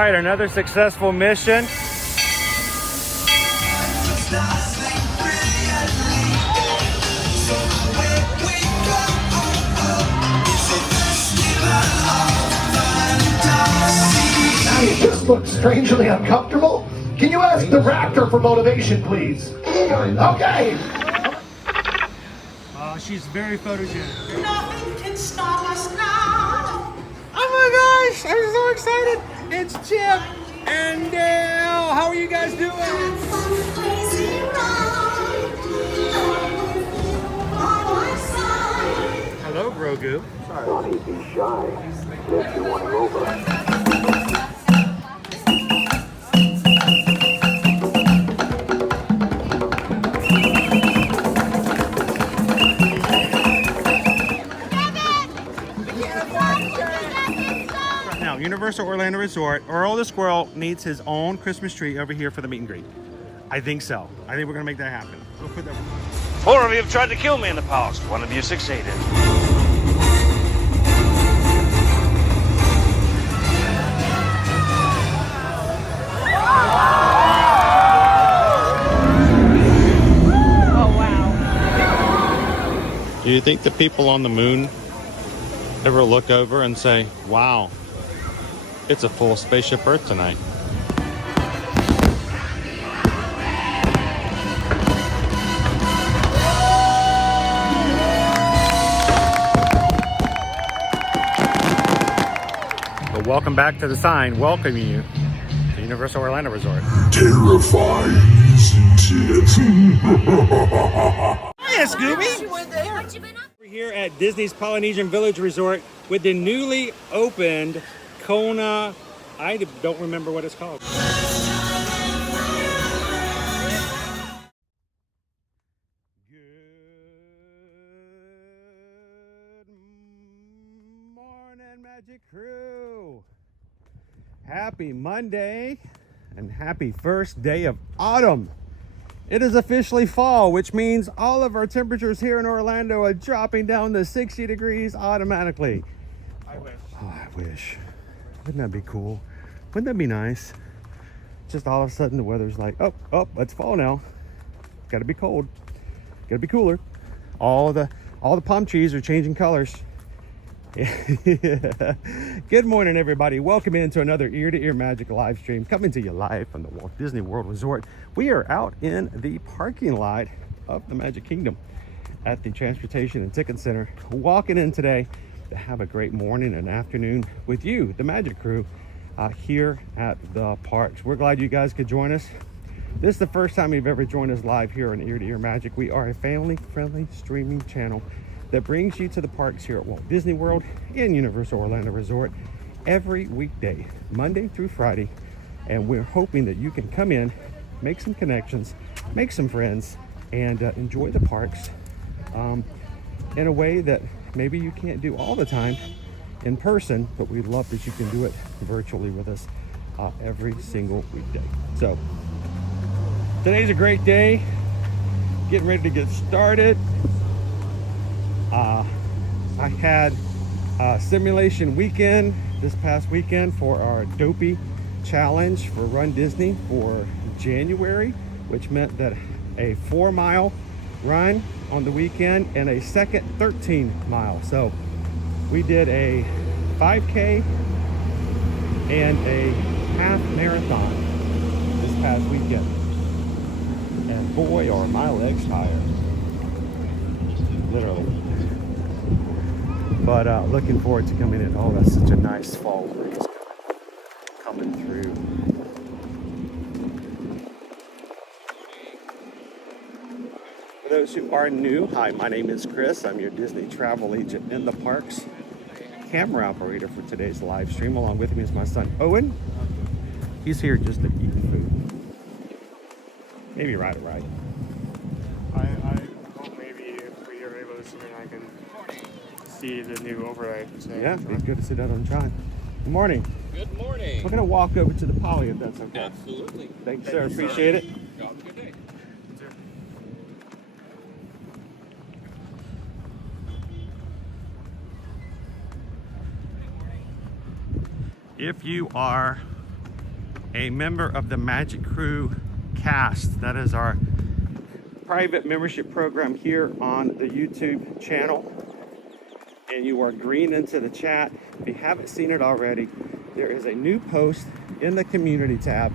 All right, another successful mission. You just look strangely uncomfortable. Can you ask the raptor for motivation, please? Okay. She's very photogenic. Nothing can stop us now. Oh my gosh, I'm so excited. It's Chip and Dale. How are you guys doing? Hello, Grogu. Don't be shy. If you want to over. Now, Universal Orlando Resort, Earl the Squirrel needs his own Christmas tree over here for the meet and greet. I think so. I think we're gonna make that happen. We'll put that. 4 of you have tried to kill me in the past. 1 of you succeeded. Do you think the people on the moon ever look over and say, wow, it's a full spaceship Earth tonight? But welcome back to the sign welcoming you to Universal Orlando Resort. Terrifying, isn't it? Hiya, Scooby! We're here at Disney's Polynesian Village Resort with the newly opened Kona. I don't remember what it's called. Good morning, Magic Crew. Happy Monday and happy first day of autumn. It is officially fall, which means all of our temperatures here in Orlando are dropping down to 60 degrees automatically. I wish. Oh, I wish. Wouldn't that be cool? Wouldn't that be nice? Just all of a sudden the weather's like, oh, it's fall now. Gotta be cold. Gotta be cooler. All the palm trees are changing colors. Good morning, everybody. Welcome into another Ear to Ear Magic live stream coming to you live from the Walt Disney World Resort. We are out in the parking lot of the Magic Kingdom at the Transportation and Ticket Center, walking in today to have a great morning and afternoon with you, the Magic Crew, here at the parks. We're glad you guys could join us. This is the first time you've ever joined us live here on Ear to Ear Magic. We are a family-friendly streaming channel that brings you to the parks here at Walt Disney World and Universal Orlando Resort every weekday, Monday through Friday. And we're hoping that you can come in, make some connections, make some friends, and enjoy the parks in a way that maybe you can't do all the time in person, but we love that you can do it virtually with us every single weekday. So today's a great day, getting ready to get started. I had a simulation weekend this past weekend for our Dopey Challenge for Run Disney for January, which meant that a 4-mile run on the weekend and a second 13-mile. So we did a 5K and a half marathon this past weekend. And boy, are my legs tired. Literally. But looking forward to coming in. Oh, that's such a nice fall breeze coming through. For those who are new, hi, my name is Chris. I'm your Disney travel agent in the parks, camera operator for today's live stream. Along with me is my son, Owen. He's here just to eat food. Maybe ride a ride. I hope maybe if we are able to see it, I can see the new overlay. So Yeah, it'd be good to sit down and try. Good morning. Good morning. We're gonna walk over to the Poly if that's okay. Absolutely. Thanks, sir. Appreciate it. Have a good day. If you are a member of the Magic Crew cast. That is our private membership program here on the YouTube channel. And you are green into the chat. If you haven't seen it already, there is a new post in the community tab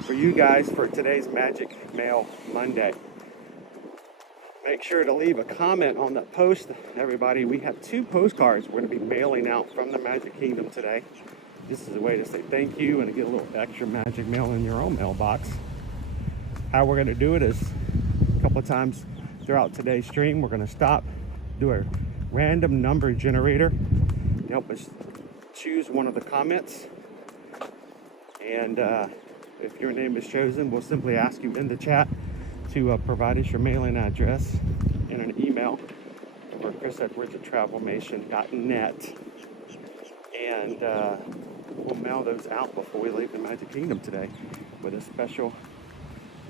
for you guys for today's Magic Mail Monday. Make sure to leave a comment on that post, everybody. We have 2 postcards we're going to be mailing out from the Magic Kingdom today. This is a way to say thank you and to get a little extra magic mail in your own mailbox. How we're going to do it is a couple of times throughout today's stream, we're going to stop, do a random number generator to help us choose one of the comments. And if your name is chosen, we'll simply ask you in the chat to provide us your mailing address and an email for chris@travelmation.net. And we'll mail those out before we leave the Magic Kingdom today with a special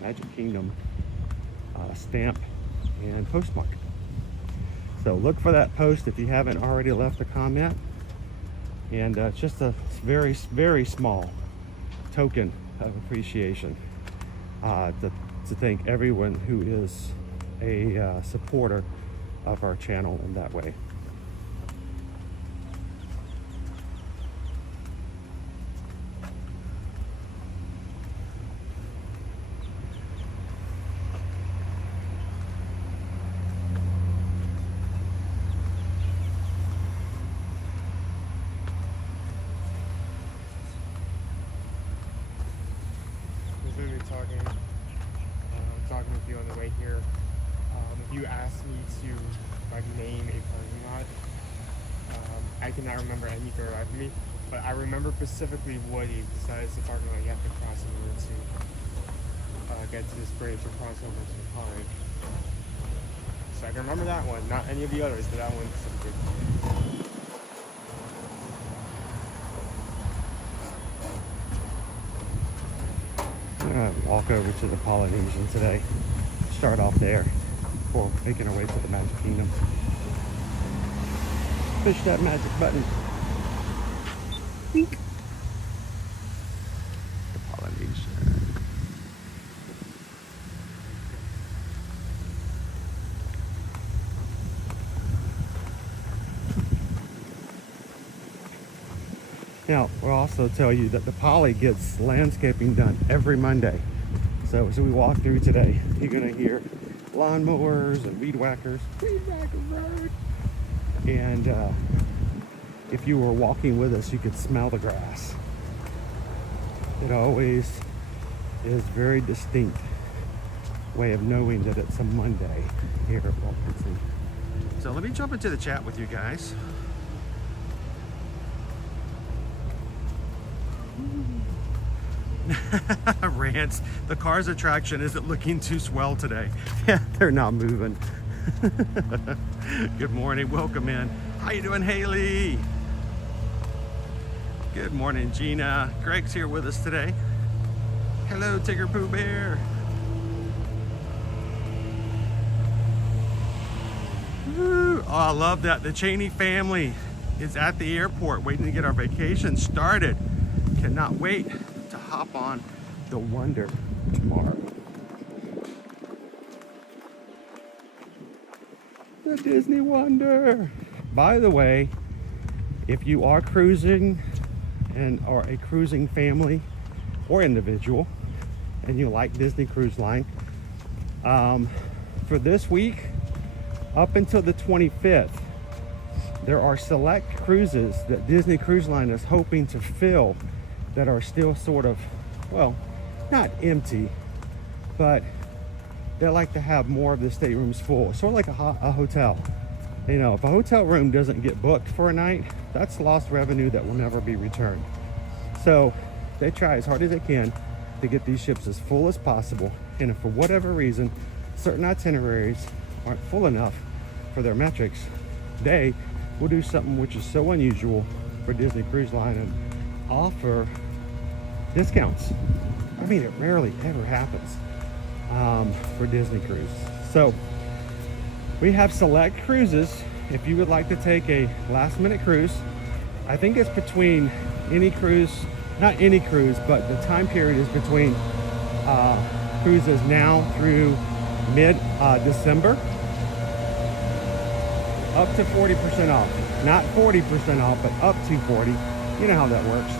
Magic Kingdom stamp and postmark. So look for that post if you haven't already left a comment. And just a very, very small token of appreciation to thank everyone who is a supporter of our channel in that way. Talking with you on the way here. If you asked me to name a parking lot, I cannot remember any for life of me, but I remember specifically Woody, besides the parking lot you have to cross in order to get to this bridge or cross over to the college. So I can remember that one, not any of the others, but that one specifically. I'm gonna walk over to the Polynesian today. Start off there before making our way to the Magic Kingdom. Push that magic button. Beep. The Polynesian. Now, we'll also tell you that the Poly gets landscaping done every Monday. So as we walk through today, you're gonna hear lawnmowers and weed whackers. And if you were walking with us, you could smell the grass. It always is very distinct way of knowing that it's a Monday here at Walt Disney. So let me jump into the chat with you guys. Rants, the Cars attraction isn't looking too swell today. Yeah, they're not moving. Good morning, welcome in. How you doing, Haley? Good morning, Gina. Greg's here with us today. Hello, Tigger Pooh Bear. Woo. Oh, I love that. The Cheney family is at the airport waiting to get our vacation started. Cannot wait to hop on the Wonder tomorrow. The Disney Wonder. By the way, if you are cruising and are a cruising family or individual and you like Disney Cruise Line, for this week up until the 25th, there are select cruises that Disney Cruise Line is hoping to fill that are still sort of, well, not empty, but they like to have more of the staterooms full, sort of like a hotel. You know, if a hotel room doesn't get booked for a night, that's lost revenue that will never be returned. So they try as hard as they can to get these ships as full as possible. And if for whatever reason certain itineraries aren't full enough for their metrics, they will do something which is so unusual for Disney Cruise Line and offer discounts. I mean, it rarely ever happens for Disney Cruise. So we have select cruises. If you would like to take a last minute cruise, I think it's between any cruise not any cruise, but the time period is between cruises now through mid-December, up to 40% off. Not 40% off, but up to 40. You know how that works.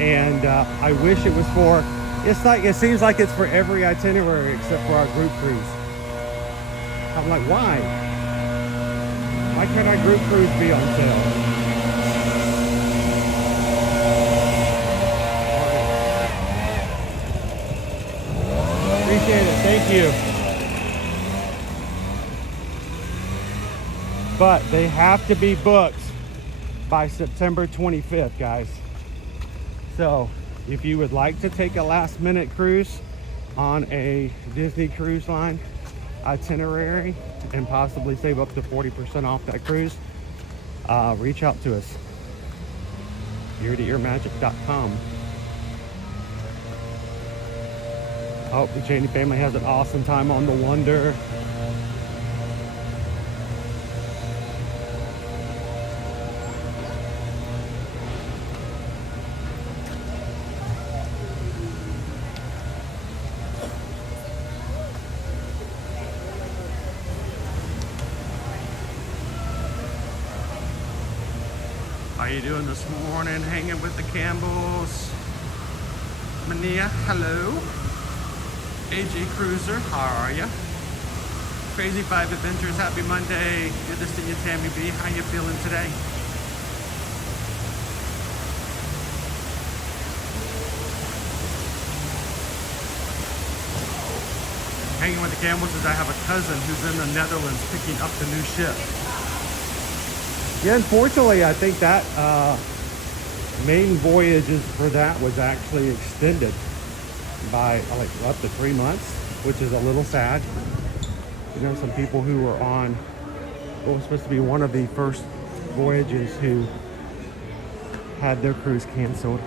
And I wish it was for, it seems like it's for every itinerary except for our group cruise. I'm like, why? Why can't our group cruise be on sale? Appreciate it, thank you. But they have to be booked by September 25th, guys. So if you would like to take a last minute cruise on a Disney Cruise Line itinerary and possibly save up to 40% off that cruise, reach out to us. eartoearmagic.com. Hope the Cheney family has an awesome time on the Wonder. How you doing this morning? Hanging with the Campbells. Mania, hello. AJ Cruiser, how are ya? Crazy 5 Adventures, happy Monday. Good to see you, Tammy B. How you feeling today? Hanging with the Campbells is I have a cousin who's in the Netherlands picking up the new ship. Yeah, unfortunately, I think that main voyages for that was actually extended by like up to 3 months, which is a little sad. You know, some people who were on what was supposed to be one of the first voyages who had their cruise canceled.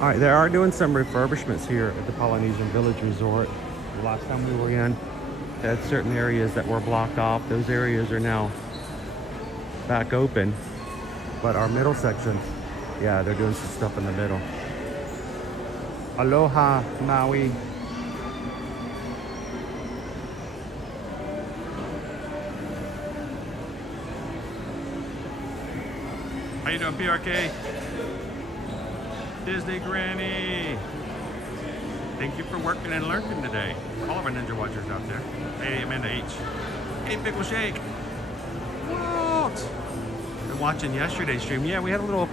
All right, they are doing some refurbishments here at the Polynesian Village Resort. The last time we were in, they had certain areas that were blocked off. Those areas are now back open. But our middle section, yeah, they're doing some stuff in the middle. Aloha, Maui. How you doing, PRK? Disney Granny. Thank you for working and lurking today. All of our Ninja Watchers out there. Hey, Amanda H. Hey, Pickle Shake. What? Been watching yesterday's stream. Yeah, we had a little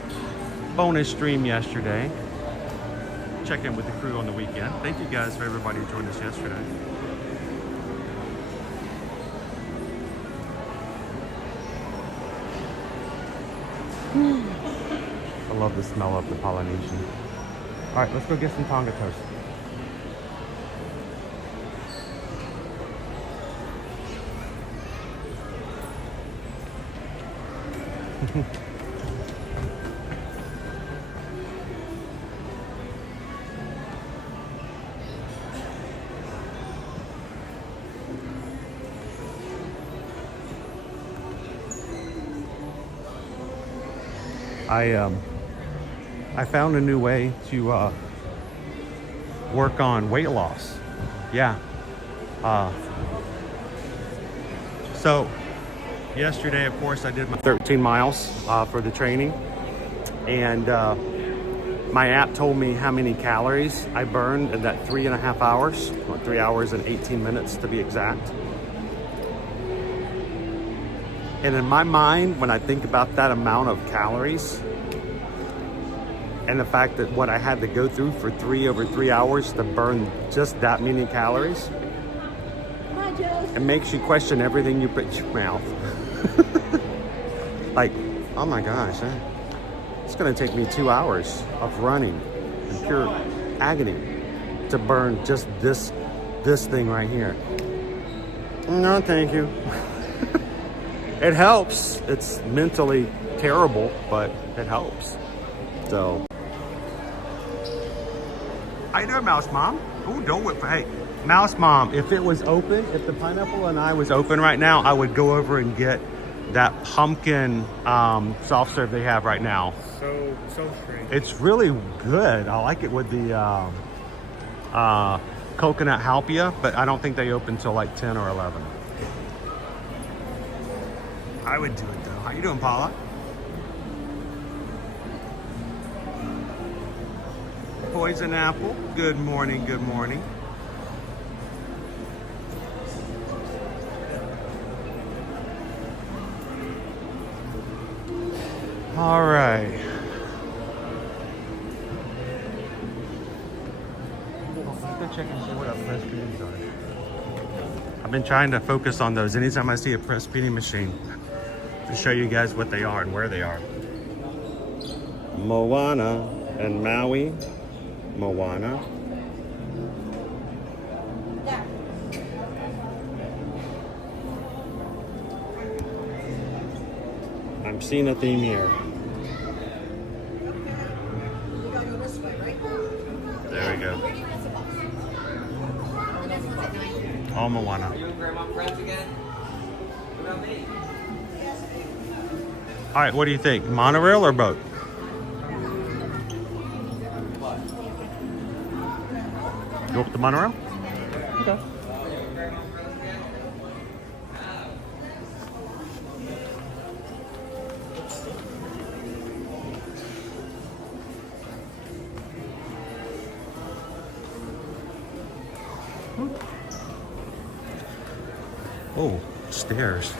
bonus stream yesterday. Check in with the crew on the weekend. Thank you guys for everybody who joined us yesterday. I love the smell of the Polynesian. All right, let's go get some Tonga toast. I found a new way to work on weight loss. Yeah. So yesterday, of course, I did my 13 miles for the training, and my app told me how many calories I burned in that 3.5 hours, or 3 hours and 18 minutes to be exact. And in my mind, when I think about that amount of calories and the fact that what I had to go through for over 3 hours to burn just that many calories, it makes you question everything you put in your mouth. Like, oh my gosh, it's gonna take me 2 hours of running in pure agony to burn just this thing right here. No, thank you. It helps. It's mentally terrible, but it helps. So, how you doing, Mouse Mom? Ooh, don't whip. Hey, Mouse Mom, if it was open, if the Pineapple and I was open right now, I would go over and get that pumpkin soft serve they have right now. So strange. It's really good. I like it with the coconut halpia, but I don't think they open till like 10 or 11. I would do it though. How you doing, Paula? Poison apple. Good morning, good morning. All right. Let's go check and see what our press beanies are. I've been trying to focus on those anytime I see a press beanie machine to show you guys what they are and where they are. Moana and Maui. Moana. I'm seeing a theme here. There we go. All Moana. All right, what do you think? Monorail or boat? Go with the monorail? Okay. Oh, stairs.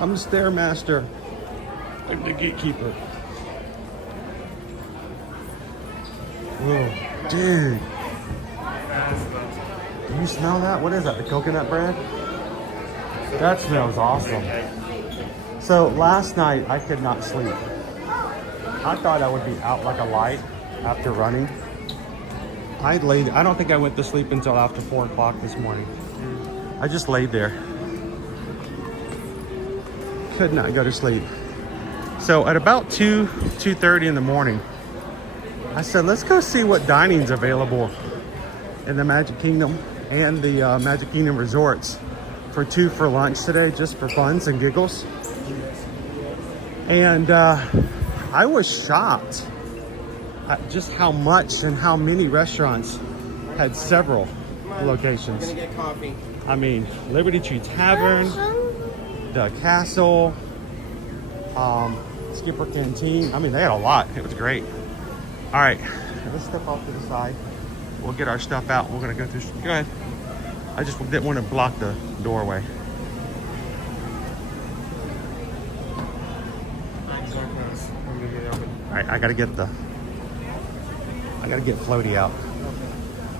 I'm the stairmaster. I'm the gatekeeper. Whoa, dude. Do you smell that? What is that? The coconut bread? That smells awesome. So last night I could not sleep. I thought I would be out like a light after running. I don't think I went to sleep until after 4 o'clock this morning. I just laid there. Could not go to sleep. So at about 2:30 in the morning, I said, let's go see what dining's available in the Magic Kingdom and the Magic Kingdom resorts for 2 for lunch today, just for funs and giggles. And I was shocked at just how much and how many restaurants had several locations. I'm gonna get coffee. I mean, Liberty Tree Tavern, the Castle, Skipper Canteen. I mean, they had a lot. It was great. All right, let's step off to the side. We'll get our stuff out. We're gonna go through. Go ahead. I just didn't want to block the doorway. All right, I gotta get Floaty out.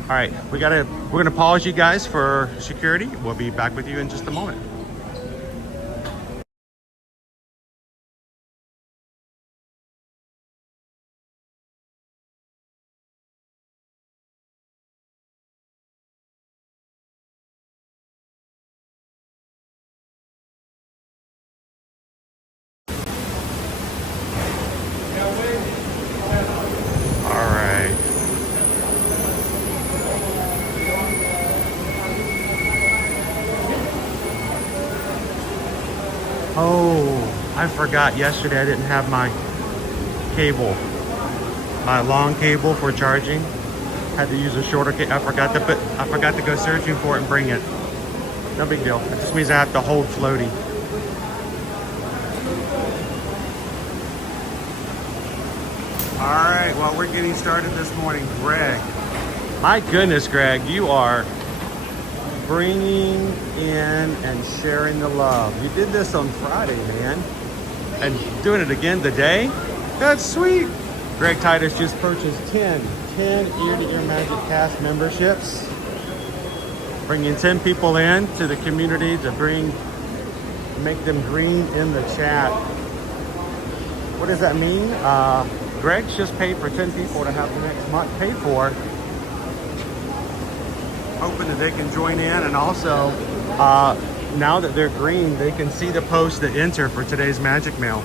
All right, we're gonna pause you guys for security. We'll be back with you in just a moment. Oh, I forgot yesterday I didn't have my cable, my long cable for charging. Had to use a shorter cable. I forgot to go searching for it and bring it. No big deal. It just means I have to hold Floaty. All right, well, we're getting started this morning. Greg, my goodness, Greg, you are bringing in and sharing the love. You did this on Friday, man, and doing it again today. That's sweet. Greg Titus just purchased 10 ear-to-ear Magic Cast memberships, bringing 10 people in to the community to make them green in the chat. What does that mean? Greg's just paid for 10 people to have the next month paid for, hoping that they can join in, and also now that they're green, they can see the post that enter for today's Magic Mail.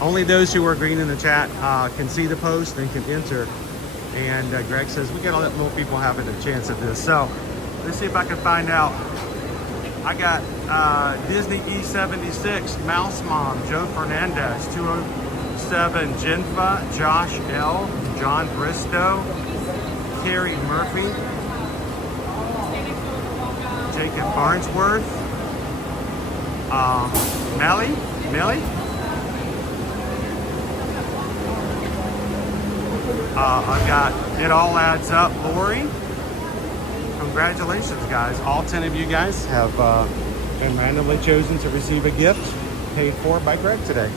Only those who are green in the chat can see the post and can enter And Greg says we gotta let more people have a chance at this. So let's see if I can find out. I got Disney E76, Mouse Mom, Joe Fernandez, 207, Jenfa, Josh L, John Bristow, Carrie Murphy, Jacob Barnsworth, Melly. I've got It All Adds Up, Lori. Congratulations, guys. All 10 of you guys have been randomly chosen to receive a gift paid for by Greg today.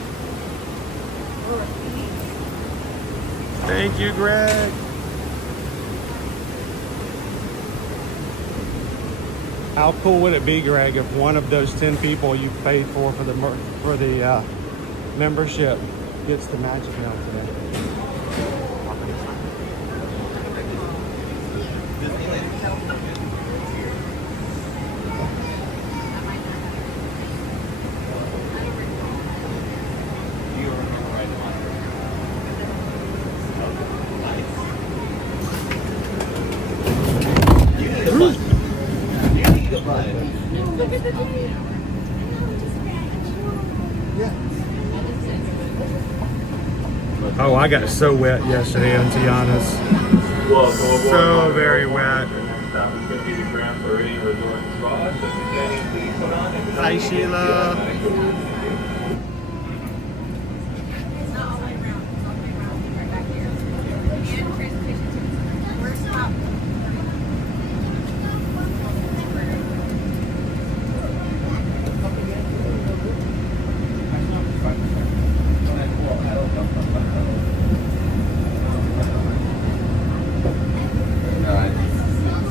Thank you, Greg. How cool would it be, Greg, if one of those 10 people you paid for the membership gets the Magic Mail today? Oh, I got so wet yesterday on Tiana's. So very wet. Hi, Sheila.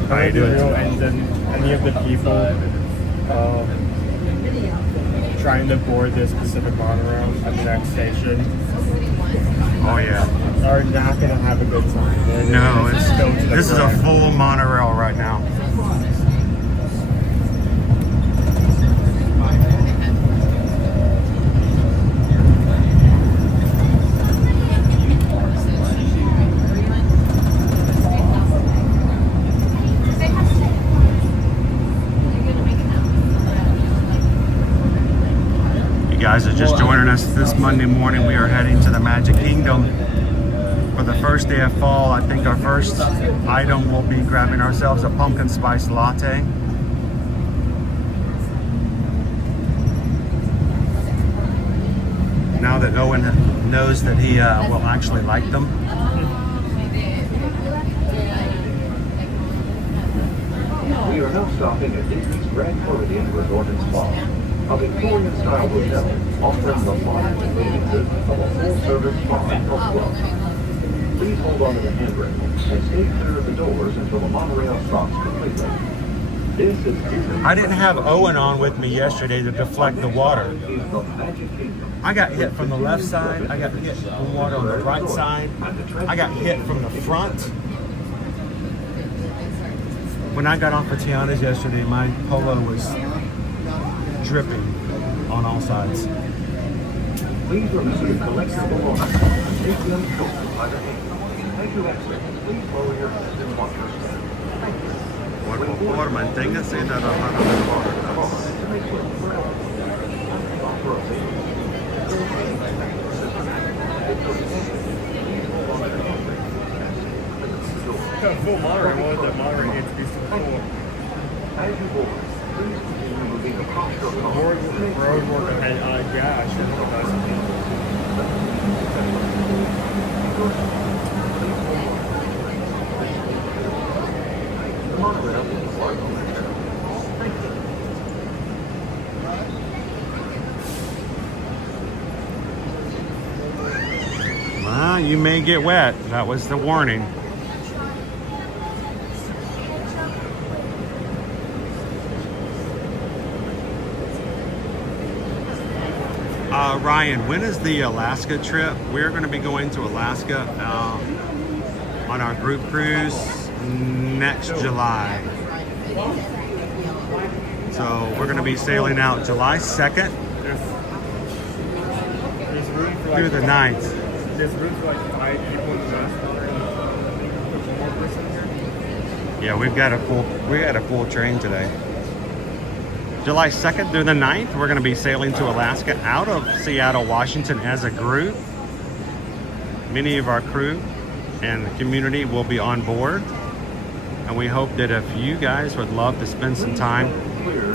How you doing? And then any of the people trying to board this Pacific monorail at the next station Oh yeah. are not going to have a good time. No, this is a full monorail right now. Guys are just joining us this Monday morning. We are heading to the Magic Kingdom for the first day of fall. I think our first item will be grabbing ourselves a pumpkin spice latte. Now that Owen knows that he will actually like them. We are now stopping at Disney's Grand Floridian Resort and Spa, a Victorian-style hotel offering the modern conveniences of a full-service spa and health club. Please hold on to the handrail and stay clear of the doors until the monorail stops completely. This is Disney. I didn't have Owen on with me yesterday to deflect the water. I got hit from the left side. I got hit from water on the right side. I got hit from the front. When I got off of Tiana's yesterday, my polo was dripping on all sides. Please remember to collect your belongings and take them closely by the hand. As you exit, please lower your head and watch your step. Thank you. Por favor, manténgase de la mano del borde. To make way for full monorail. What that monorail needs to be so full. As you board, please continue moving across your Road worker, and yeah, I should have done The monorail is quite electric. Thank you. Well, you may get wet. That was the warning. Ryan, when is the Alaska trip? We're going to be going to Alaska on our group cruise next July. So we're going to be sailing out July 2nd through the 9th. There's room for like 5 people in the master room. Yeah, we got a full train today. July 2nd through the 9th, we're going to be sailing to Alaska out of Seattle, Washington as a group. Many of our crew and the community will be on board. And we hope that if you guys would love to spend some time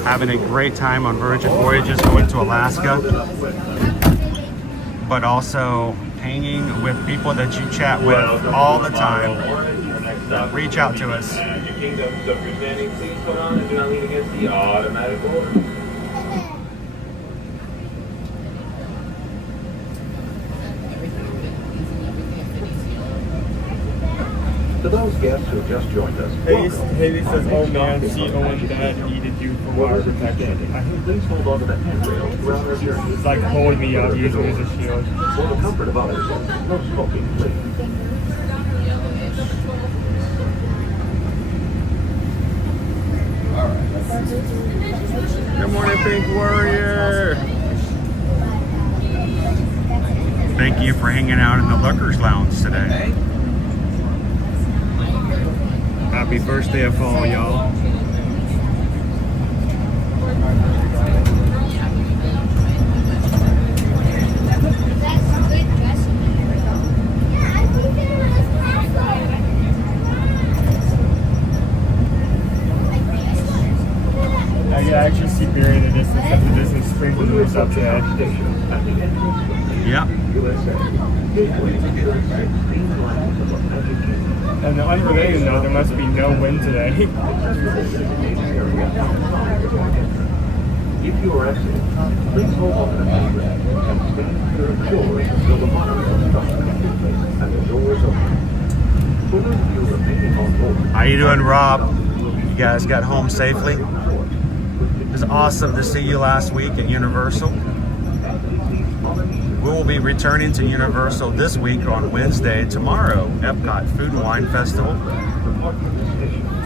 having a great time on Virgin Voyages going to Alaska, but also hanging with people that you chat with all the time, reach out to us. To those guests who have just joined us, Haley says, oh man, see Owen Dad needed you for water protection. please hold on to the handrail throughout our journey. It's like holding me up, using it as a shield. For the comfort of others, no smoking, please. Good morning, Pink Warrior. Thank you for hanging out in the Lookers Lounge today. Happy first day of fall, y'all. I can actually see Barry in the distance at the distance sprinkling this up today. Yep. And unrelated though, there must be no wind today. If you are exiting, please hold on to the handrail and stand clear of shore until the monorail stops and the doors open. For those of you remaining on board, How you doing, Rob? You guys got home safely? It was awesome to see you last week at Universal. We will be returning to Universal this week on Wednesday. Tomorrow, Epcot Food and Wine Festival.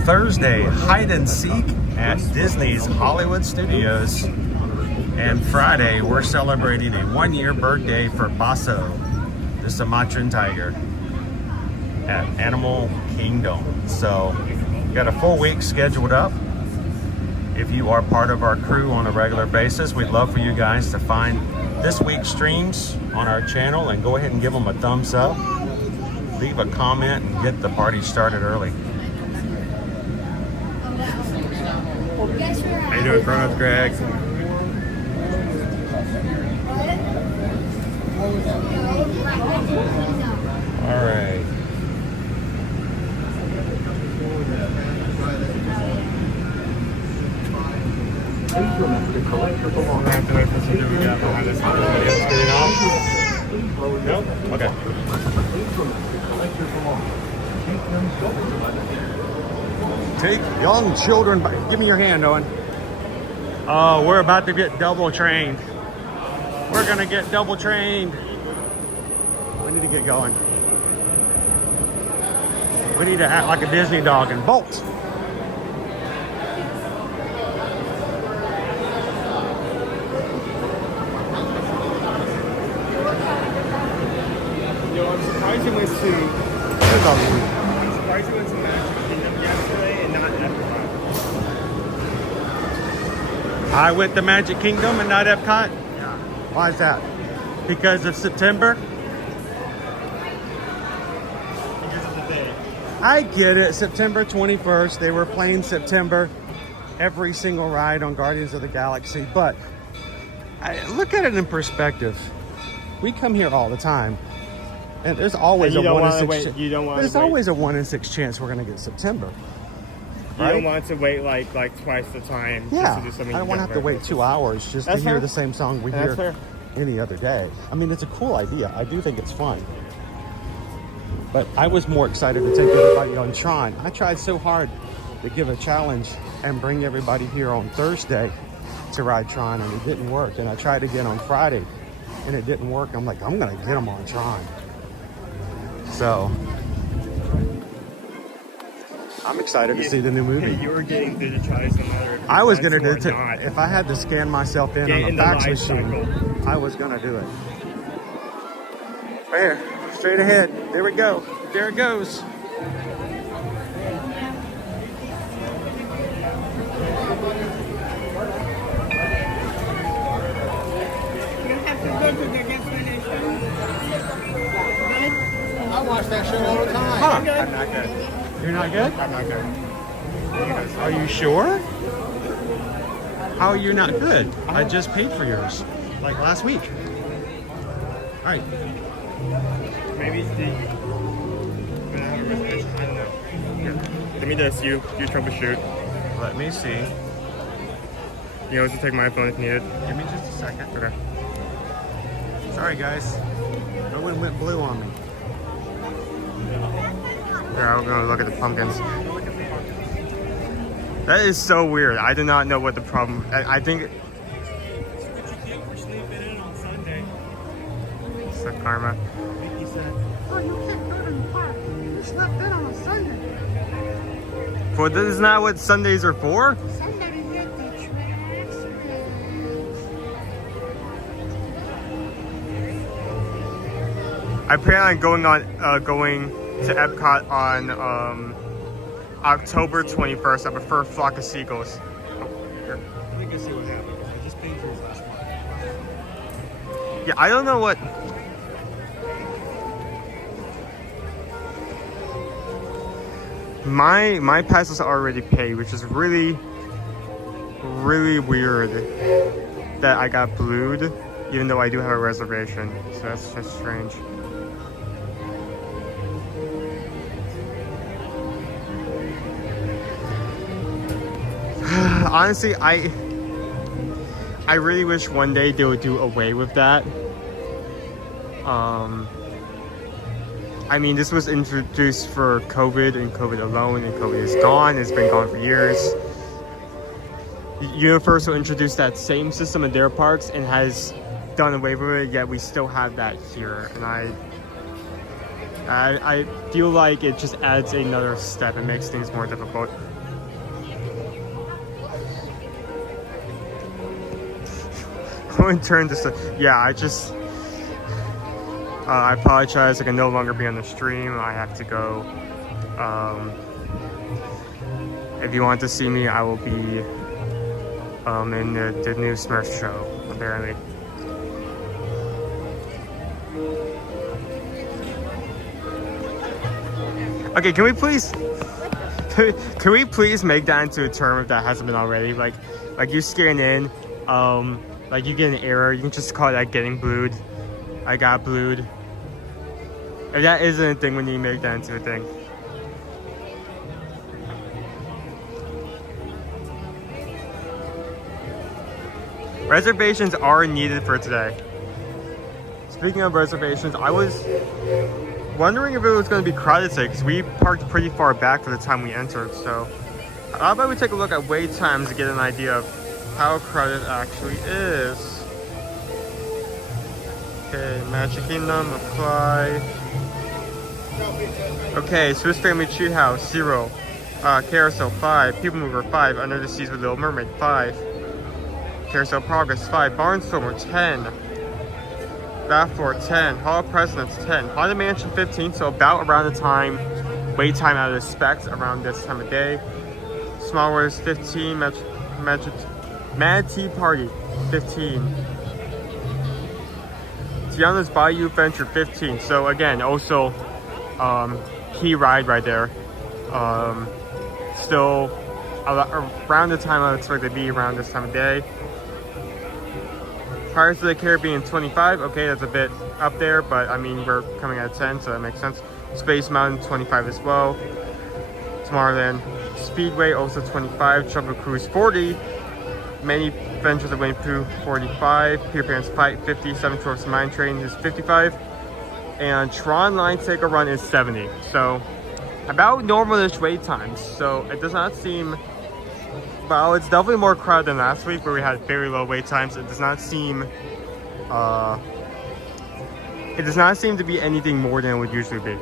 Thursday, hide and seek at Disney's Hollywood Studios. And Friday, we're celebrating a 1-year birthday for Basso, the Sumatran tiger, at Animal Kingdom. So, we got a full week scheduled up. If you are part of our crew on a regular basis, we'd love for you guys to find this week's streams on our channel and go ahead and give them a thumbs up. Leave a comment and get the party started early. How you doing, Grown Up Greg? All right. please remember to collect your belongings. I have to wait for something we got behind us. Getting off? No? Okay. Please remember to collect your belongings. Take them children by the hand. Take young children by... Give me your hand, Owen. Oh, we're about to get double trained. We're gonna get double trained. We need to get going. We need to act like a Disney dog and bolt. Yo, I'm surprised you went to Magic Kingdom yesterday and not Epcot. I went to Magic Kingdom and not Epcot? Yeah. Why is that? Because of September? Because of the day. I get it. September 21st. They were playing September. Every single ride on Guardians of the Galaxy. But look at it in perspective. We come here all the time. And there's always And a you don't 1 in wanna 6 wait- you don't wanna There's wait. always a 1 in 6 chance we're going to get September. You Right? don't want to wait like twice the time Yeah. just to do something. I don't you want to have to very wait 2 hours just That's to hear fair. the same song we That's hear fair. any other day. I mean, it's a cool idea. I do think it's fun. But I was more excited to take everybody on Tron. I tried so hard to give a challenge and bring everybody here on Thursday to ride Tron, and it didn't work. And I tried again on Friday, and it didn't work. I'm like, I'm going to get them on Tron. So, I'm excited to see the new movie. You were getting through the tries no matter if you I was want going to do to it. or not. If I had to scan myself in Get on in the the fax life machine, cycle. I was going to do it. Right here, straight ahead. There we go. There it goes. that show all the time. Huh. I'm not good. You're not good? I'm not good. Are you sure? How are you not good? I just paid for yours, like last week. All right. Maybe it's the. I don't know. Here. Let me just you troubleshoot. Let me see. You know, just take my phone if needed. Give me just a second. Okay. Sorry, guys. No one went blue on me. Yeah, I'm gonna look at the pumpkins. That is so weird. I do not know what the problem. I think. It's the karma. He said, "Oh, you can't go to the park. You slept in on a Sunday." For this is not what Sundays are for. Somebody get the trash. I plan on going to Epcot on October 21st. I prefer a flock of seagulls. Oh, here. Let me go see what happens. I just paid for his last one. Yeah, I don't know what. My pass is already paid, which is really weird that I got blued, even though I do have a reservation. So that's just strange. Honestly, I really wish one day they would do away with that. I mean, this was introduced for COVID and COVID alone, and COVID is gone. It's been gone for years. Universal introduced that same system in their parks and has done away with it, yet we still have that here. And I feel like it just adds another step and makes things more difficult. Going turn this. Yeah, I apologize. I can no longer be on the stream. I have to go. If you want to see me, I will be in the new Smurf show, apparently. Okay, can we please make that into a term if that hasn't been already? Like you scan in, like you get an error, you can just call that getting blued. I got blued. If that isn't a thing, we need to make that into a thing. Reservations are needed for today. Speaking of reservations, I was wondering if it was going to be crowded today because we parked pretty far back for the time we entered. So how about we take a look at wait times to get an idea of how crowded it actually is. Okay, Magic Kingdom, apply. Okay, Swiss Family Treehouse, 0. Carousel, 5. PeopleMover, 5. Under the Seas with Little Mermaid, 5. Carousel Progress, 5. Barnstormer, 10. Bath Floor, 10. Hall of Presidents, 10. Haunted Mansion, 15. So about around the time, wait time I would expect around this time of day. Small Wars, 15. Mad Tea Party, 15. Tiana's Bayou Adventure, 15. So again, also key ride right there. Still around the time I would expect to be around this time of day. Pirates of the Caribbean, 25. Okay, that's a bit up there, but I mean we're coming at 10, so that makes sense. Space Mountain, 25 as well. Tomorrowland Speedway, also 25. Jungle Cruise, 40. Many Adventures of Winnie Pooh, 45. Peter Pan's Fight, 50. Seven Dwarfs Mine Train is 55. And Tron Line Take a Run is 70. So about normal-ish wait times. So it does not seem, well, it's definitely more crowded than last week where we had very low wait times. It does not seem to be anything more than it would usually be.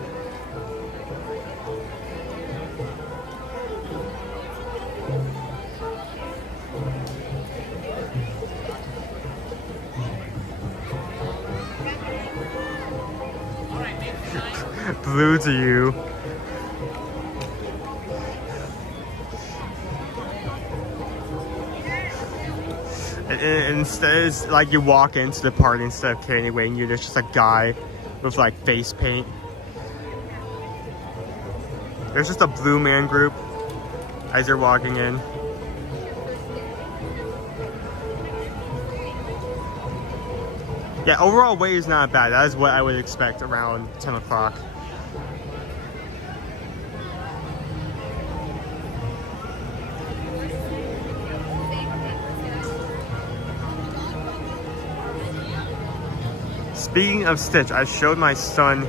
Blue to you. And instead, it's like you walk into the party instead of Candy Wayne, there's just a guy with like face paint. There's just a blue man group as you're walking in. Yeah, overall wait is not bad. That is what I would expect around 10 o'clock. Speaking of Stitch, I showed my son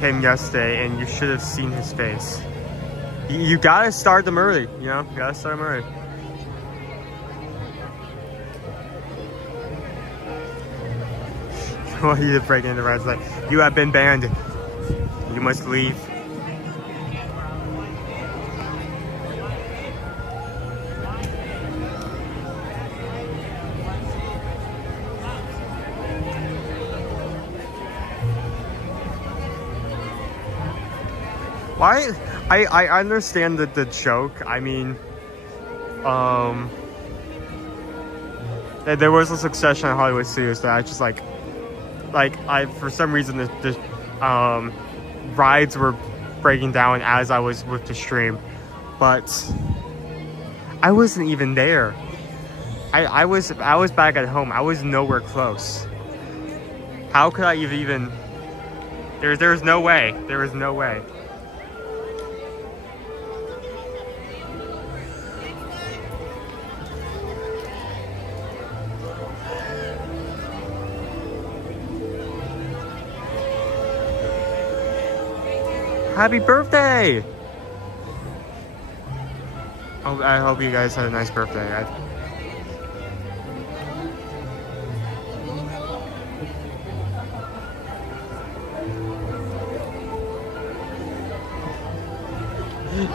him yesterday, and you should have seen his face. You gotta start them early, you know? You gotta start them early. Well, he did break into the red light. You have been banned. You must leave. Why? I understand the joke. I mean, there was a succession of Hollywood studios that I just like for some reason the rides were breaking down as I was with the stream, but I wasn't even there. I was back at home. I was nowhere close. How could I even? There's no way. There was no way. Happy birthday! Oh, I hope you guys had a nice birthday.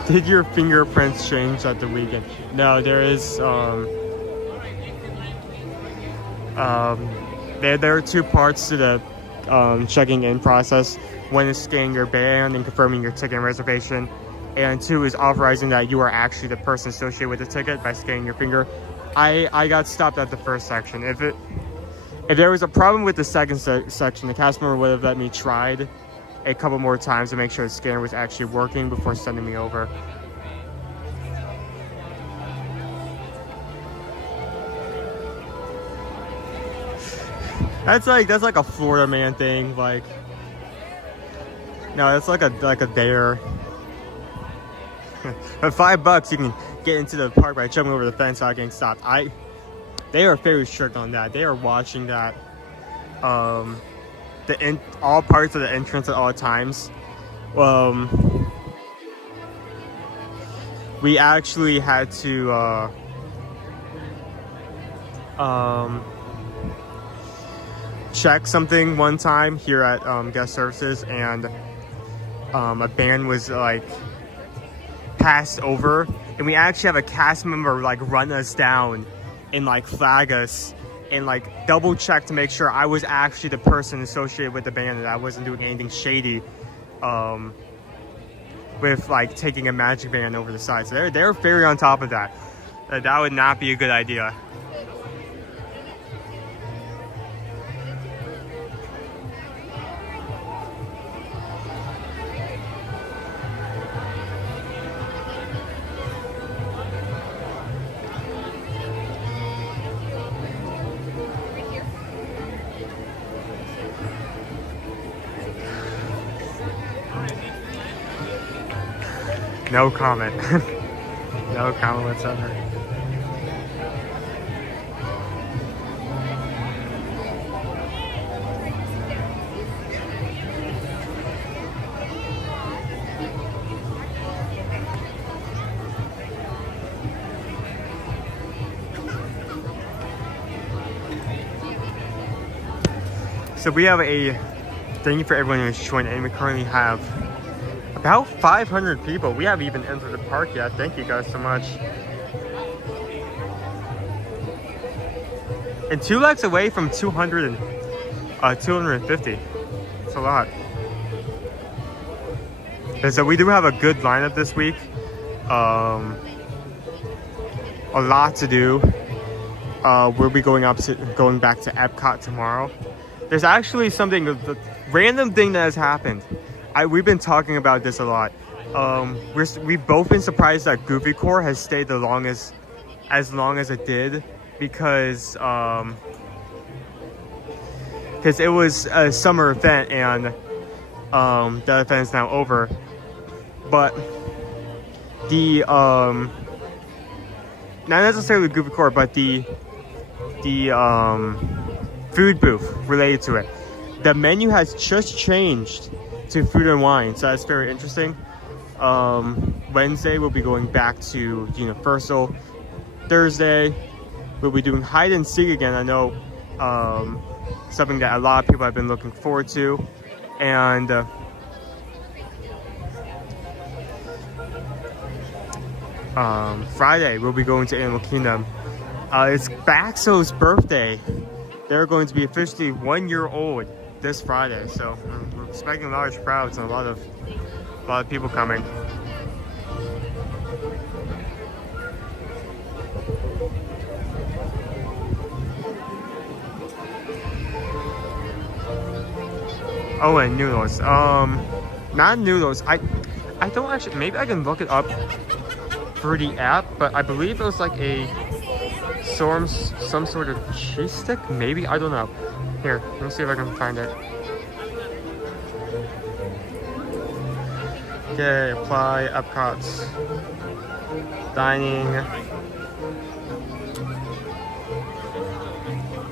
Did your fingerprints change at the weekend? No, there is there are two parts to the checking in process. One is scanning your band and confirming your ticket and reservation, and two is authorizing that you are actually the person associated with the ticket by scanning your finger. I got stopped at the first section. If there was a problem with the second section, the cast member would have let me try a couple more times to make sure the scanner was actually working before sending me over. That's like a Florida man thing. Like, no, that's like a dare. For $5, you can get into the park by jumping over the fence without getting stopped. They are very strict on that. They are watching that. All parts of the entrance at all times. We actually had to check something one time here at guest services, and a band was like passed over, and we actually have a cast member like run us down and like flag us and like double check to make sure I was actually the person associated with the band and I wasn't doing anything shady with like taking a magic band over the side. So they're very on top of that. That would not be a good idea. No comment. No comment whatsoever. So we have a thank you for everyone who's joined, and we currently have about 500 people. We haven't even entered the park yet. Thank you guys so much. And 2 lakhs away from 200 and 250. It's a lot. And so we do have a good lineup this week. A lot to do. We'll be going back to Epcot tomorrow. There's actually something, the random thing that has happened. We've been talking about this a lot. we've both been surprised that Goofy Core has stayed as long as it did, because it was a summer event and that event is now over. But the not necessarily Goofy Core, but the food booth related to it, the menu has just changed to food and wine, so that's very interesting. Wednesday we'll be going back to Universal. Thursday we'll be doing hide and seek again. I know something that a lot of people have been looking forward to. And Friday we'll be going to Animal Kingdom. It's Baxo's birthday. They're going to be officially 1 year old this Friday, so we're expecting large crowds and a lot of people coming. Oh, and noodles. Not noodles. I don't actually. Maybe I can look it up for the app, but I believe it was like some sort of cheese stick. Maybe, I don't know. Here, let me see if I can find it. Okay, apply Epcot's dining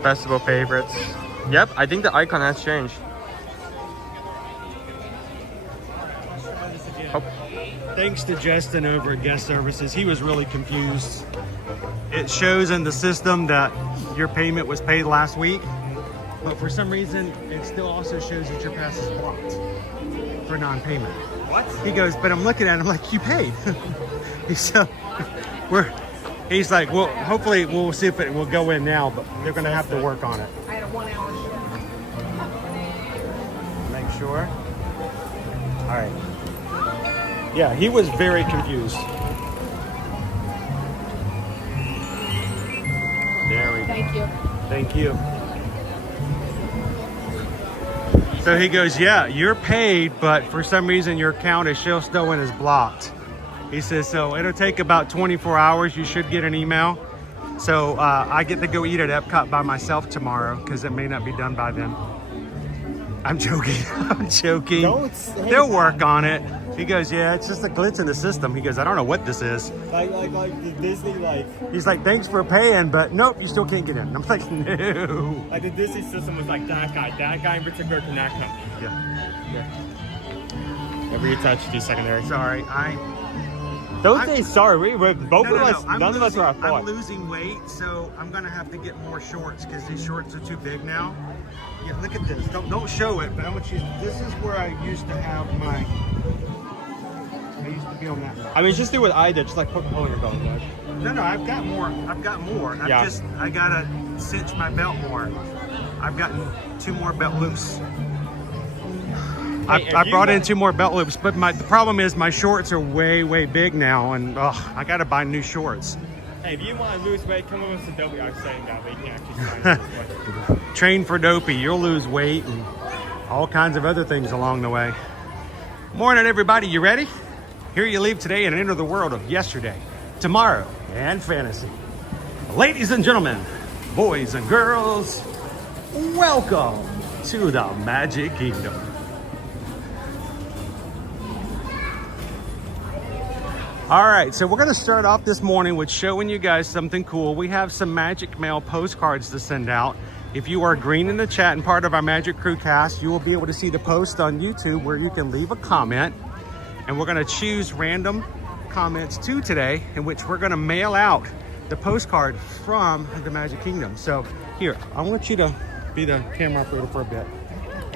festival favorites. Yep, I think the icon has changed. Oh. Thanks to Justin over at Guest Services, he was really confused. It shows in the system that your payment was paid last week, but for some reason it still also shows that your pass is blocked for non-payment. What? He goes, but I'm looking at it, I'm like, you paid. He's like, well, hopefully we'll see if it will go in now, but they're gonna have to work on it. I had a 1 hour shift. Make sure. All right. Yeah, he was very confused. There we go. Thank you. Thank you. So he goes, yeah, you're paid, but for some reason your account is still showing as blocked. He says, so it'll take about 24 hours. You should get an email. So I get to go eat at Epcot by myself tomorrow because it may not be done by then. I'm joking. I'm joking. They'll work on it. He goes, yeah, it's just a glitch in the system. He goes, I don't know what this is. Like the Disney, He's like, thanks for paying, but nope, you still can't get in. I'm like, no. like the Disney system was like that guy in particular cannot come. Yeah. Never you touch the secondary. Sorry, Don't say sorry. We're both of us. I'm None of us are at I'm fault. losing weight, so I'm gonna have to get more shorts because these shorts are too big now. Yeah, look at this. Don't show it, but I want you. This is where I used to have my. I used to be on that. I mean, just do what I did. Just like put a hole in your belt, guys. No, I've got more. Yeah. I gotta cinch my belt more. I've gotten 2 more belt loops. I brought in 2 more belt loops, but the problem is my shorts are way big now, and I gotta buy new shorts. Hey, if you want to lose weight, come over to Dopey. I was saying that, but you can actually find it. Train for Dopey. You'll lose weight and all kinds of other things along the way. Morning, everybody. You ready? Here you leave today and enter the world of yesterday, tomorrow, and fantasy. Ladies and gentlemen, boys and girls, welcome to the Magic Kingdom. All right, so we're gonna start off this morning with showing you guys something cool. We have some Magic Mail postcards to send out. If you are green in the chat and part of our Magic Crew cast, you will be able to see the post on YouTube where you can leave a comment. And we're gonna choose random comments today in which we're gonna mail out the postcard from the Magic Kingdom. So here, I want you to be the camera operator for a bit.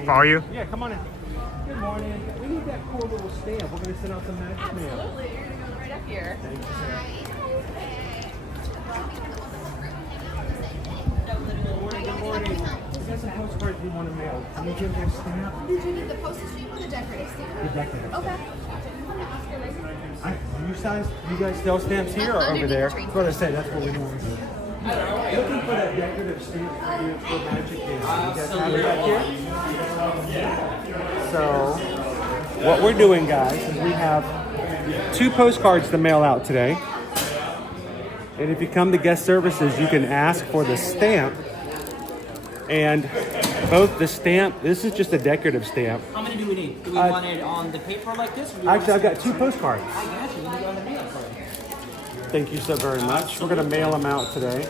Are you? Yeah, come on in. Good morning. We need that cool little stamp. We're gonna send out some Magic Mail. Absolutely. You're gonna go right up here. Thank you, sir. Good morning. We got some postcards we want to mail. Can you give me a stamp? Did you need the postage stamp or the decorative stamp? The decorative. Okay. You guys sell stamps here or over there? That's what I said. That's what we want to do. Looking for that decorative stamp for Magic Kingdom. You guys have it back here? So, what we're doing, guys, is we have 2 postcards to mail out today. And if you come to guest services, you can ask for the stamp. And both the stamp, this is just a decorative stamp. How many do we need? Do we want it on the paper like this? Or do we Actually, I've want got 2 postcards. I got you. Let me go ahead and mail it for you. Thank you so very much. We're going to mail them out today.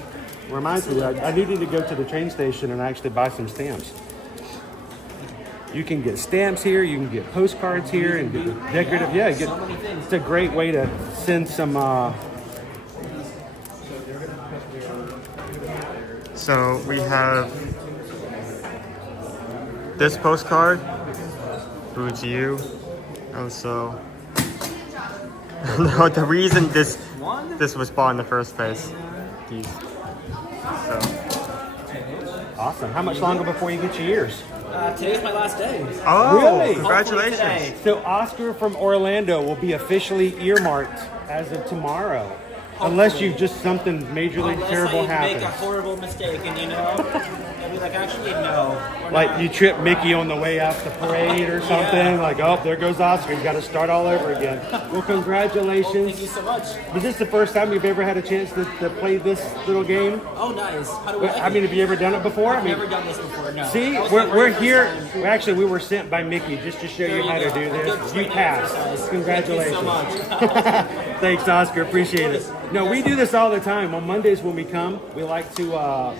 Reminds me, I needed to go to the train station and actually buy some stamps. You can get stamps here, you can get postcards here, and get decorative. Yeah, it's a great way to send some. So we have this postcard. Through to you. Also, no, the reason this was bought in the first place. These. So. Awesome. How much longer before you get your ears? Today's my last day. Oh, Really? congratulations. Hopefully today. So Oscar from Orlando will be officially earmarked as of tomorrow. Unless you just something majorly Unless terrible I happens. make a horrible mistake and I'll be like, actually, no. we're Like not. you trip Mickey on the way out the parade or something. Like, oh, there goes Oscar. You got to start all over again. Well, congratulations. Thank you so much. Was this the first time you've ever had a chance to play this little game? Oh, nice. How do I mean, have you ever done it before? I I've mean, never done this before, no. see, That was my we're very first here. time. Well, actually, we were sent by Mickey just to show There you how to go. do A good this. You training passed. exercise. Congratulations. Thank you so much. Thanks, Oscar. Appreciate it. No, we do this all the time. On Mondays when we come, we like to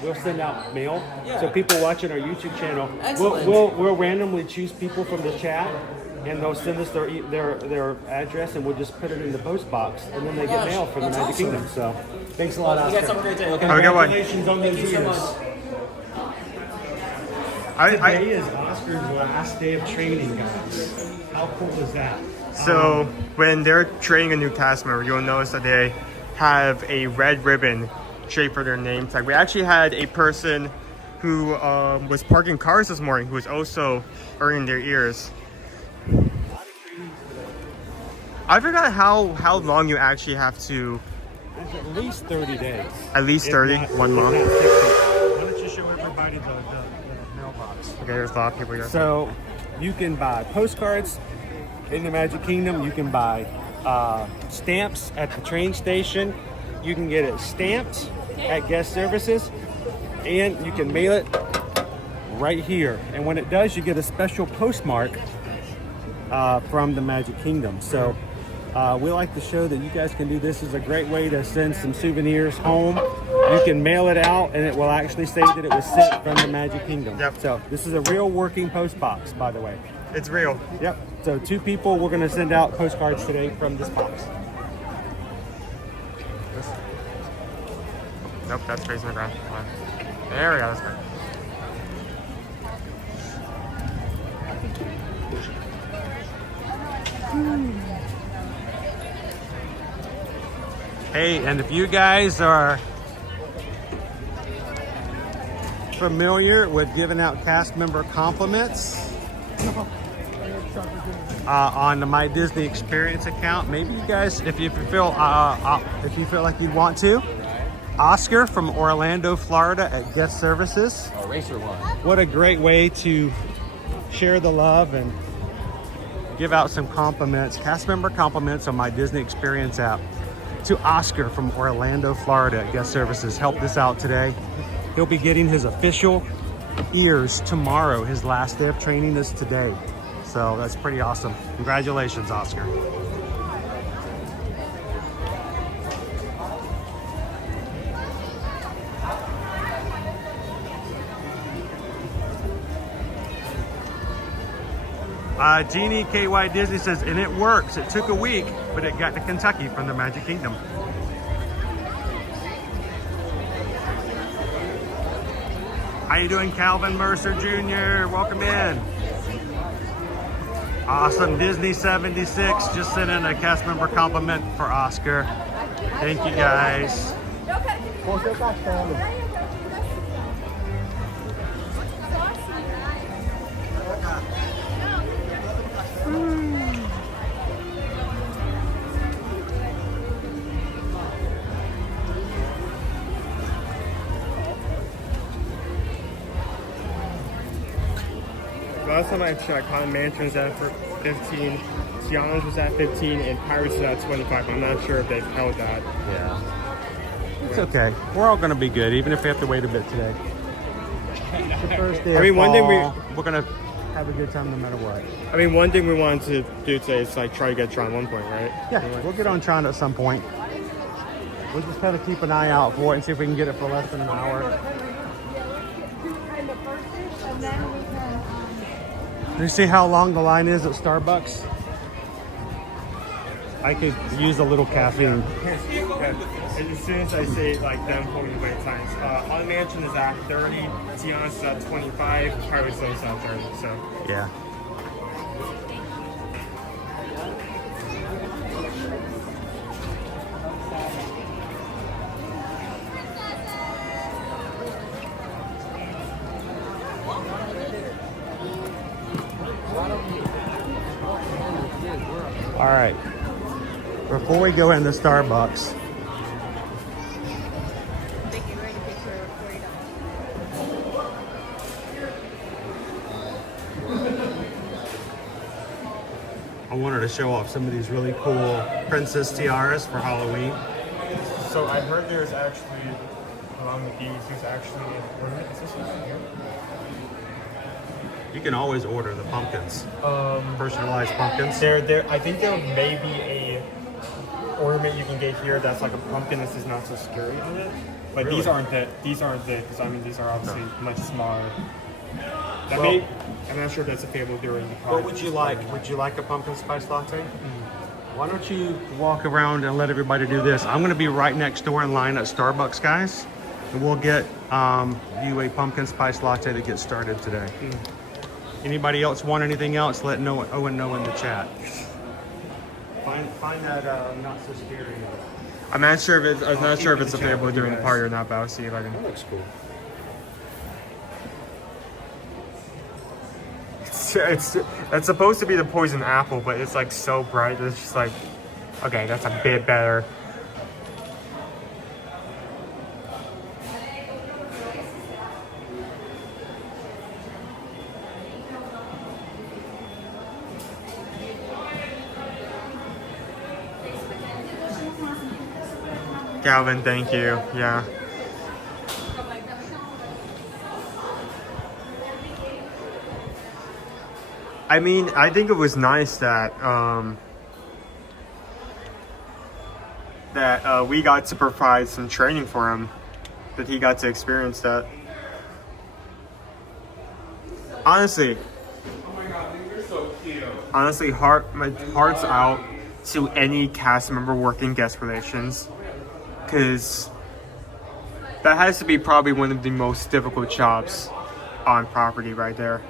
we'll send out mail. Yeah. So people watching our YouTube channel, Excellent. we'll randomly choose people from the chat, and they'll send us their address, and we'll just put it in the post box, and then they get Gosh, mail from the that's Magic awesome. Kingdom. So, thanks a lot, You Oscar. guys have a great day, okay? Have a good one. Congratulations on Thank those you so ears. much. Today is Oscar's last day of training, guys. How cool is that? So when they're training a new cast member, you'll notice that they have a red ribbon shaped for their name tag. We actually had a person who was parking cars this morning who was also earning their ears. I forgot how long you actually have to. It's at least 30 days. At least If 30, not- 1 if month. not 60. Why don't you show everybody the mailbox? Okay, there's a lot of people here. So you can buy postcards in the Magic Kingdom. You can buy stamps at the train station. You can get it stamped at guest services, and you can mail it right here. And when it does, you get a special postmark from the Magic Kingdom. So we like to show that you guys can do this. Is a great way to send some souvenirs home. You can mail it out, and it will actually say that it was sent from the Magic Kingdom. Yep. So this is a real working post box, by the way. It's real. Yep. So 2 people, we're going to send out postcards today from this box. Nope, that's facing the ground. Come on. There we go. That's good. Hey, and if you guys are familiar with giving out cast member compliments on the My Disney Experience account, maybe you guys, if you feel like you'd want to, Oscar from Orlando, Florida at Guest Services. Racer one. What a great way to share the love and give out some compliments, cast member compliments on My Disney Experience app to Oscar from Orlando, Florida at Guest Services. Help this out today. He'll be getting his official ears tomorrow. His last day of training is today. So that's pretty awesome. Congratulations, Oscar. Jeannie KY Disney says, and it works. It took a week, but it got to Kentucky from the Magic Kingdom. How you doing, Calvin Mercer Jr.? Welcome in. Awesome. Disney 76 just sent in a cast member compliment for Oscar. Thank you, guys. Last time I checked, Haunted Mansion is at 15, Tiana's was at 15, and Pirates was at 25. I'm not sure if they've held that. Yeah. It's okay. We're all going to be good, even if we have to wait a bit today. It's the first day I mean, of one thing fall. We're going to have a good time no matter what. I mean, one thing we wanted to do today is like try to get Tron 1 point, right? Yeah, we'll get on Tron at some point. We'll just kind of keep an eye out for it and see if we can get it for less than an hour. Do you see how long the line is at Starbucks? I could use a little caffeine. And as soon as I say like them pulling the wait times, On Mansion is at 30, Tiana's is at 25, Pirates is at 30. So Yeah. All right. Before we go into Starbucks, I wanted to show off some of these really cool princess tiaras for Halloween. So I heard there's actually, along with these, there's actually an ornament. Is this one here? You can always order the pumpkins, personalized pumpkins. I think there may be a ornament you can get here that's like a pumpkin. This is not so scary on it. But Really? these aren't because I mean these are obviously much smaller. Well- I'm not sure if that's available during the What would you like? Would you like a pumpkin spice latte? Why don't you walk around and let everybody do this? I'm going to be right next door in line at Starbucks, guys. And we'll get you a pumpkin spice latte to get started today. Anybody else want anything else? Let Owen know in the chat. Find that not so scary. I'm not sure if it's available during the party or not, but I'll see if I can. That looks cool. It's supposed to be the poison apple, but it's like so bright that it's just like, okay, that's a bit better. Calvin, thank you. Yeah. I mean, I think it was nice that we got to provide some training for him, that he got to experience that. Honestly, my heart's out to any cast member working guest relations, because that has to be probably one of the most difficult jobs on property right there.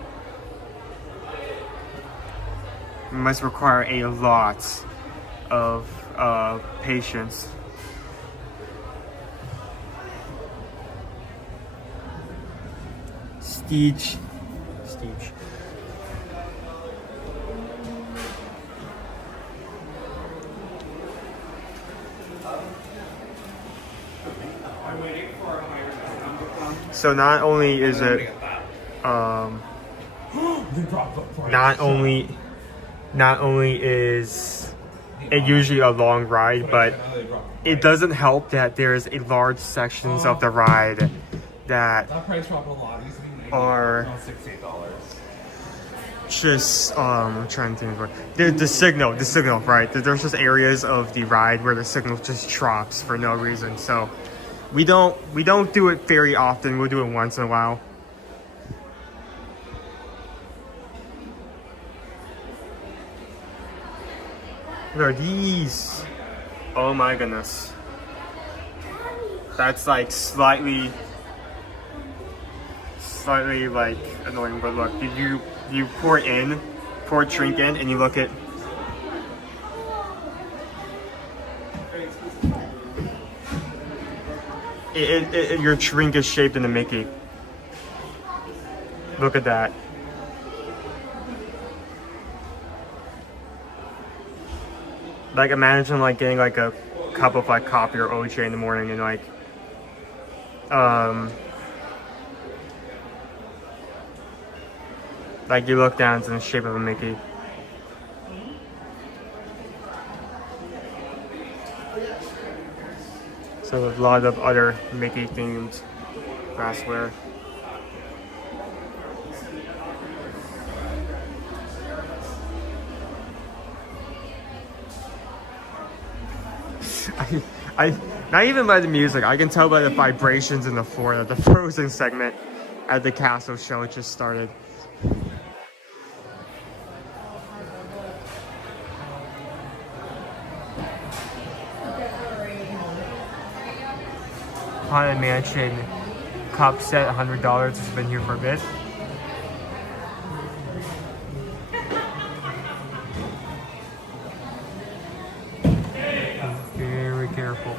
It must require a lot of patience. Steech. So not only is it not only is it usually a long ride, but it doesn't help that there's a large sections of the ride that are just I'm trying to think of the signal, right? There's just areas of the ride where the signal just drops for no reason. So we don't do it very often. We'll do it once in a while. Look at these. Oh my goodness. That's like slightly like annoying, but look, you pour drink in, and you look at your drink is shaped in a Mickey. Look at that. Like imagine like getting like a cup of like coffee or OJ in the morning and like you look down, it's in the shape of a Mickey. So a lot of other Mickey themed glassware. I not even by the music, I can tell by the vibrations in the floor that the Frozen segment at the castle show just started. Haunted Mansion cup set, $100. It's been here for a bit. Very careful.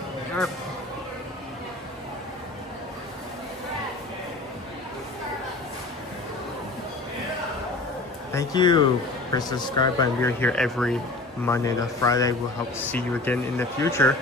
Thank you for subscribing. We're here every Monday to Friday. We'll hope to see you again in the future.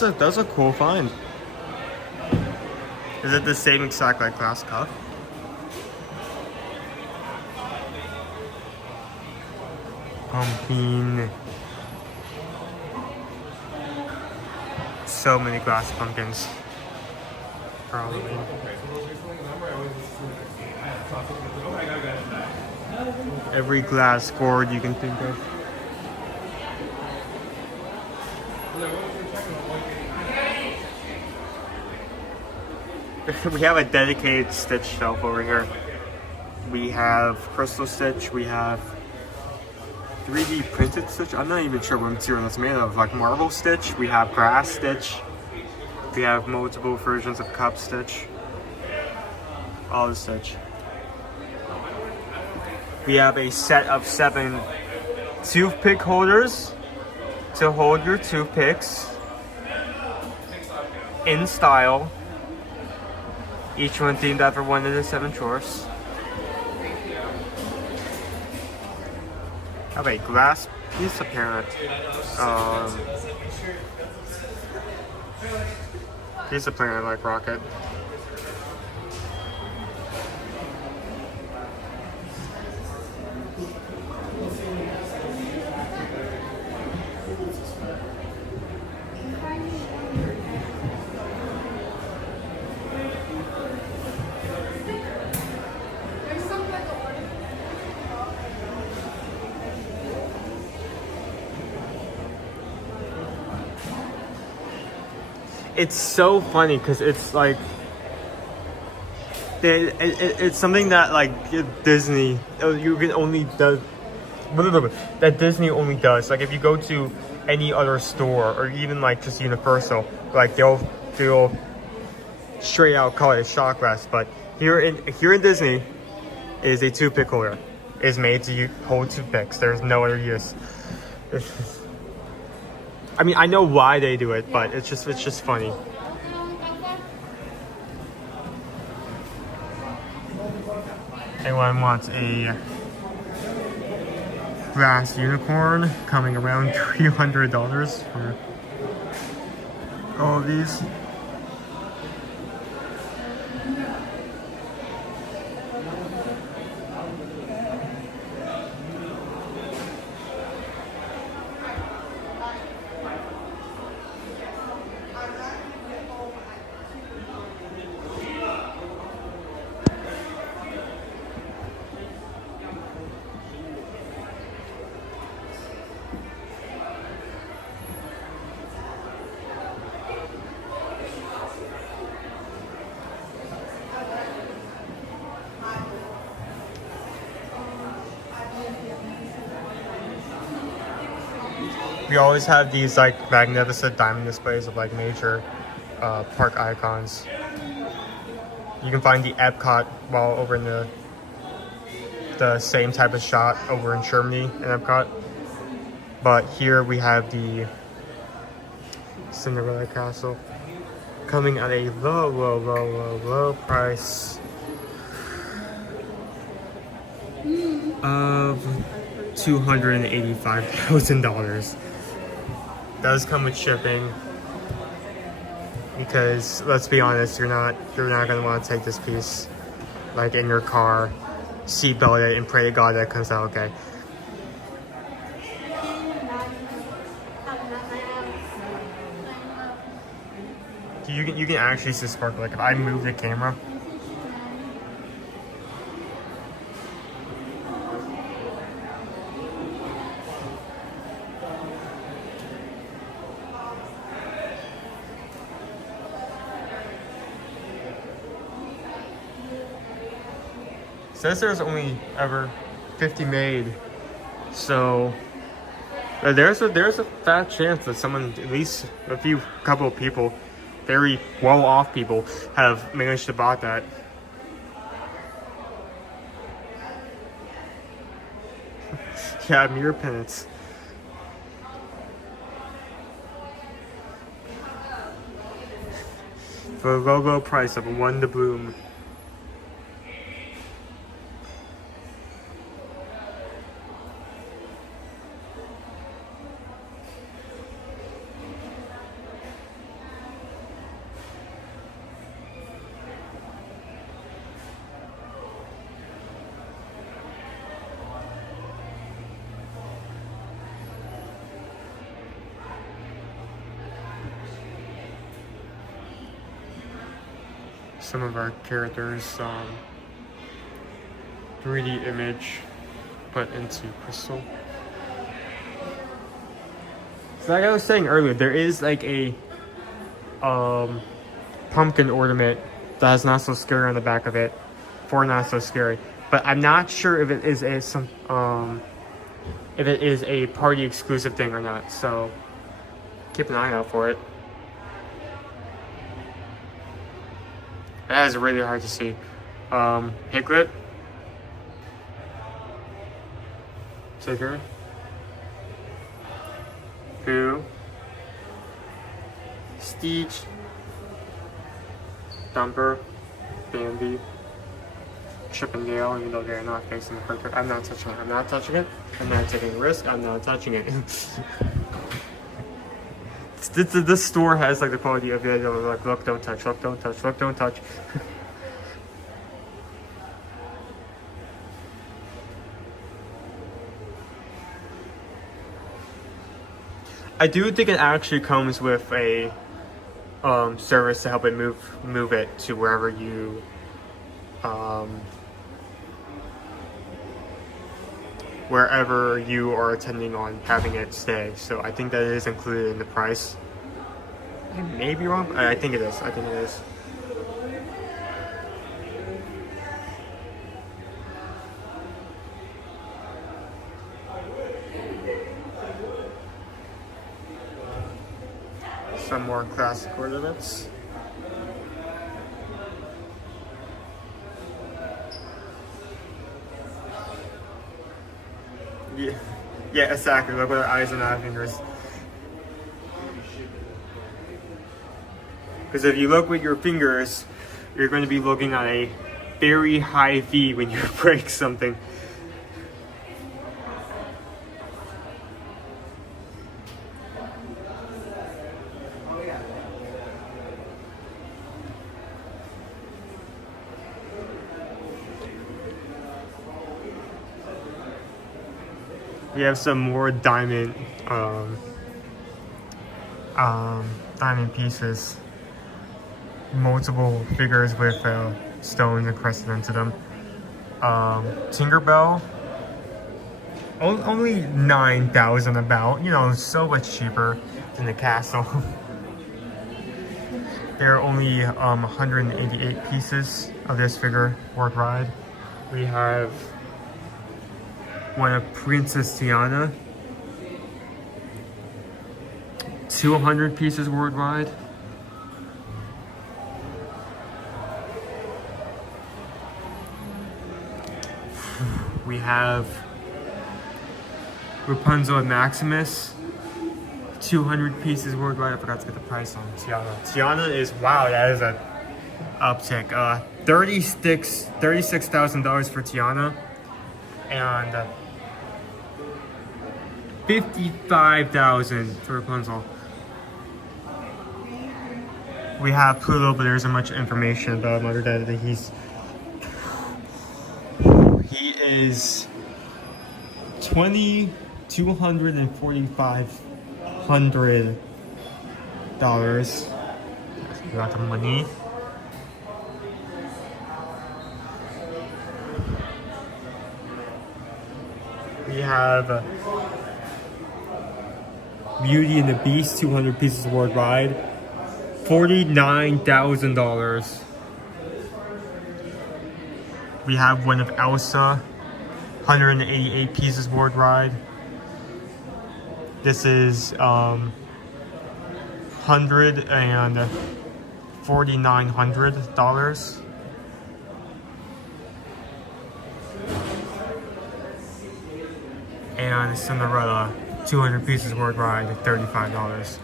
That's a cool find. Is it the same exact like glass cup? Pumpkin. So many glass pumpkins. Probably. Every glass gourd you can think of. We have a dedicated Stitch shelf over here. We have crystal Stitch, we have 3D printed Stitch. I'm not even sure what material it's made of, like marble Stitch. We have grass Stitch. We have multiple versions of cup Stitch. All the Stitch. We have a set of 7 toothpick holders to hold your toothpicks in style. Each one themed after one of the 7 chores. Have a glass piece of parent. Piece of planet like rocket. It's so funny because it's like it's something that like Disney you can only does that Disney only does. Like if you go to any other store or even like just Universal, like they'll straight out call it a shot glass. But here in Disney is a toothpick holder. Is made to hold toothpicks. There's no other use. I mean, I know why they do it, but it's just funny. Anyone wants a glass unicorn coming around $300 for all of these? We always have these like magnificent diamond displays of like major park icons. You can find the Epcot while over in the same type of shot over in Germany in Epcot. But here we have the Cinderella Castle. coming at a low price of $285,000. Does come with shipping, because let's be honest, you're not gonna want to take this piece like in your car, seatbelt it, and pray to God that it comes out okay. You can actually see the sparkle. Like if I move the camera, says there's only ever 50 made, so there's a fat chance that someone, at least a couple of people, very well-off people, have managed to buy that. Yeah, mirror pennants. For a logo price of one doubloon. Some of our characters, 3D image put into crystal. So like I was saying earlier, there is like a pumpkin ornament that has Not So Scary on the back of it for Not So Scary, but I'm not sure if it is a party exclusive thing or not, so keep an eye out for it. That is really hard to see. Piglet. Tigger. Pooh. Stitch. Thumper. Bambi. Chip and Dale, even though they're not facing the character. I'm not touching it. I'm not touching it. I'm not taking a risk. I'm not touching it. This store has like the quality of it, like look, don't touch, look, don't touch, look, don't touch. I do think it actually comes with a service to help it move it to wherever you are intending on having it stay. So I think that is included in the price. I may be wrong, but I think it is. I think it is. Some more classic ornaments. Yeah, exactly. Look at our eyes and our fingers. Because if you look with your fingers, you're going to be looking at a very high V when you break something. We have some more diamond diamond pieces, multiple figures with stones encrusted into them. Tinkerbell, only 9,000 about, you know, so much cheaper than the castle. There are only 188 pieces of this figure worldwide. We have one of Princess Tiana, 200 pieces worldwide. We have Rapunzel and Maximus, 200 pieces worldwide. I forgot to get the price on Tiana. Tiana is, wow, that is a uptick. $36,000 for Tiana, and $55,000 for Rapunzel. We have Pluto, but there isn't much information about him other than that he is $2,245,000. We got the money. We have Beauty and the Beast, 200 pieces worldwide, $49,000. We have one of Elsa, 188 pieces worldwide. This is $1,4,900. And Cinderella, 200 pieces worldwide, $35.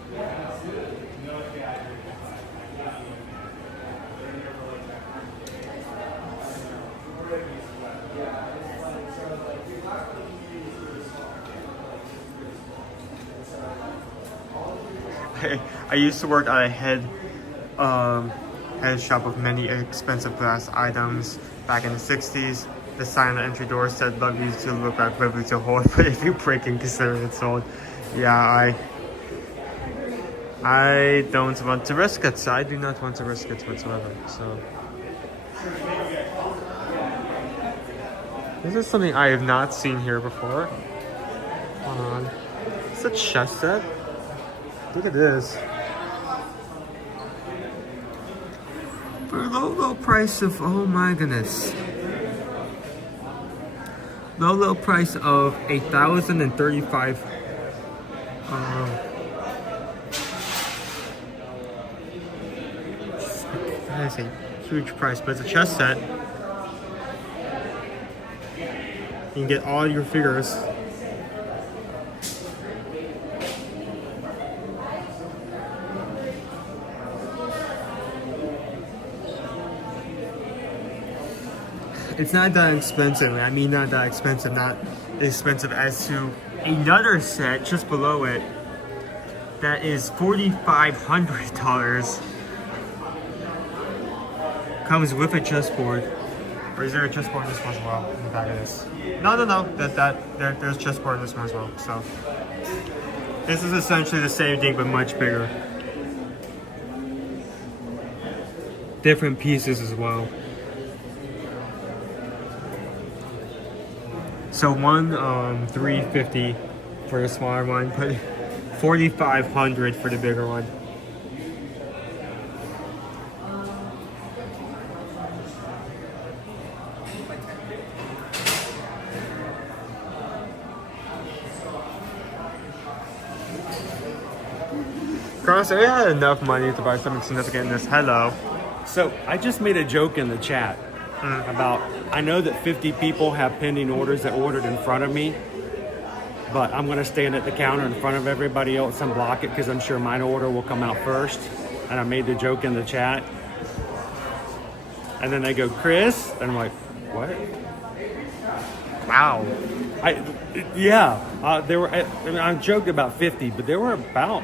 I used to work at a head shop of many expensive glass items back in the 60s. The sign on the entry door said, "Love you to look at, love you to hold, but if you break and consider it sold." Yeah, I don't want to risk it. I do not want to risk it whatsoever. So this is something I have not seen here before. Hold on. It's a chess set. Look at this. For a low price of, oh my goodness. Low price of $1,035. That is a huge price, but it's a chess set. You can get all your figures. It's not that expensive. I mean, not that expensive. Not expensive as to another set just below it that is $4,500. Comes with a chessboard. Or is there a chessboard in this one as well? In the back of this? No. There's chessboard in this one as well. So this is essentially the same thing but much bigger. Different pieces as well. So one $350 for the smaller one, but $4,500 for the bigger one. Cross, we had enough money to buy something significant in this. Hello. So I just made a joke in the chat about, I know that 50 people have pending orders that ordered in front of me, but I'm going to stand at the counter in front of everybody else and block it because I'm sure mine order will come out first. And I made the joke in the chat. And then they go, "Chris?" And I'm like, "What?" Wow. There were, I joked about 50, but there were about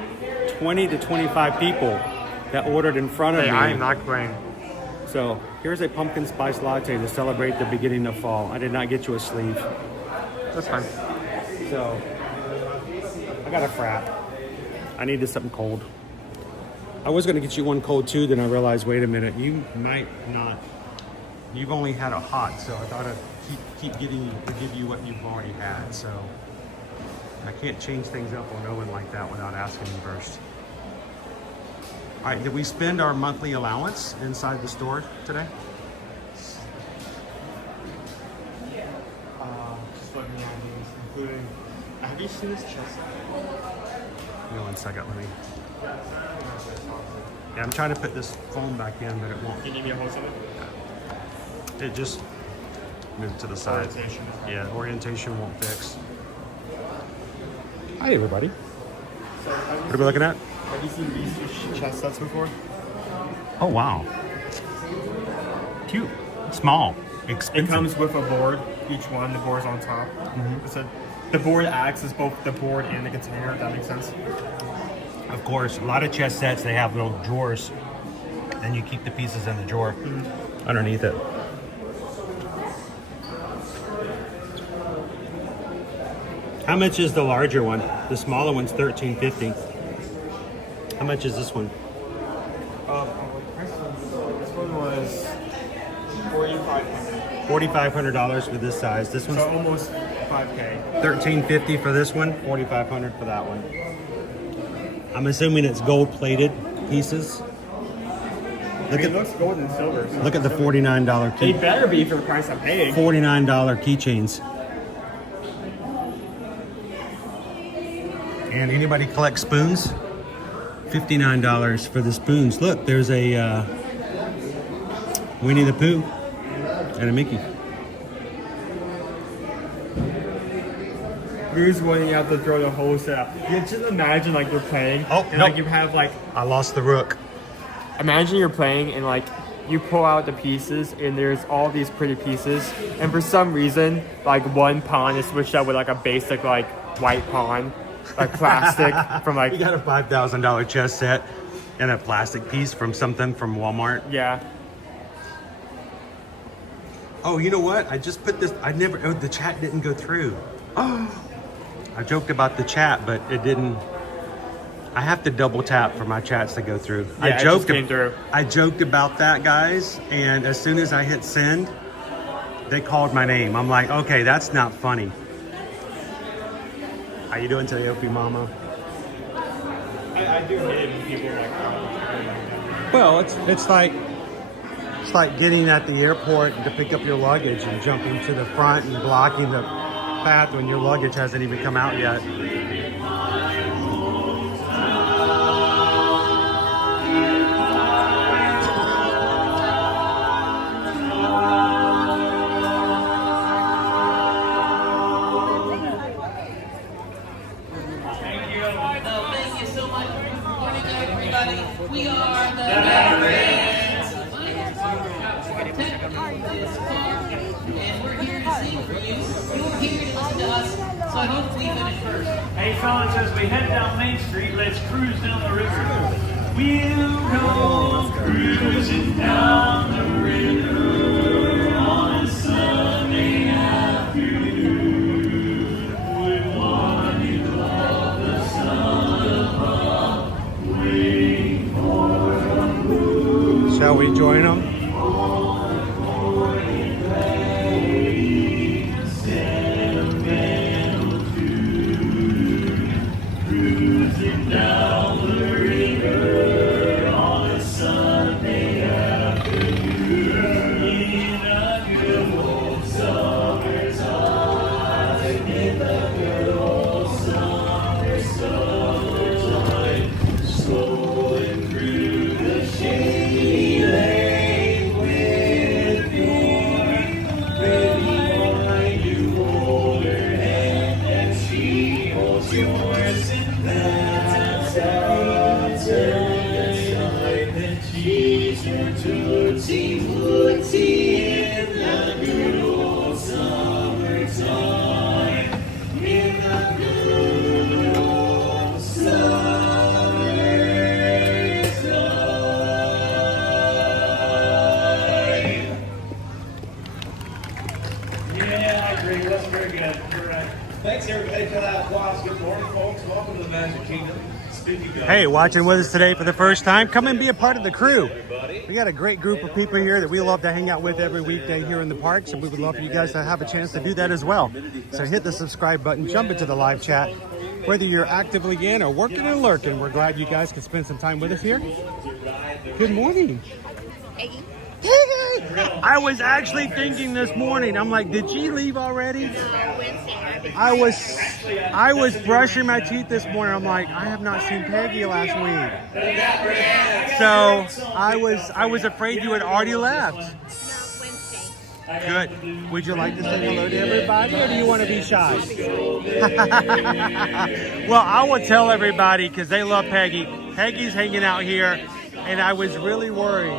20 to 25 people that ordered in front of me. I am not playing. So here's a pumpkin spice latte to celebrate the beginning of fall. I did not get you a sleeve. That's fine. So I got a frap. I needed something cold. I was going to get you one cold too, then I realized, wait a minute, you might not. You've only had a hot, so I thought I'd keep getting you to give you what you've already had. So I can't change things up on Owen like that without asking you first. All right, did we spend our monthly allowance inside the store today? Just looking at these, including. Have you seen this chest? Give me 1 second, let me. Yeah, I'm trying to put this foam back in, but it won't. Can you give me a hold of it? It just moved to the side. Orientation. Yeah, orientation won't fix. Hi, everybody. What are we looking at? Have you seen these two chess sets before? Oh, wow. Cute. Small. It Expensive. comes with a board, each one, the board's on top. So the board acts as both the board and the container, if that makes sense. Of course, a lot of chess sets, they have little drawers. Then you keep the pieces in the drawer underneath it. How much is the larger one? The smaller one's $13.50. How much is this one? This one was $4,500. $4,500 for this size. This one's So almost $5K. $13.50 for this one, $4,500 for that one. I'm assuming it's gold-plated pieces. It looks gold and silver. So Look at the $49 They key. better be for the price I'm paying. $49 keychains. And anybody collect spoons? $59 for the spoons. Look, there's a Winnie the Pooh and a Mickey. Here's when you have to throw the whole set up. You just imagine like you're playing, Oh, and nope. like you have like, I lost the rook. imagine you're playing and like you pull out the pieces and there's all these pretty pieces, and for some reason like one pawn is switched out with like a basic like white pawn, like plastic from like You got a $5,000 chess set and a plastic piece from something from Walmart. yeah. Oh, you know what? I just put this. The chat didn't go through. Oh, I joked about the chat, but it didn't. I have to double tap for my chats to go through. Yeah, it just came through. I joked about that, guys, and as soon as I hit send, they called my name. I'm like, okay, that's not funny. How you doing today, Opie Mama? I do hate it when people like Well, it's like getting at the airport to pick up your luggage and jumping to the front and blocking the path when your luggage hasn't even come out yet. Thank you so much. Good morning, everybody. We are the Davenport and we're here to sing for you. You're here to listen to us, so I hope we finish first. Hey, fellas, as we head down Main Street, let's cruise down the river. We'll go cruising down the river on a Sunday afternoon. With one of the sun above, waiting for the moon. Shall we join them? Cruising down the river on a Sunday afternoon in a good old summertime, in the good old summertime, strolling through the shady lane with me, ready behind you, hold her hand and she holds yours. That's how turn the cheese are tootsie footsie in the good old summertime. In the good old summertime. Yeah, I agree. That's very good. You're right. Thanks everybody for that applause. Good morning, folks. Welcome to the Magic Kingdom. Spooky Ghosts. Hey, watching with us today for the first time, come and be a part of the crew. We got a great group of people here that we love to hang out with every weekday here in the parks, and we would love for you guys to have a chance to do that as well. So hit the subscribe button, jump into the live chat. Whether you're actively in or working and lurking, we're glad you guys can spend some time with us here. Good morning. I was actually thinking this morning, I'm like, did she leave already? I was brushing my teeth this morning. I'm like, I have not seen Peggy last week. So I was afraid you had already left. Good. Would you like to say hello to everybody, or do you want to be shy? Well, I will tell everybody because they love Peggy. Peggy's hanging out here, and I was really worried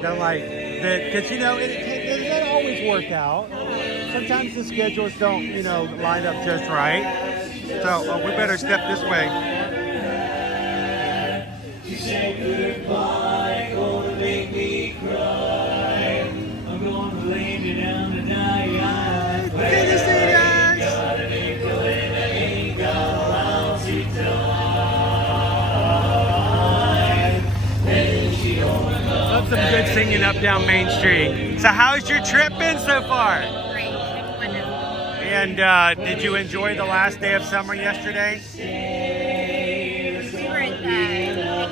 that because you know it doesn't always work out. Sometimes the schedules don't line up just right. So we better step this way. You say goodbye, gonna make me cry. I'm gonna lay me down to die. Good to see you guys. Gotta make a living, ain't got a lot to die. Love some good singing up down Main Street. So how's your trip been so far? Great. Wonderful. And did you enjoy the last day of summer yesterday? We were at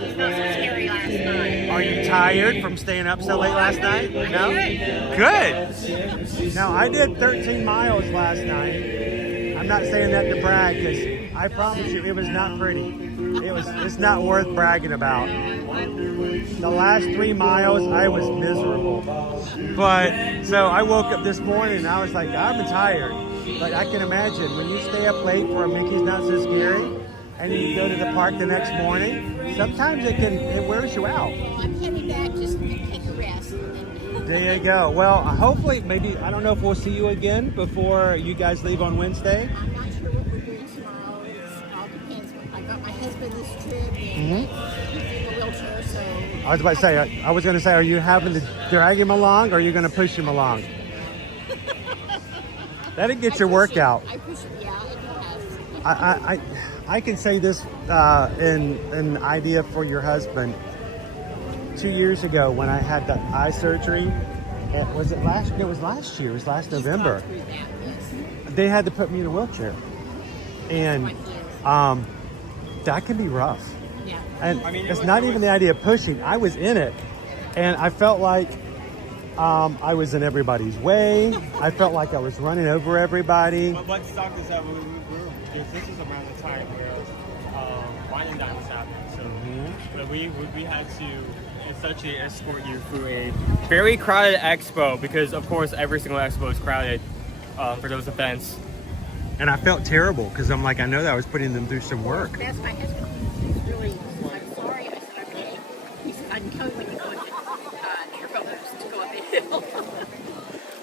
It's Not So Scary last night. Are you tired from staying up so late last night? No? Good. Now, I did 13 miles last night. I'm not saying that to brag because I promise you it was not pretty. It's not worth bragging about. The last 3 miles, I was miserable. But, so I woke up this morning and I was like, I'm tired. But I can imagine when you stay up late for a Mickey's Not So Scary and you go to the park the next morning, sometimes it wears you out. Well, I'm heading back just to take a rest. There you go. Well, hopefully, maybe, I don't know if we'll see you again before you guys leave on Wednesday. I'm not sure what we're doing tomorrow. It all depends. I got my husband this trip and he's in a wheelchair, so... I was about to say, I was going to say, are you having to drag him along or are you going to push him along? That'll get your workout. I push him, yeah, it does. I can say this in an idea for your husband. 2 years ago when I had the eye surgery, was it last year? It was last year. It was last November. They had to put me in a wheelchair. And that can be rough. Yeah. And it's not even the idea of pushing. I was in it. And I felt like I was in everybody's way. I felt like I was running over everybody. What sucked is that this is around the time where wine and dine was happening. So but we had to essentially escort you through a very crowded expo because, of course, every single expo is crowded for those events. And I felt terrible because I'm like, I know that I was putting them through some work. That's my husband. He's really, I'm sorry. I said, okay. He said, I'm coming when you go to your brothers to go up the hill.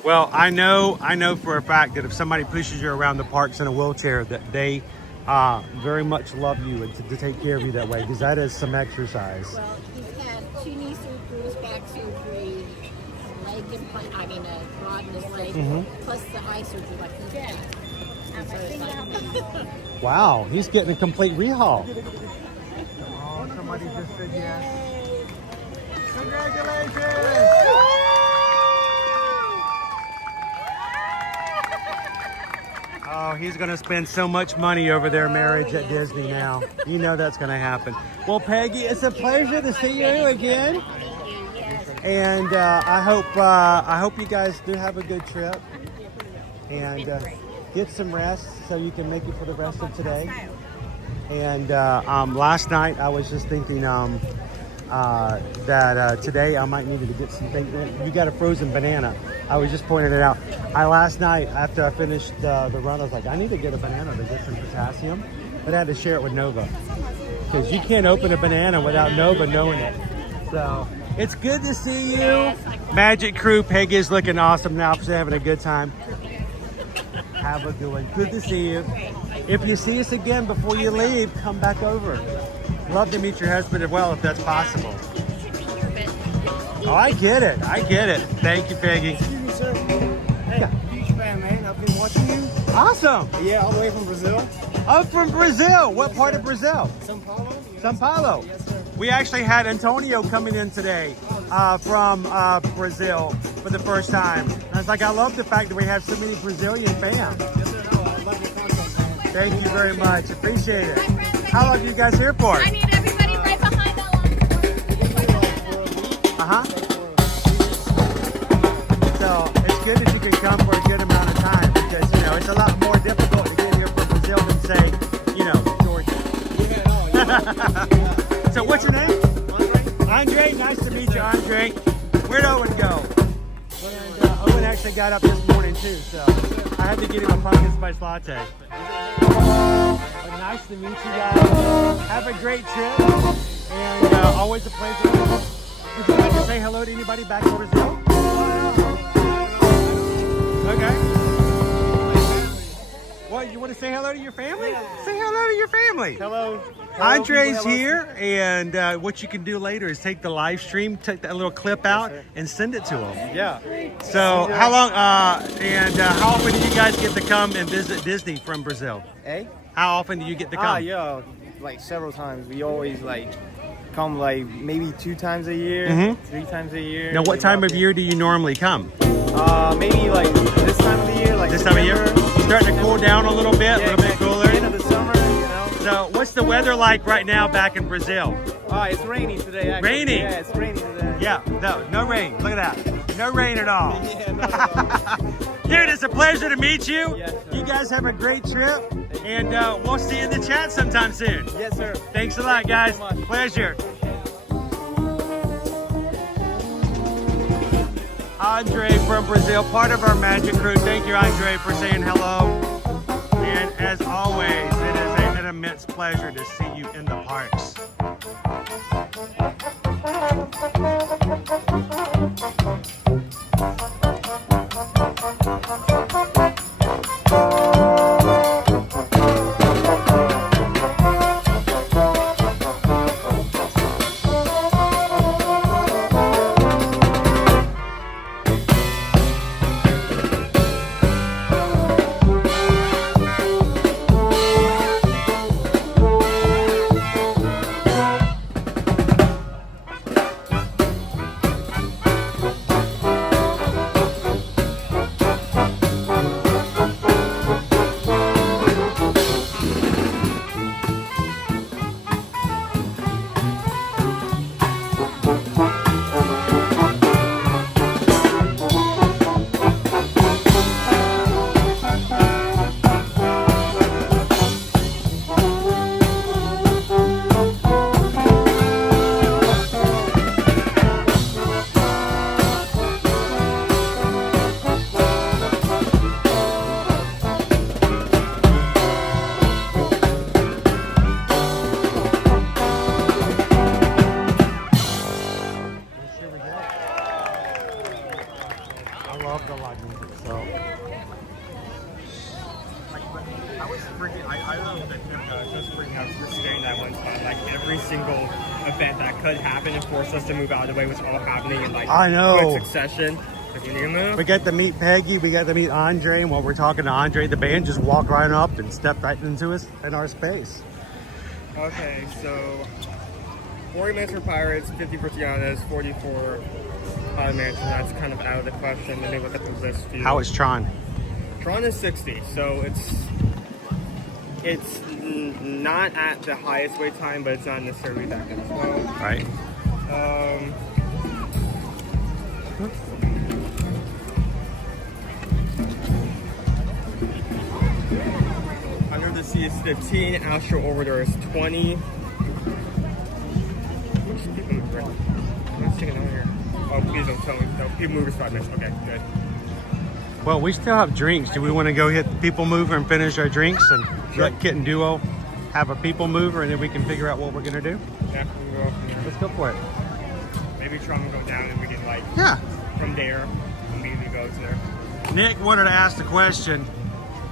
Well, I know for a fact that if somebody pushes you around the parks in a wheelchair, that they very much love you and to take care of you that way, because that is some exercise. Well, he's had 2 knee surgeries, back surgery, leg implant, a rod in his leg, plus the eye surgery like he did. Wow, he's getting a complete rehaul. Oh, somebody just said yes. Congratulations! Oh, he's going to spend so much money over their marriage at Disney now. You know that's going to happen. Well, Peggy, it's a pleasure to see you again. And I hope you guys do have a good trip. And get some rest so you can make it for the rest of today. And last night I was just thinking that today I might need to get some things. You got a frozen banana. I was just pointing it out. Last night after I finished the run, I was like, I need to get a banana to get some potassium, but I had to share it with Nova because you can't open a banana without Nova knowing it. So it's good to see you. Magic Crew, Peggy is looking awesome now. She's having a good time. Have a good one. Good to see you. If you see us again before you leave, come back over. Love to meet your husband as well if that's possible. Oh, I get it. I get it. Thank you, Peggy. Excuse me, sir. Hey, huge fan, man. I've been watching you. Awesome. Yeah, all the way from Brazil. I'm from Brazil. What part of Brazil? São Paulo. São Paulo. Yes, sir. We actually had Antonio coming in today from Brazil for the first time. And I was like, I love the fact that we have so many Brazilian fans. Yes, sir. No, I love your content, man. Thank you very much. Appreciate it. How long are you guys here for? I need everybody right behind that one. So it's good that you can come for a good amount of time because, you know, it's a lot more difficult to get here from Brazil than, say, you know, Georgia. So what's your name? Andre. Andre, nice to meet you, Andre. Where'd Owen go? And Owen actually got up this morning too, so I had to get him a pumpkin spice latte. But nice to meet you guys. Have a great trip, and always a pleasure. Would you like to say hello to anybody back in Brazil? Okay. What, you want to say hello to your family? Yeah. Say hello to your family. Hello. Andre's here, and what you can do later is take the live stream, take that little clip out, and send it to him. Yeah. So how long, how often do you guys get to come and visit Disney from Brazil? How often do you get to come? Yeah, like several times. We always like come like maybe 2 times a year, 3 times a year. Now, what time of year do you normally come? Maybe like this time of the year, like this time of year. Starting to cool down a little bit, a little bit cooler. End of the summer, you know. So, what's the weather like right now back in Brazil? It's rainy today. Actually. Rainy. Yeah, it's rainy today. Yeah, no rain. Look at that. No rain at all. Yeah, not at all. Dude, it's a pleasure to meet you. Yes, you guys have a great trip, and we'll see you in the chat sometime soon. Yes, sir. Thanks a lot, guys. So much. Pleasure. Andre from Brazil, part of our magic crew. Thank you, Andre, for saying hello. And as always, it is an immense pleasure to see you in the parks. To move out of the way was all happening in like I know. quick succession. We got to meet Peggy, we got to meet Andre, and while we're talking to Andre, the band just walked right up and stepped right into us in our space. Okay, so 40 minutes for Pirates, 50 for Tiana's, 40 for Haunted Mansion. That's kind of out of the question. Let me look at the list for you. How is Tron? Tron is 60, so it's not at the highest wait time, but it's not necessarily that good as well. Right. Under the Sea is 15, Astro Orbiter is 20. What's PeopleMover? Let's take another here. Oh, please don't tell me. No, PeopleMover is 5 minutes. Okay, good. Well, we still have drinks. Do we want to go hit PeopleMover and finish our drinks and let Kit and Duo have a PeopleMover, and then we can figure out what we're gonna do? Yeah, we can go. Let's go for it. Maybe Trump will go down and we can like from there immediately go to there. Nick wanted to ask the question,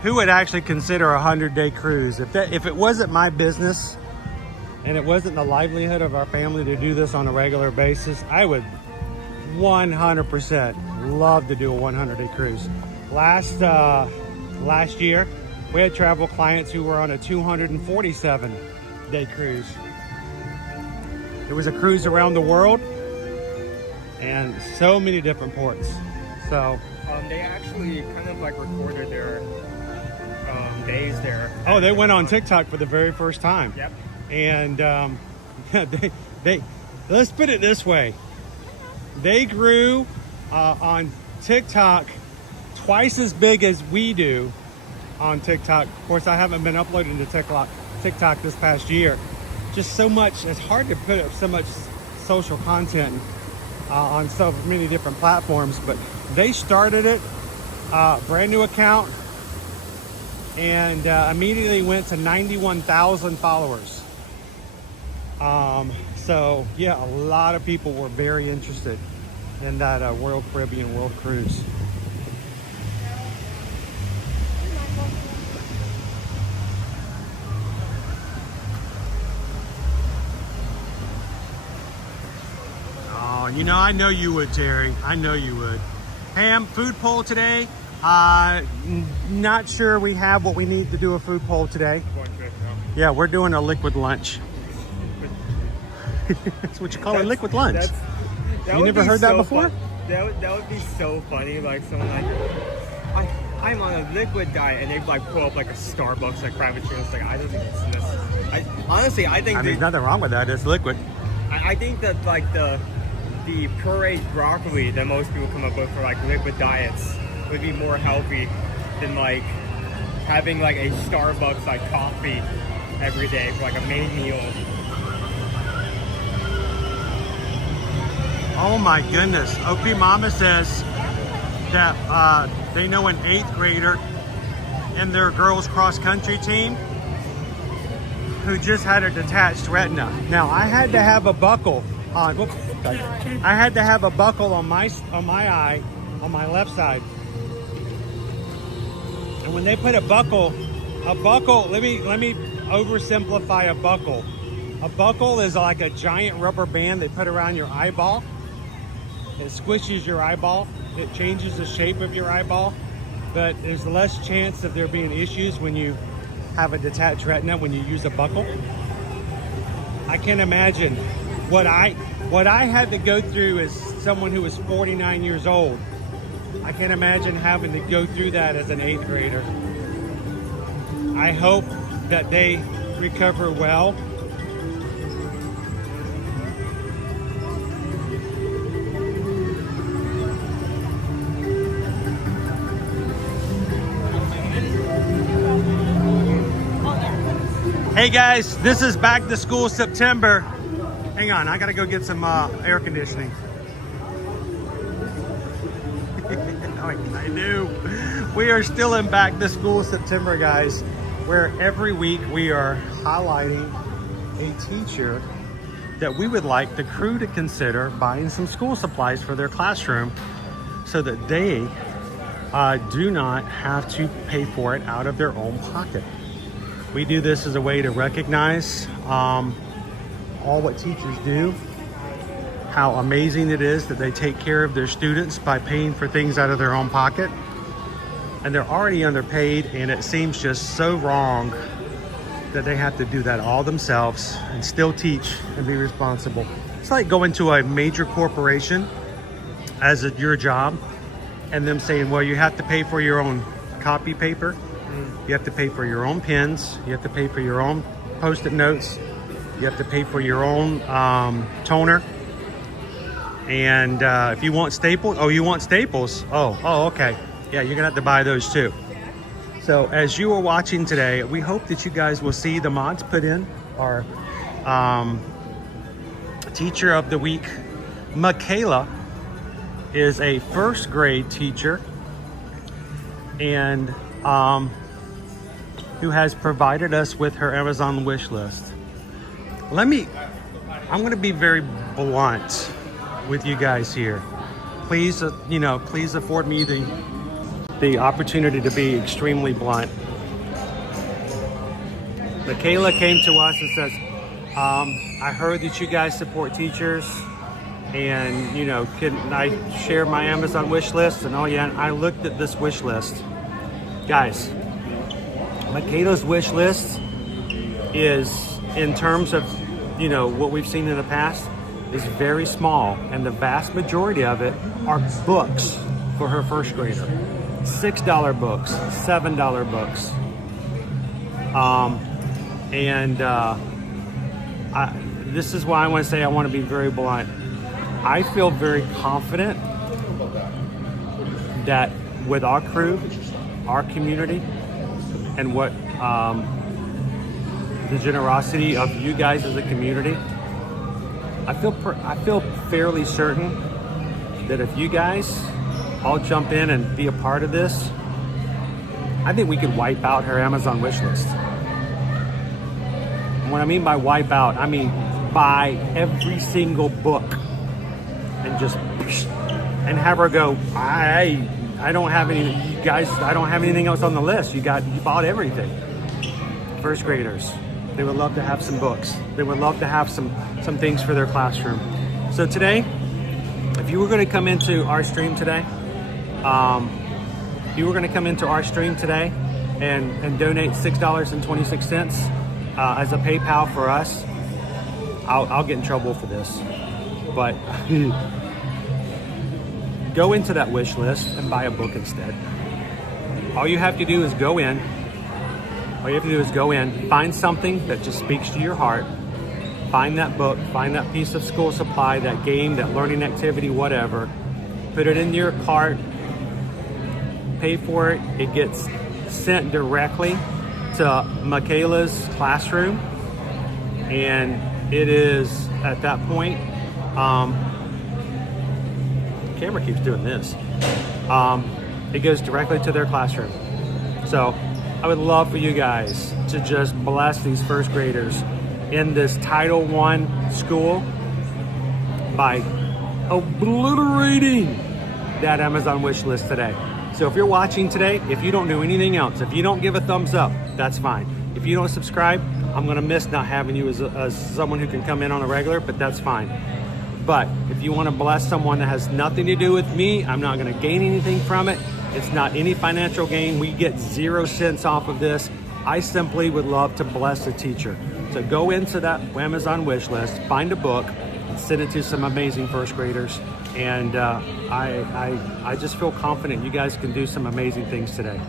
who would actually consider a 100-day cruise? If it wasn't my business and it wasn't the livelihood of our family to do this on a regular basis, I would 100% love to do a 100-day cruise. Last year, we had travel clients who were on a 247-day cruise. It was a cruise around the world and so many different ports. So they actually kind of like recorded their days there. Oh, they went on TikTok for the very first time. Yep. And they let's put it this way. They grew on TikTok twice as big as we do on TikTok. Of course, I haven't been uploading to TikTok this past year. Just so much, it's hard to put up so much social content on so many different platforms, but they started it, brand new account, and immediately went to 91,000 followers. So yeah, a lot of people were very interested in that Royal Caribbean World Cruise. Oh, you know, I know you would, Terry. I know you would. Ham, food poll today. Not sure we have what we need to do a food poll today. Yeah, we're doing a liquid lunch. That's what you call a liquid lunch. You never heard that before? That would be so funny. Like someone like, I'm on a liquid diet, and they like pull up like a Starbucks like Frappuccino. It's like, I don't think it's necessary. Honestly, I think there's nothing wrong with that. It's liquid. I think that like the pureed broccoli that most people come up with for like liquid diets would be more healthy than like having like a Starbucks like coffee every day for like a main meal. Oh my goodness. Opie Mama says that they know an 8th grader in their girls cross country team who just had a detached retina. Now I had to have a buckle on. Whoops, I had to have a buckle on my eye on my left side. And when they put a buckle, let me oversimplify a buckle. A buckle is like a giant rubber band they put around your eyeball. It squishes your eyeball. It changes the shape of your eyeball, but there's less chance of there being issues when you have a detached retina when you use a buckle. I can't imagine what I had to go through as someone who was 49 years old. I can't imagine having to go through that as an 8th grader. I hope that they recover well. Hey guys, this is back to school September. Hang on, I gotta go get some air conditioning. I knew. We are still in back to school September, guys, where every week we are highlighting a teacher that we would like the crew to consider buying some school supplies for their classroom so that they do not have to pay for it out of their own pocket. We do this as a way to recognize all what teachers do, how amazing it is that they take care of their students by paying for things out of their own pocket. And they're already underpaid, and it seems just so wrong that they have to do that all themselves and still teach and be responsible. It's like going to a major corporation as your job and them saying, well, you have to pay for your own copy paper. You have to pay for your own pens. You have to pay for your own Post-it notes. You have to pay for your own toner. And if you want staples, you want staples? Oh, okay. Yeah, you're gonna have to buy those too. So as you are watching today, we hope that you guys will see the mods put in our teacher of the week. Michaela is a 1st grade teacher and who has provided us with her Amazon wish list. I'm gonna be very blunt with you guys here. Please, please afford me the opportunity to be extremely blunt. Michaela came to us and says, I heard that you guys support teachers, and can I share my Amazon wish list? And oh yeah, I looked at this wish list. Guys, Michaela's wish list is, in terms of what we've seen in the past, is very small, and the vast majority of it are books for her 1st grader. $6 books, $7 books. This is why I want to say I want to be very blunt. I feel very confident that with our crew, our community, and what the generosity of you guys as a community, I feel fairly certain that if you guys all jump in and be a part of this, I think we could wipe out her Amazon wish list. And what I mean by wipe out, I mean buy every single book and just and have her go, I don't have any, you guys, I don't have anything else on the list. You bought everything. First graders, they would love to have some books. They would love to have some things for their classroom. So today, if you were going to come into our stream today, and donate $6.26 as a PayPal for us, I'll get in trouble for this, but go into that wish list and buy a book instead. All you have to do is go in, find something that just speaks to your heart, find that book, find that piece of school supply, that game, that learning activity, whatever, put it in your cart, pay for it. It gets sent directly to Michaela's classroom, and it is at that point, camera keeps doing this, it goes directly to their classroom. So I would love for you guys to just bless these first graders in this Title I school by obliterating that Amazon wish list today. So if you're watching today, if you don't do anything else, if you don't give a thumbs up, that's fine. If you don't subscribe, I'm gonna miss not having you as someone who can come in on a regular, but that's fine. But if you wanna bless someone that has nothing to do with me, I'm not gonna gain anything from it. It's not any financial gain. We get 0 cents off of this. I simply would love to bless a teacher. So go into that Amazon wish list, find a book, and send it to some amazing first graders. And I just feel confident you guys can do some amazing things today.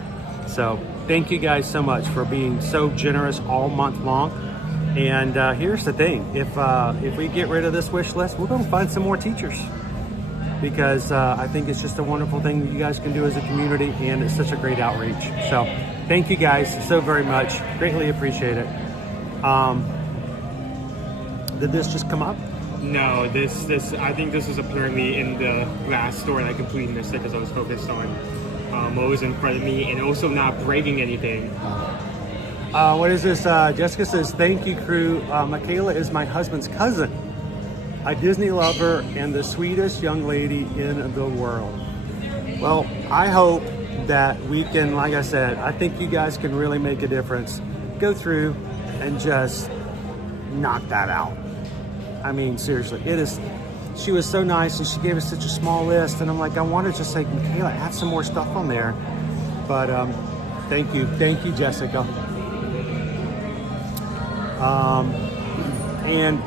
So thank you guys so much for being so generous all month long. And here's the thing, if we get rid of this wish list, we're gonna find some more teachers, because I think it's just a wonderful thing that you guys can do as a community, and it's such a great outreach. So thank you guys so very much, greatly appreciate it. Did this just come up? No, this I think this was apparently in the last store that I completely missed it because I was focused on what was in front of me and also not breaking anything. What is this? Jessica says, thank you, crew. Michaela is my husband's cousin, a Disney lover and the sweetest young lady in the world. Well, I hope that we can, like I said, I think you guys can really make a difference. Go through and just knock that out. I mean, seriously, she was so nice and she gave us such a small list, and I'm like, I want to just say, Michaela, add some more stuff on there. But thank you, Jessica. And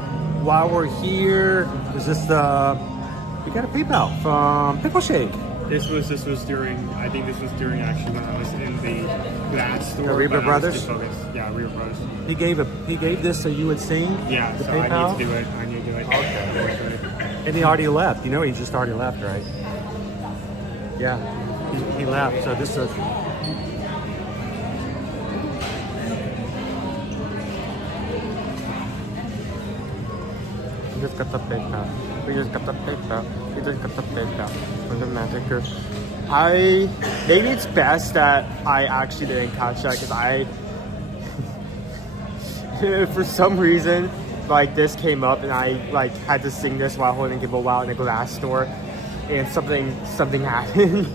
while we're here, is this we got a PayPal from Pickle Shake. This was during, I think this was during actually when I was in the last store. The Reba Brothers? Yeah, Reba Brothers. He gave this so you would sing? Yeah, the so PayPal? I need to do it. Okay. And he already left. You know he just already left, right? Yeah, he left. So this is... We just got the PayPal. From the Magic Group. Maybe it's best that I actually didn't catch that, because for some reason, like, this came up and I like had to sing this while holding Give a Wow in a glass store, and something happened.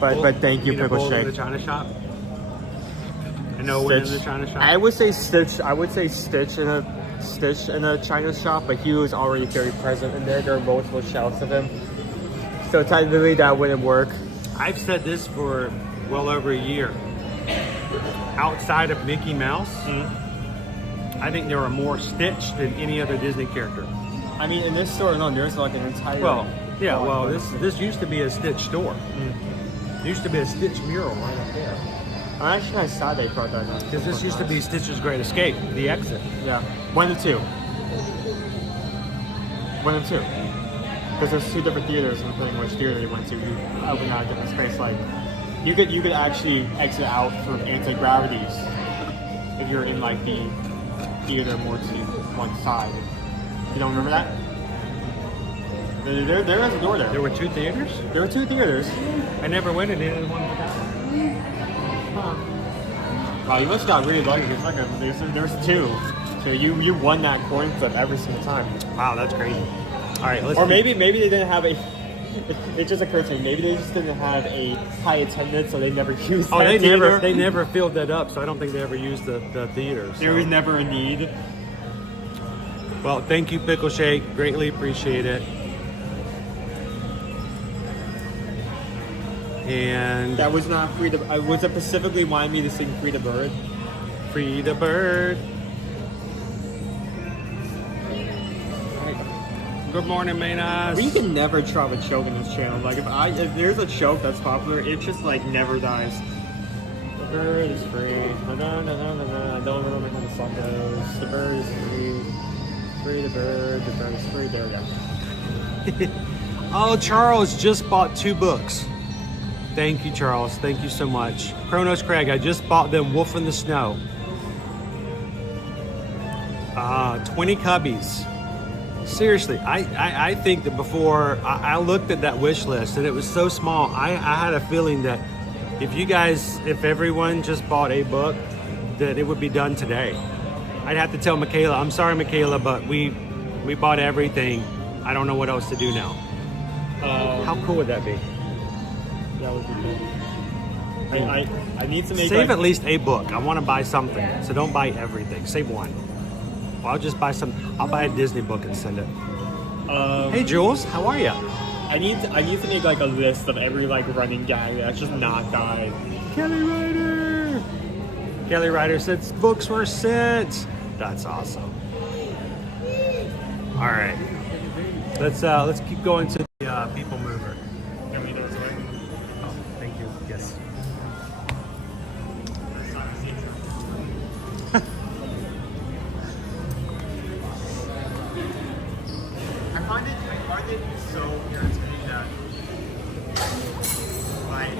but thank you, Pickle Shake. In the China shop? And Owen in the China shop? I would say Stitch in a China shop, but he was already very present in there. There are multiple shelves of him, so technically that wouldn't work. I've said this for well over a year. Outside of Mickey Mouse, I think there are more Stitch than any other Disney character. I mean, in this store, no, there's like an entire... This used to be a Stitch store. It used to be a Stitch mural right up there. I'm actually kind of sad they brought that up. Because this used to be Stitch's Great Escape, the exit. Yeah, 1 and 2. 1 and 2. Because there's 2 different theaters, and depending which theater you went to, you open out a different space. Like, you could actually exit out from anti-gravities if you're in like the theater more to one side. You don't remember that? There is a door there. There were 2 theaters? There were 2 theaters. I never went in any one without. Wow, you must got really lucky. There's 2. So you won that coin flip every single time. Wow, that's crazy. All right, let's. Or maybe they didn't have a. It just occurred to me. Maybe they just didn't have a high attendance, so they never used. Oh, that theater. they never filled that up, so I don't think they ever used the theater. So. There was never a need. Well, thank you, Pickle Shake. Greatly appreciate it. And that was not Free the. Was it specifically wanting me to sing Free the Bird? Free the Bird. Good morning, Maynas. Well, you can never drop a choke in this channel. Like if there's a choke that's popular, it just like never dies. The bird is free. I don't remember how the song goes. The bird is free. Free the bird. The bird is free. There we go. Oh, Charles just bought 2 books. Thank you, Charles. Thank you so much. Kronos Craig, I just bought them Wolf in the Snow. 20 cubbies. Seriously, I think that before I looked at that wish list and it was so small, I had a feeling that if everyone just bought a book, that it would be done today. I'd have to tell Michaela, I'm sorry, Michaela, but we bought everything. I don't know what else to do now. How cool would that be? That would be cool. I need to make save at least a book. I want to buy something, so don't buy everything. Save one. Well, I'll just buy some. I'll buy a Disney book and send it. Hey Jules, how are you? I need to make like a list of every like running gag that's just not died. Kelly Ryder. Kelly Ryder said books were sent. That's awesome. All right, let's keep going to the PeopleMover. Oh, thank you. Yes. I find it so irritating that like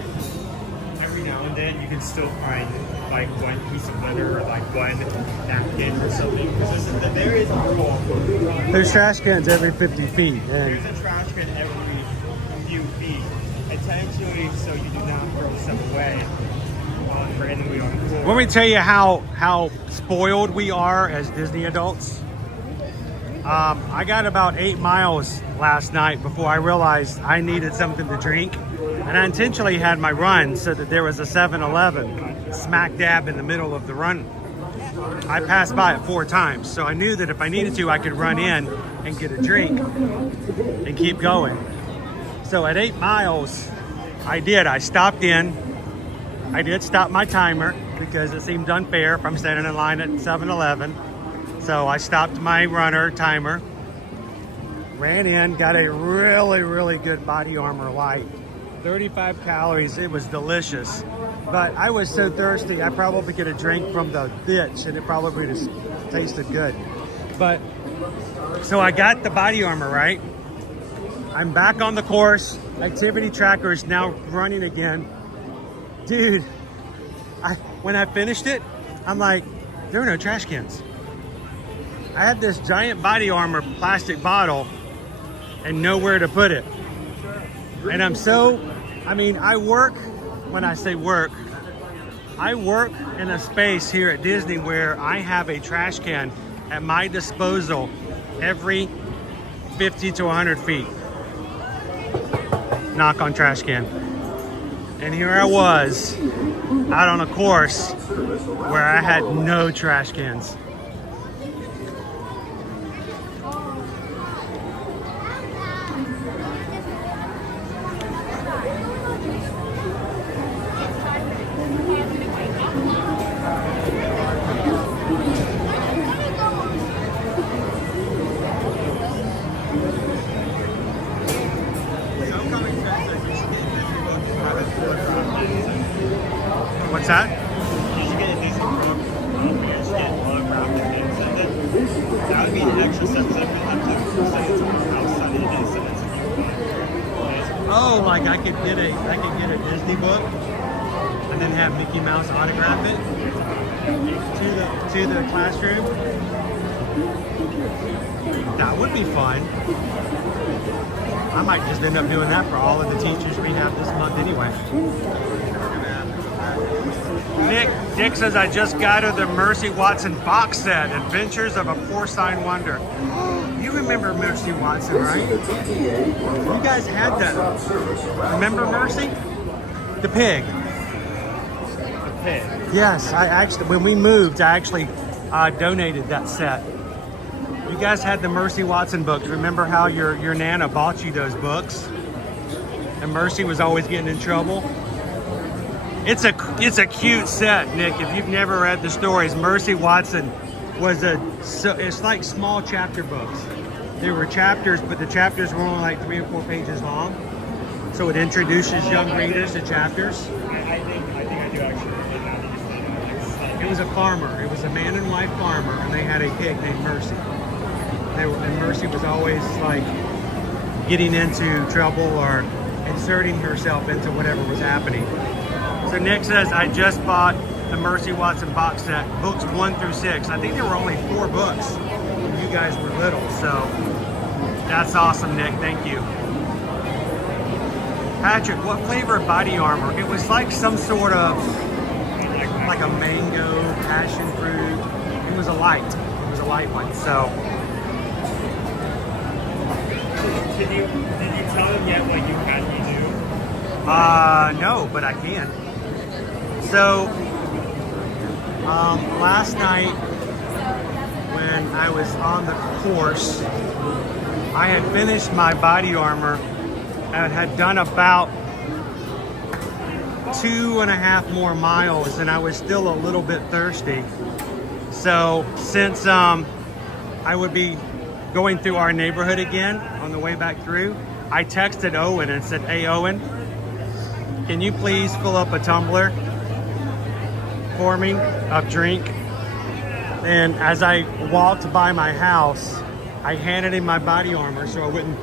every now and then you can still find like one piece of litter or like one napkin or something. Because there is a rule. There's trash cans every 50 feet. There's a trash can every few feet. Intentionally so you do not throw stuff away randomly on the floor. Let me tell you how spoiled we are as Disney adults. I got about 8 miles last night before I realized I needed something to drink. And I intentionally had my run so that there was a 7-Eleven smack dab in the middle of the run. I passed by it 4 times, so I knew that if I needed to, I could run in and get a drink and keep going. So at 8 miles, I did. I stopped in. I did stop my timer because it seemed unfair if I'm standing in line at 7-Eleven. So I stopped my runner timer, ran in, got a really, really good body armor light. 35 calories, it was delicious. But I was so thirsty, I probably get a drink from the ditch and it probably just tasted good. But, so I got the body armor, right? I'm back on the course. Activity tracker is now running again. Dude, when I finished it, I'm like, there were no trash cans. I had this giant body armor plastic bottle and nowhere to put it. And I work, when I say work, I work in a space here at Disney where I have a trash can at my disposal every 50 to 100 feet. Knock on trash can. And here I was out on a course where I had no trash cans. What's that? You should get a decent book. You should get bug wrapped and send it. That would be an extra step. So I could have to send it to my house, send it and send it to you. Oh, like I could get a Disney book and then have Mickey Mouse autograph it to the classroom. That would be fun. I might just end up doing that for all of the teachers we have this month anyway. Dick says, I just got her the Mercy Watson box set, Adventures of a Porcine Wonder. You remember Mercy Watson, right? You guys had that. Remember Mercy? The pig. The pig. Yes, I actually, when we moved, I actually donated that set. You guys had the Mercy Watson books. Remember how your Nana bought you those books? And Mercy was always getting in trouble? It's a cute set, Nick. If you've never read the stories, Mercy Watson was it's like small chapter books. There were chapters, but the chapters were only like 3 or 4 pages long. So it introduces young readers to chapters. I think I do actually. It was a farmer. It was a man and wife farmer, and they had a pig named Mercy. And Mercy was always like getting into trouble or inserting herself into whatever was happening. So Nick says, I just bought the Mercy Watson box set, books 1 through 6. I think there were only 4 books when you guys were little. So that's awesome, Nick. Thank you. Patrick, what flavor of body armor? It was like some sort of, like a mango, passion fruit. It was a light. It was a light one. So. Did you tell them yet what you had me do? No, but I can. So, last night when I was on the course, I had finished my body armor and had done about 2.5 more miles, and I was still a little bit thirsty. So, since I would be going through our neighborhood again on the way back through, I texted Owen and said, hey Owen, can you please fill up a tumbler for me of drink? And as I walked by my house, I handed him my body armor so I wouldn't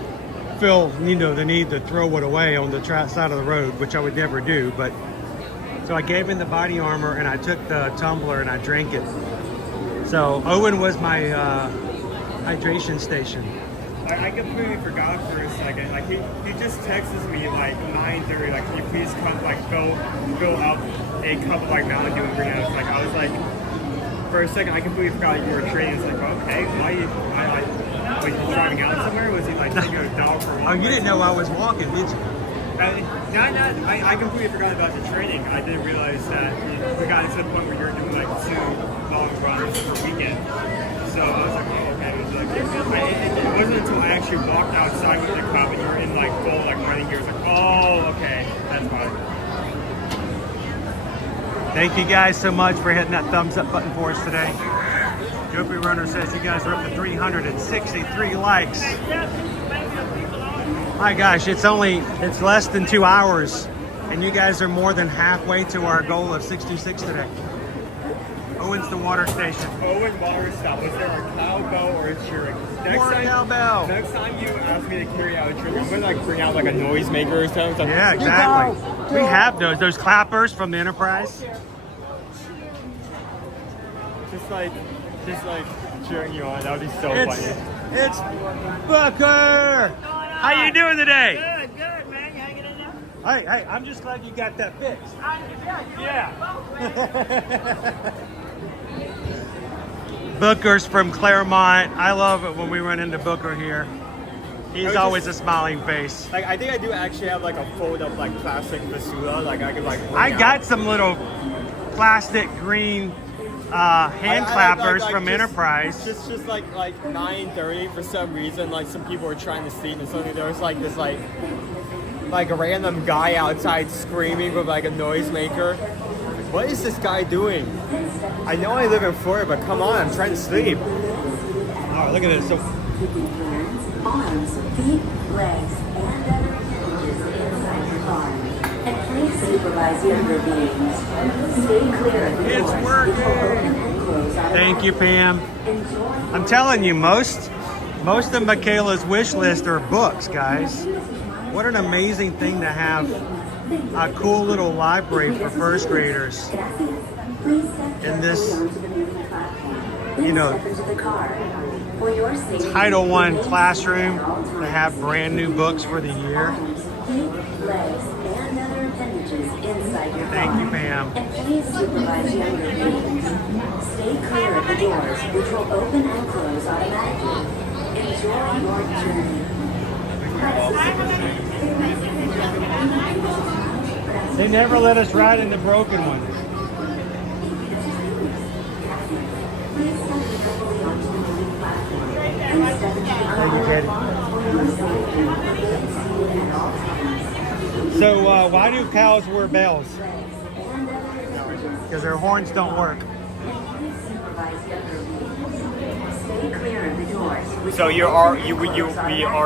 feel, the need to throw it away on the side of the road, which I would never do. But so I gave him the body armor and I took the tumbler and I drank it. So Owen was my hydration station. I completely forgot for a second. Like he just texts me like 9:30. Like, can you please come like fill up a cup of like Mountain Dew and bring it out? Like I was like, for a second I completely forgot you were training. It's like, okay, why you driving out somewhere? Was he like taking a dog for a walk? Oh, you didn't know I was walking, did you? I completely forgot about the training. I didn't realize that we got to the point where you're doing like 2 long runs per weekend. So I was like, oh, okay. It wasn't until I actually walked outside with the cup and you were in like full like running gear. I was like, oh, okay, that's fine. Thank you guys so much for hitting that thumbs up button for us today. Dopey Runner says you guys are up to 363 likes. My gosh, it's less than 2 hours, and you guys are more than halfway to our goal of 66 today. Owen's the water station. Owen water stop. Was there a cowbell or a cheering? Cowbell. Next time you ask me to carry out a trick, I'm gonna like bring out like a noisemaker or something. Yeah, exactly. We have those clappers from the Enterprise. Just like cheering you on. That would be so funny. It's Booker. How you doing today? Good, man. You hanging in there? Hey, I'm just glad you got that fixed. Yeah. Booker's from Claremont. I love it when we run into Booker here. He's always a smiling face. Like I think I do actually have like a fold up like plastic basura. Like I could like. I got some little plastic green hand clappers from Enterprise. Just like 9:30 for some reason. Like some people were trying to sleep and suddenly there was like this like a random guy outside screaming with like a noisemaker. What is this guy doing? I know I live in Florida, but come on, I'm trying to sleep. Oh, look at this. So arms, feet, legs, and other appendages inside the car. And please supervise younger beings. Stay clear of the it's doors. working. Thank you, Pam. I'm telling you, most of Michaela's wish list are books, guys. What an amazing thing to have a cool little library for first graders in this, For your safety, Title I remain classroom. seated at all They times. have brand new books for the year. Arms, feet, legs, and other appendages inside your Thank car. you, ma'am. And please supervise younger beings. Stay clear of the doors, which will open and close automatically. Enjoy your journey. They never let us ride in the broken ones. Thank you, Katie. So why do cows wear bells? Because their horns don't work. So we are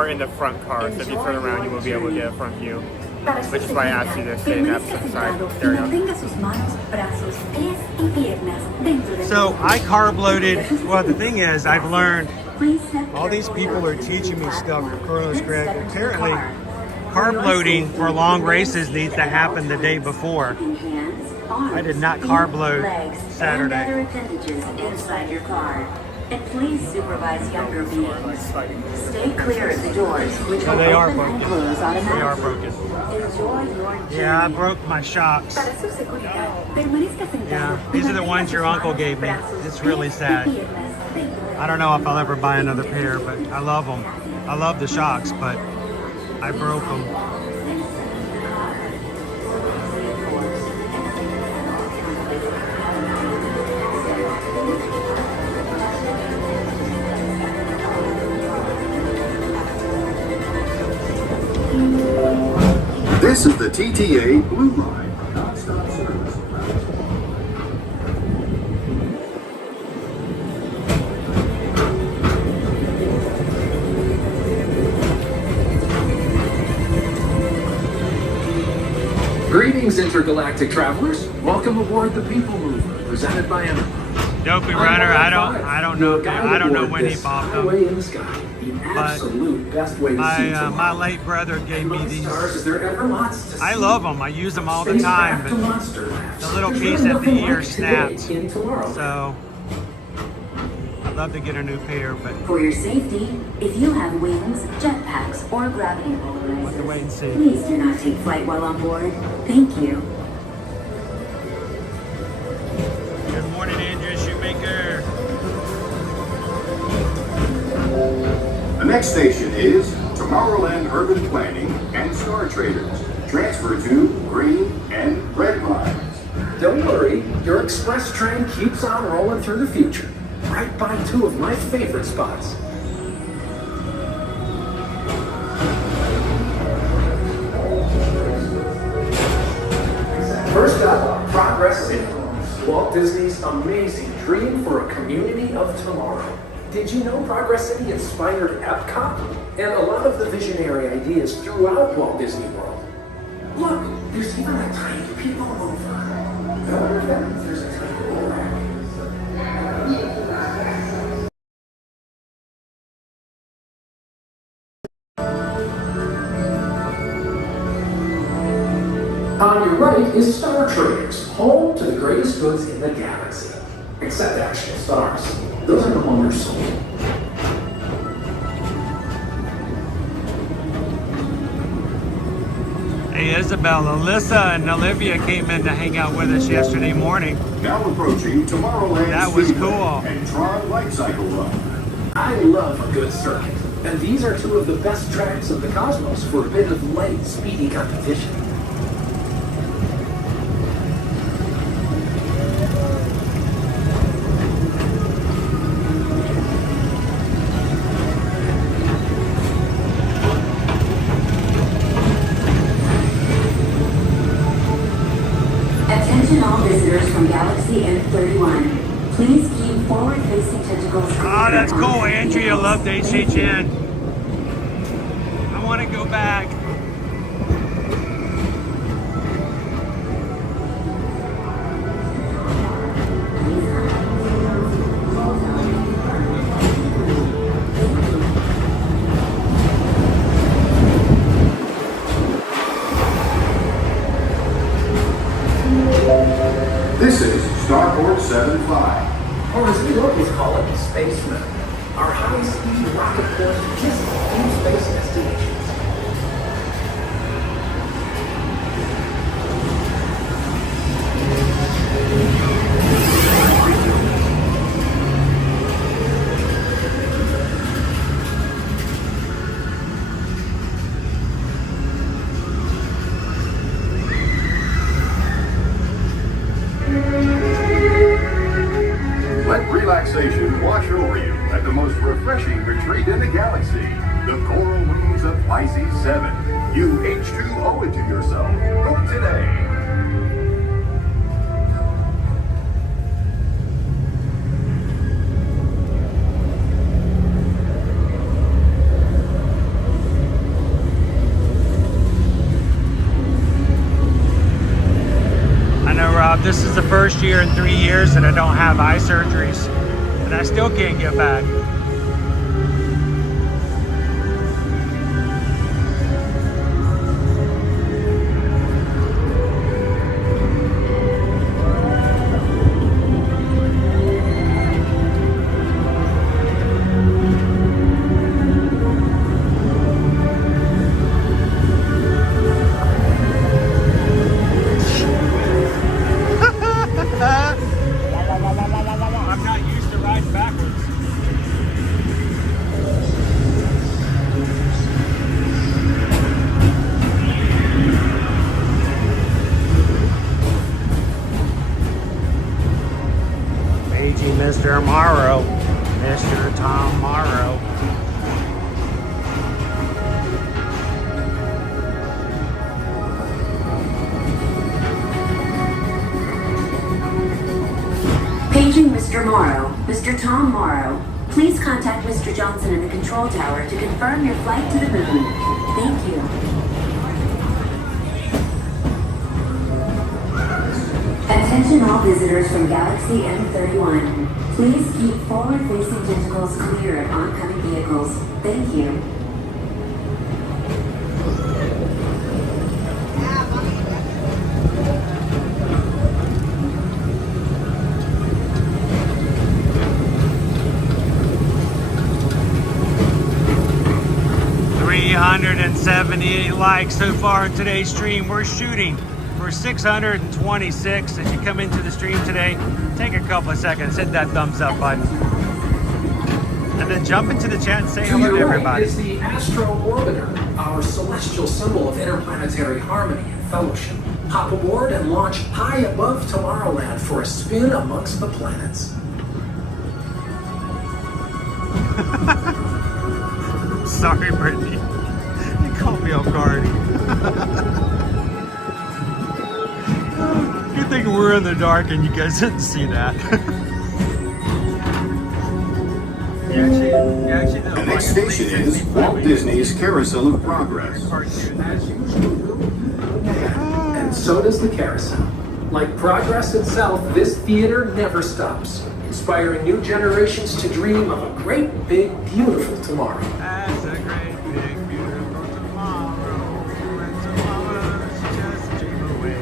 in the front car, so if you turn around, you will be able to get a front view. Which is why I asked you to stay in that side. There you go. So I carb loaded. Well, the thing is, I've learned all these people are teaching me stuff for Carlos Greg. Apparently, carb loading for long races needs to happen the day before. I did not carb load Saturday. Inside your car. And please supervise younger beings. Stay clear of the doors, which will They are open and broken. close automatically. They are broken. Enjoy your journey. Yeah, I broke my shocks. Para su seguridad, permanezca sentado. Yeah, these are the ones your uncle gave me. It's really sad. I don't know if I'll ever buy another pair, but I love them. I love the shocks, but I broke them. This is the TTA Blue Line non-stop service. Greetings, intergalactic travelers. Welcome aboard the PeopleMover, presented by Ambersweet. Dopey Runner, I don't know when he bought them, Highway in the sky, the absolute best way to see tomorrow. my late brother gave me these. Stars, is there ever lots to I see? love them. I use them all the Space time, back to but Monster Labs. the little There's piece really at the nothing ear like today snapped. in Tomorrowland. So I'd love to get a new pair, but For your safety, if you have wings, jetpacks, or gravity we'll have to wait and see. please do not take flight while on board. Thank you. Good morning, Andrew Shoemaker. The next station is Tomorrowland Urban Planning and Star Traders. Transfer to green and red lines. Don't worry, your express train keeps on rolling through the future, right by two of my favorite spots. First up, Progress City, Walt Disney's amazing dream for a community of tomorrow. Did you know Progress City inspired Epcot and a lot of the visionary ideas throughout Walt Disney World? Look, there's even a tiny PeopleMover. I wonder if that means there's a tiny rollback. On your right is Star Traders, home to the greatest goods in the galaxy. Except actual stars. Those are no longer sold. Hey, Isabel, Alyssa and Olivia came in to hang out with us yesterday morning. Now approaching Tomorrowland That was Speedway cool. and Tron Light Cycle Run. I love a good circuit, and these are two of the best tracks of the cosmos for a bit of light, speedy competition. Attention all visitors from Galaxy N31. Please keep forward-facing tentacles. Oh, that's cool, Andrea. Loved HHN. I want to go back. This is Starport 75. Or as we locals call it, Spaceman. our high-speed rocket-powered Disney deep space destinations. Let relaxation wash over you at the most refreshing retreat in the galaxy, the coral moons of Pisces 7. You H2O it to yourself. Book today. I know, Rob, this is the first year in 3 years that I don't have eye surgeries, and I still can't get back. I'm not used to riding backwards. Paging Mr. Morrow, Mr. Tom Morrow. Paging Mr. Morrow, Mr. Tom Morrow. Please contact Mr. Johnson in the control tower to confirm your flight to the moon. Thank you. Attention all visitors from Galaxy M31. Please keep forward-facing tentacles clear of oncoming vehicles. Thank you. $378 likes so far in today's stream. We're shooting for 626. As you come into the stream today, take a couple of seconds, hit that thumbs up button, and then jump into the chat and say hello to everybody. Is the Astro Orbiter, our celestial symbol of interplanetary harmony and fellowship. Hop aboard and launch high above Tomorrowland for a spin amongst the planets. Sorry, Brittany. You caught me off guard. Good thing we're in the dark and you guys didn't see that. The next station is Walt Disney's Carousel of Progress. And so does the carousel. Like progress itself, this theater never stops, inspiring new generations to dream of a great, big, beautiful tomorrow. That's a great, big, beautiful tomorrow. When tomorrow's just a dream away.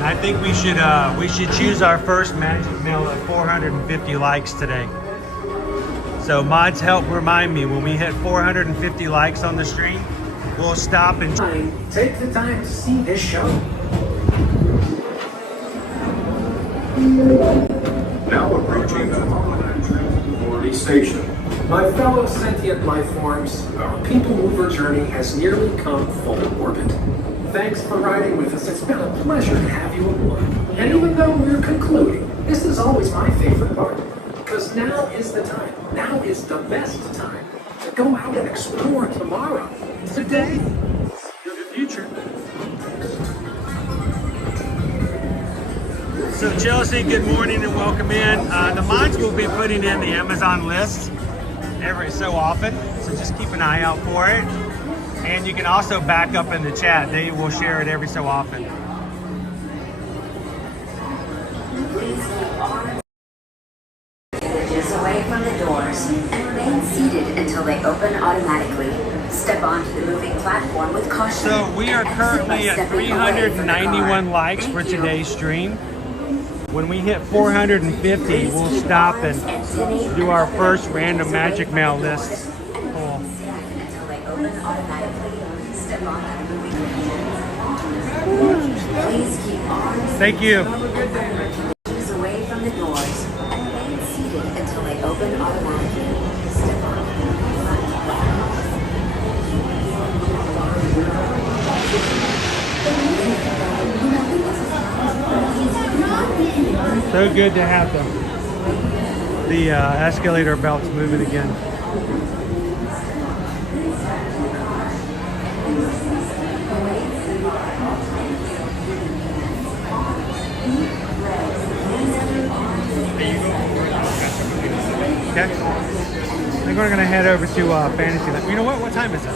I think we should choose our first magic mail at 450 likes today. So mods, help remind me when we hit 450 likes on the stream, we'll stop and take the time to see this show. Now approaching the Tomorrowland Transit Authority station. My fellow sentient life forms, our PeopleMover journey has nearly come full orbit. Thanks for riding with us. It's been a pleasure to have you aboard. And even though we're concluding, this is always my favorite part. Because now is the time. Now is the best time to Go out and explore tomorrow. Today, you're the future. So Chelsea, good morning and welcome in. The mods will be putting in the Amazon list every so often, so just keep an eye out for it. And you can also back up in the chat. They will share it every so often. Just away from the doors and remain seated until they open automatically. Step onto the moving platform with caution. So we are currently at 391 likes for today's stream. When we hit 450, we'll stop and do our first random magic mail list. Cool. Thank you. Away from the doors and remain seated until they open automatically. Step on to the moving platform. So good to have the escalator belts moving again. Okay. I think we're gonna head over to Fantasyland. You know what? What time is it?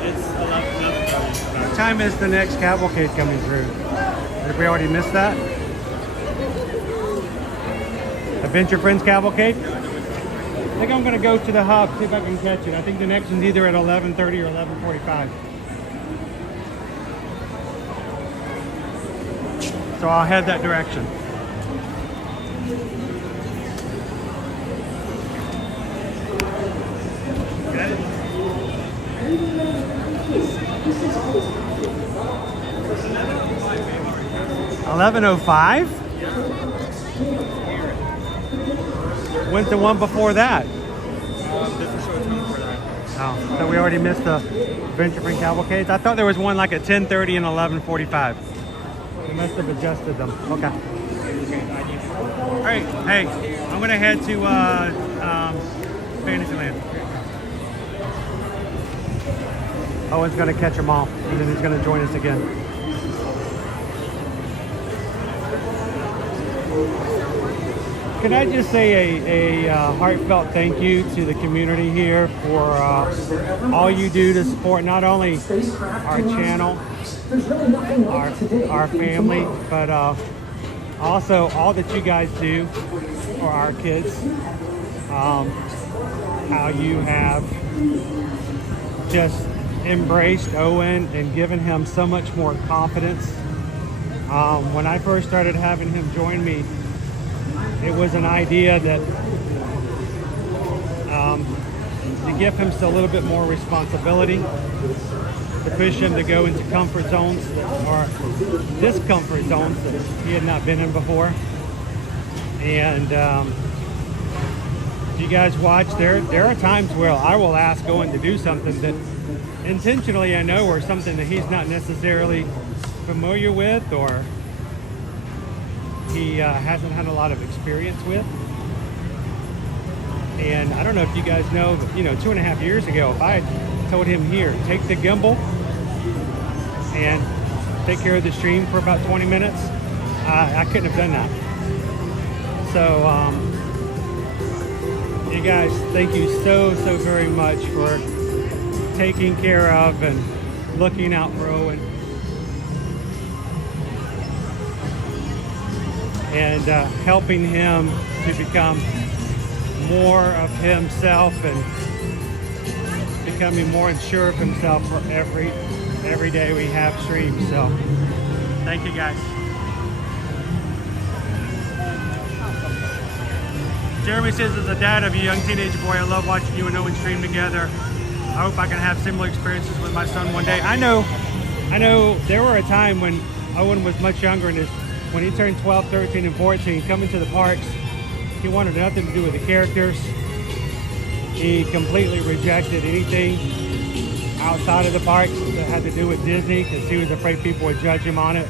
It's 11:30. What time is the next cavalcade coming through? Did we already miss that? Adventure Friends Cavalcade? I think I'm gonna go to the hub, see if I can catch it. I think the next one's either at 11:30 or 11:45. So I'll head that direction. Got it? 11:05? When's the one before that? Oh, so we already missed the Adventure Friend Cavalcades? I thought there was one like at 10:30 and 11:45. We must have adjusted them. Okay. All right, hey, I'm gonna head to Fantasyland. Owen's gonna catch them all, and then he's gonna join us again. Can I just say a heartfelt thank you to the community here for all you do to support not only our channel, our family, but also all that you guys do for our kids. How you have just embraced Owen and given him so much more confidence. When I first started having him join me, it was an idea that to give him a little bit more responsibility, to push him to go into comfort zones or discomfort zones that he had not been in before. And if you guys watch, there are times where I will ask Owen to do something that intentionally I know or something that he's not necessarily familiar with or he hasn't had a lot of experience with. And I don't know if you guys know, but 2.5 years ago, if I had told him, here, take the gimbal and take care of the stream for about 20 minutes, I couldn't have done that. So you guys, thank you so very much for taking care of and looking out for Owen. And helping him to become more of himself and becoming more sure of himself for every day we have streams. So thank you guys. Jeremy says, as a dad of a young teenage boy, I love watching you and Owen stream together. I hope I can have similar experiences with my son one day. I know there were a time when Owen was much younger and when he turned 12, 13, and 14, coming to the parks, he wanted nothing to do with the characters. He completely rejected anything outside of the parks that had to do with Disney because he was afraid people would judge him on it.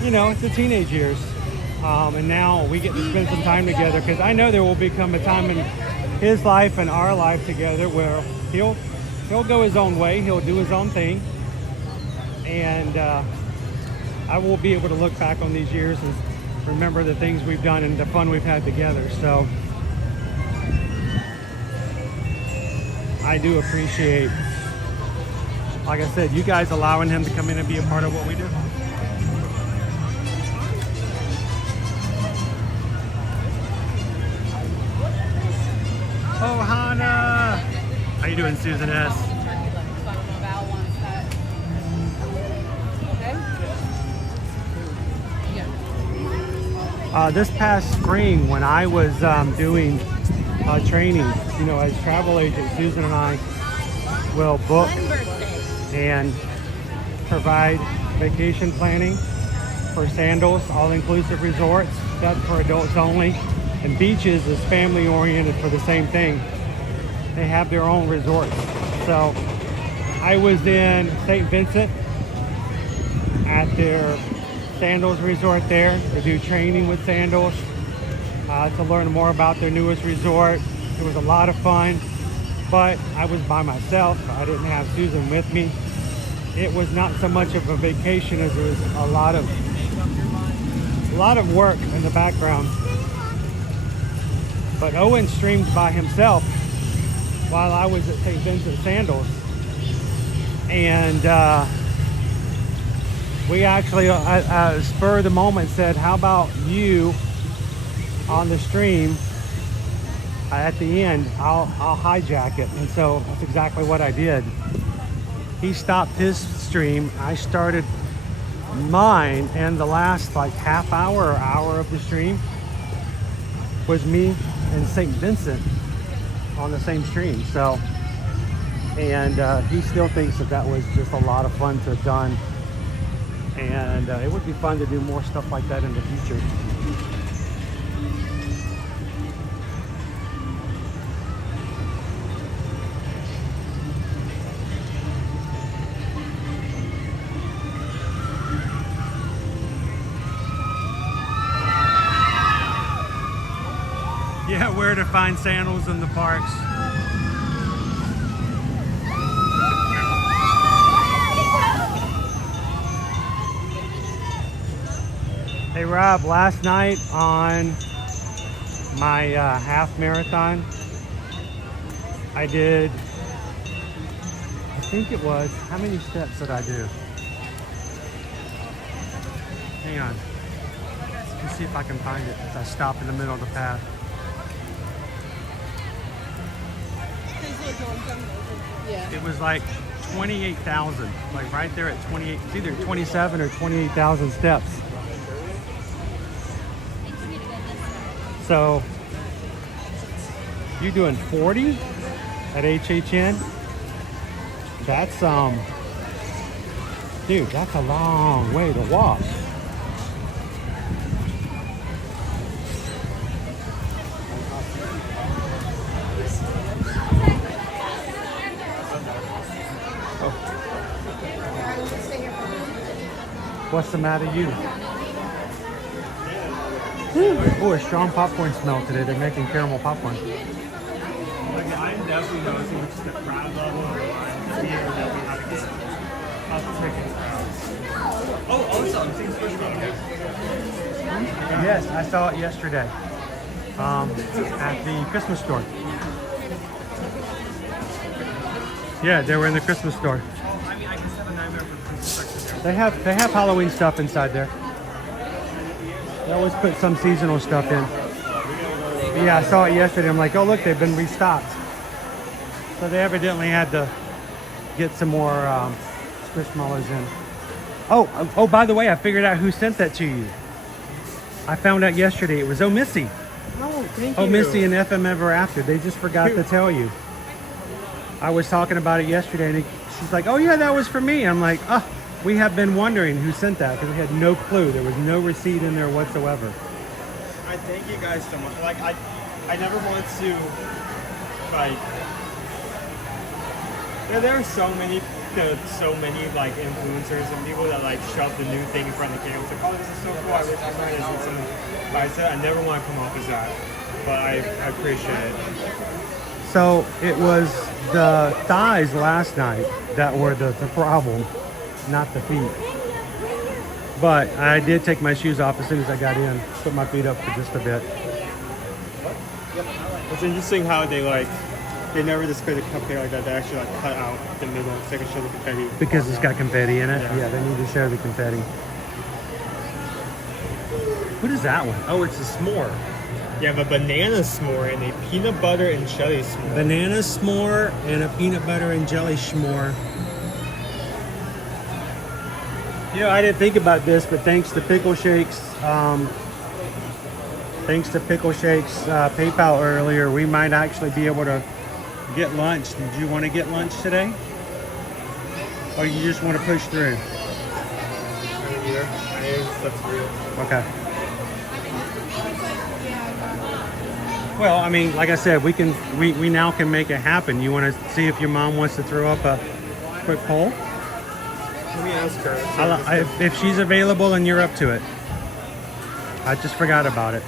It's the teenage years. And now we get to spend some time together because I know there will become a time his life and our life together, where he'll go his own way, he'll do his own thing, and I will be able to look back on these years and remember the things we've done and the fun we've had together. So I do appreciate, like I said, you guys allowing him to come in and be a part of what we do. Oh, Hannah! How you doing, Susan S? This past spring, when I was doing training, you know, as travel agents, Susan and I will book and provide vacation planning for Sandals, all-inclusive resorts. That's for adults only. And Beaches is family-oriented for the same thing. They have their own resorts. So I was in St. Vincent at their Sandals resort there to do training with Sandals, to learn more about their newest resort. It was a lot of fun, but I was by myself. I didn't have Susan with me. It was not so much of a vacation as it was a lot of work in the background. But Owen streamed by himself while I was at St. Vincent Sandals, and we actually, spur of the moment, said, how about you on the stream at the end? I'll hijack it. And so that's exactly what I did. He stopped his stream, I started mine, and the last like half hour or hour of the stream was me and St. Vincent on the same stream. So, and he still thinks that was just a lot of fun to have done. And it would be fun to do more stuff like that in the future. Yeah, where to find sandals in the parks. Hey Rob, last night on my half marathon, I did, I think it was, how many steps did I do? Hang on, let's see if I can find it as I stop in the middle of the path. It was like 28,000, like right there at 28, it's either 27 or 28,000 steps. So you doing 40 at HHN? That's dude, that's a long way to walk. What's the matter, you? Oh, a strong popcorn smell today. They're making caramel popcorn. Like, I'm definitely noticing just the crowd level here that we have to get up tickets. Oh, also, I'm seeing Swish Road. Yes, I saw it yesterday at the Christmas store. Yeah, they were in the Christmas store. I mean, I just have a nightmare for Christmas section. They have Halloween stuff inside there. They always put some seasonal stuff in. But yeah, I saw it yesterday. I'm like, oh look, they've been restocked. So they evidently had to get some more Squishmallows in. Oh, by the way, I figured out who sent that to you. I found out yesterday. It was Missy. Oh, thank you. Missy and FM Ever After. They just forgot to tell you. I was talking about it yesterday, and she's like, oh yeah, that was for me. I'm like, oh. We have been wondering who sent that because we had no clue. There was no receipt in there whatsoever. I thank you guys so much. Like, I never want to, like, there are so many like influencers and people that like shove the new thing in front of the camera. It's like, oh, this is so cool. I wish I could. But I said I never want to come off as that. but I appreciate it. So it was the thighs last night that were the problem, not the feet. But I did take my shoes off as soon as I got in, put my feet up for just a bit. It's interesting how they never display the cupcake like that. They actually cut out the middle so they can show the confetti. Because it's got confetti in it? Yeah. They need to show the confetti. What is that one? Oh, it's a s'more. You have a banana s'more and a peanut butter and jelly s'more. Banana s'more and a peanut butter and jelly s'more. You know, I didn't think about this, but thanks to Pickle Shake's PayPal earlier, we might actually be able to get lunch. Did you want to get lunch today? Or you just want to push through? Okay. Well, I mean, like I said, we now can make it happen. You want to see if your mom wants to throw up a quick poll? Let me ask her. If she's available and you're up to it. I just forgot about it.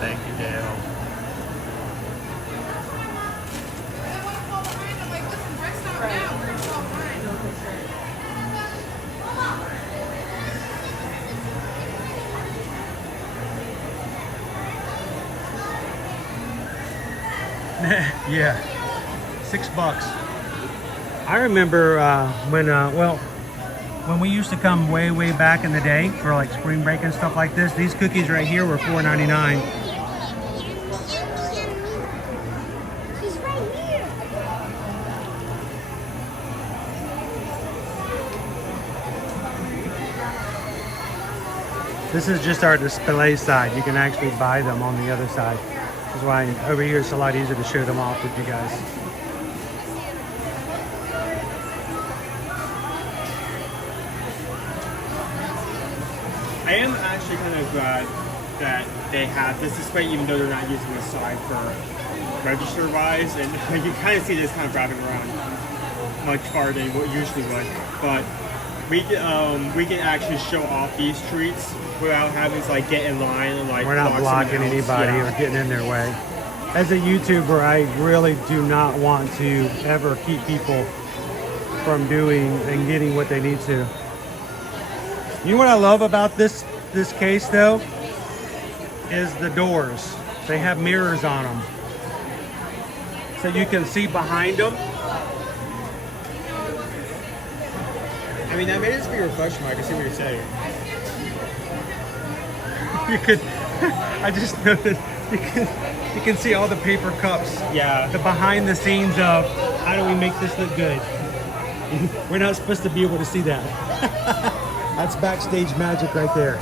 Thank you, Dale. Yeah, $6. I remember when we used to come way back in the day for like spring break and stuff like this. These cookies right here were $4.99. She's right here. This is just our display side. You can actually buy them on the other side. That's why over here it's a lot easier to show them off with you guys. I am actually kind of glad that they have this display, even though they're not using the side for register wise, and you kind of see this kind of wrapping around much farther than what usually would. But we can actually show off these treats without having to like get in line and like we're not blocking anybody or getting in their way. As a YouTuber, I really do not want to ever keep people from doing and getting what they need to. You know what I love about this case though? Is the doors. They have mirrors on them. So you can see behind them. I mean, that made it be a reflection. I can see what you're saying. You could, I just noticed, you can see all the paper cups. Yeah. The behind the scenes of how do we make this look good? We're not supposed to be able to see that. That's backstage magic right there.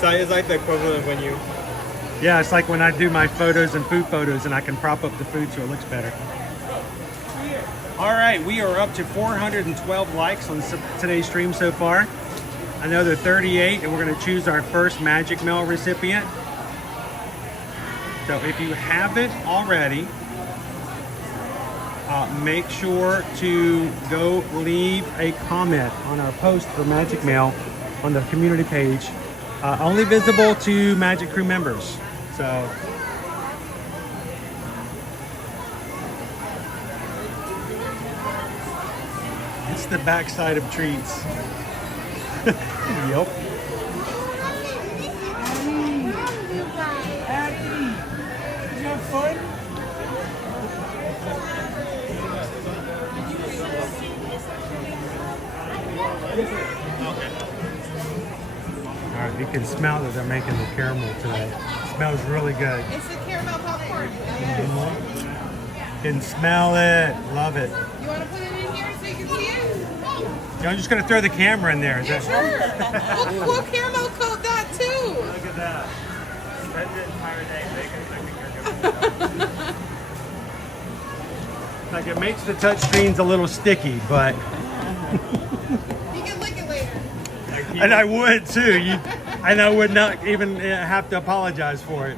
So it's like the equivalent of when you... Yeah, it's like when I do my photos and food photos and I can prop up the food so it looks better. All right, we are up to 412 likes on today's stream so far. Another 38, and we're going to choose our first Magic Mail recipient. So if you haven't already, make sure to go leave a comment on our post for Magic Mail on the community page. Only visible to Magic Crew members. So it's the backside of treats. Yep. Did you have fun? All right, you can smell that they're making the caramel today. It smells really good. It's the caramel popcorn. Can smell it. Love it. You want to put it in here so you can see it? I'm just gonna throw the camera in there. Is that Sure. We'll caramel coat that too. Look at that. Spend the entire day making like like it makes the touch screens a little sticky, but You can lick it later. And I would too. And I would not even have to apologize for it.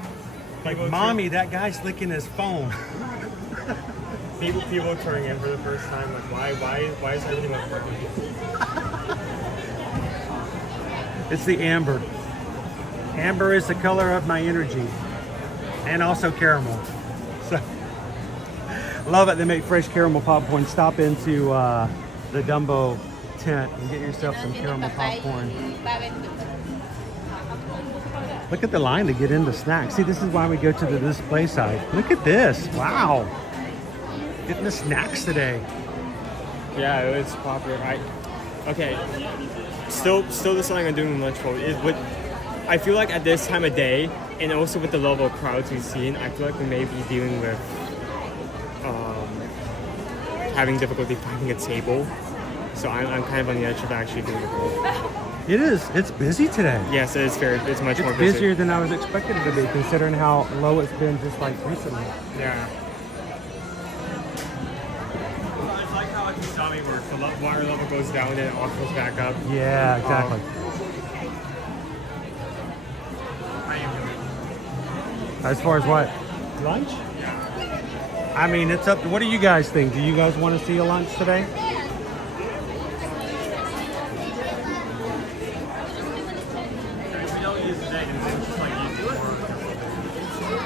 Like, mommy, that guy's licking his phone. People turning in for the first time, like, why is everything like purple? It's the amber. Amber is the color of my energy. And also caramel. So, love it. They make fresh caramel popcorn. Stop into the Dumbo tent and get yourself some caramel popcorn. Look at the line to get into snacks. See, this is why we go to the display side. Look at this. Wow. Getting the snacks today. Yeah, it's popular. Okay. Still this something I'm doing in lunch bowl. I feel like at this time of day, and also with the level of crowds we've seen, I feel like we may be dealing with having difficulty finding a table. So I'm kind of on the edge of actually doing it. It is. It's busy today. Yes, it's much more busy. Busier than I was expecting it to be, considering how low it's been just like recently. Yeah. It's like how a tsunami works. The water level goes down and it all goes back up. Yeah, exactly. As far as what? Lunch? Yeah. I mean, it's up to, what do you guys think? Do you guys want to see a lunch today?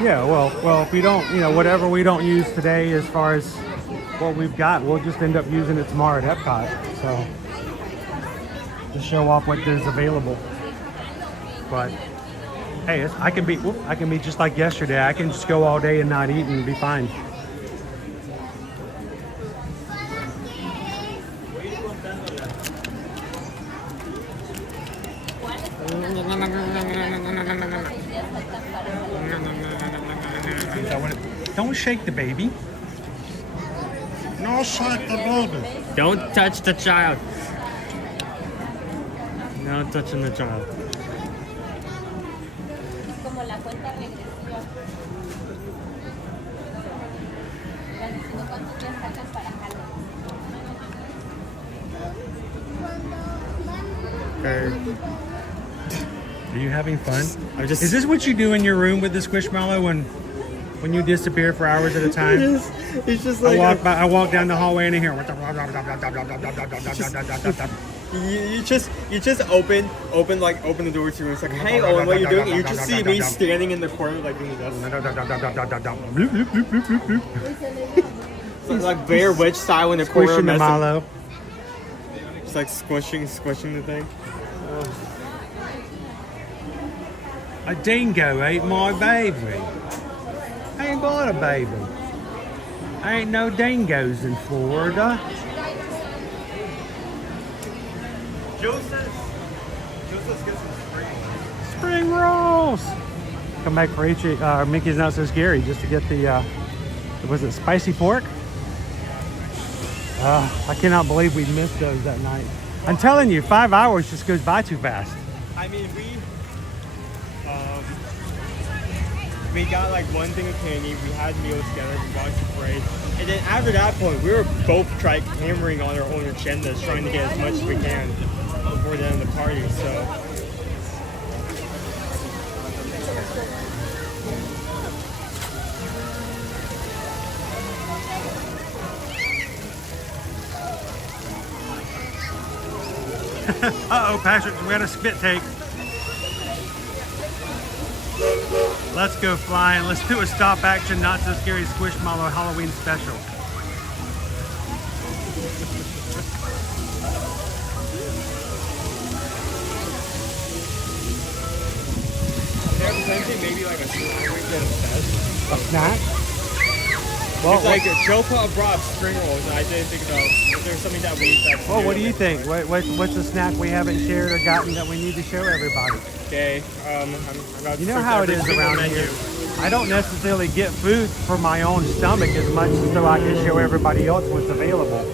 Yeah, well, if we don't, whatever we don't use today as far as what we've got, we'll just end up using it tomorrow at Epcot. So, to show off what is available. But, hey, I can be just like yesterday. I can just go all day and not eat and be fine. Don't shake the baby. No, shake the baby. Don't touch the child. No touching the child. Okay. Are you having fun? Is this what you do in your room with the Squishmallow when you disappear for hours at a time? It's just like I walk down the hallway and I hear. You just open the door to me. It's like, hey Owen, what are you doing? And you just see me standing in the corner like doing this. So it's like Blair Witch style in the corner. Squishing the mallow. It's like squishing the thing. A dingo ate my baby. I ain't got a baby. Ain't no dingoes in Florida. Joe says get some Spring rolls. Come back for Mickey's Not So Scary just to get the, was it spicy pork? I cannot believe we missed those that night. I'm telling you, 5 hours just goes by too fast. I mean, we got like one thing of candy, we had meals together, we watched the parade, and then after that point, we were both hammering on our own agendas, trying to get as much as we can before the end of the party, so. Uh-oh, Patrick, we got a spit take. Let's go flying. Let's do a stop action, Not So Scary Squishmallow Halloween special. Maybe like a snack instead of best. A snack? Well, it's like Joe brought spring rolls, and I didn't think about if there's something that that's well, what do you think? What's a snack we haven't shared or gotten that we need to show everybody? Okay, you know how it is around here. I don't necessarily get food for my own stomach as much as so I can show everybody else what's available.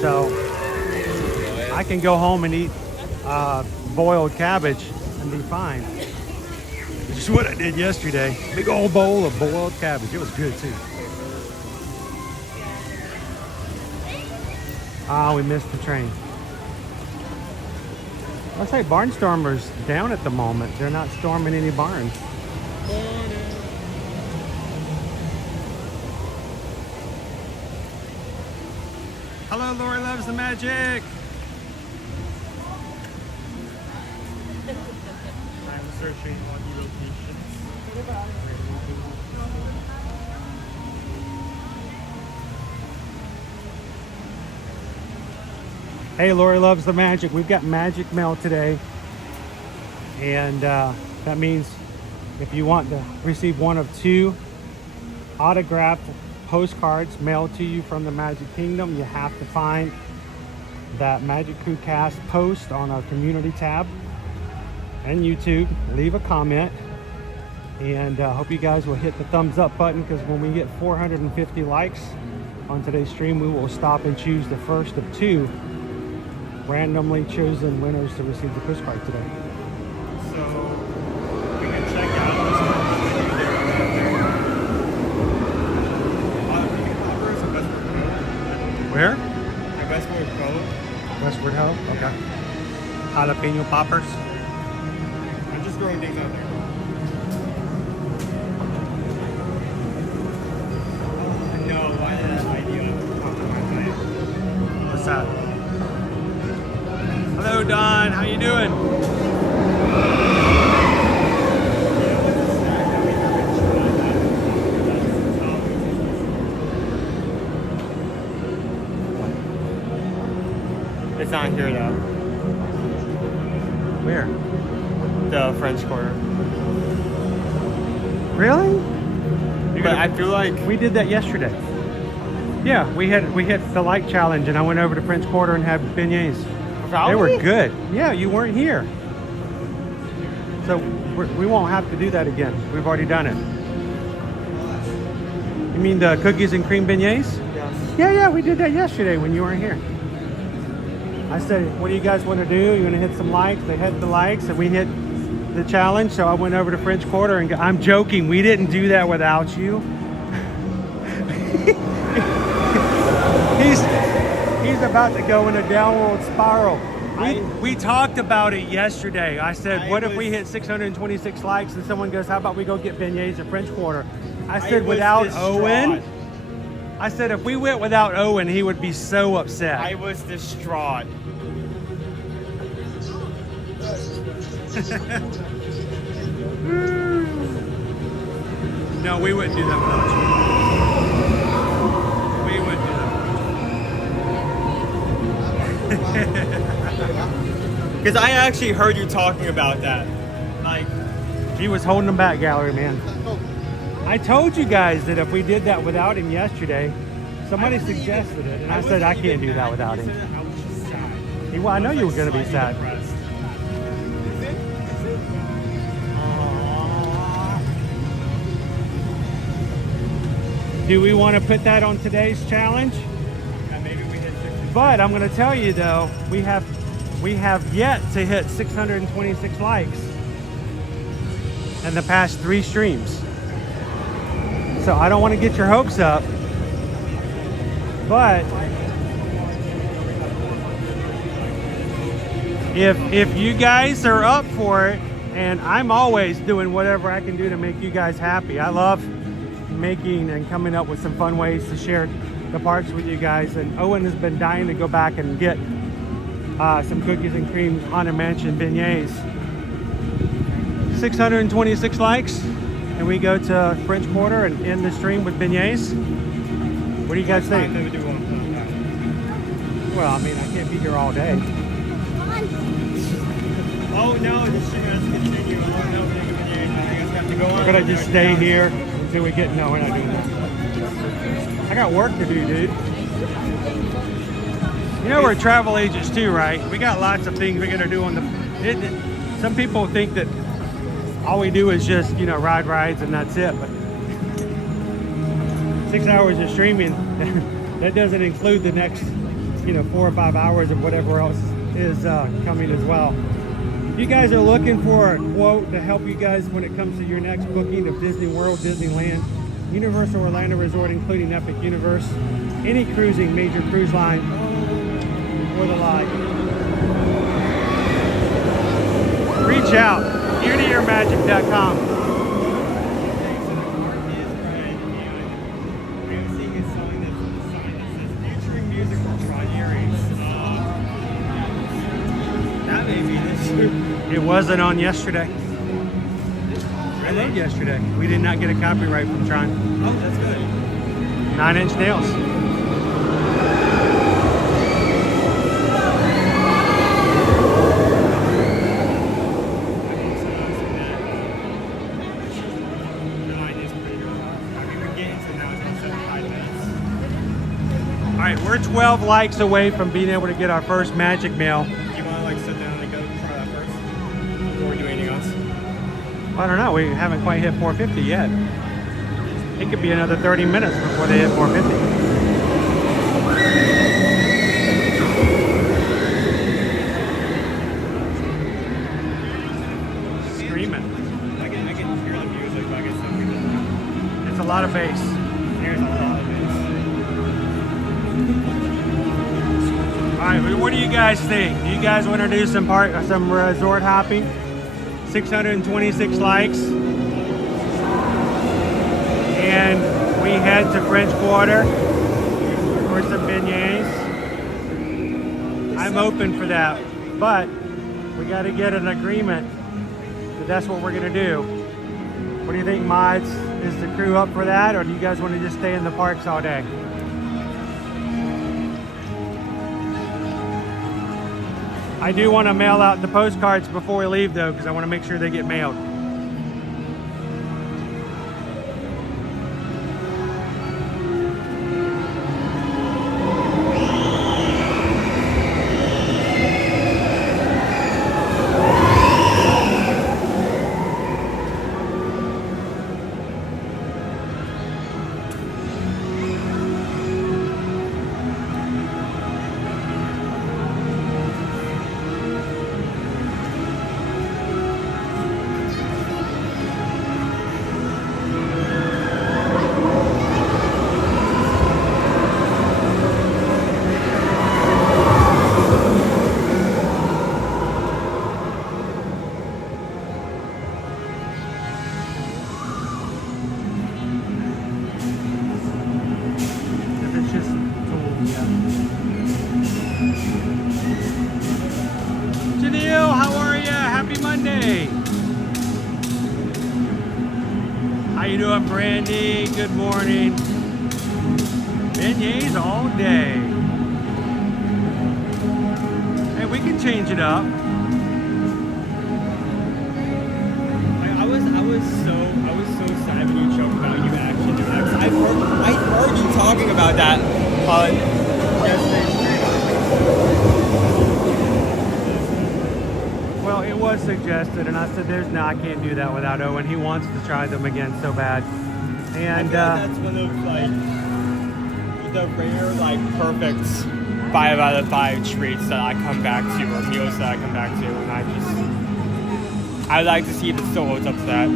So I can go home and eat boiled cabbage and be fine. Which is what I did yesterday. Big old bowl of boiled cabbage. It was good too. Ah, we missed the train. Let's say Barnstormers down at the moment. They're not storming any barns. Hello, Lori loves the magic. I'm searching lucky locations. Hey, Lori loves the magic. We've got magic mail today. And that means if you want to receive one of 2 autographed postcards mailed to you from the Magic Kingdom, you have to find that Magic Crew Cast post on our community tab and YouTube. Leave a comment. And hope you guys will hit the thumbs up button, because when we get 450 likes on today's stream, we will stop and choose the first of 2 randomly chosen winners to receive the postcard today. So we can check out this Where? at Westward Cove. Westward Ho? Okay. Jalapeno poppers. I'm just throwing things out there. No, why did that idea come to my mind? What's that? Hello, Don. How you doing? It's not here though. Where? The French Quarter. Really? But I feel like we did that yesterday. Yeah, we hit the like challenge, and I went over to French Quarter and had beignets. They were good. Yeah, you weren't here. So we won't have to do that again. We've already done it. You mean the cookies and cream beignets? Yes. Yeah, we did that yesterday when you weren't here. I said, what do you guys want to do? You want to hit some likes? They hit the likes, and we hit the challenge. So I went over to French Quarter, and I'm joking. We didn't do that without you. He's about to go in a downward spiral. We talked about it yesterday. I said, what if we hit 626 likes and someone goes, how about we go get beignets at French Quarter? I said, without Owen? I said, if we went without Owen, he would be so upset. I was distraught. No, we wouldn't do that without you. We wouldn't do that. Because I actually heard you talking about that. Like, he was holding them back, gallery man. I told you guys that if we did that without him yesterday, somebody suggested it, and I said I can't do that without him. I was just sad. Well, I know you were going to be sad. Do we want to put that on today's challenge? Yeah, maybe we hit 60. But I'm going to tell you though, we have yet to hit 626 likes in the past 3 streams. So I don't want to get your hopes up, but if you guys are up for it, and I'm always doing whatever I can do to make you guys happy. I love making and coming up with some fun ways to share the parks with you guys, and Owen has been dying to go back and get some cookies and cream Haunted Mansion beignets. 626 likes, and we go to French Quarter and end the stream with beignets. What do you guys think? Well, I mean, I can't be here all day. Oh no, the stream has to continue. Oh no, I guess we have to go on. We're gonna just stay here until we get. No, we're not doing that. I got work to do, dude. You know, we're travel agents too, right? We got lots of things we're gonna do on the. Some people think that all we do is just, you know, ride rides and that's it. But 6 hours of streaming, that doesn't include the next, you know, 4 or 5 hours of whatever else is coming as well. If you guys are looking for a quote to help you guys when it comes to your next booking of Disney World, Disneyland, Universal Orlando Resort, including Epic Universe, any cruising major cruise line, or the like. reach out. eartoearmagic.com. It wasn't on yesterday. I love yesterday. We did not get a copyright from Tron. Oh, that's good. 9-inch nails. All right, we're 12 likes away from being able to get our first magic mail. Do you want to like sit down and go try that first before we do anything else? I don't know. We haven't quite hit 450 yet. It could be another 30 minutes before they hit 450. Screaming. I can hear the music, but I guess it's a lot of bass. Here's a lot of bass. All right, what do you guys think? Do you guys want to do some resort hopping? 626 likes. And we head to French Quarter for some beignets. I'm open for that, but we got to get an agreement that that's what we're going to do. What do you think, mods? Is the crew up for that, or do you guys want to just stay in the parks all day? I do want to mail out the postcards before we leave, though, because I want to make sure they get mailed. Janelle, how are ya? Happy Monday. How you doing, Brandy? Good morning. Beignets all day. Hey, we can change it up. I was so sad when you joked about you actually doing that. 'Cause I heard you talking about that yesterday. Well, it was suggested, and I said, "No, I can't do that without Owen. He wants to try them again so bad." And I feel like that's one of like the rare, like perfect 5 out of 5 treats that I come back to, or meals that I come back to, and I like to see if it still holds up to that.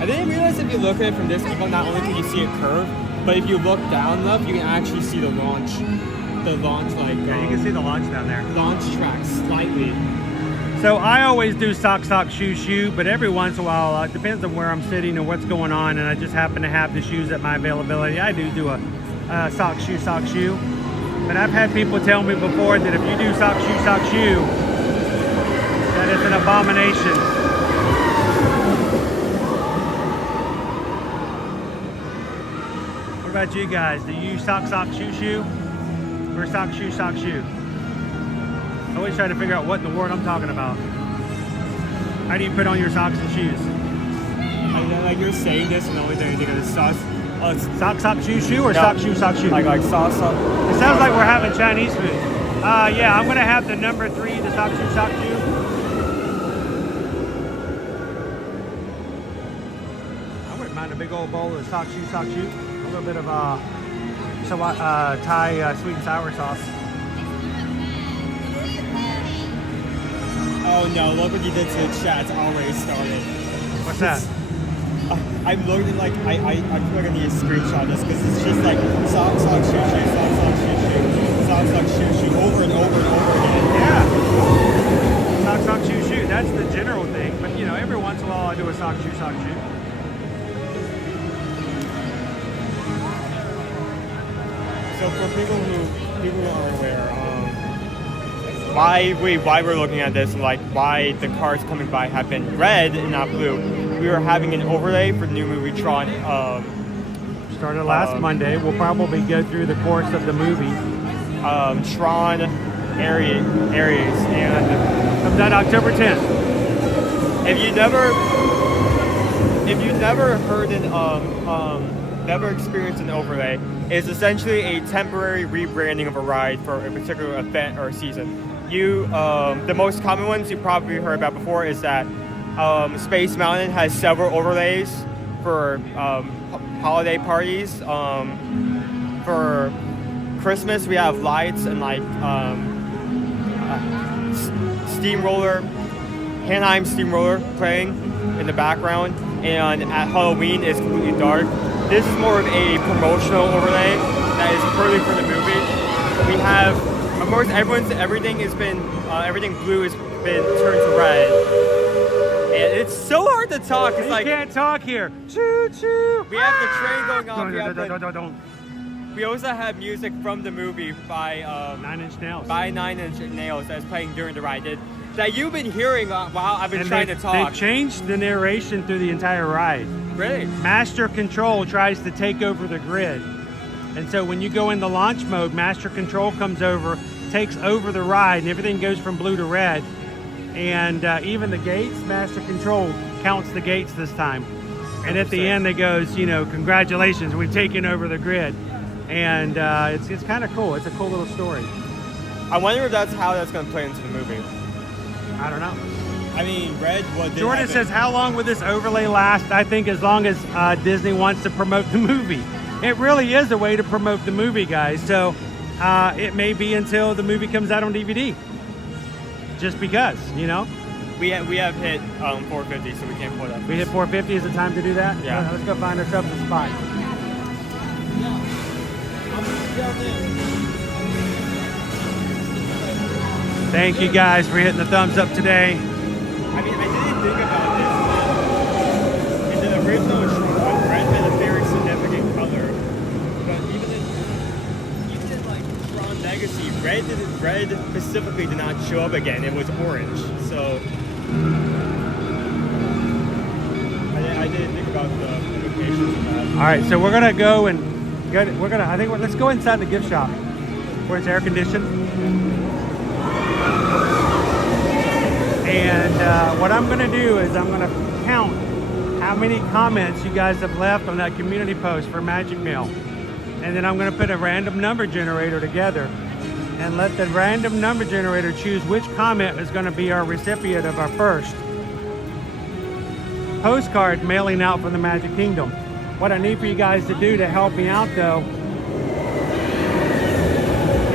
I didn't realize if you look at it from this angle, not only can you see it curve, but if you look down enough, you can actually see the launch. The launch, like yeah, you can see the launch down there. Launch track slightly. So I always do sock, shoe, shoe, but every once in a while, it depends on where I'm sitting and what's going on, and I just happen to have the shoes at my availability. I do a sock, shoe. But I've had people tell me before that if you do sock, shoe, that it's an abomination. What about you guys? Do you use sock, shoe? Or sock, shoe? I always try to figure out what in the world I'm talking about. How do you put on your socks and shoes? I know, like you're saying this, and the only thing I think of is socks. Oh, it's sock, shoe, or no, sock, shoe? Like sauce. It sounds like we're having Chinese food. Yeah, I'm gonna have the number 3, the sock, shoe. I wouldn't mind a big old bowl of sock, shoe. A little bit of Thai sweet and sour sauce. Oh no, look what you did to the chat. It's already started. What's that? I'm looking like, I feel like I need a screenshot this because it's just like sock, shoe, over and over and over again. Yeah. So for people who aren't aware, why we're looking at this and like why the cars coming by have been red and not blue. We were having an overlay for the new movie Tron. Started last Monday. We'll probably go through the course of the movie. Tron areas and comes out October 10th. If you never heard never experienced an overlay, it's essentially a temporary rebranding of a ride for a particular event or season. The most common ones you probably heard about before is that Space Mountain has several overlays for holiday parties. For Christmas, we have lights and like steamroller, Anaheim steamroller playing in the background, and at Halloween it's completely dark. This is more of a promotional overlay that is purely for the movie. We have, of course, everything blue has been turned to red, and it's so hard to talk. It's you can't talk here. Choo choo. We have the train going off. We also have music from the movie by Nine Inch Nails. By 9 Inch Nails that's playing during the ride. That you've been hearing while I've been trying to talk. They've changed the narration through the entire ride. Really? Master Control tries to take over the grid. And so when you go into launch mode, Master Control comes over, takes over the ride, and everything goes from blue to red. And even the gates, Master Control counts the gates this time. And at the end, it goes, congratulations, we've taken over the grid. And it's kind of cool. It's a cool little story. I wonder if that's how that's going to play into the movie. I don't know. I mean, red. Jordan says, how long will this overlay last? I think as long as Disney wants to promote the movie. It really is a way to promote the movie, guys. So it may be until the movie comes out on DVD. Just because, We have hit 450, so we can't pull that. We hit 450. Is it time to do that? Yeah. Let's go find ourselves a spot. Thank you guys for hitting the thumbs up today. I mean, I didn't think about this. In the original red had a very significant color, but even in like Tron Legacy, red specifically did not show up again. It was orange, so I didn't think about the implications of that. All right, so we're gonna go and let's go inside the gift shop where it's air conditioned. And what I'm going to do is I'm going to count how many comments you guys have left on that community post for Magic Mail. And then I'm going to put a random number generator together and let the random number generator choose which comment is going to be our recipient of our first postcard mailing out from the Magic Kingdom. What I need for you guys to do to help me out, though,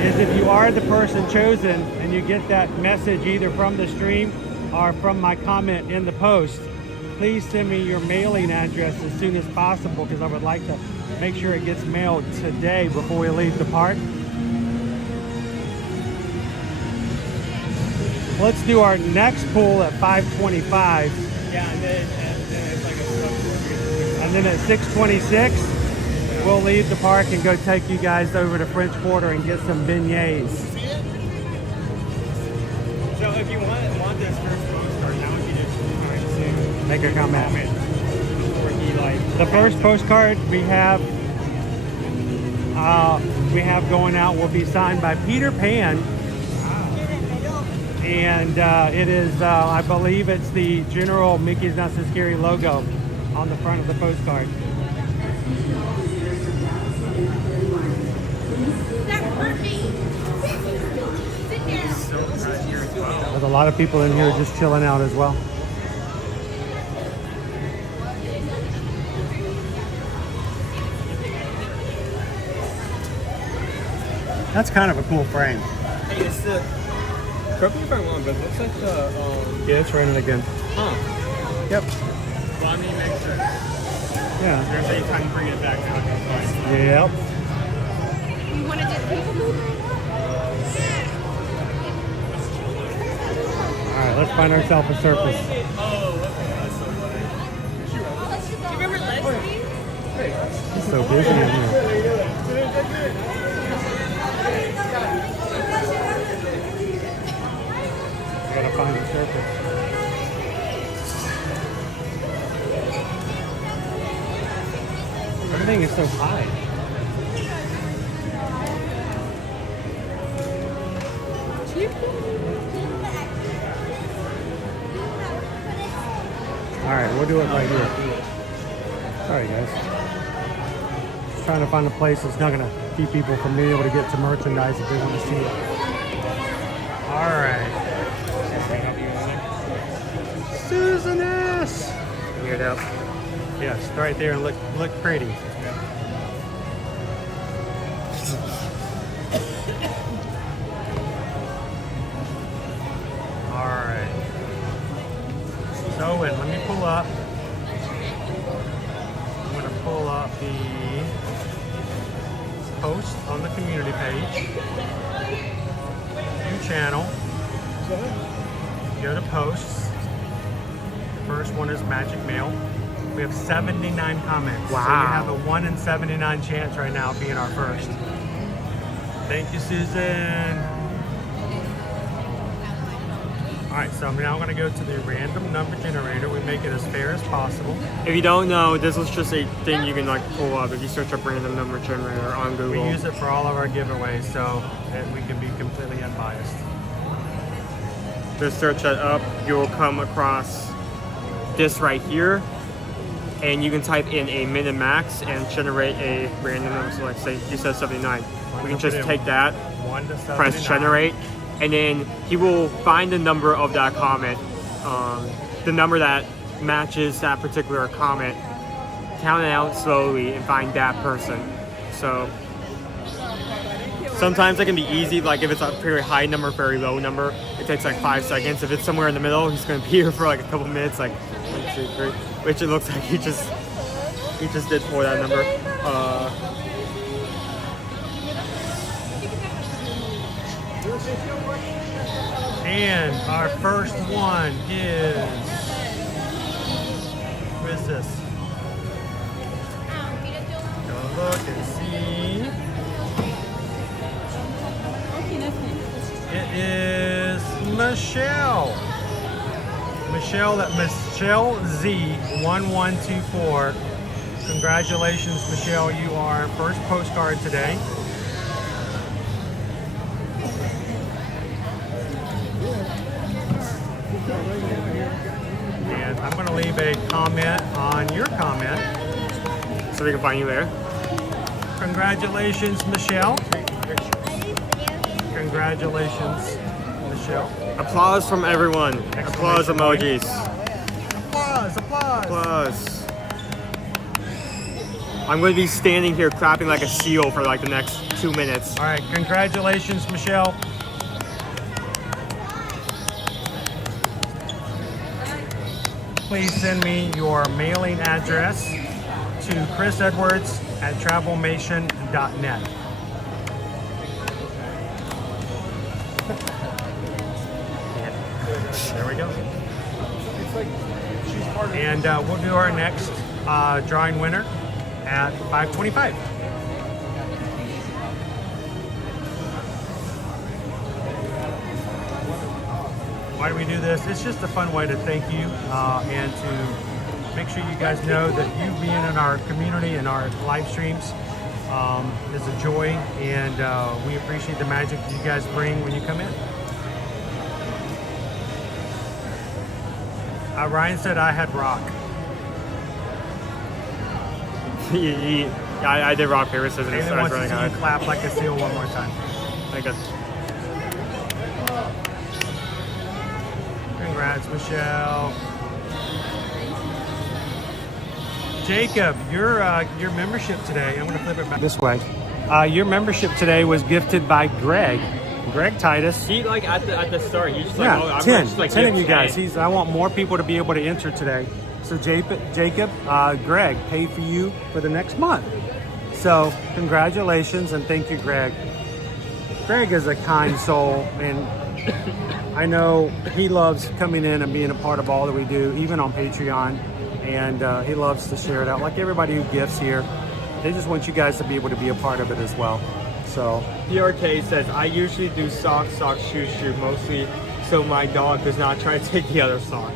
is if you are the person chosen and you get that message either from the stream or from my comment in the post, please send me your mailing address as soon as possible, because I would like to make sure it gets mailed today before we leave the park. Let's do our next pull at 5:25. Yeah, and then it's like a sub. And then at 6:26, we'll leave the park and go take you guys over to French Quarter and get some beignets. So if you want this first postcard, how would you just Make a comment. Before he the first postcard we have going out will be signed by Peter Pan, and it is I believe it's the General Mickey's Not So Scary logo on the front of the postcard. There's a lot of people in here just chilling out as well. That's kind of a cool frame. Hey, it's the. Correct me if I'm wrong, but it looks like the. Yeah, it's raining again. Huh. Yep. Well, I mean, it makes sense. Yeah. There's any time to bring it back now. That's fine. Yep. You want to do PeopleMover? All right, let's find ourselves a surface. Oh, okay. That's so funny. Do you remember Leslie? It's so busy in here. find the surface. Everything is so high. All right, we'll do it right here. Sorry, guys. Just trying to find a place that's not gonna keep people from being able to get to merchandise if they want to see it. All right. Susan S. Here it up. Yes, right there and look pretty. All right. So, Owen, let me pull up. I'm going to pull up the post on the community page. New channel. Go to posts. The first one is Magic Mail. We have 79 comments. Wow. So you have a 1 in 79 chance right now of being our first. Thank you, Susan. All right, so I'm now going to go to the random number generator. We make it as fair as possible. If you don't know, this is just a thing you can like pull up if you search up random number generator on Google. We use it for all of our giveaways so that we can be completely unbiased. Just search that up. You'll come across this right here. And you can type in a min max and generate a random number. So like say you said 79. We can just take that, 1 to 79. press generate, and then he will find the number of that comment, the number that matches that particular comment, count it out slowly and find that person. So sometimes it can be easy, like if it's a very high number, very low number, it takes like 5 seconds. If it's somewhere in the middle, he's gonna be here for like a couple minutes, like 1, 2, 3, which it looks like he just did for that number. And our first one is, who is this? Go look and see. It is Michelle. Michelle Z1124. Congratulations, Michelle. You are our first postcard today. And I'm going to leave a comment on your comment so we can find you there. Congratulations, Michelle. Congratulations, Michelle. Applause from everyone. Applause emojis. Applause, applause. Applause. I'm going to be standing here clapping like a seal for like the next 2 minutes. All right, congratulations, Michelle. Please send me your mailing address to chrisedwards@travelmation.net. There we go. And we'll do our next drawing winner at 5:25. Why do we do this? It's just a fun way to thank you and to make sure you guys know that you being in our community and our live streams is a joy, and we appreciate the magic you guys bring when you come in. Ryan said I had rock. I did rock, paper, scissors. Anyone wants to see you clap like a seal one more time. I guess. Congrats, Michelle. Jacob, your membership today, I'm going to flip it back this way. Your membership today was gifted by Greg Titus. He like at the start, he just yeah, like, oh, 10 just, like, 10 of you 10. guys. I want more people to be able to enter today. So Jacob, Greg paid for you for the next month. So congratulations and thank you, Greg. Greg is a kind soul, and I know he loves coming in and being a part of all that we do, even on Patreon, and he loves to share it out. Like everybody who gifts here, they just want you guys to be able to be a part of it as well. So PRK says, I usually do socks, shoe, mostly so my dog does not try to take the other sock.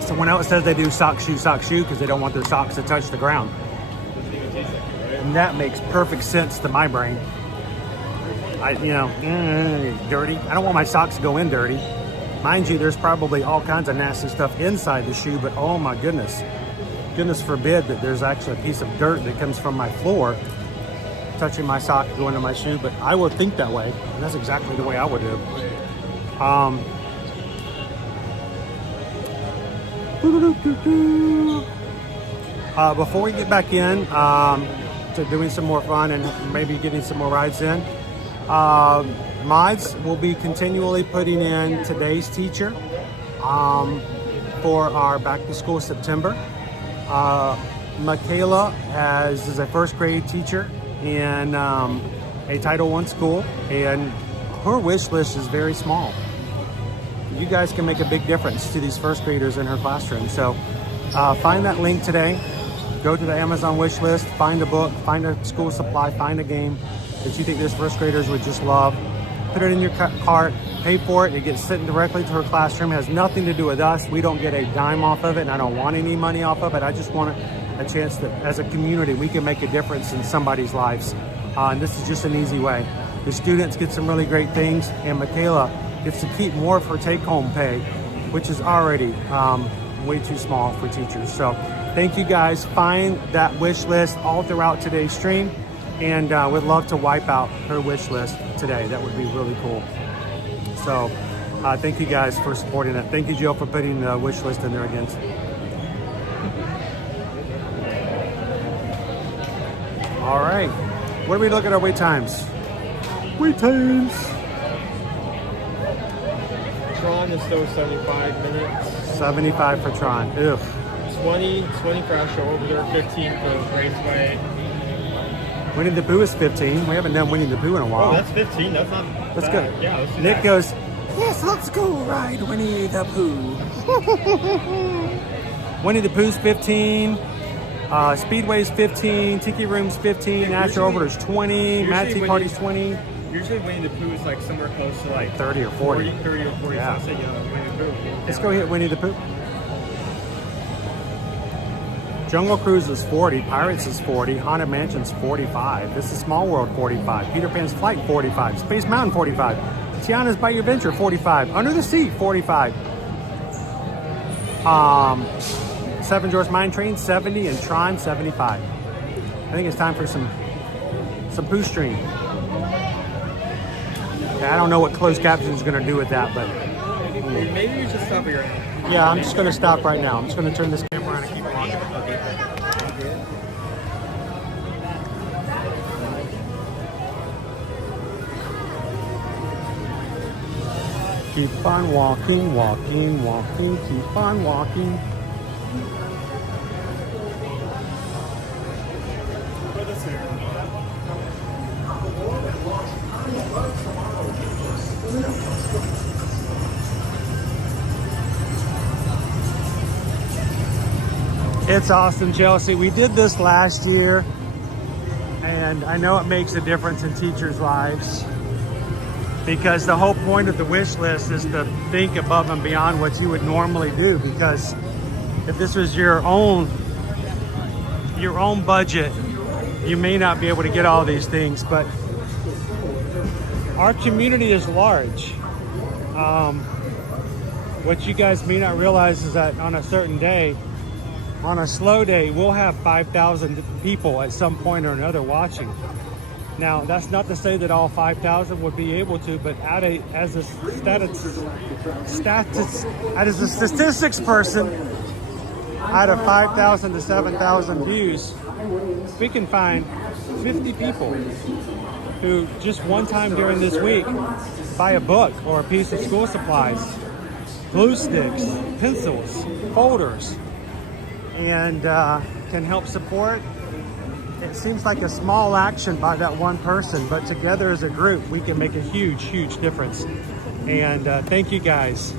Someone else says they do sock, shoe, because they don't want their socks to touch the ground. And that makes perfect sense to my brain. Dirty. I don't want my socks to go in dirty. Mind you, there's probably all kinds of nasty stuff inside the shoe, but oh my goodness. Goodness forbid that there's actually a piece of dirt that comes from my floor touching my sock, going to my shoe, but I would think that way. And that's exactly the way I would do. Before we get back in to doing some more fun and maybe getting some more rides in, mods will be continually putting in today's teacher for our back to school September. Michaela is a first grade teacher in a Title I school, and her wish list is very small. You guys can make a big difference to these first graders in her classroom. So find that link today. Go to the Amazon wish list, find a book, find a school supply, find a game that you think these first graders would just love. Put it in your cart, pay for it. It gets sent directly to her classroom. It has nothing to do with us. We don't get a dime off of it, and I don't want any money off of it. I just want a chance that as a community, we can make a difference in somebody's lives. And this is just an easy way. The students get some really great things, and Michaela gets to keep more of her take-home pay, which is already way too small for teachers. So thank you guys. Find that wish list all throughout today's stream, and would love to wipe out her wish list today. That would be really cool. So thank you guys for supporting it. Thank you, Jill, for putting the wish list in there again. All right, what do we look at our wait times? Wait times. Tron is still 75 minutes. 75 for Tron. Ugh. 20 for Astro Orbiter, 15 for Raceway. Winnie the Pooh is 15. We haven't done Winnie the Pooh in a while. Oh, that's 15. That's not Let's bad. go. Yeah, let's do Nick that. goes, yes, let's go ride Winnie the Pooh. Winnie the Pooh's 15. Speedway's 15. Tiki Room's 15. Astro Orbiter's 20. Mad Tea Party's 20. Usually Winnie the Pooh is like somewhere close to like 30 or 40. 30 or 40. Yeah. So I'll say, Winnie the Pooh. Let's go hit Winnie the Pooh. Jungle Cruise is 40, Pirates is 40, Haunted Mansion's 45, This is Small World 45, Peter Pan's Flight 45, Space Mountain 45, Tiana's Bayou Adventure 45, Under the Sea 45, Seven Dwarfs Mine Train 70, and Tron 75. I think it's time for some Pooh stream. Yeah, I don't know what closed caption is going to do with that, but Maybe you should stop here. yeah, I'm just going to stop right now. I'm just going to turn this camera on and keep walking. Keep on walking, walking, walking, keep on walking. It's awesome, Chelsea. We did this last year, and I know it makes a difference in teachers' lives, because the whole point of the wish list is to think above and beyond what you would normally do. Because if this was your own budget, you may not be able to get all these things, but our community is large. What you guys may not realize is that on a certain day, on a slow day, we'll have 5,000 people at some point or another watching. Now, that's not to say that all 5,000 would be able to, but as a statistics person, out of 5,000 to 7,000 views, we can find 50 people who just one time during this week buy a book or a piece of school supplies, glue sticks, pencils, folders, and can help support. It seems like a small action by that one person, but together as a group, we can make a huge, huge difference. And thank you guys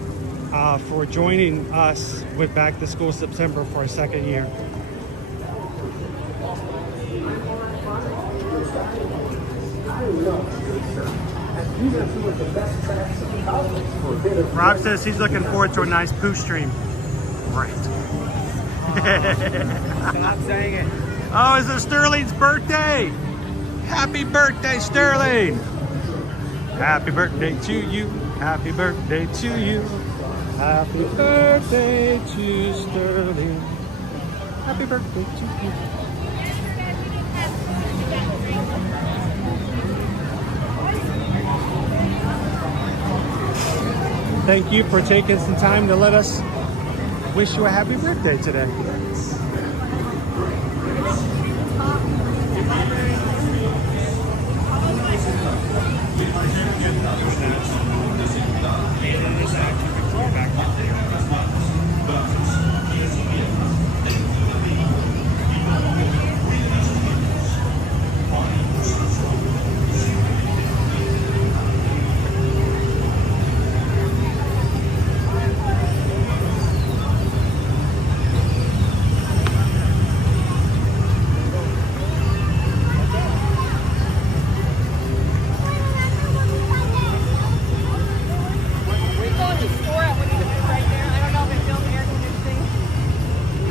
for joining us with Back to School September for a second year. I love good surf. And these are two of the best tracks in the Cosmos for a bit of... Rob says he's looking forward to a nice poo stream. Right. Stop saying it. Oh, is it Sterling's birthday? Happy birthday, Sterling! Happy birthday to you. Happy birthday to you. Happy birthday to Sterling. Happy birthday to you. Thank you for taking some time to let us wish you a happy birthday today.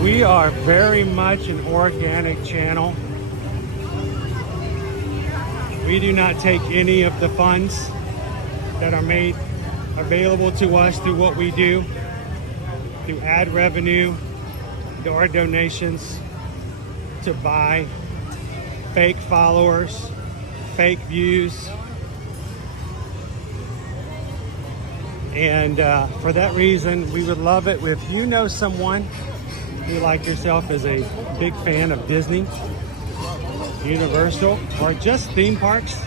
We are very much an organic channel. We do not take any of the funds that are made available to us through what we do, through ad revenue, through our donations, to buy fake followers, fake views. And for that reason, we would love it if you know someone who, like yourself, is a big fan of Disney, Universal, or just theme parks.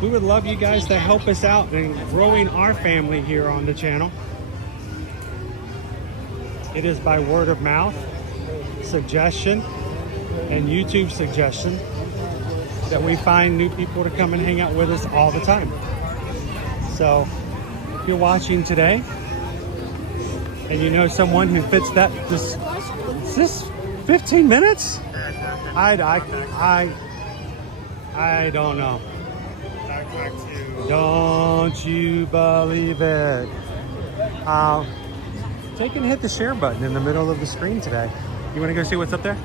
We would love you guys to help us out in growing our family here on the channel. It is by word of mouth, suggestion, and YouTube suggestion that we find new people to come and hang out with us all the time. So if you're watching today and you know someone who fits that, is this 15 minutes? I don't know. Don't you believe it? Take and hit the share button in the middle of the screen today. You want to go see what's up there?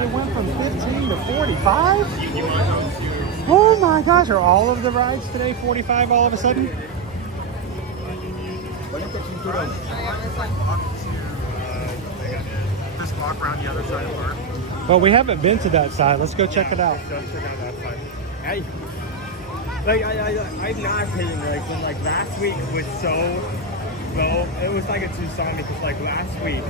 It went from 15 to 45? Oh my gosh, are all of the rides today 45 all of a sudden? Just walk around the other side of the park. Well, we haven't been to that side. Let's go check it out. Let's check out that side. Hey. I'm not kidding. Like last week was so low. It was like a Tucson because like last week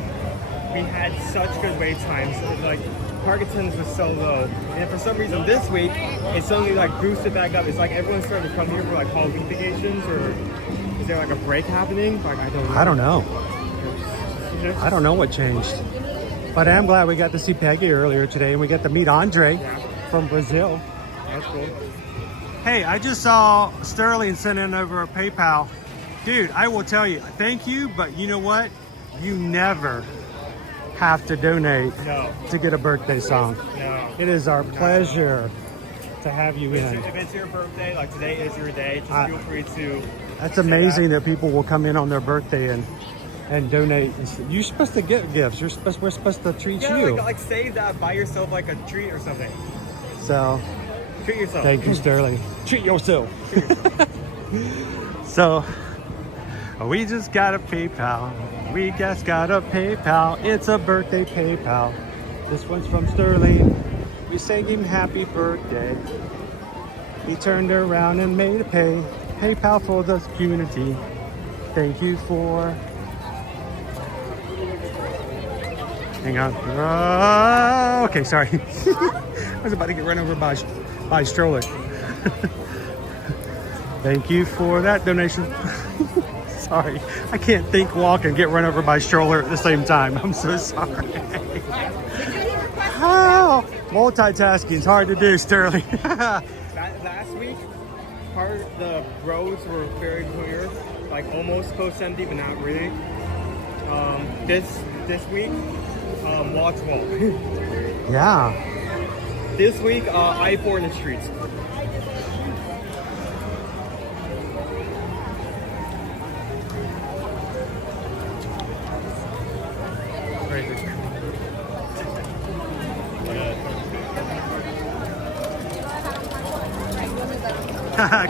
we had such good wait times. Like park attendance was so low, and for some reason this week it suddenly like boosted back up. It's like everyone's starting to come here for like Halloween vacations, or is there like a break happening? Like I don't know. I don't know what changed, but I'm glad we got to see Peggy earlier today, and we got to meet Andre from Brazil. That's cool. Hey, I just saw Sterling sending over a PayPal. Dude, I will tell you, thank you, but you know what? You never have to donate to get a birthday song. No. It is our pleasure to have you in. If it's your birthday, like today is your day, just feel free to. That's amazing that people will come in on their birthday and donate. You're supposed to get gifts. We're supposed to treat you. Like save that, buy yourself like a treat or something. So treat yourself. Thank you, Sterling. Treat yourself. So we just got a PayPal. We just got a PayPal. It's a birthday PayPal. This one's from Sterling. We sang him happy birthday. He turned around and made a PayPal for the community. Thank you for. Hang on. Okay, sorry. I was about to get run over by a stroller. Thank you for that donation. Sorry, I can't think, walk, and get run over by a stroller at the same time. I'm so sorry. Oh, Multitasking is hard to do, Sterling. Last week, part of the roads were very clear, like almost close to empty, but not really. This week, wall to wall. Yeah. This week, I-4 in the streets. Right this way.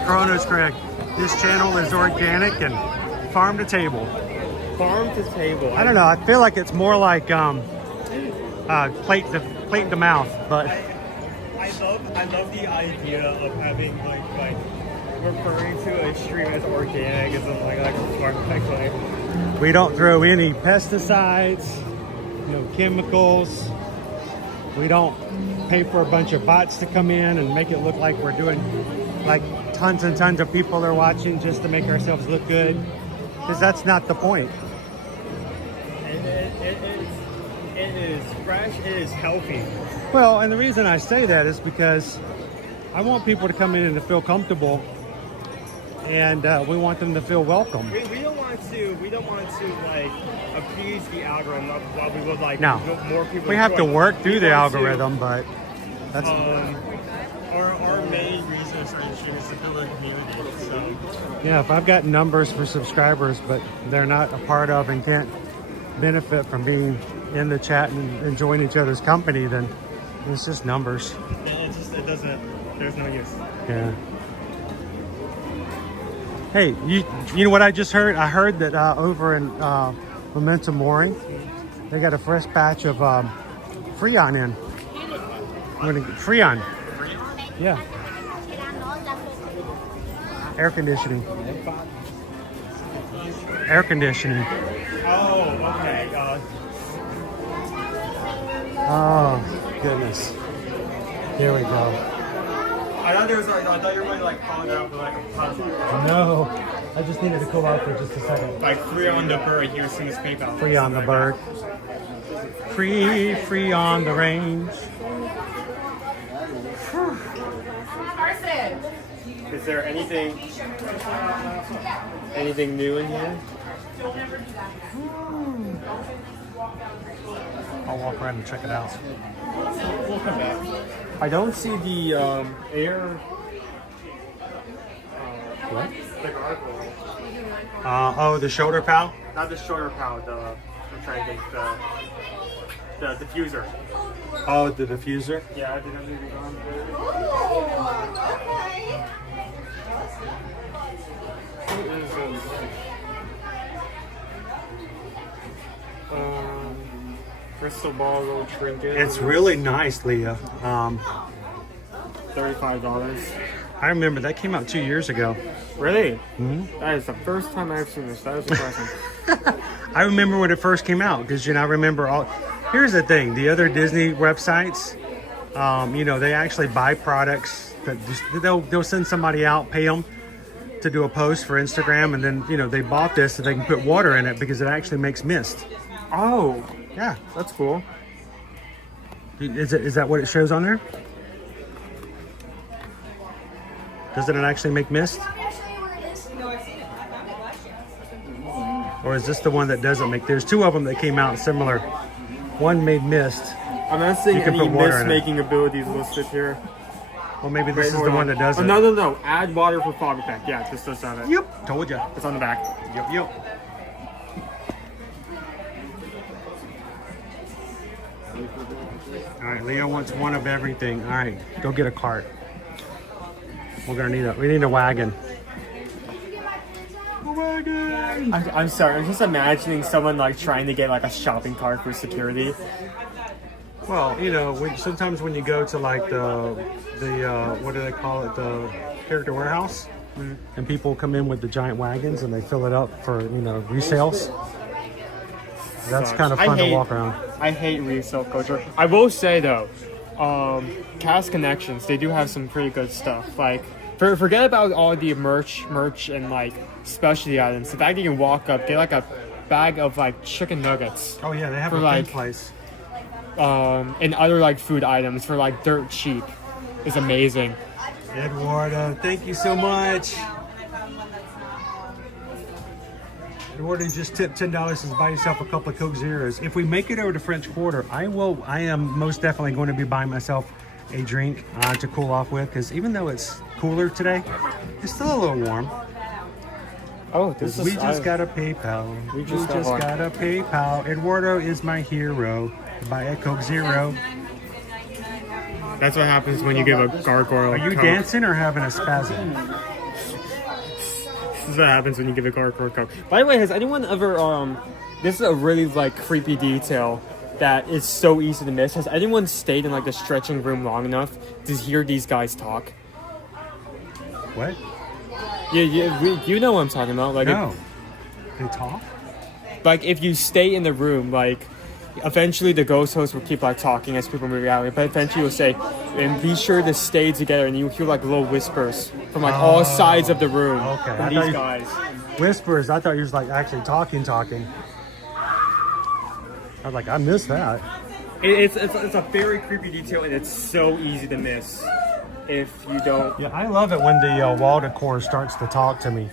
Chrono's correct. This channel is organic and farm to table. Farm to table. I don't know. I feel like it's more like plate to mouth, but I love the idea of having like referring to a stream as organic as something like farm like. we don't throw any pesticides, no chemicals. We don't pay for a bunch of bots to come in and make it look like we're doing like tons and tons of people are watching just to make ourselves look good, because that's not the point. It is fresh, it is healthy. Well, and the reason I say that is because I want people to come in and to feel comfortable, and we want them to feel welcome. We don't want to like appease the algorithm while we would like No. more people. We have to work through the want algorithm, but that's our main resource on stream is to build a community. So yeah. If I've got numbers for subscribers, but they're not a part of and can't benefit from being in the chat and enjoying each other's company, then it's just numbers. it doesn't. There's no use. Yeah. Hey, you know what I just heard? I heard that over in Momentum Mooring, they got a fresh batch of Freon in. Freon. Yeah. Air conditioning. Air conditioning. Oh, okay. Oh, goodness. Here we go. I thought you were going to like call it out for like a podcast. No, I just needed to cool out for just a second. Like free on the bird here, soon as PayPal. Free on the bird. Free on the range. Is there anything new in here? I'll walk around and check it out. We'll come back. I don't see the air. What? The article. Oh, the shoulder pal? Not the shoulder pal. I'm trying to think. The diffuser. Oh, the diffuser? Yeah, I didn't even go on there. Crystal ball, little trinket. It's really nice, Leah. $35. I remember that came out 2 years ago. Really? Mm-hmm. That is the first time I've seen this. That is impressive. I remember when it first came out, because I remember all. Here's the thing: the other Disney websites, they actually buy products that they'll send somebody out, pay them to do a post for Instagram, and then they bought this so they can put water in it because it actually makes mist. Oh, yeah, that's cool. Is that what it shows on there? Doesn't it actually make mist? Or is this the one that doesn't make? There's two of them that came out similar. One made mist. I'm not seeing any mist making abilities listed here. Well, maybe this is the one that does it. No. Add water for fog effect. Yeah, this does have it. Yep. Told ya. It's on the back. Yep. All right, Leo wants one of everything. All right, go get a cart. We need a wagon. I'm sorry. I'm just imagining someone like trying to get like a shopping cart for security. Well, sometimes when you go to like the what do they call it, the character warehouse, and people come in with the giant wagons and they fill it up for resales. That's kind of fun to walk around. I hate resale culture. I will say though, Cast Connections, they do have some pretty good stuff. Like, forget about all the merch and like specialty items. The fact that you can walk up, get like a bag of like chicken nuggets. Oh yeah, they have for a like place. and other like food items for like dirt cheap. It's amazing. Eduardo, thank you so much. Eduardo just tipped $10 to buy yourself a couple of Coke Zeros. If we make it over to French Quarter, I am most definitely going to be buying myself a drink to cool off with, because even though it's cooler today, it's still a little warm. Oh, we just got a PayPal. We just got a PayPal. Eduardo is my hero. Buy a Coke Zero. That's what happens when you give a gargoyle. Are you Coke. dancing or having a spasm? This is what happens when you give a gargoyle Coke. By the way, has anyone ever this is a really like creepy detail that is so easy to miss. Has anyone stayed in like the stretching room long enough to hear these guys talk? What? Yeah, you know what I'm talking about. Like, no. They talk? Like if you stay in the room, like eventually the ghost host will keep like talking as people move out, but eventually will say, and be sure to stay together, and you hear like little whispers from like all sides of the room. Okay. From these guys. Whispers. I thought you was like actually talking. I was like, I missed that. It's a very creepy detail, and it's so easy to miss if you don't. Yeah, I love it when the wall decor starts to talk to me.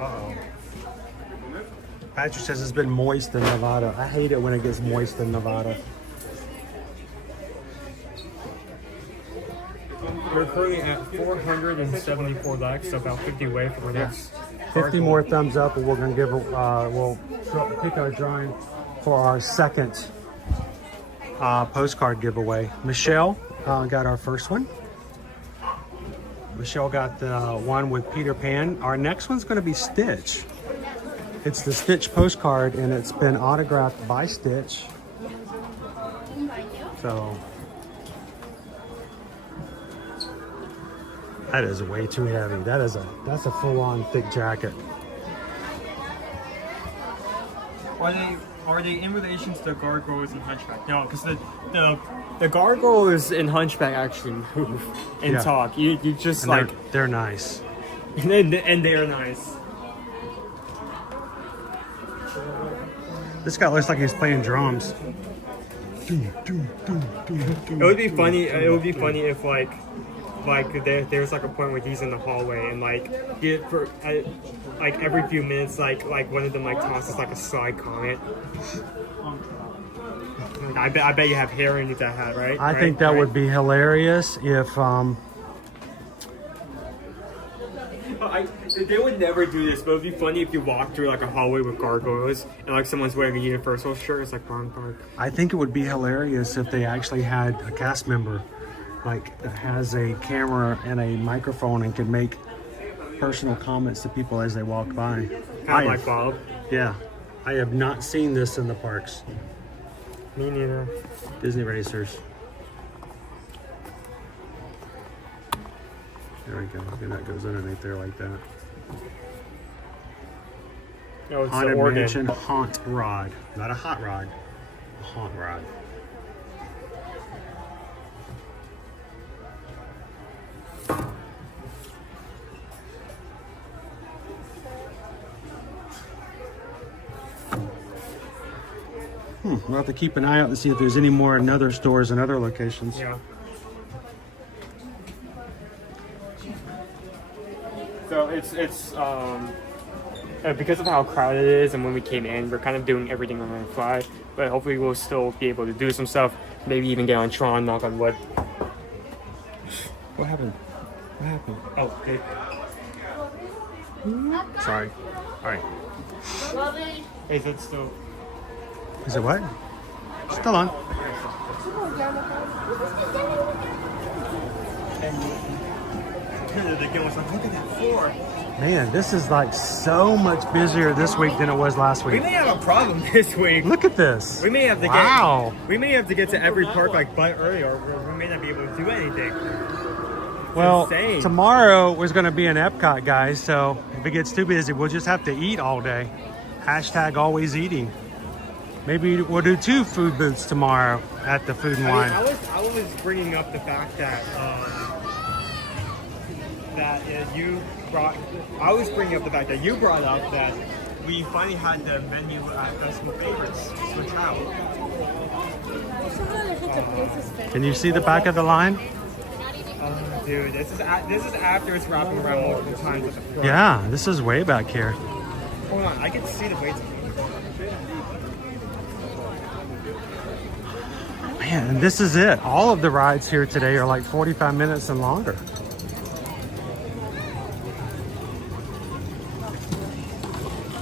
Uh-oh. Patrick says it's been moist in Nevada. I hate it when it gets moist in Nevada. We're currently at 474 likes, so about 50 away from our next. 50 more thumbs up, and we're gonna give we'll pick our drawing for our second postcard giveaway. Michelle got our first one. Michelle got the one with Peter Pan. Our next one's gonna be Stitch. It's the Stitch postcard, and it's been autographed by Stitch. So that is way too heavy. That's a full-on thick jacket. Are they in relation to the gargoyles and Hunchback? No, because the gargoyles in Hunchback actually move and talk. You just and like they're nice. and they're nice. This guy looks like he's playing drums. It would be funny. It would be funny if like there's like a point where he's in the hallway and like every few minutes like one of them like tosses like a side comment. I bet you have hair underneath that hat, right? I think that would be hilarious if they would never do this, but it would be funny if you walk through like a hallway with gargoyles and like someone's wearing a Universal shirt. It's like Barn Park. I think it would be hilarious if they actually had a cast member like that has a camera and a microphone and could make personal comments to people as they walk by. Kind of like Bob. Yeah. I have not seen this in the parks. Me neither. Disney Racers. There we go. And that goes underneath there like that. No, it's Haunted the organ. Mansion Haunt Rod. Not a hot rod. A haunt rod. We'll have to keep an eye out to see if there's any more in other stores and other locations. Yeah. So it's because of how crowded it is, and when we came in, we're kind of doing everything on the fly. But hopefully, we'll still be able to do some stuff. Maybe even get on Tron. Knock on wood. What happened? What happened? Oh, okay. Sorry. All right. Is it still? Is it what? Still on. Look at that floor. Man, this is like so much busier this week than it was last We week. may have a problem this week. Look at this. We may have to get to every park like but early, or we may not be able to do anything. It's Well, insane. tomorrow was going to be an Epcot, guys, so if it gets too busy, we'll just have to eat all day. Hashtag always eating. Maybe we'll do 2 food booths tomorrow at the Food and Wine. I was bringing up the fact that that I was bringing up the fact that you brought up that we finally had the menu at Festival Favorites switch out. Can you see the back of the line? Oh, dude, this is after it's wrapping around multiple times at the front. Yeah, this is way back here. Hold on, I can see the weights. Man, and this is it. All of the rides here today are like 45 minutes and longer.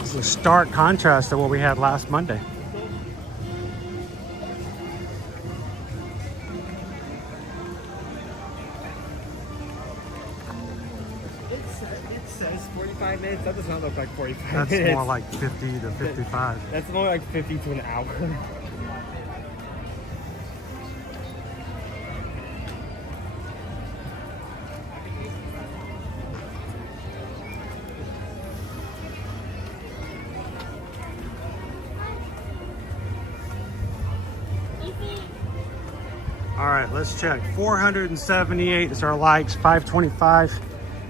It's a stark contrast to what we had last Monday. It says 45 minutes. That does not look like 45 That's minutes. more like 50 to 55. That's more like 50 to an hour. All right, let's check. 478 is our likes, 525.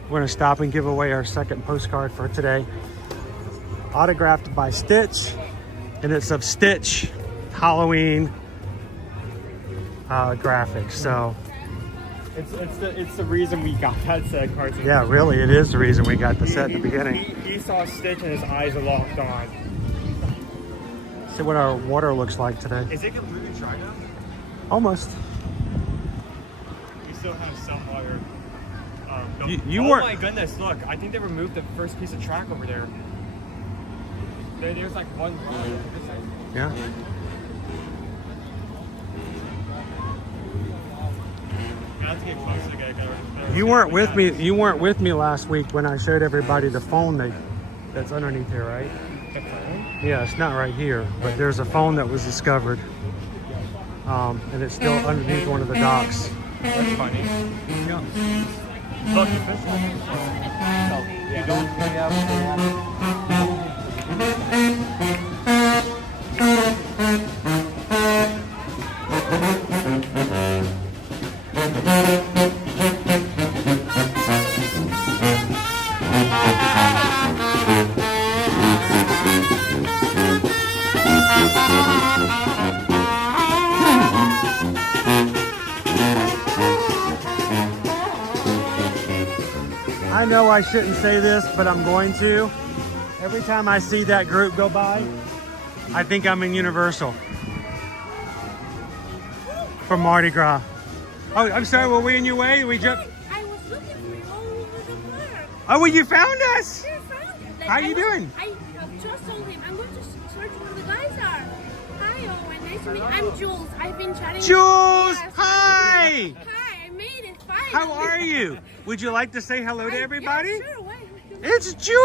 We're gonna stop and give away our second postcard for today. Autographed by Stitch, and it's of Stitch Halloween graphics. So it's the reason we got that set cartoon. yeah, really, it is the reason we got the set in the beginning. He saw Stitch and his eyes are locked on. See what our water looks like today. Is it completely dry now? Almost. We still have some water. You oh weren't. My goodness! Look, I think they removed the first piece of track over there. There's like one. Yeah. I have to get closer to get You weren't with me. You weren't with me last week when I showed everybody the phone that's underneath here, right? The phone? Yeah, it's not right here, but there's a phone that was discovered, and it's still underneath one of the docks. That's funny. Yeah. Look, the fish one. So, you don't I know I shouldn't say this, but I'm going to. Every time I see that group go by, I think I'm in Universal for Mardi Gras. Oh, I'm sorry, were we in your way? We jumped. I was looking for you all over the park. Oh, well, you found us. I found you. How you doing? I just told him I'm going to search where the guys are. Hi, Owen. Nice to meet you. I'm Jules. I've been chatting. Jules, Yes. hi. Hi, I made it. Fine. How are you? Would you like to say hello to everybody? Yeah, sure. Why? It's Jules.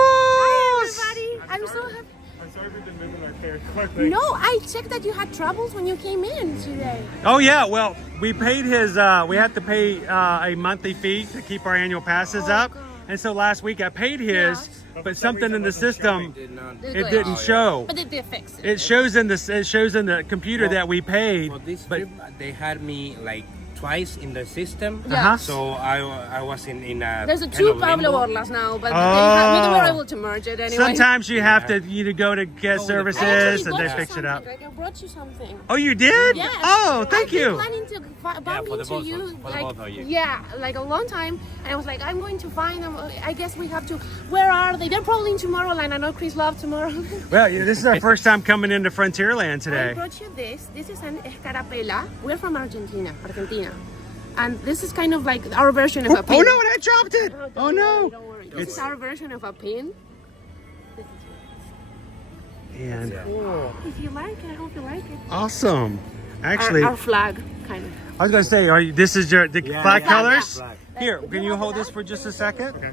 Hi, everybody. I'm so happy. I'm sorry we've been moving our fair quickly. No, I checked that you had troubles when you came in today. Oh yeah, well, we paid his, we have to pay a monthly fee to keep our annual passes up. And so last week I paid his, but something in the system, it didn't show. But they did fix it. It shows in the computer that we paid. For this trip, they had me like twice in the system. Yeah. So I was in a There's a kind two of Pablo limbo. Orlas now, but Oh. they were able to merge it anyway. Sometimes you have to go to get I services actually and got they you fix it up. something, like I brought you something. Oh, you did? Yes. Oh, thank I've been you. planning to bump for the into both you, of- for the like, both of you. yeah, like a long time. And I was like, I'm going to find them. I guess we have to. Where are they? They're probably in Tomorrowland. I know Chris loves Tomorrowland. Well, this is our first time coming into Frontierland I today. brought you this. This is an escarapela. We're from Argentina. And this is kind of like our version of a pin. Oh no, I dropped it. Oh no. Don't worry. This is our version of a pin. And If you like it, I hope you like it. awesome. Actually, Our flag, kind of. I was gonna say, this is the flag Yeah. colors? Flag. Here, can you hold this for just a second? Okay.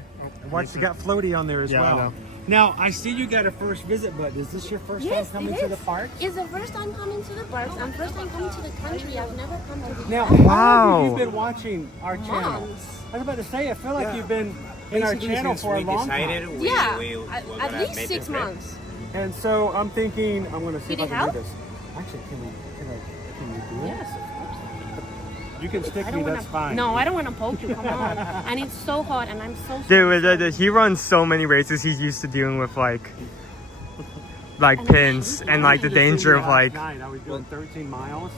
Watch, you got floaty on there as Yeah, I well. know. Now, I see you got a first visit, but is this your first Yes, time coming it to is. the park? It's the first time coming to the parks and first time coming to the country. I've never come to the Now, park. how long have you been watching our channel? Months. I was about to say, I feel like you've been in our Basically, channel since for a we long decided time. we- Yeah, we were at gonna least make 6 the trip. months. And so I'm thinking, I'm gonna see Did if it I can help? do this. Actually, can you do it? Yes, of course. You can stick I me, don't that's wanna, fine. No, I don't want to poke you. Come on. And it's so hot, and I'm so. Dude, he runs so many races. He's used to dealing with like pins and like the danger of like. I was doing 13 miles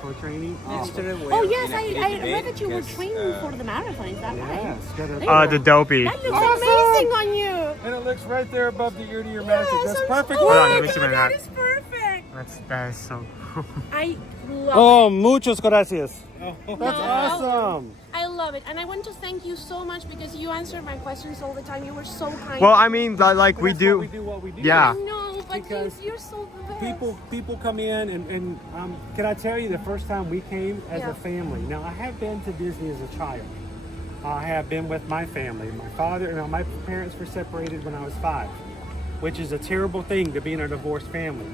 for training. Oh yes, I read that you were training for the marathon. Is that right? The dopey. That looks amazing on you. And it looks right there above the ear to ear magic. That's perfect. Hold on, let me see my hat. That is perfect. That is so cool. I love Oh, it. muchas gracias. No, That's awesome. I love it, and I want to thank you so much because you answered my questions all the time. You were so kind. Well, I mean, like we do. What we do. Yeah. No, but Because you're so the best. People come in and can I tell you the first time we came as a family. Now I have been to Disney as a child. I have been with my family. My parents were separated when I was 5, which is a terrible thing to be in a divorced family.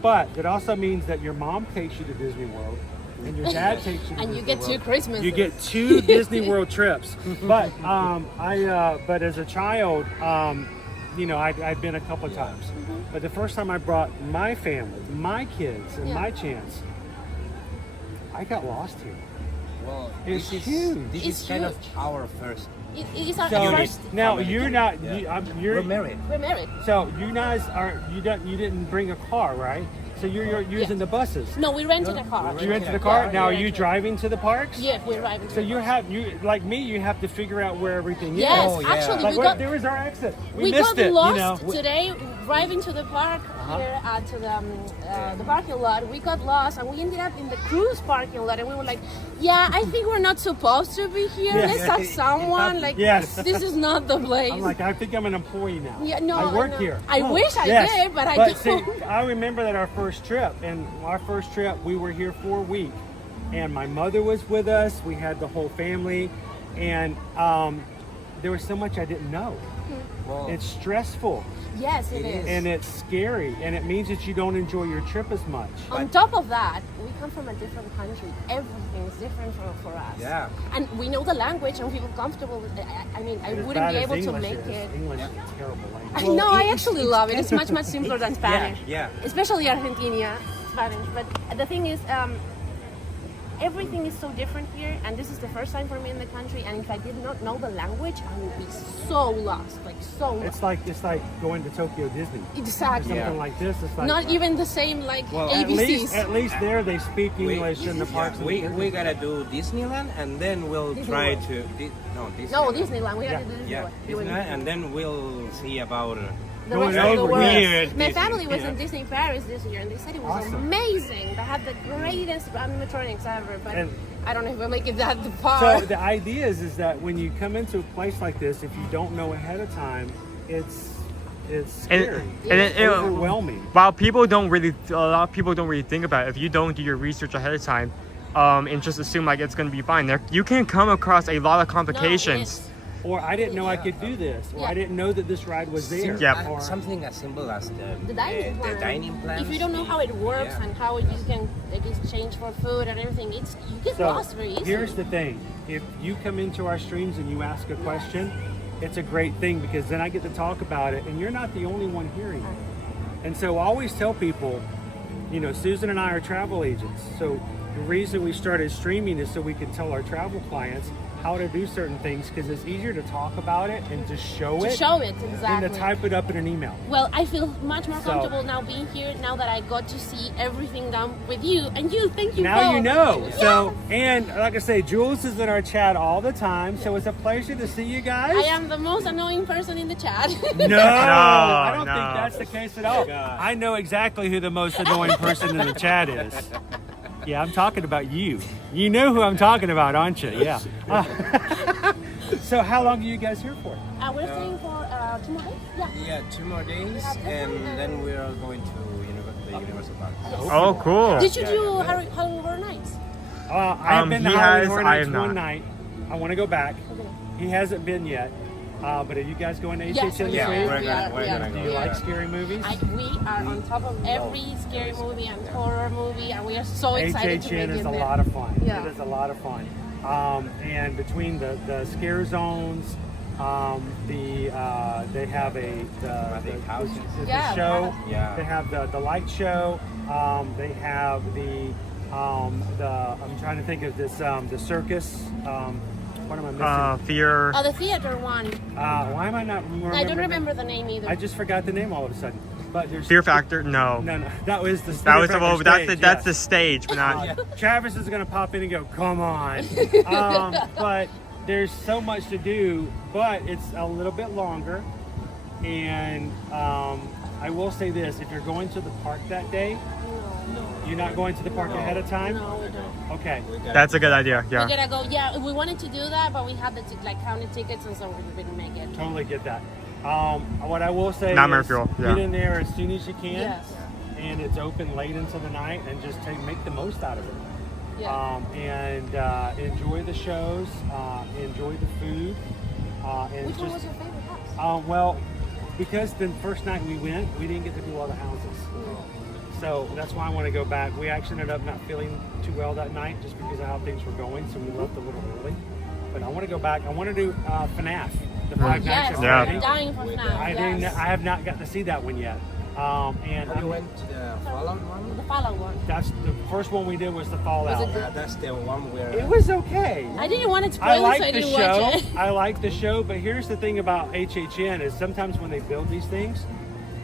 But it also means that your mom takes you to Disney World and your dad takes you to and Disney you get World. 2 Christmases. You get 2 Disney World trips. But but as a child, I've been a couple of times. But the first time I brought my family, my kids, and my chance, I got lost here. Well, It's huge. This It's is kind of huge. our first. It is our So first. now you're not. You're We're married. We're married. So you guys are. You didn't bring a car, right? So you're using the buses. No, we rented a car. You rented a car. Now are you driving to the parks? Yeah, we're driving. So you like me. You have to figure out where everything Yes, is. actually, Like, we got. there is our exit. We missed got it. lost today driving to the park here to the parking lot. We got lost and we ended up in the cruise parking lot, and we were like, "Yeah, I think we're not supposed to be here. Yes. Let's have someone. Like, Yes. this is not the place." I'm like, I think I'm an employee now. Yeah, no, I work no. here. I wish I Yes. did, but I But don't. see, I remember that our first trip, we were here for a week, and my mother was with us. We had the whole family, and there was so much I didn't know. Well, It's stressful. Yes, it is. And it's scary, and it means that you don't enjoy your trip as much. On top of that, we come from a different country. Everything is different for us. Yeah. And we know the language and we feel comfortable with it. I mean, I wouldn't be able to make it. English is a terrible language. I know, I actually love it. It's much simpler than Spanish. Yeah. Especially Argentina, Spanish. But the thing is, everything is so different here, and this is the first time for me in the country, and if I did not know the language, I would be so lost, like so lost. It's like going to Tokyo Disney. Exactly. Something like this. It's like Not even the same like At ABCs. least there they speak English in the parks. and we everything. gotta do Disneyland and then we'll try Disneyland. to Disneyland. No, Disneyland. We have to do Yeah, Disneyland. Disneyland, and then we'll see about The rest of the over world. here. My family was in Disney Paris this year, and they said it was Awesome. amazing. They had the greatest animatronics ever, but And- I don't know if we'll make it that far. So the idea is that when you come into a place like this, if you don't know ahead of time, it's scary. It's overwhelming. While a lot of people don't really think about it. If you don't do your research ahead of time, and just assume like it's going to be fine, you can come across a lot of complications. Or I didn't know I could do this. Or I didn't know that this ride was there. Yeah. Or something as simple as the dining plan. The dining plan. If you don't know how it works Yeah. and how you can like exchange for food and everything, you get So lost very easily. here's the thing. If you come into our streams and you ask a question, it's a great thing because then I get to talk about it and you're not the only one hearing it. And so I always tell people, Susan and I are travel agents. So the reason we started streaming is so we can tell our travel clients how to do certain things because it's easier to talk about it and to show it Exactly. than to type it up in an email. Well, I feel much more So- comfortable now being here, now that I got to see everything done with you. And you, thank you Now both. you know. Yeah. So, and like I say, Jules is in our chat all the time. So it's a pleasure to see you guys. I am the most annoying person in the chat. No, I don't no. think that's the case at all. I know exactly who the most annoying person in the chat is. Yeah, I'm talking about you. You know who I'm talking about, aren't you? Yeah. So how long are you guys here for? We're staying for 2 more days. Yeah. Yeah, 2 more days, and then we are going to the Universal Park. Oh, cool. Did you do Halloween Horror Nights? I've been to he Halloween has, Horror I Nights have not. one night. I want to go back. He hasn't been yet. But are you guys going to HHN Yes, this we week? are. we're gonna Do go. you like Yeah. scary movies? We are on top of every scary movie and horror movie, and we are so excited to HHN make is it a there. lot of fun. Yeah. It is a lot of fun. And between the scare zones, they have the Yeah, show. Yeah. They have the light show. They have I'm trying to think of this, the circus. What am I missing? Fear. Oh, the theater one. Why am I not remembering? I don't remember the name either. I just forgot the name all of a sudden. But there's Fear Factor? No. No, that was the. That was the stage, that's the stage, but not. Travis is gonna pop in and go, come on. But there's so much to do, but it's a little bit longer. And I will say this: if you're going to the park that day, you're not going to the park ahead of time. No, we don't. Okay. That's a good idea. Yeah. We're gonna go. Yeah, we wanted to do that, but we had the counted tickets, and so we didn't make it. Totally get that. What I will say Not is Murphyville, yeah. get in there as soon as you can. Yes. And it's open late into the night, and just make the most out of it. Yeah. And enjoy the shows, enjoy the food. And Which just, one was your favorite house? Well, because the first night we went, we didn't get to do all the houses. So that's why I want to go back. We actually ended up not feeling too well that night just because of how things were going, so we left a little early. But I want to go back. I want to do FNAF, the Five Nights at Freddy's. I'm dying for FNAF. I have not got to see that one yet. And you went to the Fallout one? The Fallout one. That's the first one we did was the Fallout. That's the one where it was okay. I didn't want to spoil I it, like so I the didn't show. watch it. I like the show, but here's the thing about HHN is sometimes when they build these things,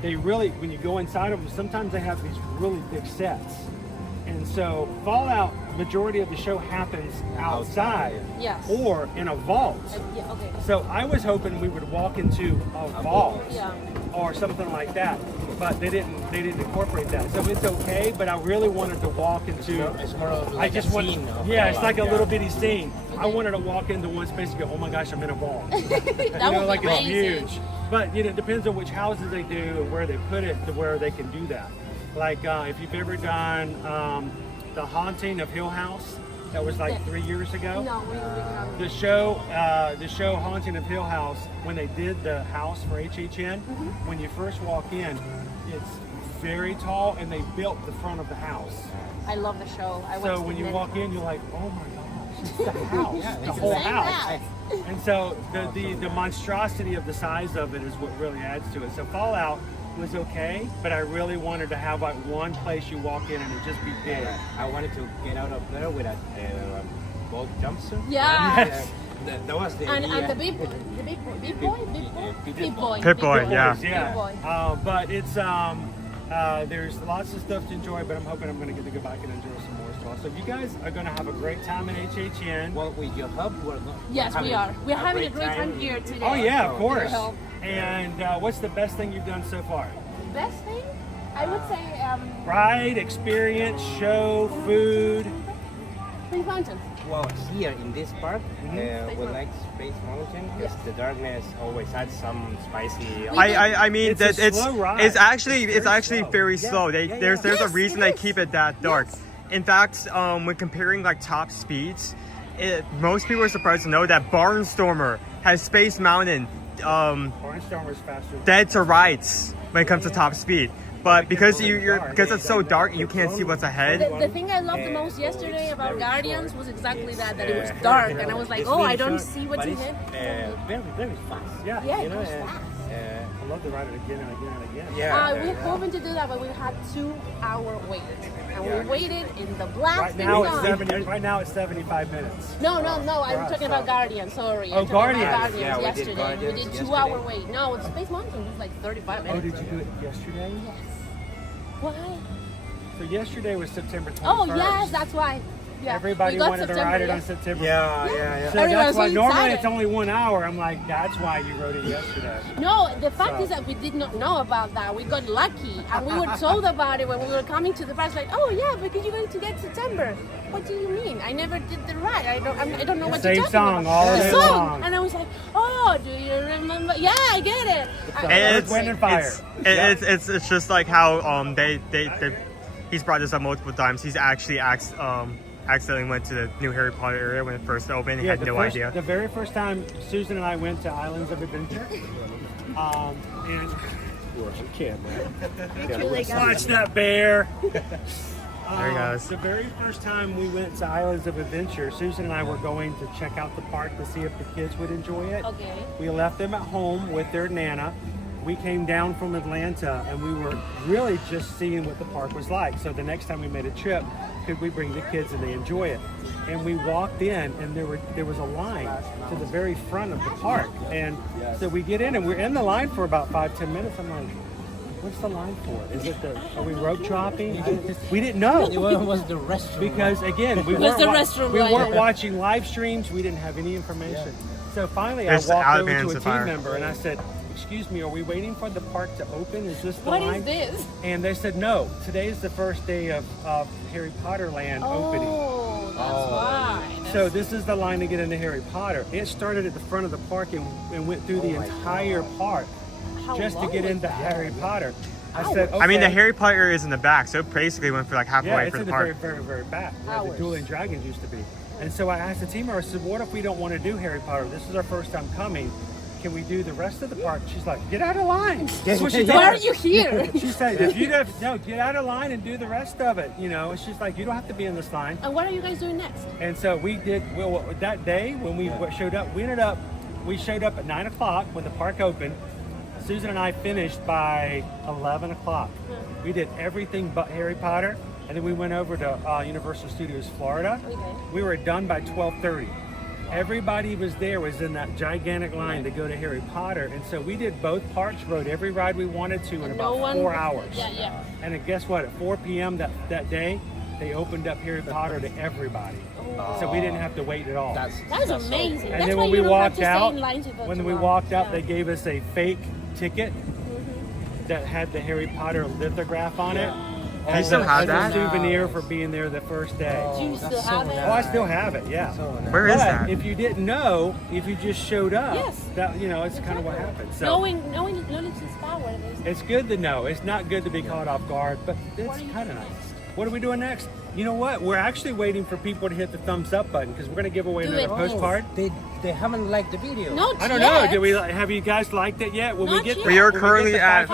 they really, when you go inside of them, sometimes they have these really big sets. And so Fallout, majority of the show happens outside Yes. or in a vault. Yeah, okay. So I was hoping we would walk into a vault Yeah. or something like that, but they didn't incorporate that. So it's okay, but I really wanted to walk into. It's more of like I just a want, scene of yeah, it's Fallout, like a yeah. little bitty scene. I wanted to walk into one space and go, oh my gosh, I'm in a vault. That would be like it's amazing. huge. But it depends on which houses they do and where they put it to where they can do that. Like if you've ever done The Haunting of Hill House, that was like 3 years ago. No, we haven't. The show Haunting of Hill House, when they did the house for HHN, when you first walk in, it's very tall, and they built the front of the house. I love the show. So when you walk in, you're like, oh my gosh, it's the house, the whole house. And so the monstrosity of the size of it is what really adds to it. So Fallout was okay, but I really wanted to have like one place you walk in and it just be big. I wanted to get out of there with a boat jumpsuit. Yeah. Yes. That was the And idea. the big boy, Pit Boy, yeah. Big boy. But it's there's lots of stuff to enjoy, but I'm hoping I'm going to get to go back and enjoy some more as well. So you guys are going to have a great time at HHN. Well, with your hub, Yes, we are. We're having a great time here today. Oh yeah, of course. Your help. And what's the best thing you've done so far? Best thing? I would say Ride, experience, show, food. Space Mountain. Well, here in this park, we like Space Mountain. Yes. The darkness always adds some spicy. I mean It's that a slow ride. it's actually slow. very slow. There's a reason they keep it that dark. In fact, when comparing like top speeds, most people are surprised to know that Barnstormer has Space Mountain Barnstormer's faster. dead to rights when it comes to top speed. But because because it's so dark, you can't see what's ahead. The thing I loved the most yesterday about Guardians was exactly that it was dark, and I was like, oh, I don't see what's ahead. Very, very fast. Yeah. Yeah, it goes fast. I love to ride it again and again and again. We're hoping to do that, but we had 2-hour wait, and we waited in the black. Right now it's 75 minutes. No, I'm talking about Guardians. Sorry. Oh, I'm talking about Guardians. Yeah, we did yesterday. Guardians We did yesterday. 2-hour wait. No, it's Space Mountain was like 35 minutes. Oh, did you do it yesterday? Yes. Why? So yesterday was September 21st. Oh yes, that's why. Yeah. Everybody We got wanted to September, ride it yeah. on September. Yeah. So Everyone's that's why so normally excited. it's only 1 hour. I'm like, that's why you rode it yesterday. No, the fact is that we did not know about that. We got lucky, and we were told about it when we were coming to the park. Like, oh yeah, because you're going to get September. What do you mean? I never did the ride. I don't know what you're Same talking song about. all The day song, long. and I was like, oh, do you remember? Yeah, I get it. Earth, Wind, and Fire. It's just like how he's brought this up multiple times. He's actually accidentally went to the new Harry Potter area when it first opened. He had no idea. The very first time Susan and I went to Islands of Adventure, and watch that bear. There he goes. The very first time we went to Islands of Adventure, Susan and I were going to check out the park to see if the kids would enjoy it. Okay. We left them at home with their Nana, we came down from Atlanta and we were really just seeing what the park was like. So the next time we made a trip, could we bring the kids and they enjoy it? And we walked in and there was a line to the very front of the park. And so we get in and we're in the line for about 5-10 minutes. I'm like, what's the line for? Is it are we rope chopping? We didn't know. It was the restroom. Because again, we weren't watching live streams. We didn't have any information. So finally I walked over to a team member and I said, excuse me, are we waiting for the park to open? Is this the line? What is this? And they said, no, today is the first day of Harry Potter Land opening. Oh, that's why. So this is the line to get into Harry Potter. It started at the front of the park and went through the entire park just to get into Harry Potter. I said, okay. I mean, the Harry Potter area is in the back, so it basically went for like halfway for the park. Yeah, it's in the very, very, very back where the Dueling Dragons used to be. And so I asked the team, I said, what if we don't want to do Harry Potter? This is our first time coming. Can we do the rest of the park? She's like, get out of line. Why are you here? She said, if you get out of line and do the rest of it. You know, she's like, you don't have to be in this line. And what are you guys doing next? And so we did, well, that day when we showed up, we showed up at 9 o'clock when the park opened. Susan and I finished by 11 o'clock. We did everything but Harry Potter. And then we went over to Universal Studios Florida. Okay. We were done by 12:30. Everybody was in that gigantic line to go to Harry Potter. And so we did both parks, rode every ride we wanted to in about 4 hours. Yeah. And then guess what? At 4 p.m. that day, they opened up Harry Potter to everybody. So we didn't have to wait at all. That's amazing. And that's then why when we walked out, yeah. they gave us a fake ticket that had the Harry Potter lithograph on it. You still have that? As a souvenir for being there the first day. Do you still have it? Oh, I still have it, yeah. Where is that? If you didn't know, if you just showed up, that it's kind of what happened. So knowing knowledge is power. It's good to know. It's not good to be caught off guard, but it's kind of nice. What are we doing next? You know what? We're actually waiting for people to hit the thumbs up button because we're going to give away another postcard. They haven't liked the video. I don't know. Have you guys liked it yet? We are currently at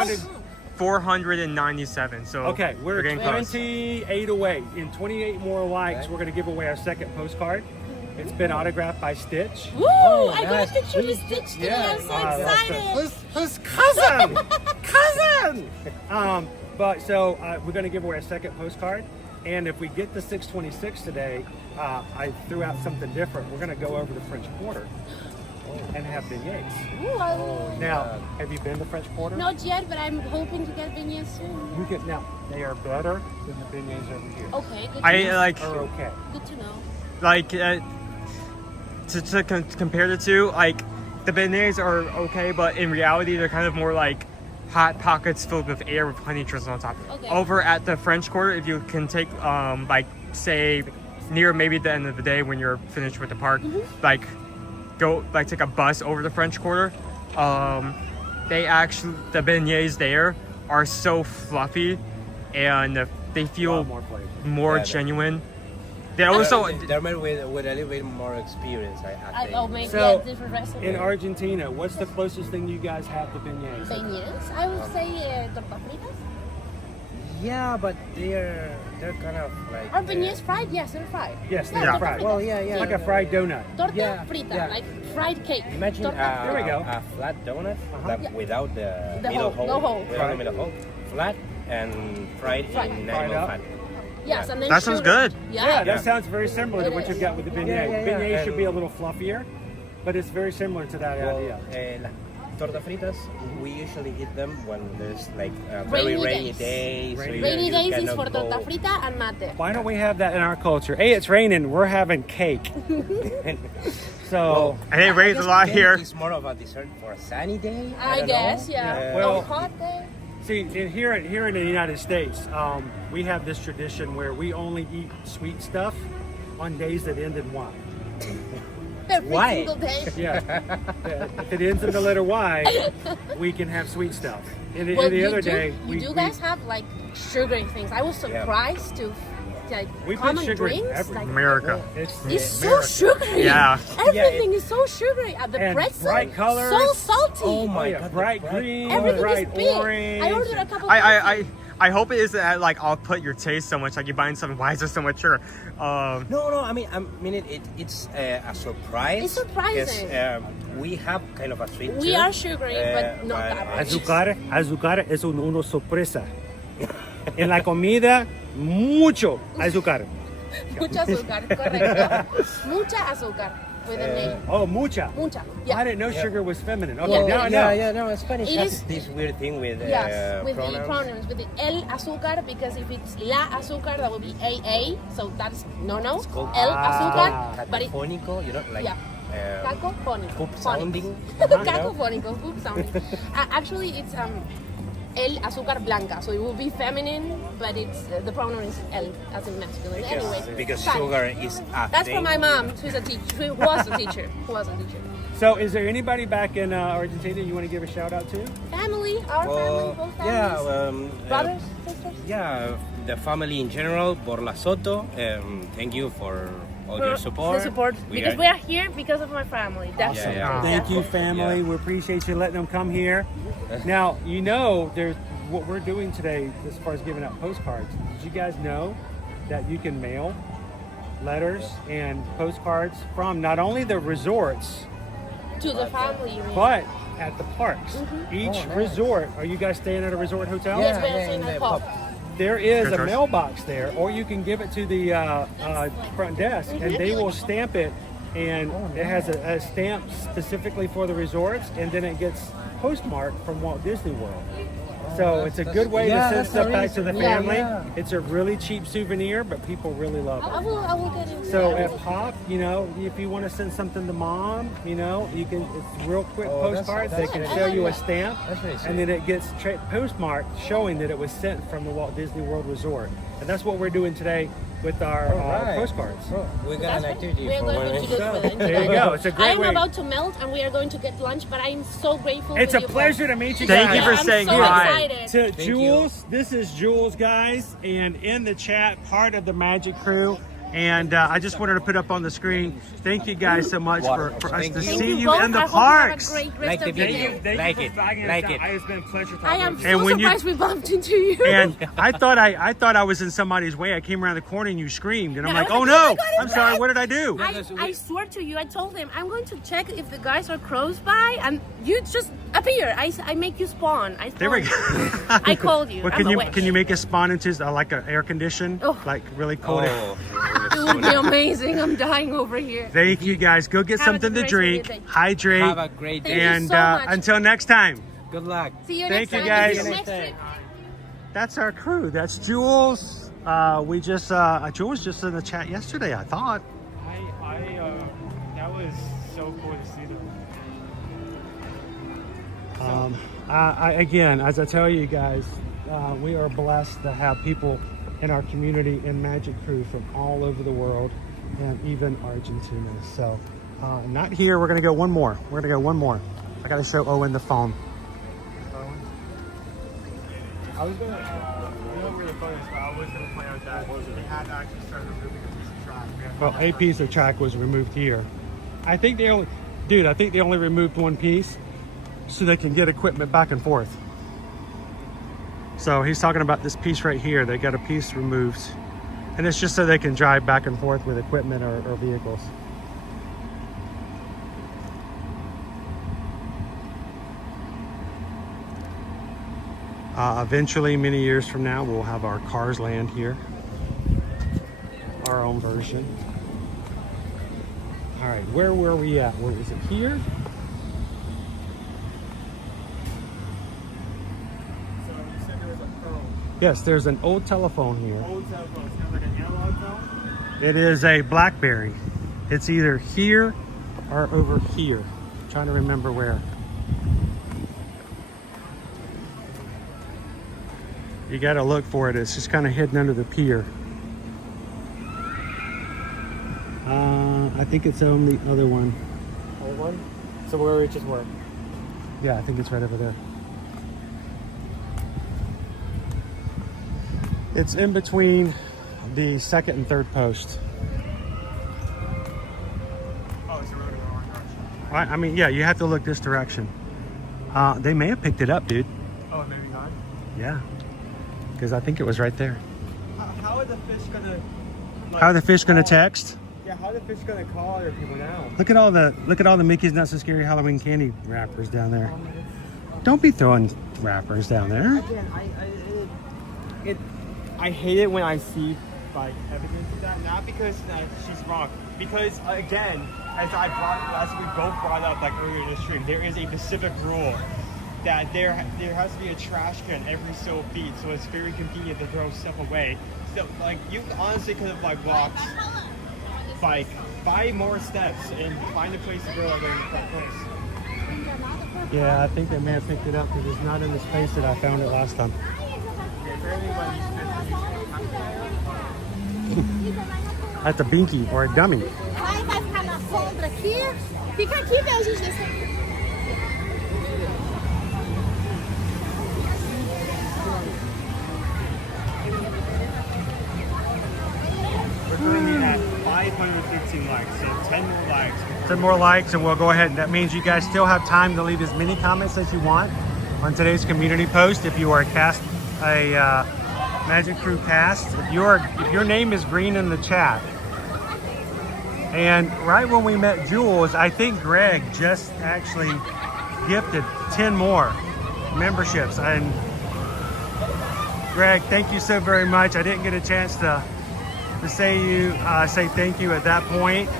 497. So okay, we're getting 28 away. In 28 more likes, we're going to give away our second postcard. It's been autographed by Stitch. Woo! I got a picture with Stitch today. I'm so excited. Who's cousin? Cousin! But so we're going to give away a second postcard. And if we get the 626 today, I threw out something different. We're going to go over the French Quarter and have beignets. Now, have you been to French Quarter? Not yet, but I'm hoping to get beignets soon. Now, they are better than the beignets over here. Okay, good to know. Okay. Good to know. Like, to compare the two, like, the beignets are okay, but in reality, they're kind of more like hot pockets filled with air with honey drizzle on top. Okay. Over at the French Quarter, if you can take, like, say, near maybe the end of the day when you're finished with the park, like, go, like, take a bus over the French Quarter. The beignets there are so fluffy and they feel more genuine. They're made with a little bit more experience, I think. Maybe so, different recipe. in Argentina, what's the closest thing you guys have to beignets? Beignets? I would say tortas fritas. Yeah, but they're kind of like... Are beignets fried? Yes, they're fried. Yes, they're fried. Well, yeah. Like a fried donut. Torta frita, like fried cake. Imagine there we go. A flat donut but without the middle hole. No hole. Without the middle hole. Flat and fried in animal fat. Yes, and then that sounds good. Yeah, that sounds very similar to what you've got with the beignet. Beignet should be a little fluffier, but it's very similar to that idea. Torta fritas, we usually eat them when there's like very rainy days. Rainy days is for torta frita and mate. Why don't we have that in our culture? Hey, it's raining. We're having cake. So, and it rains a lot here. It's more of a dessert for a sunny day. I guess, yeah. Well, a hot day. See, here in the United States, we have this tradition where we only eat sweet stuff on days that end in Y. Every single day. Yeah. If it ends in the letter Y, we can have sweet stuff. And the other day, you guys have like sugary things. I was surprised to like we common put sugar drinks. in like, America. It's so sugary. Yeah. Everything is so sugary. The and pretzel, bright colors. so salty. Oh my God. Bright green, everything bright is big. orange. I ordered a couple. I hope it isn't at, like, I'll put your taste so much, like you're buying something, why is there so much sugar? No, I mean it's a surprise. It's surprising. we have kind of a sweet We tooth, are sugary, but not that much. Azúcar es una sorpresa. En la comida, mucho azúcar. Mucha azúcar, correcto. Mucha azúcar with a name. Oh, mucha. Mucha. I didn't know sugar was feminine. Okay, Yeah. now I know. no, Spanish It has is- this weird thing with Yes, with pronouns. the pronouns, with the el azúcar, because if it's la azúcar, that would be AA, so that's no. called El azúcar, but it, Cacofónico, you know, like yeah. Cacofónico. poop sounding. Cacofónico, poop sounding. Actually, it's el azúcar blanca, so it will be feminine, but it's the pronoun is el as in masculine. Anyway, Because fine. sugar is a That's thing. from my mom, who's a teacher, who was a teacher. So, is there anybody back in Argentina you want to give a shout out to? Family, our family, both families. Yeah, Brothers, sisters. yeah, the family in general, Borla Soto. Thank you for all your support. The support, because we are here because of my family. That's Awesome. Yeah. Thank you, family. We appreciate you letting them come here. Now, you know, there's what we're doing today as far as giving out postcards. Did you guys know that you can mail letters and postcards from not only the resorts, to the family. but at the parks? Each Oh, nice. resort, are you guys staying at a resort hotel? Yes, we are saying pop. There is a Sure. mailbox there, or you can give it to the front desk, and they will stamp it, and it has a stamp specifically for the resorts, and then it gets postmarked from Walt Disney World. So it's a good way to send stuff back to the family. It's a really cheap souvenir, but people really love it. I will get into So that. at Pop, you know, if you want to send something to mom, you know, you can. It's real quick postcards. They can show you a stamp, and then it gets postmarked, showing that it was sent from the Walt Disney World Resort. And that's what we're doing today with our postcards. We got an activity We are for going one to do of it. There you go. It's a great I'm way. about to melt, and we are going to get lunch. But I'm so grateful. It's for a you pleasure to meet you Thank guys. you for I'm saying so hi. excited. To Thank Jules, this is Jules, guys, and in the chat, part of the Magic Crew. And I just wanted to put up on the screen. Thank you guys so much for us Thank to you. see you both. in the I hope you have a parks. great rest Like the of your video. day. Like it. Like it. It's been a pleasure talking I am with so you. And when you- surprised we bumped into you. And I thought I was in somebody's way. I came around the corner and you screamed, and I'm Yeah, I like, was oh like, no, oh my God, I'm it's sorry. back. What did I do? I swear to you, I told them I'm going to check if the guys are close by, and you just appear. I make you spawn. There we go. I called you. Well, I'm a witch. can you make us spawn into like an air condition, Oh. like really cold? Oh, It would be amazing. I'm dying over here. Thank you guys. Go get Have a something to good rest of your drink, day. hydrate, have a great Thank day. you and so much. until next time. Good luck. See you Thank next you, time. guys. See you next trip. That's our crew. That's Jules. We just Jules just in the chat yesterday, I thought. That was so cool to see them. Again, as I tell you guys, we are blessed to have people in our community in Magic Crew from all over the world, and even Argentina. So, not here. We're gonna go one more. I gotta show Owen the phone. I was gonna, you know where the phone is, but I was gonna play out that they had to actually start removing a piece of track. We had Well, a piece of track was removed here. I think they only removed one piece so they can get equipment back and forth. So he's talking about this piece right here. They got a piece removed, and it's just so they can drive back and forth with equipment or vehicles. Eventually, many years from now, we'll have our Cars Land here, our own version. All right, where were we at? Where was it? Here? So you said there was a phone. Yes, there's an old telephone here. Old cell phone. It's kind of like an analog phone. It is a BlackBerry. It's either here or over here. I'm trying to remember where. You got to look for it. It's just kind of hidden under the pier. I think it's on the other one. Other one? So where reaches where? Yeah, I think it's right over there. It's in between the second and third post. Oh, it's a road in the wrong direction. I mean, yeah, you have to look this direction. They may have picked it up, dude. Oh, maybe not. Yeah, because I think it was right there. How are the fish gonna? How are the fish going to text? Yeah, how are the fish gonna call other people now? Look at all the Mickey's Not So Scary Halloween candy wrappers down there. Don't be throwing wrappers down there. Again, I hate it when I see like evidence of that. Not because she's wrong, because again, as we both brought up like earlier in the stream, there is a specific rule that there has to be a trash can every so feet, so it's very convenient to throw stuff away. So like you honestly could have like walked like 5 more steps and find a place to throw it in the correct place. Yeah, I think they may have picked it up because it's not in the space that I found it last time. That's a binky or a dummy. Fica aqui, gente. We're currently at 515 likes, so 10 more likes. 10 more likes and we'll go ahead. That means you guys still have time to leave as many comments as you want on today's community post. If you are a Magic Crew cast, if your name is green in the chat. And right when we met Jules, I think Greg just actually gifted 10 more memberships. And Greg, thank you so very much. I didn't get a chance to say thank you at that point.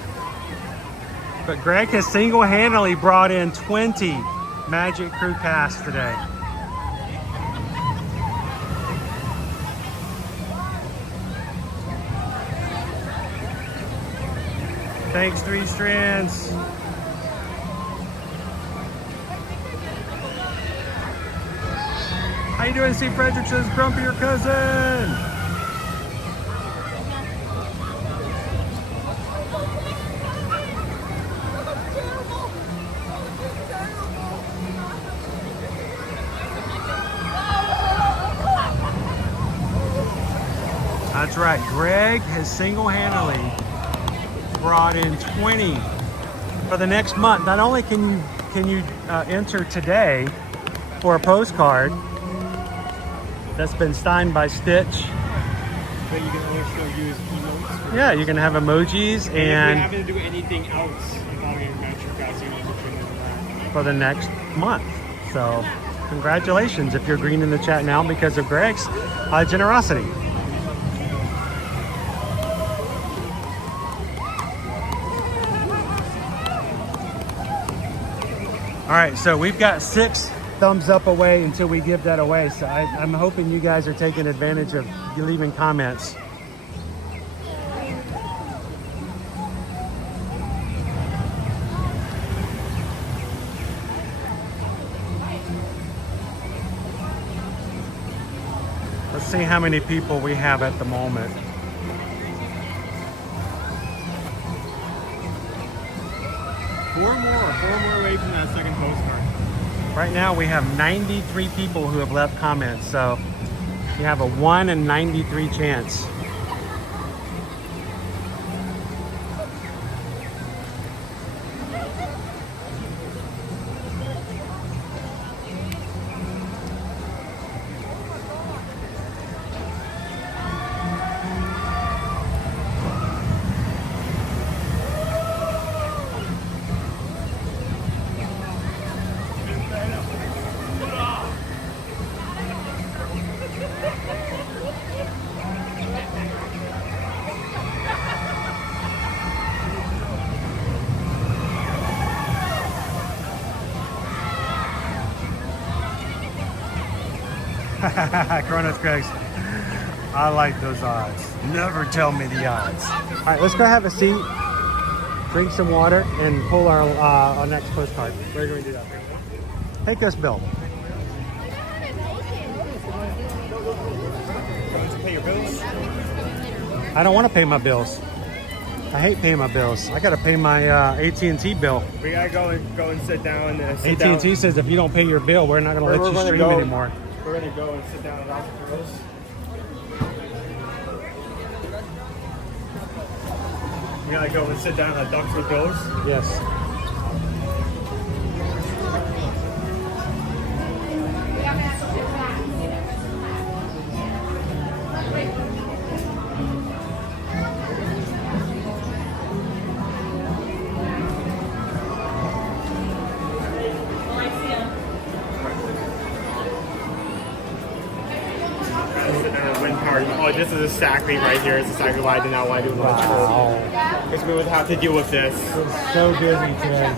But Greg has single-handedly brought in 20 Magic Crew casts today. Thanks, 3 Strands. How you doing, Steve Frederickson's grumpier cousin? That's right, Greg has single-handedly brought in 20 for the next month. Not only can you enter today for a postcard that's been signed by Stitch, but you can also use emotes. Yeah, you can have emojis and if you happen to do anything else involving Magic Crew for the next month. So congratulations if you're green in the chat now because of Greg's generosity. All right, so we've got 6 thumbs up away until we give that away. So I'm hoping you guys are taking advantage of you leaving comments. Let's see how many people we have at the moment. Four more away from that second postcard. Right now we have 93 people who have left comments, so you have a 1 in 93 chance. Cronus Craig's. I like those odds. Never tell me the odds. All right, let's go have a seat, drink some water, and pull our next postcard. Where do we do that? Take this bill. To pay your bills? I don't want to pay my bills. I hate paying my bills. I got to pay my AT&T bill. We gotta go and sit down. AT&T says if you don't pay your bill, we're not going to let you stream anymore. We're gonna go and sit down at Dr. Girls. We gotta go and sit down at Dr. Girls. Yes. parking. Oh, this is exactly right here. It's exactly why I did not want to do electrical. Because we would have to deal with this. It's so busy today.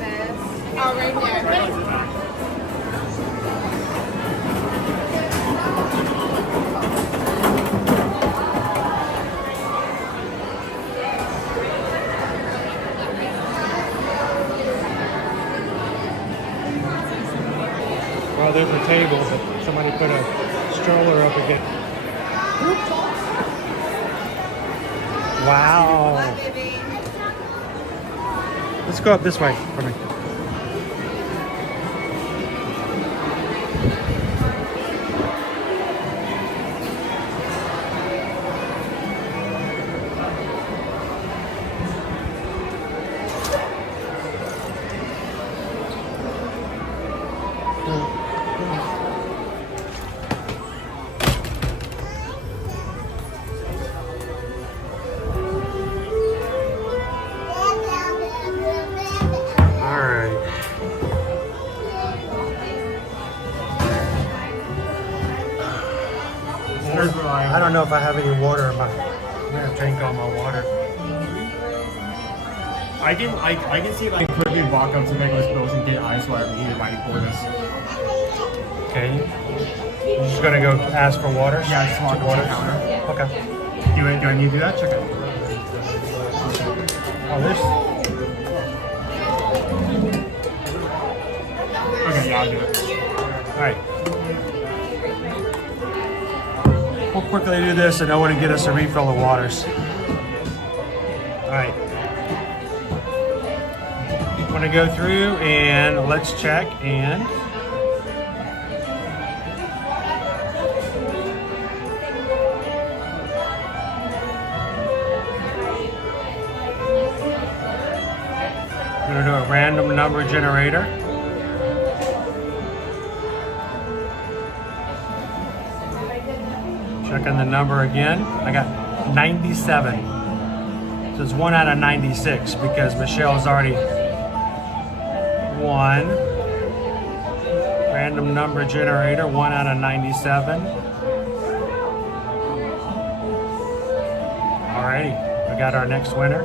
Oh, right there. Well, there's a table, but somebody put a stroller up again. Wow. Let's go up this way for me. I don't know if I have any water in my. I'm gonna drink all my water. I can see if I can quickly walk up to Nicholas Bills and get ice while I'm eating right before this. Okay. You're just gonna go ask for water? Yeah, just walk up to the counter. Okay. Do I need to do that? Check it. Oh, there's. Okay, yeah, I'll do it. All right. We'll quickly do this and Owen and get us a refill of waters. All right. I'm gonna go through and let's check and. I'm gonna do a random number generator. Checking the number again. I got 97. So it's 1 out of 96 because Michelle's already won. Random number generator, 1 out of 97. Alrighty, we got our next winner.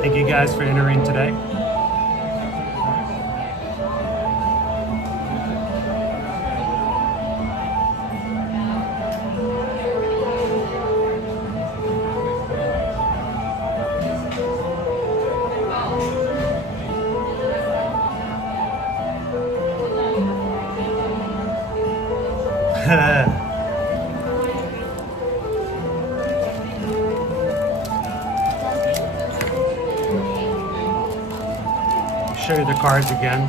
Thank you guys for entering today. Show you the cards again.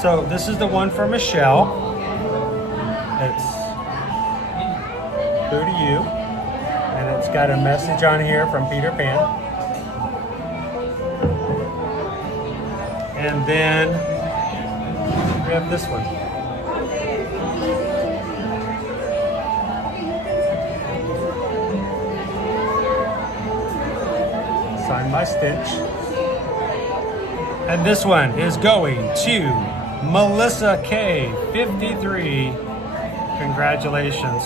So this is the one for Michelle. It's through to you. And it's got a message on here from Peter Pan. And then we have this one. Signed by Stitch. And this one is going to Melissa K, 53. Congratulations.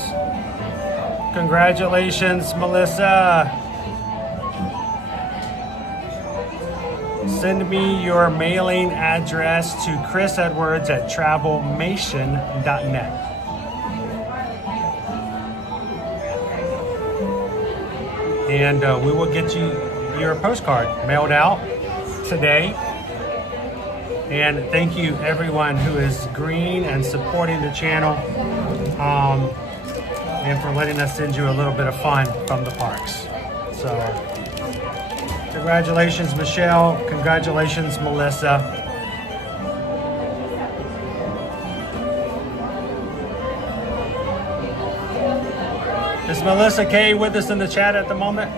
Congratulations, Melissa. Send me your mailing address to Chris Edwards at travelmation.net. And we will get you your postcard mailed out today. And thank you everyone who is green and supporting the channel, and for letting us send you a little bit of fun from the parks. So congratulations, Michelle. Congratulations, Melissa. Is Melissa K with us in the chat at the moment?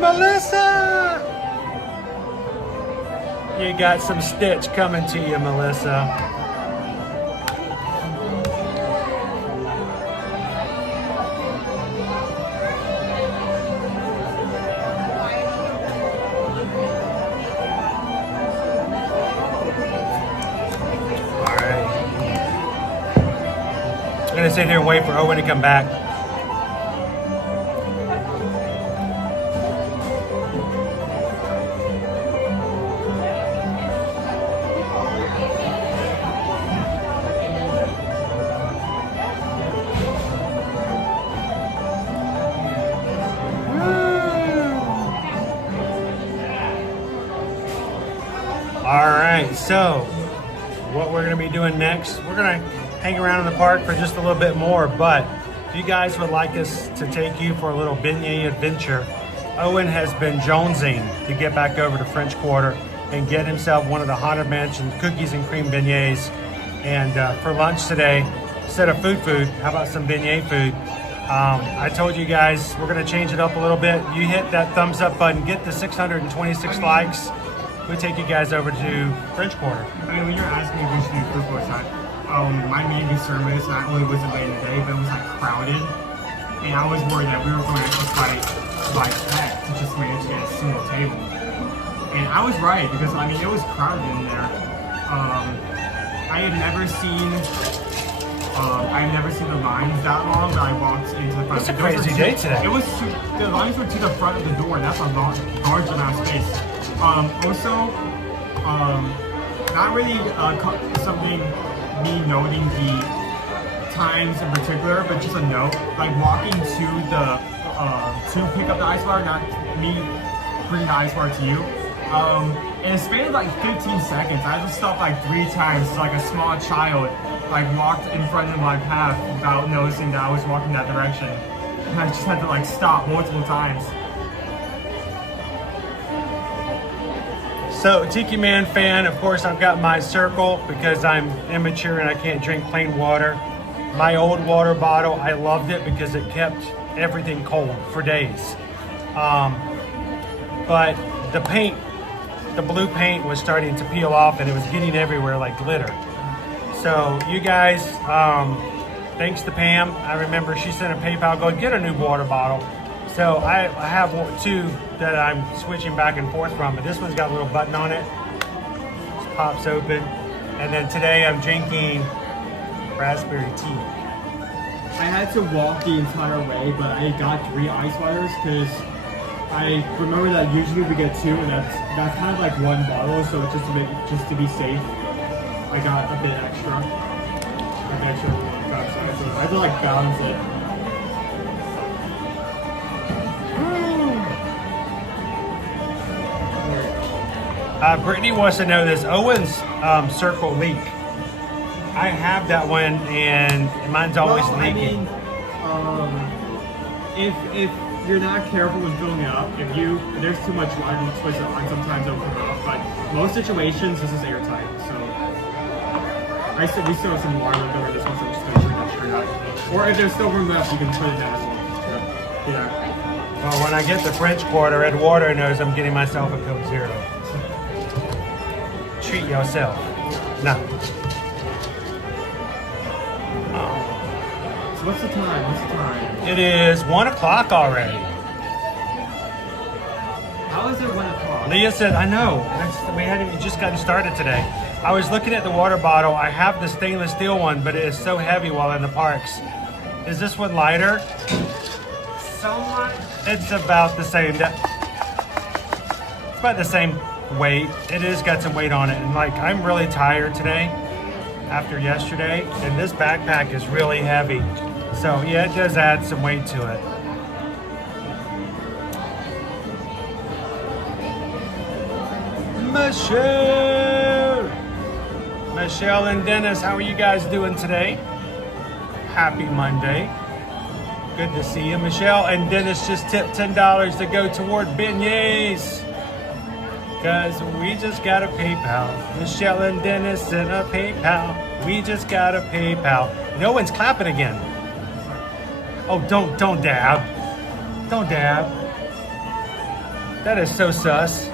Melissa! You got some stitch coming to you, Melissa. I'm gonna sit here and wait for Owen to come back. All right, so what we're gonna be doing next, we're gonna hang around in the park for just a little bit more, but if you guys would like us to take you for a little beignet adventure, Owen has been jonesing to get back over to French Quarter and get himself one of the Haunted Mansion cookies and cream beignets. And for lunch today, instead of food, how about some beignet food? I told you guys we're gonna change it up a little bit. You hit that thumbs up button, get the 626 likes. We'll take you guys over to French Quarter. I mean, when you're asking if we should do food for time, my main concern with this not only was it late in the day, but it was like crowded. And I was worried that we were going to fight by heck to just manage to get a single table. And I was right, because I mean, it was crowded in there. I had never seen the lines that long that I walked into the front. It's a crazy day today. It was the lines were to the front of the door, and that's a large amount of space. Also, not really something me noting the times in particular, but just a note, like walking to the to pick up the ice bar, not me bringing the ice bar to you. In a span of like 15 seconds, I had to stop like 3 times, like a small child, like walked in front of my path without noticing that I was walking that direction. And I just had to like stop multiple times. So, Tiki Man fan, of course, I've got my circle because I'm immature and I can't drink plain water. My old water bottle, I loved it because it kept everything cold for days. But the paint, the blue paint was starting to peel off and it was getting everywhere like glitter. So, you guys, thanks to Pam, I remember she sent a PayPal going, get a new water bottle. So I have 2 that I'm switching back and forth from, but this one's got a little button on it. Just pops open. And then today I'm drinking raspberry tea. I had to walk the entire way, but I got 3 ice waters because I remember that usually we get 2, and that's kind of like 1 bottle, so just to be safe, I got a bit extra. Like extra outside, so I had to like balance it. Brittany wants to know this Owen's circle leak. I have that one and mine's always leaking. I mean, if you're not careful when filling it up, if there's too much water, you twist it on, sometimes it'll come up. But most situations, this is airtight. So we still have some water left over this one, so I'm just gonna drink that straight out. Or if there's still room left, you can put it down as well. Yeah. Well, when I get the French Quarter, Eduardo knows I'm getting myself a Coke Zero. Treat yourself. No. So what's the time? It is 1 o'clock already. How is it 1 o'clock? Leah said, I know. We just gotten started today. I was looking at the water bottle. I have the stainless steel one, but it is so heavy while in the parks. Is this one lighter? Somewhat. It's about the same. It's about the same weight. It is got some weight on it. And like, I'm really tired today after yesterday. And this backpack is really heavy. So yeah, it does add some weight to it. Michelle and Dennis, how are you guys doing today? Happy Monday. Good to see you. Michelle and Dennis just tipped $10 to go toward beignets. Cause we just got a PayPal. Michelle and Dennis in a PayPal. We just got a PayPal. No one's clapping again. Oh, don't dab. Don't dab. That is so sus.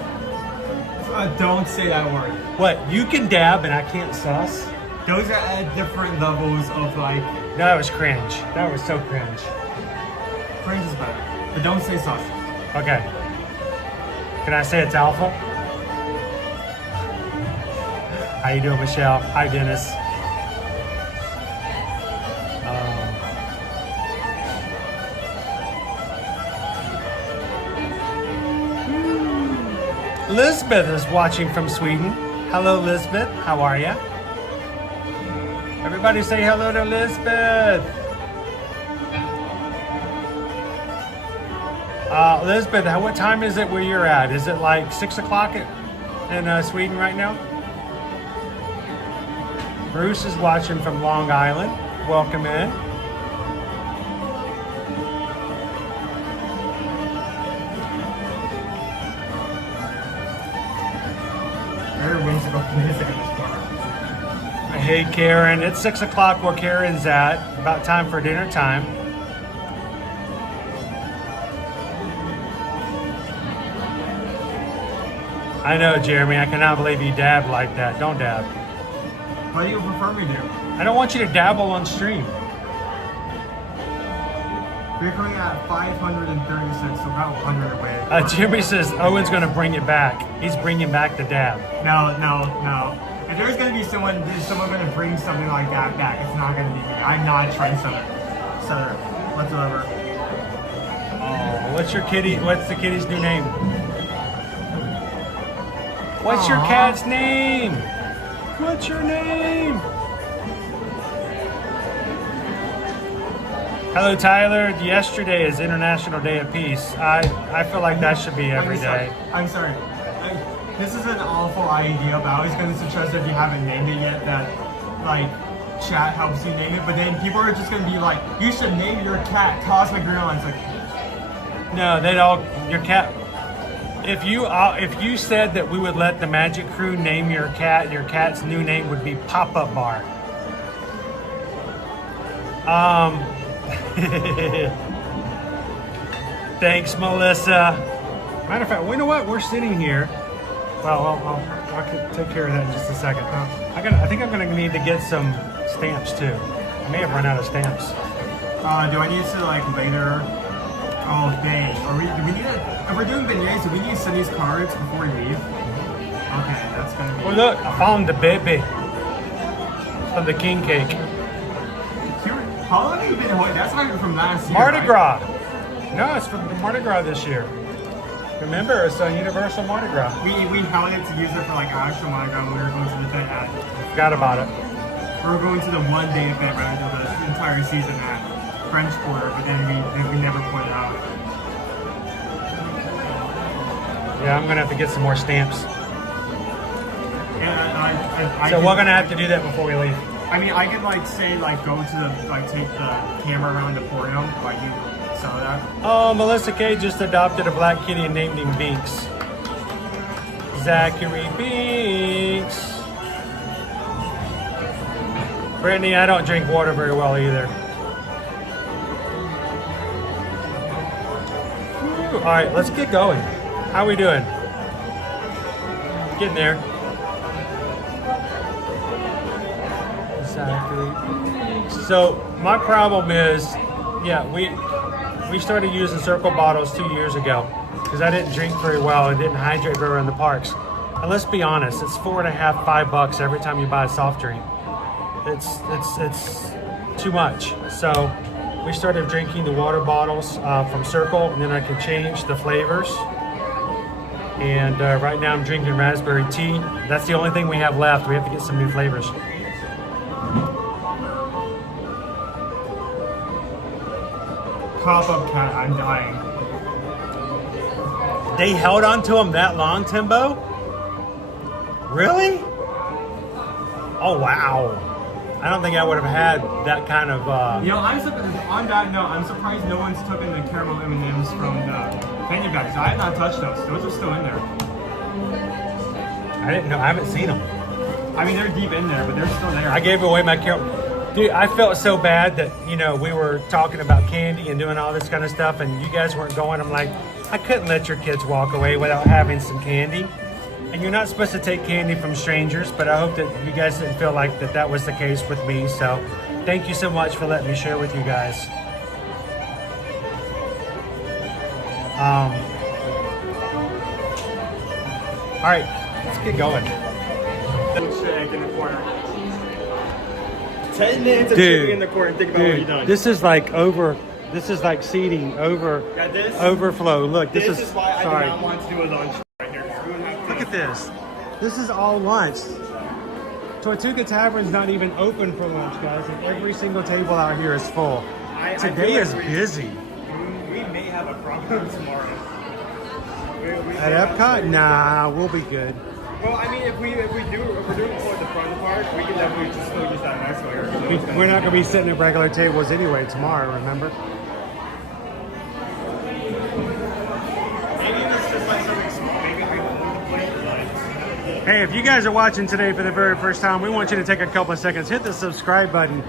Don't say that word. What, you can dab and I can't sus? Those are at different levels of like... That was cringe. That was so cringe. Cringe is better. But don't say sus. Okay. Can I say it's alpha? How you doing, Michelle? Hi, Dennis. Lisbeth is watching from Sweden. Hello, Lisbeth. How are ya? Everybody say hello to Lisbeth. Lisbeth, what time is it where you're at? Is it like 6 o'clock in Sweden right now? Bruce is watching from Long Island. Welcome in. Hey Karen, it's 6 o'clock where Karen's at. About time for dinner time. I know, Jeremy, I cannot believe you dab like that. Don't dab. What do you prefer me to? I don't want you to dabble on stream. We're coming at 530 cents, so about 100 away. Jeremy says Owen's going to bring it back. He's bringing back the dab. No. If there's going to be someone going to bring something like that back, it's not going to be me. I'm not a trendsetter whatsoever. Oh, what's the kitty's new name? What's your cat's name? What's your name? Hello, Tyler. Yesterday is International Day of Peace. I feel like that should be every day. I'm sorry. This is an awful idea, but I was going to suggest if you haven't named it yet that, like, chat helps you name it. But then people are just going to be like, you should name your cat Cosmic Gorilla. It's like, no, your cat. If you said that we would let the Magic Crew name your cat's new name would be Pop-Up Bar. Thanks, Melissa. Matter of fact, you know what? We're sitting here. Well, I could take care of that in just a second. I think I'm gonna need to get some stamps too. I may have run out of stamps. Do I need to like later? Oh, dang. Do we need to? If we're doing beignets, do we need to send these cards before we leave? Okay, that's gonna be. Well, look, I found the baby from the king cake. How long have you been holding? That's not even from last year. Mardi right? Gras. No, it's from Mardi Gras this year. Remember, it's a universal Mardi Gras. We held it to use it for like actual Mardi Gras when we were going to the event at. Forgot about it. We were going to the one-day event rather than the entire season at French Quarter, but then we never put it out. Yeah, I'm gonna have to get some more stamps. Yeah, so we're gonna have to do that before we leave. I mean, I could like say like go to the take the camera around the emporium while you sell that. Oh, Melissa K just adopted a black kitty and named him Binks. Zachary Binks. Brittany, I don't drink water very well either. All right, let's get going. How we doing? Getting there. So my problem is, yeah, we started using circle bottles 2 years ago because I didn't drink very well and didn't hydrate very well in the parks. And let's be honest, it's $4.50, $5 every time you buy a soft drink. It's too much. So we started drinking the water bottles from Circle, and then I can change the flavors. And right now I'm drinking raspberry tea. That's the only thing we have left. We have to get some new flavors. Pop-up cat, I'm dying. They held on to him that long, Timbo? Really? Oh, wow. I don't think I would have had that kind of... You know, on that note, I'm surprised no one's taken the caramel M&Ms from the candy bags. I have not touched those. Those are still in there. I didn't know. I haven't seen them. I mean, they're deep in there, but they're still there. I gave away my caramel. Dude, I felt so bad that, you know, we were talking about candy and doing all this kind of stuff, and you guys weren't going. I'm like, I couldn't let your kids walk away without having some candy. And you're not supposed to take candy from strangers, but I hope that you guys didn't feel like that was the case with me. So thank you so much for letting me share with you guys. All right, let's get going. Egg in the corner. 10 minutes of chicken in the corner. Think about what you've done. This is like seating over overflow. Look, this is why I sorry. did not want to do a lunch right here. Look at this. This is all lunch. Tortuga Tavern's not even open for lunch, guys, and every single table out here is full. Today is busy. We may have a problem tomorrow. At Epcot? Nah, we'll be good. Well, I mean, if we're doing it for the front of the park, we can definitely just still use that escalator. We're not going to be sitting at regular tables anyway tomorrow, remember? Maybe it's just like something small. Maybe we will move the plate or like. Hey, if you guys are watching today for the very first time, we want you to take a couple of seconds, hit the subscribe button,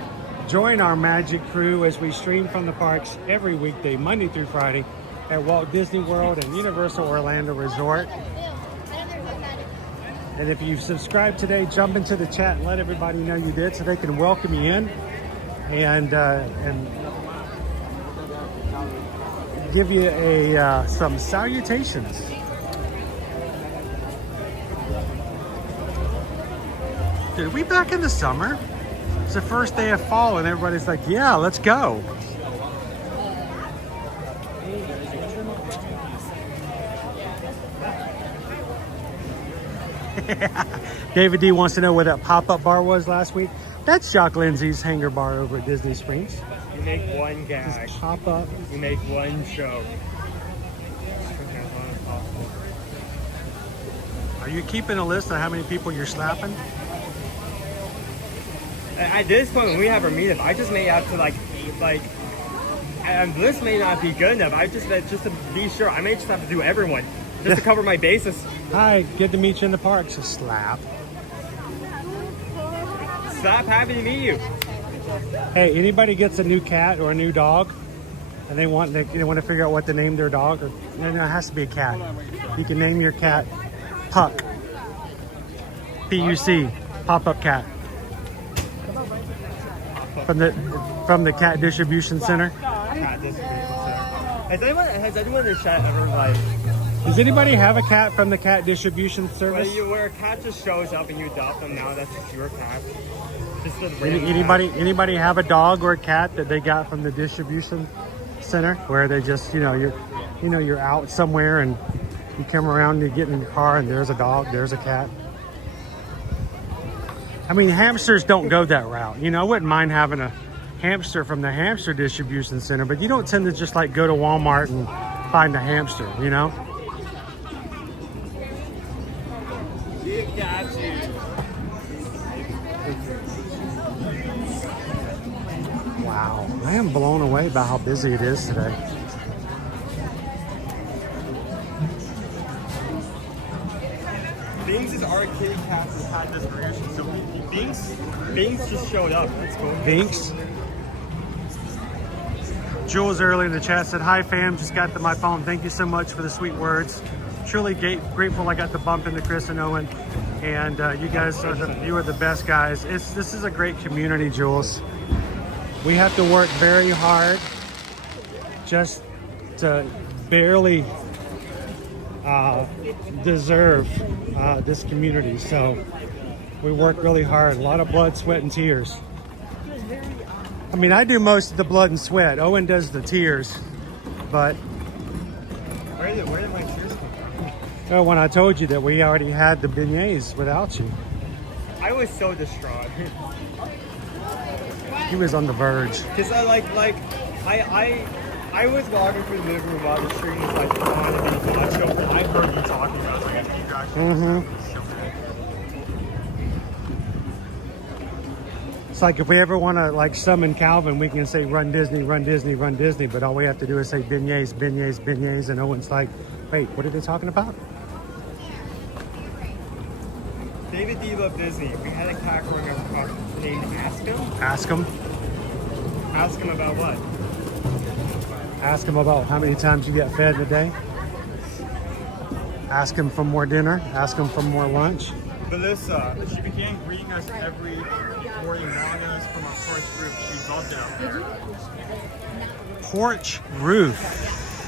join our magic crew as we stream from the parks every weekday, Monday through Friday, at Walt Disney World and Universal Orlando Resort. And if you've subscribed today, jump into the chat and let everybody know you did so they can welcome you in and give you some salutations. Dude, are we back in the summer? It's the first day of fall and everybody's like, yeah, let's go. David D wants to know where that pop-up bar was last week. That's Jock Lindsay's hangar bar over at Disney Springs. You make one gag. Just pop up. You make one show. Are you keeping a list of how many people you're slapping? At this point, when we have our meetup, I just may have to and this may not be good enough. Just to be sure, I may just have to do everyone just to cover my bases. Hi, good to meet you in the park. So slap. Slap, happy to meet you. Hey, anybody gets a new cat or a new dog, and they want to figure out what to name their dog, or no, it has to be a cat. You can name your cat Puck. P-U-C, pop-up cat. From the cat distribution center. Cat distribution center. Has anyone in the chat ever Does anybody have a cat from the cat distribution service? Where a cat just shows up and you adopt them, now that's just your cat. Just a Anybody have a dog or a cat that they got from the distribution center, where they just you're out somewhere and you come around and you get in your car and there's a dog, there's a cat. I mean, hamsters don't go that route. I wouldn't mind having a hamster from the hamster distribution center, but you don't tend to just like go to Walmart and find a hamster, Wow, I am blown away by how busy it is today. Binks' arcade cat has had this version, so Binks just showed up. Let's go. Binks. Jules earlier in the chat said, hi fam, just got to my phone. Thank you so much for the sweet words. Truly grateful I got to bump into Chris and Owen. And you guys are the best guys. This is a great community, Jules. We have to work very hard just to barely deserve this community. So we work really hard, a lot of blood, sweat, and tears. I mean, I do most of the blood and sweat. Owen does the tears, but Where did my tears come from? well, when I told you that we already had the beignets without you, I was so distraught. he was on the verge. Cause I was walking through the living room while the stream was like on and I heard you talking about it. It's like if we ever want to like summon Calvin, we can say run Disney, run Disney, run Disney, but all we have to do is say beignets, beignets, beignets, and Owen's like, wait, what are they talking about? David D loved Disney. We had a cat growing up named Ask Him. Ask him. Ask him about what? Ask him about how many times you get fed in a day. Ask him for more dinner. Ask him for more lunch. Melissa, she began greeting us every morning, knowing us from our porch roof. She loved it. Porch roof.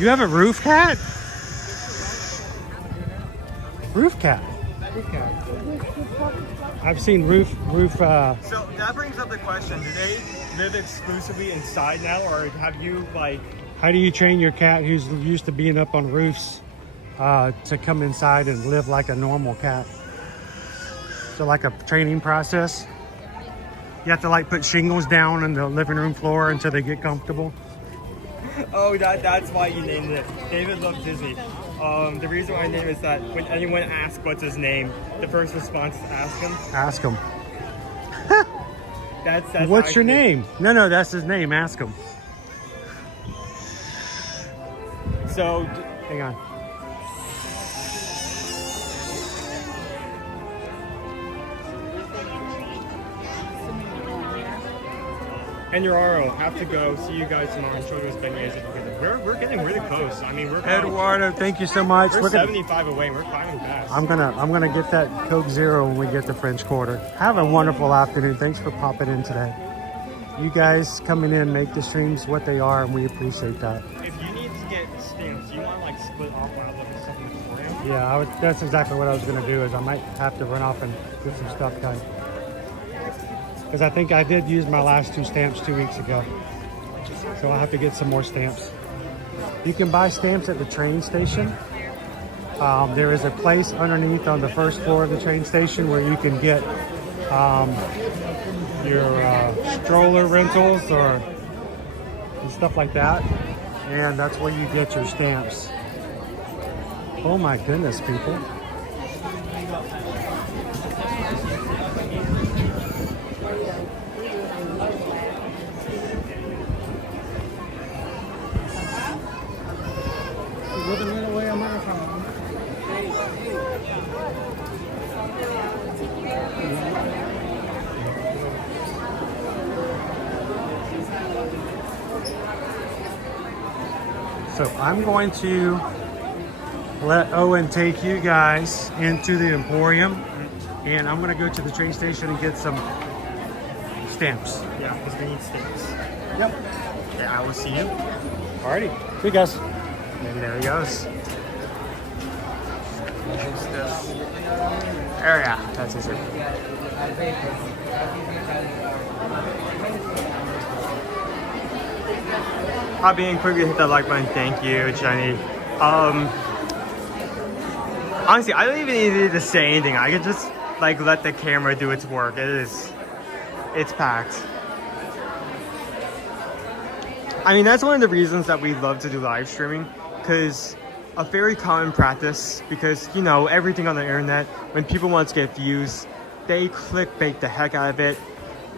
You have a roof cat? Roof cat. I've seen roof. So that brings up the question: do they live exclusively inside now, or have you like? How do you train your cat who's used to being up on roofs to come inside and live like a normal cat? So like a training process. You have to like put shingles down on the living room floor until they get comfortable. Oh, that's why you named it. David loves Disney. The reason why I named it is that when anyone asks what's his name, the first response is ask him. Ask him. That's What's your name? No, that's his name. Ask him. So, hang on. And Eduardo, have to go. See you guys tomorrow. I'm sure there's Beignet together. We're getting really close. I mean, we're Eduardo, thank you so much. We're 75 away. We're climbing fast. I'm gonna get that Coke Zero when we get to French Quarter. Have a wonderful afternoon. Thanks for popping in today. You guys coming in make the streams what they are, and we appreciate that. If you need to get stamps, you want to like split off one of them or something for you? Yeah, that's exactly what I was gonna do. Is I might have to run off and get some stuff done. Because I think I did use my last 2 stamps 2 weeks ago. So I'll have to get some more stamps. You can buy stamps at the train station. There is a place underneath on the first floor of the train station where you can get your stroller rentals and stuff like that. And that's where you get your stamps. Oh my goodness, people. So I'm going to let Owen take you guys into the Emporium, and I'm going to go to the train station and get some stamps. Yeah, because we need stamps. Yep. Okay, I will see you. Alrighty. See you guys. And there he goes. Who's this? Area. That's his name. I'll be in quickly hit that like button. Thank you, Jenny. Honestly, I don't even need to say anything. I could just like let the camera do its work. It's packed. I mean, that's one of the reasons that we love to do live streaming, because a very common practice, because you know, everything on the internet, when people want to get views, they clickbait the heck out of it.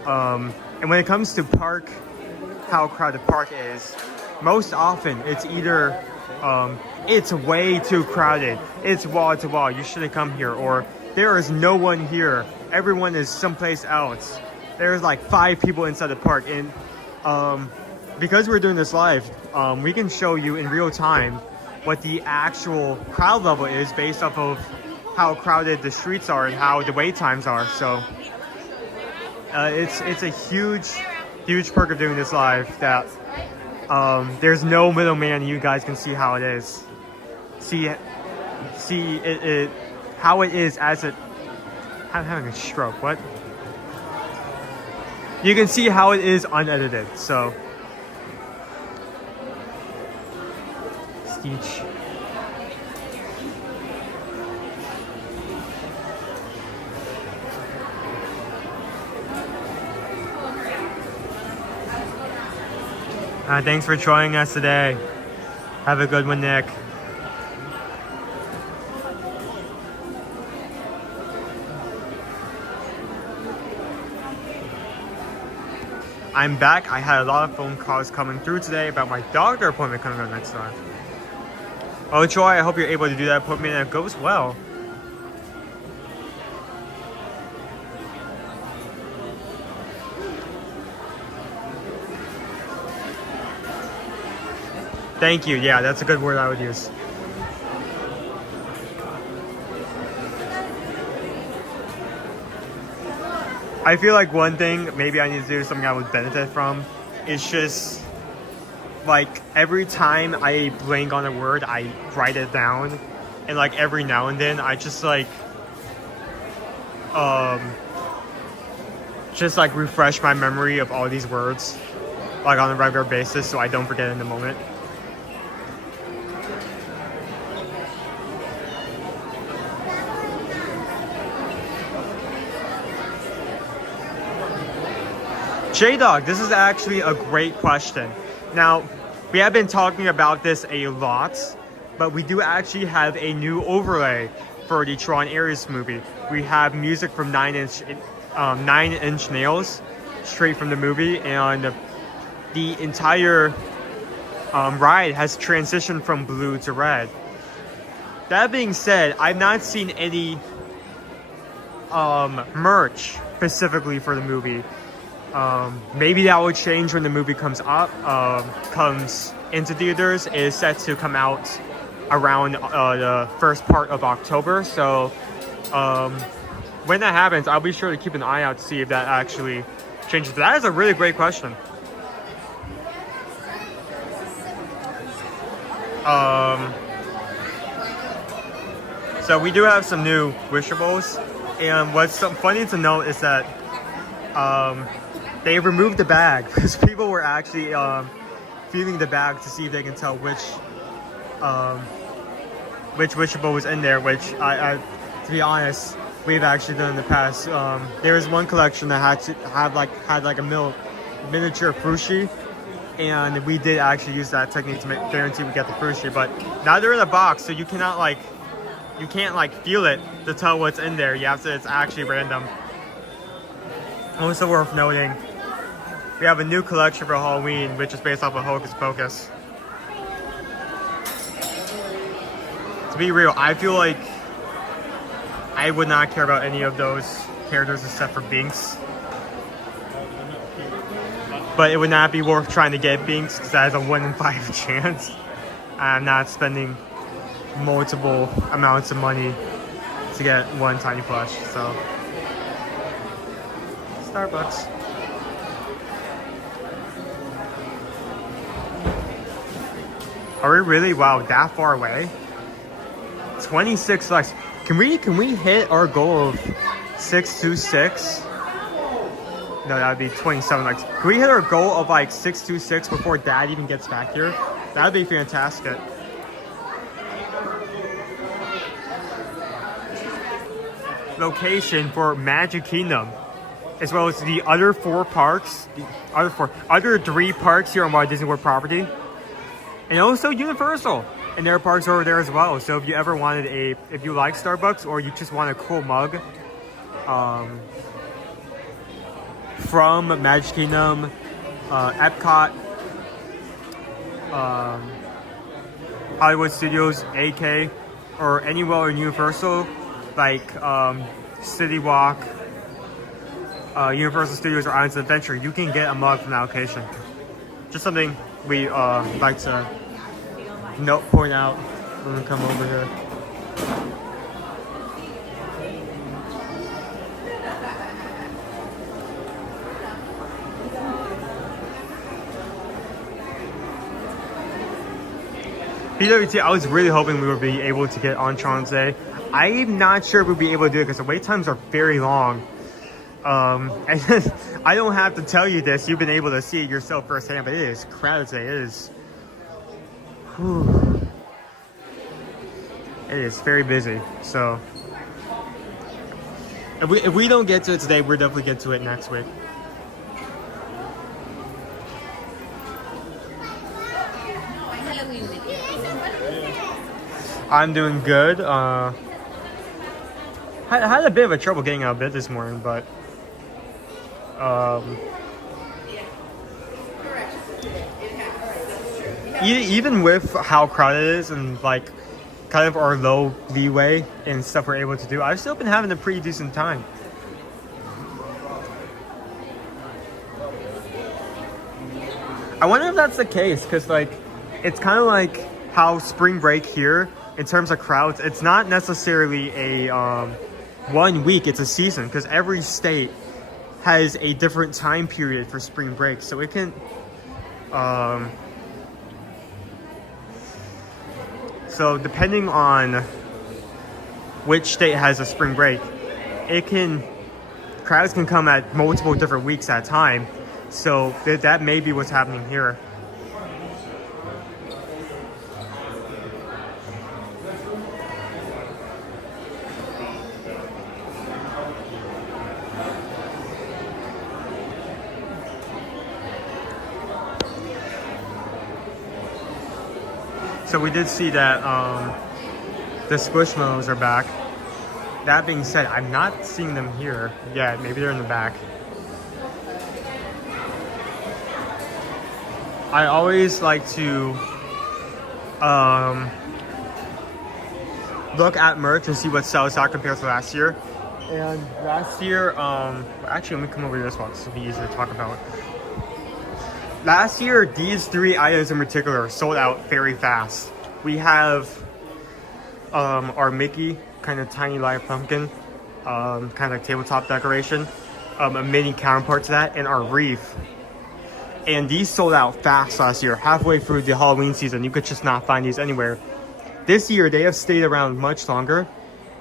And when it comes to how crowded park is, most often it's either it's way too crowded, it's wall to wall, you shouldn't come here, or there is no one here, everyone is someplace else. There's like 5 people inside the park. And because we're doing this live, we can show you in real time what the actual crowd level is based off of how crowded the streets are and how the wait times are. So it's a huge perk of doing this live, that there's no middleman. You guys can see how it is. See it how it is as it. I'm having a stroke. What? You can see how it is unedited. So. Stitch. Thanks for joining us today. Have a good one, Nick. I'm back. I had a lot of phone calls coming through today about my doctor appointment coming up next month. Oh, Troy, I hope you're able to do that appointment and it goes well. Thank you. Yeah, that's a good word I would use. I feel like one thing maybe I need to do, something I would benefit from, is just like every time I blank on a word, I write it down, and like every now and then I just like refresh my memory of all these words like on a regular basis so I don't forget in the moment. J-Dog, this is actually a great question. Now, we have been talking about this a lot, but we do actually have a new overlay for the Tron Ares movie. We have music from Nine Inch Nails, straight from the movie, and the entire ride has transitioned from blue to red. That being said, I've not seen any merch specifically for the movie. Maybe that will change when the movie comes into theaters. It is set to come out around the first part of October. So when that happens, I'll be sure to keep an eye out to see if that actually changes. But that is a really great question. So we do have some new wishables, and what's so funny to note is that they removed the bag because people were actually feeling the bag to see if they can tell which wishable was in there. Which I to be honest, we've actually done in the past. There was one collection that had like a miniature frushi, and we did actually use that technique to guarantee we get the frushi. But now they're in a box, so you can't feel it to tell what's in there. You have to. It's actually random. Also worth noting, we have a new collection for Halloween, which is based off of Hocus Pocus. To be real, I feel like I would not care about any of those characters except for Binks. But it would not be worth trying to get Binks because that is a 1 in 5 chance. I'm not spending multiple amounts of money to get one tiny plush, so. Starbucks. Are we really? Wow, that far away? 26 likes. Can we hit our goal of 626? No, that'd be 27 likes. Can we hit our goal of like 626 before Dad even gets back here? That'd be fantastic. Location for Magic Kingdom, as well as the other 4 parks, other 3 parks here on Walt Disney World property, and also Universal, and their parks are over there as well. So if you ever wanted if you like Starbucks or you just want a cool mug, from Magic Kingdom, Epcot, Hollywood Studios, AK, or anywhere in Universal, like City Walk, Universal Studios, or Islands of Adventure, you can get a mug from that location. Just something we like to point out when we come over here. BWT, I was really hoping we would be able to get on Tron's Day. I'm not sure we'll be able to do it because the wait times are very long. And I don't have to tell you this, you've been able to see it yourself firsthand, but it is crowded today. It is, whew, it is very busy. So if we don't get to it today, we'll definitely get to it next week. I'm doing good. I had a bit of a trouble getting out of bed this morning, but even with how crowded it is and like kind of our low leeway and stuff we're able to do, I've still been having a pretty decent time. I wonder if that's the case, because like it's kind of like how spring break here in terms of crowds, it's not necessarily a 1 week, it's a season, because every state has a different time period for spring break, so it can so depending on which state has a spring break, crowds can come at multiple different weeks at a time. So that may be what's happening here. So we did see that the Squishmallows are back. That being said, I'm not seeing them here yet. Maybe they're in the back. I always like to look at merch and see what sells out compared to last year. And last year, actually, let me come over to this one. This will be easier to talk about. Last year, these 3 items in particular sold out very fast. We have our Mickey, kind of tiny live pumpkin, kind of like tabletop decoration, a mini counterpart to that, and our wreath. And these sold out fast last year. Halfway through the Halloween season, you could just not find these anywhere. This year, they have stayed around much longer,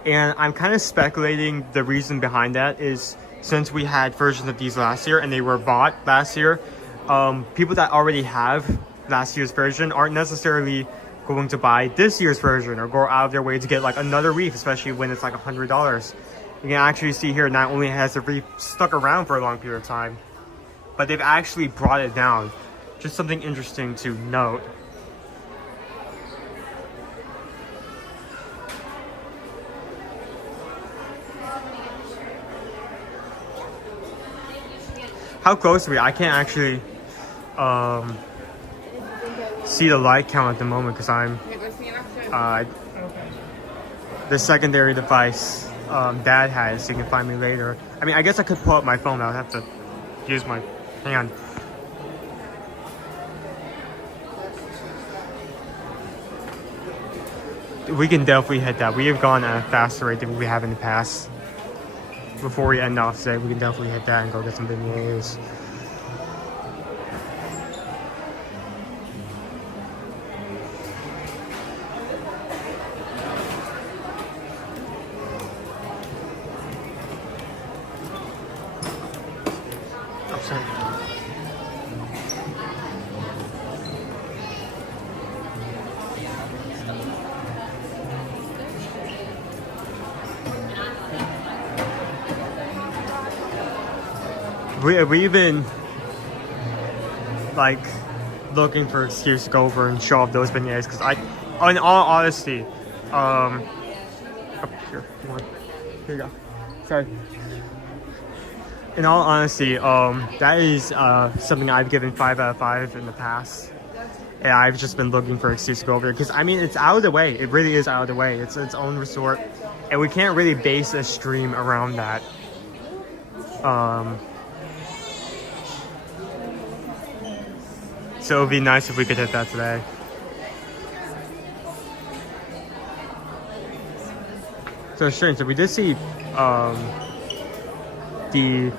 and I'm kind of speculating the reason behind that is since we had versions of these last year and they were bought last year, people that already have last year's version aren't necessarily going to buy this year's version or go out of their way to get like another wreath, especially when it's like $100. You can actually see here, not only has the wreath stuck around for a long period of time, but they've actually brought it down. Just something interesting to note. How close are we? I can't actually see the light count at the moment because I'm the secondary device Dad has, so you can find me later. I mean, I guess I could pull up my phone. I'll have to use my hand. We can definitely hit that. We have gone at a faster rate than we have in the past. Before we end off today, we can definitely hit that and go get some beignets. Oh, sorry. We've been like looking for an excuse to go over and show off those beignets because in all honesty, oh, here you go. Sorry. In all honesty, that is something I've given 5 out of 5 in the past, and I've just been looking for an excuse to go over there because I mean it's out of the way. It really is out of the way. It's its own resort, and we can't really base a stream around that. So it would be nice if we could hit that today. So strange. So we did see the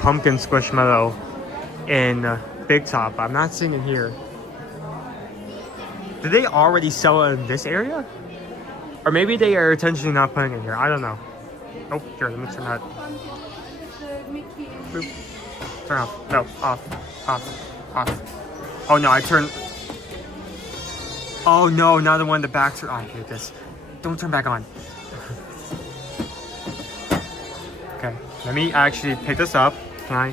pumpkin squishmallow in Big Top. I'm not seeing it here. Did they already sell it in this area? Or maybe they are intentionally not putting it here. I don't know. Oh, here, let me turn that. Boop. Turn off. No, off. Off. Oh no, I turned. Oh no, now the one in the back. Oh, I hate this. Don't turn back on. Okay, let me actually pick this up. Can I?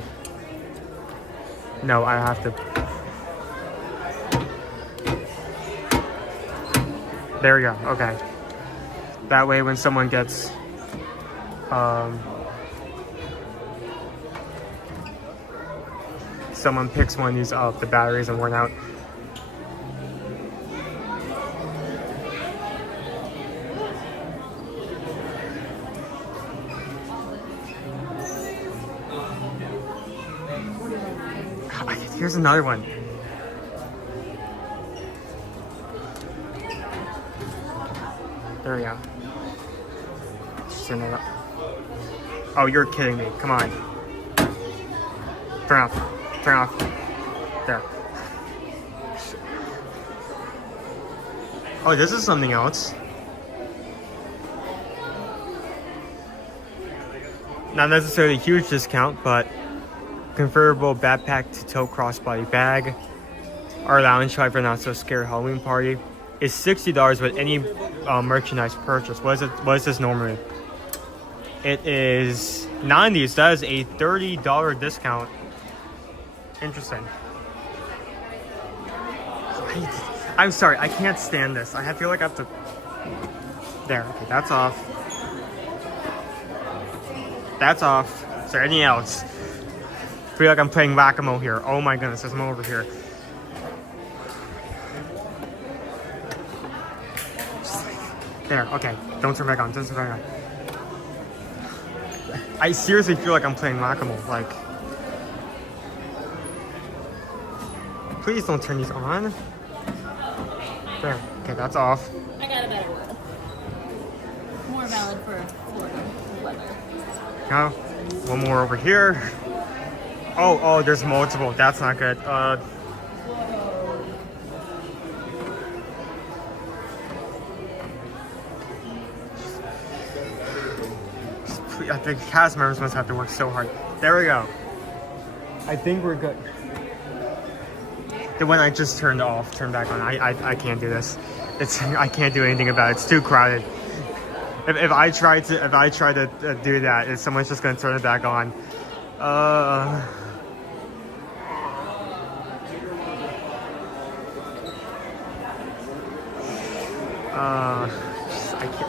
No, I have to. There we go. Okay. That way, when someone gets, someone picks one of these up, the battery isn't worn out. Here's another one. There we go. Oh, you're kidding me. Come on. Turn off. Turn off. There. Oh, this is something else. Not necessarily a huge discount, but convertible backpack to tote crossbody bag. Our lounge for not so scared Halloween party is $60 with any merchandise purchase. What is this normally? It is $90. So that is a $30 discount. Interesting. I'm sorry, I can't stand this. I feel like I have to. There. Okay, that's off. That's off. Is there anything else? I feel like I'm playing whack-a-mole here. Oh my goodness, there's more over here. There, okay. Don't turn back on. Don't turn back on. I seriously feel like I'm playing whack-a-mole. Like, please don't turn these on. There. Okay, that's off. I got a better word. More valid for Florida weather. No. One more over here. Oh, there's multiple. That's not good. I think cast members must have to work so hard. There we go. I think we're good. The one I just turned back on. I can't do this. I can't do anything about it. It's too crowded. If I try to do that, someone's just gonna turn it back on.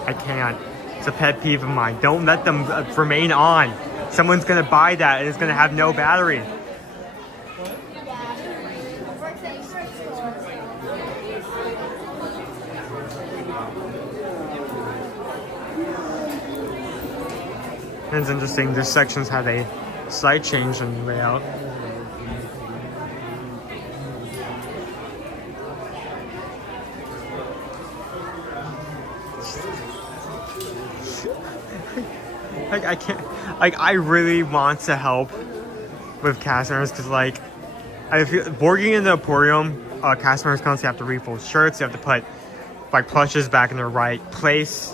I can't. It's a pet peeve of mine. Don't let them remain on. Someone's gonna buy that and it's gonna have no battery. And it's interesting, this section's had a slight change in layout. I can't, I really want to help with cast members because, like, I feel working in the emporium, cast members constantly have to refold shirts. You have to put, like, plushes back in their right place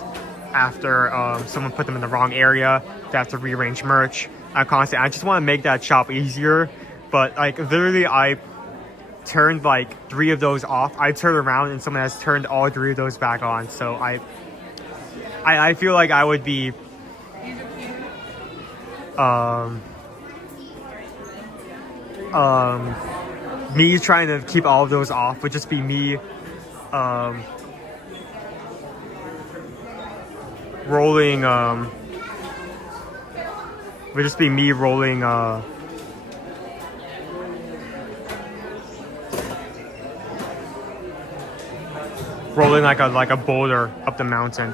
after someone put them in the wrong area. They have to rearrange merch. I just want to make that shop easier, but, like, literally, I turned, like, 3 of those off. I turned around and someone has turned all 3 of those back on. So I feel like I would be me trying to keep all of those off would just be me rolling like a boulder up the mountain.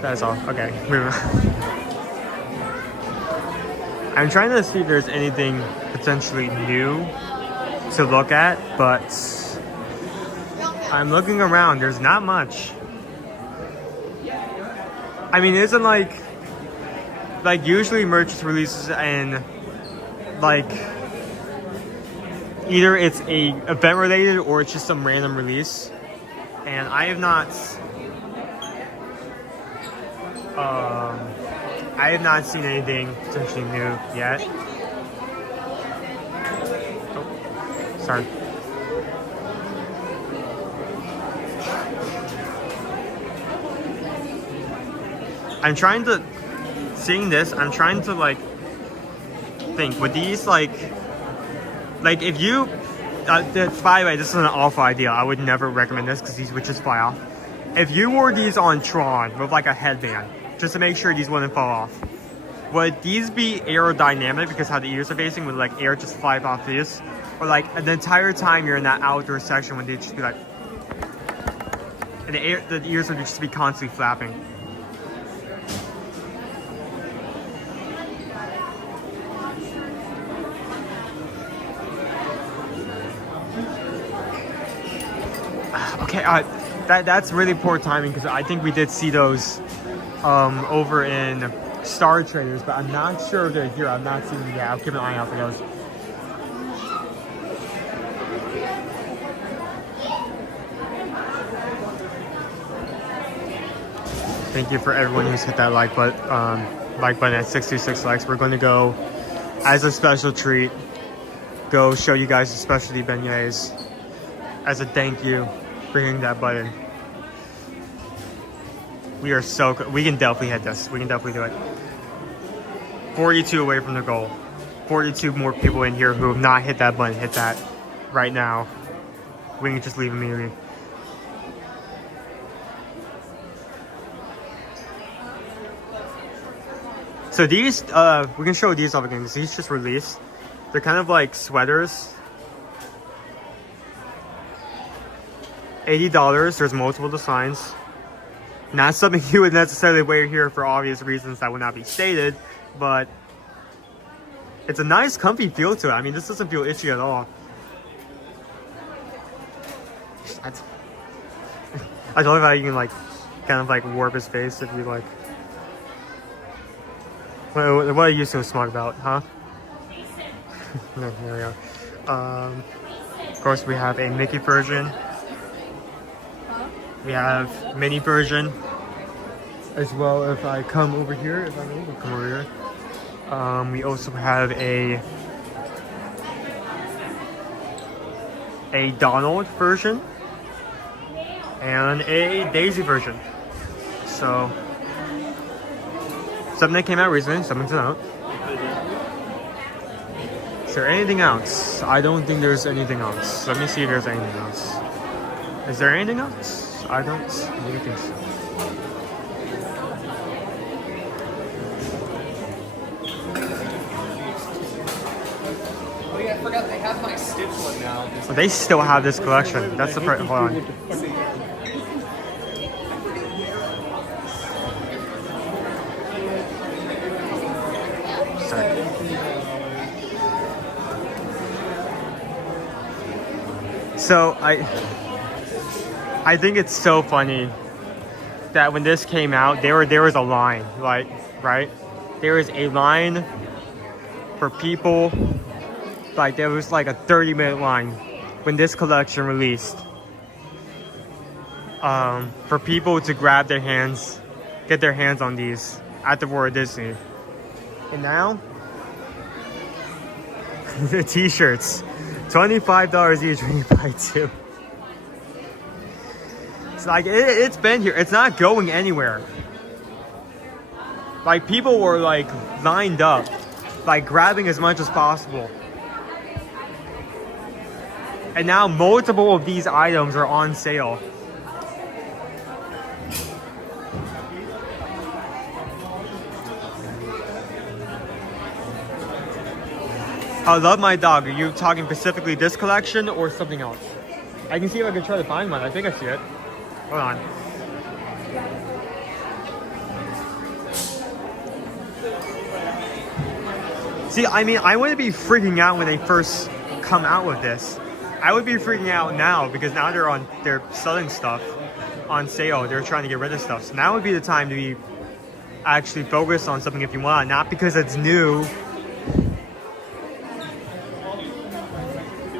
That's all. Okay, moving on. I'm trying to see if there's anything potentially new to look at, but I'm looking around. There's not much. I mean, it isn't like usually merch releases and like either it's a event related or it's just some random release, and I have not seen anything potentially new yet. Oh, sorry. I'm trying to like think, would these like if you by the way, this is an awful idea. I would never recommend this because these would just fly off. If you wore these on Tron with like a headband, just to make sure these wouldn't fall off, would these be aerodynamic because how the ears are facing? Would like air just fly off these? Or like the entire time you're in that outdoor section when they just be like, and the ears would just be constantly flapping. Okay, that's really poor timing because I think we did see those over in Star Traders, but I'm not sure if they're here. I'm not seeing them yet. I'll keep an eye out for those. Thank you for everyone who's hit that like button at 626 likes. We're going to go, as a special treat, go show you guys the specialty beignets as a thank you for hitting that button. We are we can definitely hit this. We can definitely do it. 42 away from the goal. 42 more people in here who have not hit that button. Hit that right now. We can just leave immediately. So these, we can show these off again. These just released. They're kind of like sweaters. $80. There's multiple designs. Not something you would necessarily wear here for obvious reasons that would not be stated, but it's a nice, comfy feel to it. I mean, this doesn't feel itchy at all. I love how you can like, kind of like warp his face if you like. What are you so smart about, huh? No, here we go. Of course, we have a Mickey version. We have mini version. As well, if I come over here, come over here. We also have a Donald version and a Daisy version. So something that came out recently, something's out. Is there anything else? I don't think there's anything else. Let me see if there's anything else. Is there anything else? I don't really think so. Oh yeah, I forgot they have my Stitch one now. Well, they still have this collection. That's the part. Hold on. So I think it's so funny that when this came out, there was a line, like, right? There was a line for people, like there was like a 30-minute line when this collection released, for people to grab their hands, get their hands on these at the Walt Disney. And now, the t-shirts. $25 each when you buy two. It's like, it's been here. It's not going anywhere. Like, people were like lined up, like grabbing as much as possible. And now multiple of these items are on sale. I love my dog. Are you talking specifically this collection or something else? I can see if I can try to find one. I think I see it. Hold on. See, I mean, I wouldn't be freaking out when they first come out with this. I would be freaking out now because now they're selling stuff on sale. They're trying to get rid of stuff. So now would be the time to be actually focused on something if you want, not because it's new.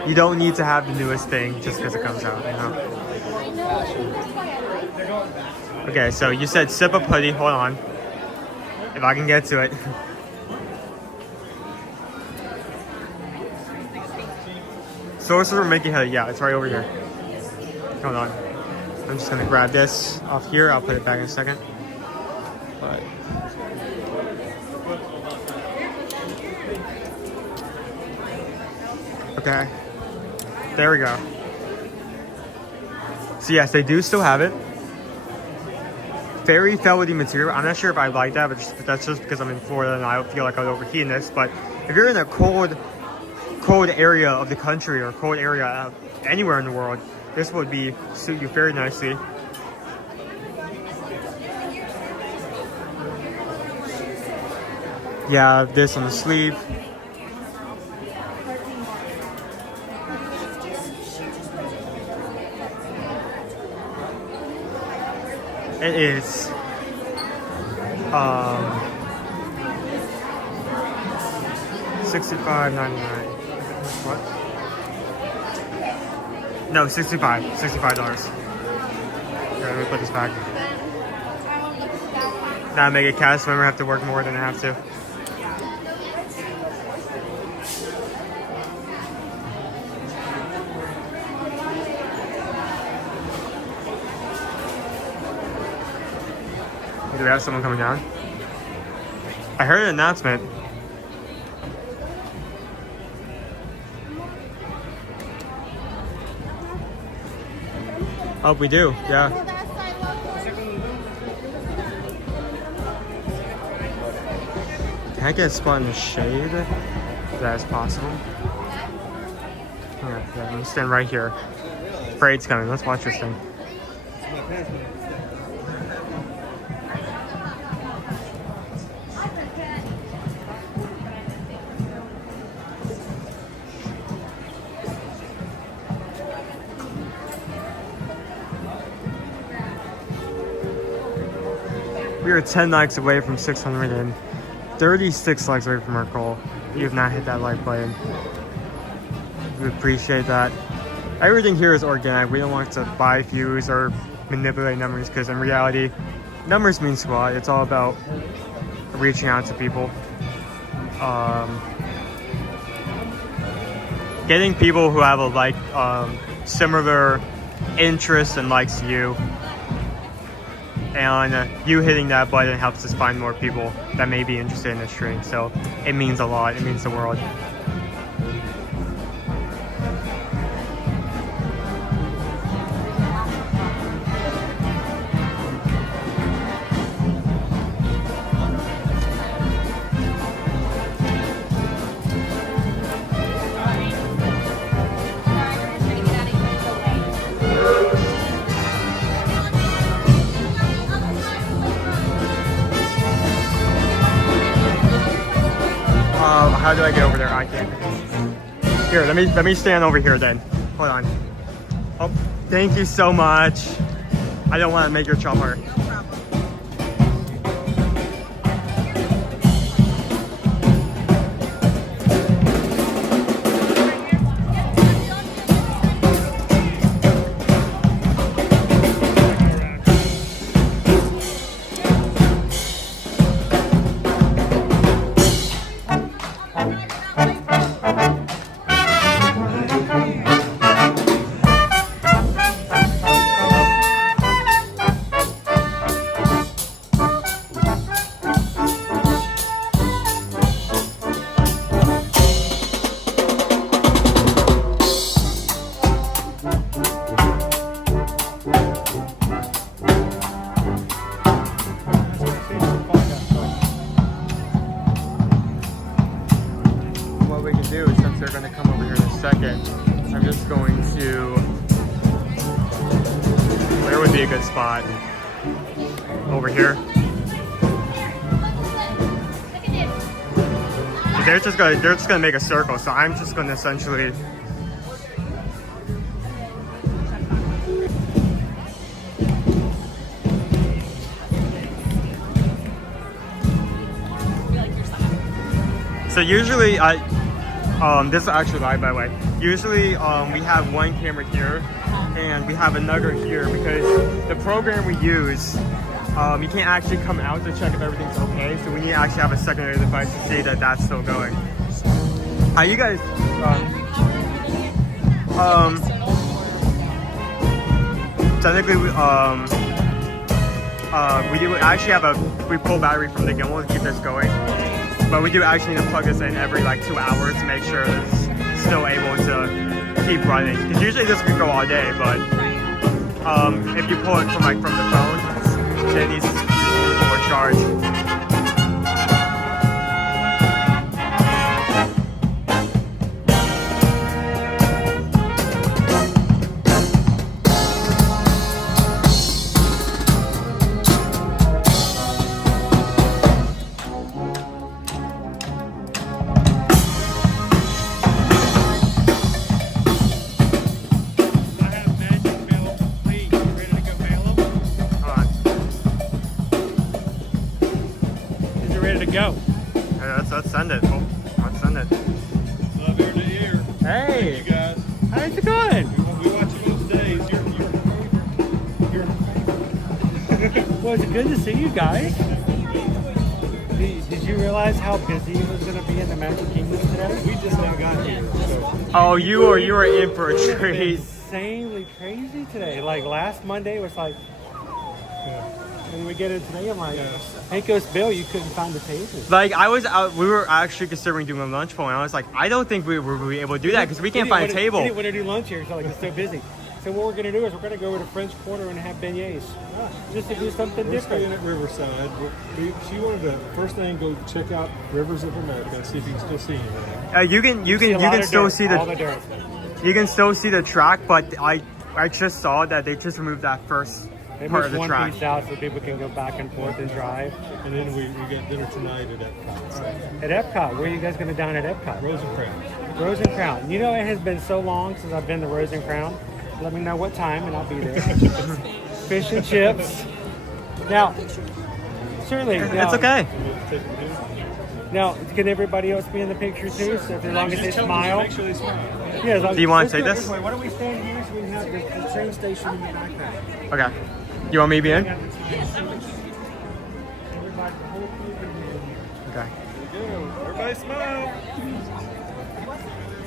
You don't need to have the newest thing just because it comes out, you know? Okay, so you said sip of putty. Hold on. If I can get to it. Sorcerer Mickey Head. Yeah, it's right over here. Hold on. I'm just going to grab this off here. I'll put it back in a second. But okay. There we go. So yes, they do still have it. Very velvety material. I'm not sure if I like that, but that's just because I'm in Florida and I feel like I would overheat in this. But if you're in a cold cold area of the country or cold area anywhere in the world, this would suit you very nicely. Yeah, this on the sleeve. It is $65.99. What? No, $65. Here, let me put this back. Now make a cast member have to work more than I have to. Do we have someone coming down? I heard an announcement. Oh, we do, yeah. Can I get a spot in the shade? If that's possible. Yeah, I'm gonna stand right here. Freight's coming, let's watch this thing. We are 10 likes away from 600 and 36 likes away from our goal. You have not hit that like button. We appreciate that. Everything here is organic. We don't want to buy views or manipulate numbers because in reality, numbers mean squat. It's all about reaching out to people. Getting people who have a similar interests and likes to you. And you hitting that button helps us find more people that may be interested in this stream. So it means a lot. It means the world. How do I get over there? I can't. Here, let me stand over here then. Hold on. Oh, thank you so much. I don't want to make your job hard. They're just gonna make a circle, so I'm just gonna essentially so usually this is actually live by the way. Usually we have one camera here and we have another here because the program we use you can't actually come out to check if everything's okay, so we need to actually have a secondary device to see that that's still going. You guys, technically, we do actually have we pull battery from the gimbal to keep this going, but we do actually need to plug this in every like 2 hours to make sure it's still able to keep running. Because usually this could go all day, but if you pull it from the phone, then it needs more charge. How's it going? We watch those days. Well, it's good to see you guys. Did you realize how busy it was going to be in the Magic Kingdom today? We just now got here. So. Oh, you were in for a treat. Insanely crazy today. Like last Monday was like, and we get it today. I'm like, hey, Ghost Bill, you couldn't find the table. Like we were actually considering doing a lunch poll, and I was like, I don't think we will be able to do that because we can't find a table. We didn't want to do lunch here, so like it's so busy. So what we're going to do is we're going to go over to French Quarter and have beignets, just to do something We're different. staying at Riverside. She wanted to first thing go check out Rivers of America, see if you can still see anything. You can still see all the dirt. you can still see the track, but I just saw that they just removed that first They part moved of the one track. piece out so people can go back and forth and drive. And then we got dinner tonight at Epcot. So. At Epcot, where are you guys going to dine at Epcot? Rose and Crown. Rose and Crown. You know, it has been so long since I've been to Rose and Crown. Let me know what time and I'll be there. Fish and chips. Now, certainly. It's okay. Now, can everybody else be in the picture too? So as long as they smile. Make sure they smile. Yeah, Do you want to take this? Why don't we stand here so we can have the train station in the background? Okay. You want me to be in? Okay. Everybody smile.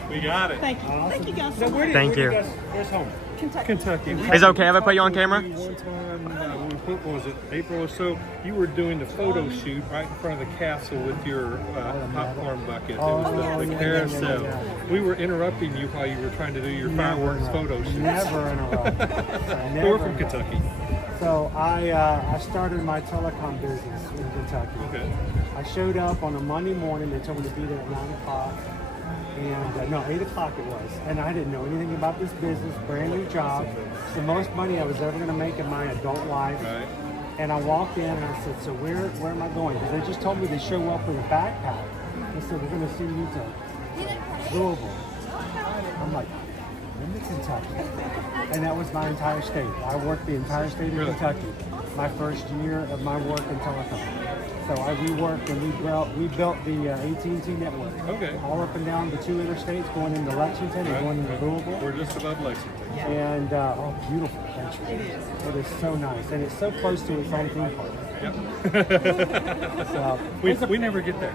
We got it. Thank you. Thank you guys. Now, Thank you. Where's home? Kentucky. Is it okay if I put you on camera? One time, when we put, what was it, April or so, you were doing the photo shoot right in front of the castle with your popcorn bucket. It was the carousel. We were interrupting you while you were trying to do your fireworks photo shoot. Never interrupt. We're from Kentucky. So I started my telecom business in Kentucky. Okay. I showed up on a Monday morning. They told me to be there at 9 o'clock. And no, 8 o'clock it was. And I didn't know anything about this business, brand new job. It's the most money I was ever going to make in my adult life. Right. And I walked in and I said, so where am I going? Because they just told me to show up with a backpack. They said, we're going to send you to Louisville. I'm like, I'm in Kentucky. And that was my entire state. I worked the entire state of Kentucky. My first year of my work in telecom. So I reworked and we built the AT&T network. Okay. All up and down the 2 interstates going into Lexington and going into Louisville. We're just above Lexington. And beautiful country. It is so nice. And it's so close to its own theme park. Yep. So, we never get there.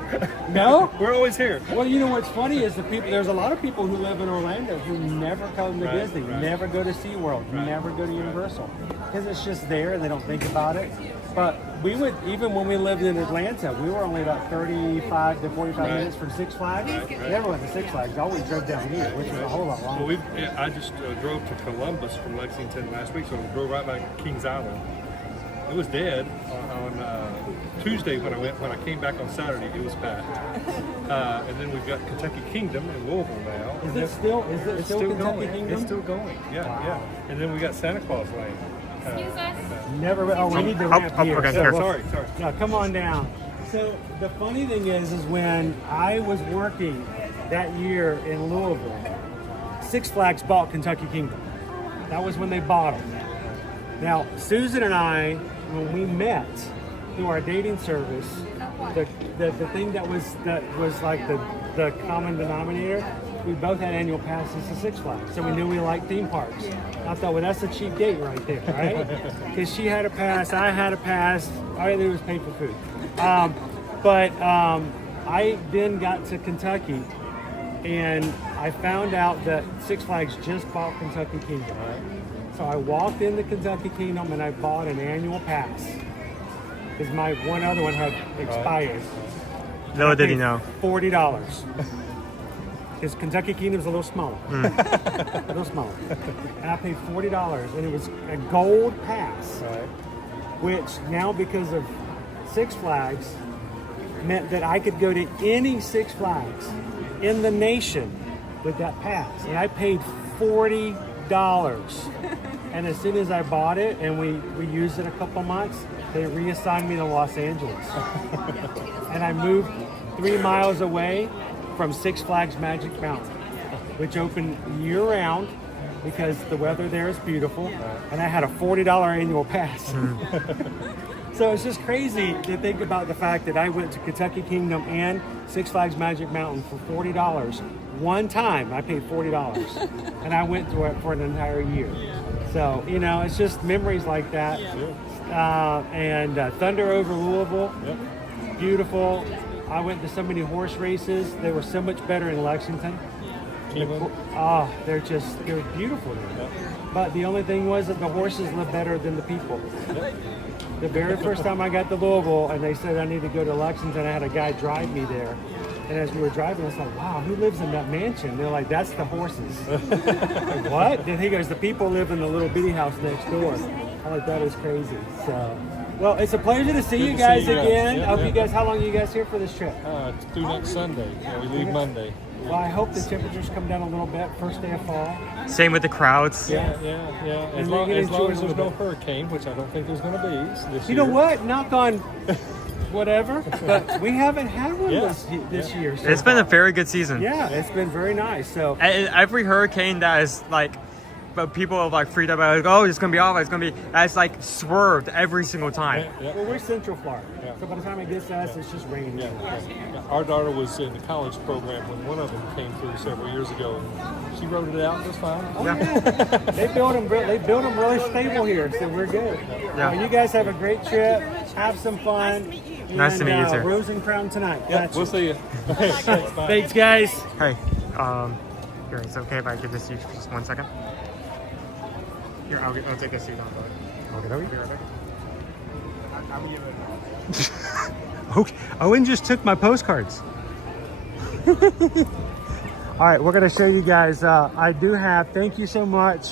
No? We're always here. Well, you know what's funny is there's a lot of people who live in Orlando who never come to Disney, never go to SeaWorld, never go to Universal. Because it's just there and they don't think about it. But we would, even when we lived in Atlanta, we were only about 35 to 45 minutes from Six Flags. Never went to Six Flags, always drove down here, which was a whole lot longer. Well, I just drove to Columbus from Lexington last week, so we drove right by Kings Island. It was dead on Tuesday when I came back on Saturday. It was packed. And then we've got Kentucky Kingdom in Louisville now. Is it still Kentucky going. Kingdom? It's still going. Yeah, yeah. And then we got Santa Claus Lane. Never. Oh, we need to ramp here. Okay, So, sorry. No, come on down. So the funny thing is when I was working that year in Louisville, Six Flags bought Kentucky Kingdom. That was when they bought them. Now, Susan and I, when we met through our dating service, the thing that was like the common denominator, we both had annual passes to Six Flags, so we knew we liked theme parks. I thought, well, that's a cheap date right there, right? Because she had a pass, I had a pass, all I had to do was pay for food. But I then got to Kentucky, and I found out that Six Flags just bought Kentucky Kingdom. So I walked into Kentucky Kingdom and I bought an annual pass because my one other one had expired. Little did he know. $40. Because Kentucky Kingdom's a little smaller. A little smaller. And I paid $40 and it was a gold pass. Which now because of Six Flags meant that I could go to any Six Flags in the nation with that pass. And I paid $40. And as soon as I bought it and we used it a couple months, they reassigned me to Los Angeles. And I moved 3 miles away from Six Flags Magic Mountain, which opened year-round because the weather there is beautiful, and I had a $40 annual pass. So it's just crazy to think about the fact that I went to Kentucky Kingdom and Six Flags Magic Mountain for $40 one time I paid $40 and I went through it for an entire year. So, you know, it's just memories like that. And Thunder over Louisville, beautiful. I went to so many horse races. They were so much better in Lexington. They're beautiful there. But the only thing was that the horses live better than the people. The very first time I got to Louisville and they said I need to go to Lexington, I had a guy drive me there. And as we were driving, I was like, wow, who lives in that mansion? They're like, that's the horses. Like, what? Then he goes, the people live in the little bitty house next door. I'm like, that is crazy. So, well, it's a pleasure to see you guys again. I hope you guys, how long are you guys here for this trip? Through next Sunday. We leave Monday. Well, I hope the temperatures come down a little bit, first day of fall. Same with the crowds. Yeah. As long as there's no hurricane, which I don't think there's going to be this year. You know what? Knock on whatever, but we haven't had one this year. So it's been a very good season. Yeah, it's been very nice. So every hurricane that is like, but people have like freaked out about like, oh, it's gonna be off. It's gonna be. It's like swerved every single time. Well, we're Central Florida, so by the time it gets to us, it's just raining. Our daughter was in the college program when one of them came through several years ago, and she rode it out just fine. They build them really stable here, so we're good. Well, you guys have a great trip. Have some fun. Nice to meet you too. Rose and Crown tonight. We'll see you. Thanks, guys. Hey, here, it's okay if I give this to you for just 1 second? Here, I'll take a seat on board. Okay. Be right back. Okay. Owen just took my postcards. All right, we're going to show you guys. I do have, thank you so much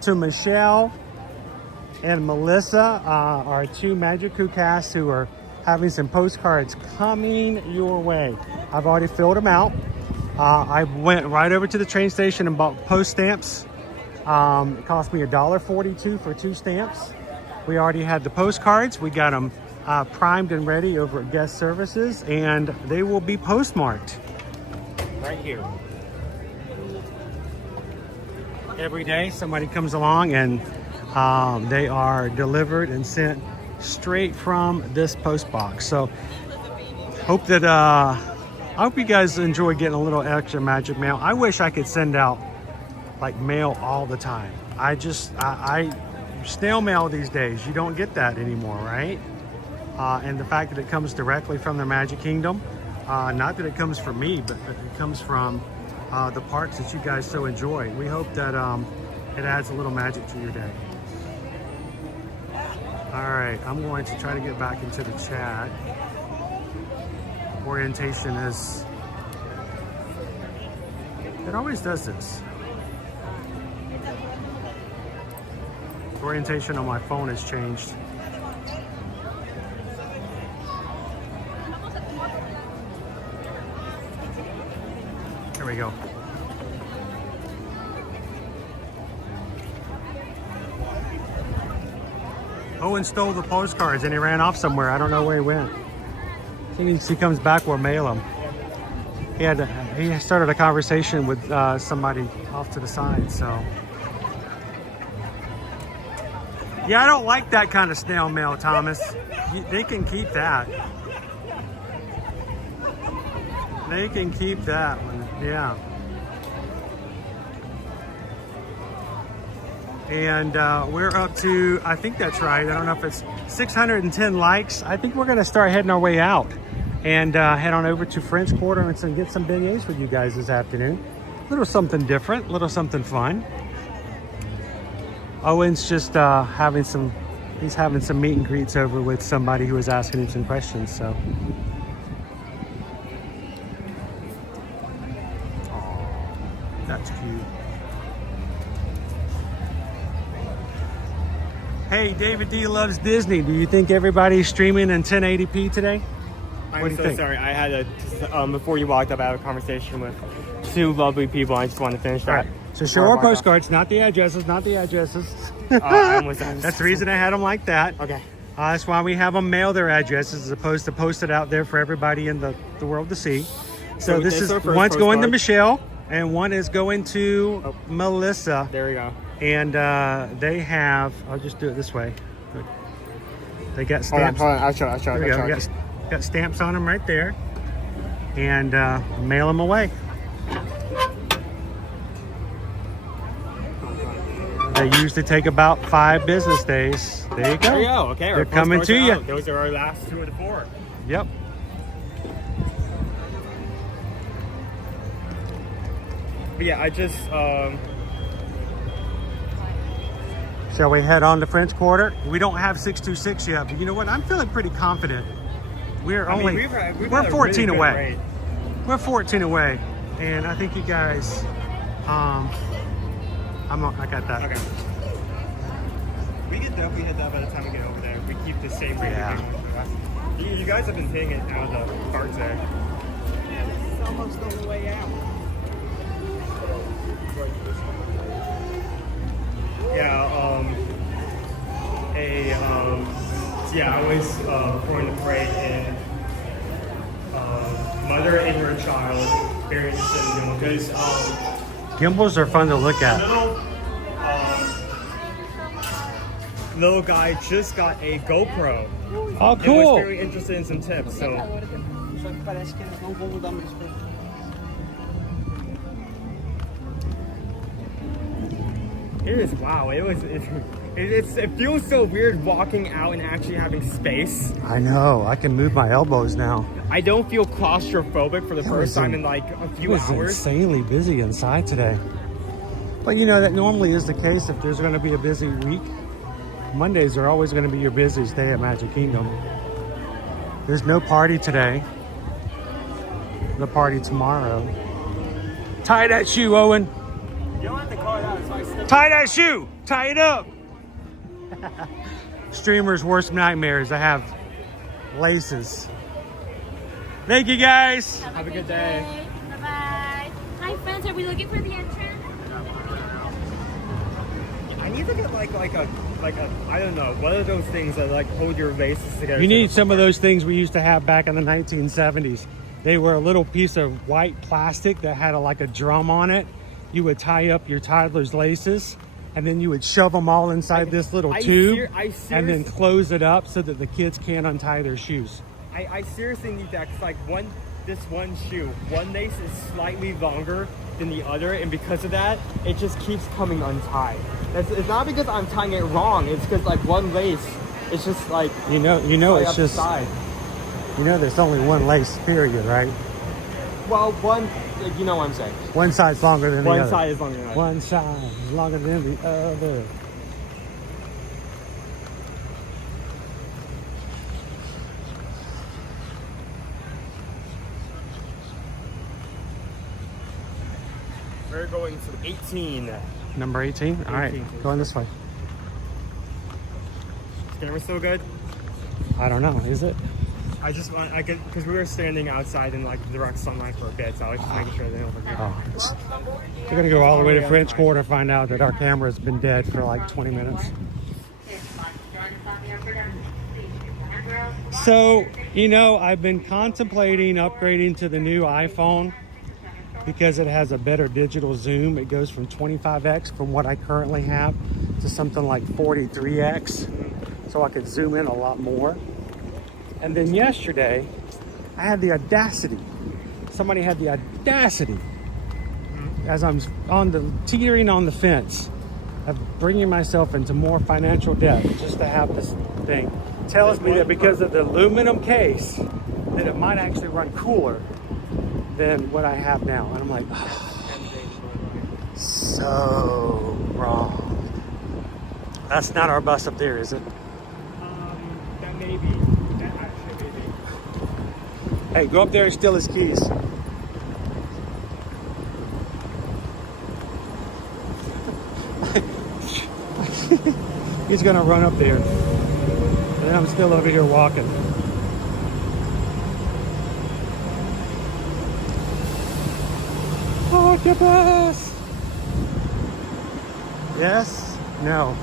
to Michelle and Melissa, our two Magic Coup casts who are having some postcards coming your way. I've already filled them out. I went right over to the train station and bought post stamps. It cost me $1.42 for 2 stamps. We already had the postcards. We got them primed and ready over at Guest Services, and they will be postmarked right here. Every day somebody comes along and they are delivered and sent straight from this post box. So hope that I hope you guys enjoy getting a little extra magic mail. I wish I could send out like mail all the time. I snail mail these days, you don't get that anymore, right? And the fact that it comes directly from the Magic Kingdom, not that it comes from me, but it comes from the parks that you guys so enjoy. We hope that it adds a little magic to your day. All right, I'm going to try to get back into the chat. Orientation is, it always does this. Orientation on my phone has changed. There we go. Owen stole the postcards and he ran off somewhere. I don't know where he went. As soon as he comes back, we'll mail him. He started a conversation with somebody off to the side, so. Yeah, I don't like that kind of snail mail, Thomas. They can keep that. They can keep that one, yeah. And we're up to, I think that's right, I don't know if it's 610 likes. I think we're gonna start heading our way out and head on over to French Quarter and get some beignets with you guys this afternoon. A little something different, a little something fun. Owen's just having some meet and greets over with somebody who was asking him some questions, so. Aww, that's cute. Hey, David D loves Disney. Do you think everybody's streaming in 1080p today? I'm so sorry. I had before you walked up, I had a conversation with 2 lovely people. I just want to finish that. Right. So show our postcards, not the addresses, not the addresses. That's the reason I had them like that. Okay. That's why we have them mail their addresses as opposed to post it out there for everybody in the world to see. So this is, one's going to Michelle and one is going to Melissa. There we go. And they have, I'll just do it this way. They got stamps. Hold on. I'll show. Got stamps on them right there. And mail them away. They usually take about 5 business days. There you go. There you go. Okay, they're coming to you. Those are our last 2 of the 4. Yep. But yeah, I just Shall we head on to French Quarter? We don't have 626 yet, but you know what? I'm feeling pretty confident. We're 14 away. We're 14 away, and I think you guys. I got that. Okay. We could definitely hit that by the time we get over there. We keep the same rate. Yeah. You guys have been paying it out of the cards there. It's almost on the way out. Yeah, I was born to pray and mother and her child, very interested in them because Gimbals are fun to look at. Little guy just got a GoPro. Oh, and cool. was very interested in some tips. So. It is, wow, it feels so weird walking out and actually having space. I know, I can move my elbows now. I don't feel claustrophobic for the first time in like a few hours. It was insanely busy inside today. But you know, that normally is the case if there's gonna be a busy week. Mondays are always gonna be your busiest day at Magic Kingdom. There's no party today. The party tomorrow. Tie that shoe, Owen. You don't have to call it out, so I still... Tie that shoe! Tie it up! Streamers' worst nightmares. I have laces. Thank you, guys. Have a good day. Bye-bye. Hi, friends. Are we looking for the entrance? I need to get like a I don't know, one of those things that like hold your laces together. You need some of those things we used to have back in the 1970s. They were a little piece of white plastic that had like a drum on it. You would tie up your toddler's laces, and then you would shove them all inside this little tube, and then close it up so that the kids can't untie their shoes. I seriously need that, because like this one shoe, one lace is slightly longer than the other, and because of that, it just keeps coming untied. It's not because I'm tying it wrong, it's because like one lace, it's just like you know it's just you know there's only one lace period, right? Well, you know what I'm saying. One side's longer than the other. One side is longer than the other. One side is longer than the other. We're going to 18. Number 18? All right, going this way. Is the camera still good? I don't know, is it? I just want, because we were standing outside in like direct sunlight for a bit, so I was just making sure they don't forget. We're gonna go all the way to French Quarter, find out that our camera's been dead for like 20 minutes. So, you know, I've been contemplating upgrading to the new iPhone because it has a better digital zoom. It goes from 25x from what I currently have to something like 43x, so I could zoom in a lot more. And then yesterday, I had the audacity. Somebody had the audacity, as I'm teetering on the fence, of bringing myself into more financial debt just to have this thing. Tells me that because of the aluminum case, that it might actually run cooler than what I have now. And I'm like, oh, so wrong. That's not our bus up there, is it? That may be. Hey, go up there and steal his keys. He's gonna run up there. And I'm still over here walking. Octopus! Yes? No.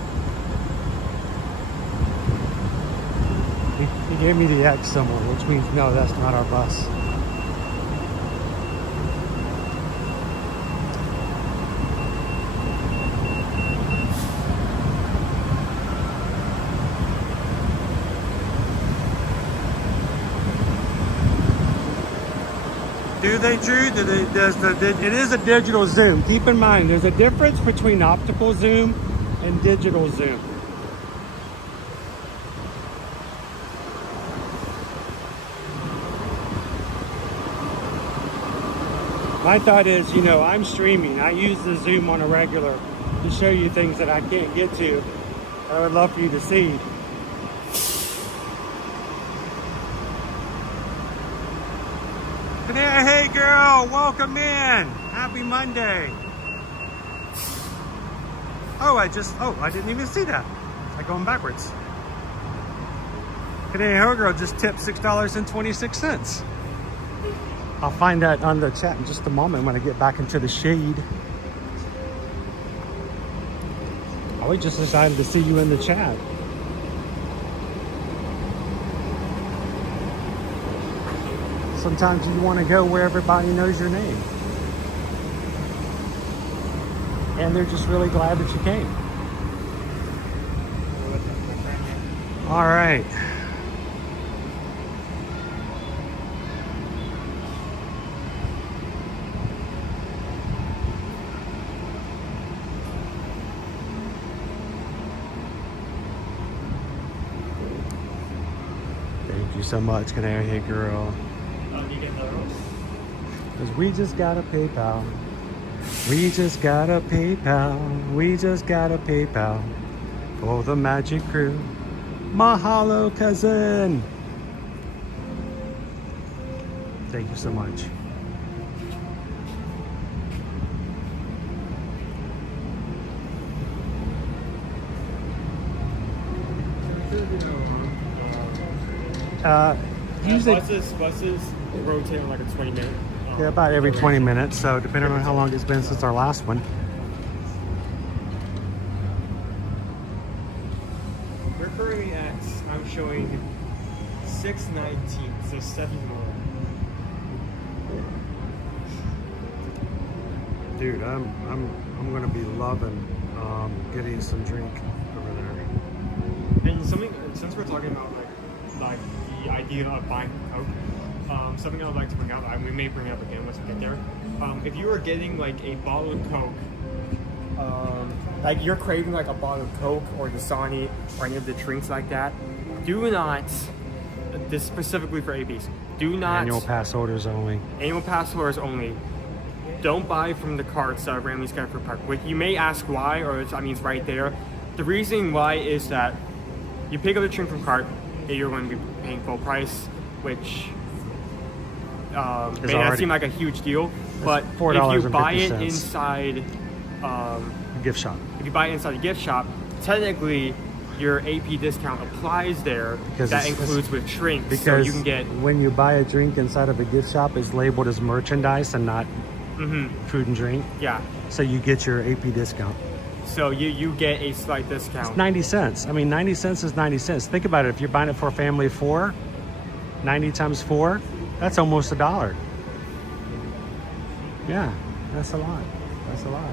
He gave me the X symbol, which means no, that's not our bus. Do they, Drew? It is a digital zoom. Keep in mind, there's a difference between optical zoom and digital zoom. My thought is, you know, I'm streaming. I use the zoom on a regular to show you things that I can't get to. I would love for you to see. Hey girl, welcome in. Happy Monday. Oh, I didn't even see that. I'm going backwards. Hey girl just tipped $6.26. I'll find that on the chat in just a moment when I get back into the shade. I was just excited to see you in the chat. Sometimes you want to go where everybody knows your name. And they're just really glad that you came. All right. Thank you so much, Canary Hey Girl. Because we just got a PayPal. We just got a PayPal. We just got a PayPal for the Magic Crew. Mahalo, cousin. Thank you so much. Usually buses rotate on like a 20-minute. Yeah, about every 20 minutes. So depending on how long it's been since our last one. We're currently at, I'm showing 6:19, so 7 more. Dude, I'm gonna be loving getting some drink over there. And something, since we're talking about like the idea of buying Coke, something I would like to bring up, we may bring it up again once we get there. If you were getting like a bottle of Coke, like you're craving like a bottle of Coke or Dasani or any of the drinks like that, do not, this is specifically for ABs, do not. Annual pass holders only. Annual pass holders only. Don't buy from the carts that are randomly scattered for park. You may ask why, or it's right there. The reason why is that you pick up the drink from cart, you're going to be paying full price, which may not seem like a huge deal, but if you buy it inside gift shop, if you buy it inside a gift shop, technically your AP discount applies there. Because that includes with drinks, because so you can get. When you buy a drink inside of a gift shop, it's labeled as merchandise and not food and drink. Yeah. So you get your AP discount. So you get a slight discount. It's 90 cents. I mean, 90 cents is 90 cents. Think about it. If you're buying it for a family of 4, 90 times 4, that's almost $1. Yeah, that's a lot. That's a lot.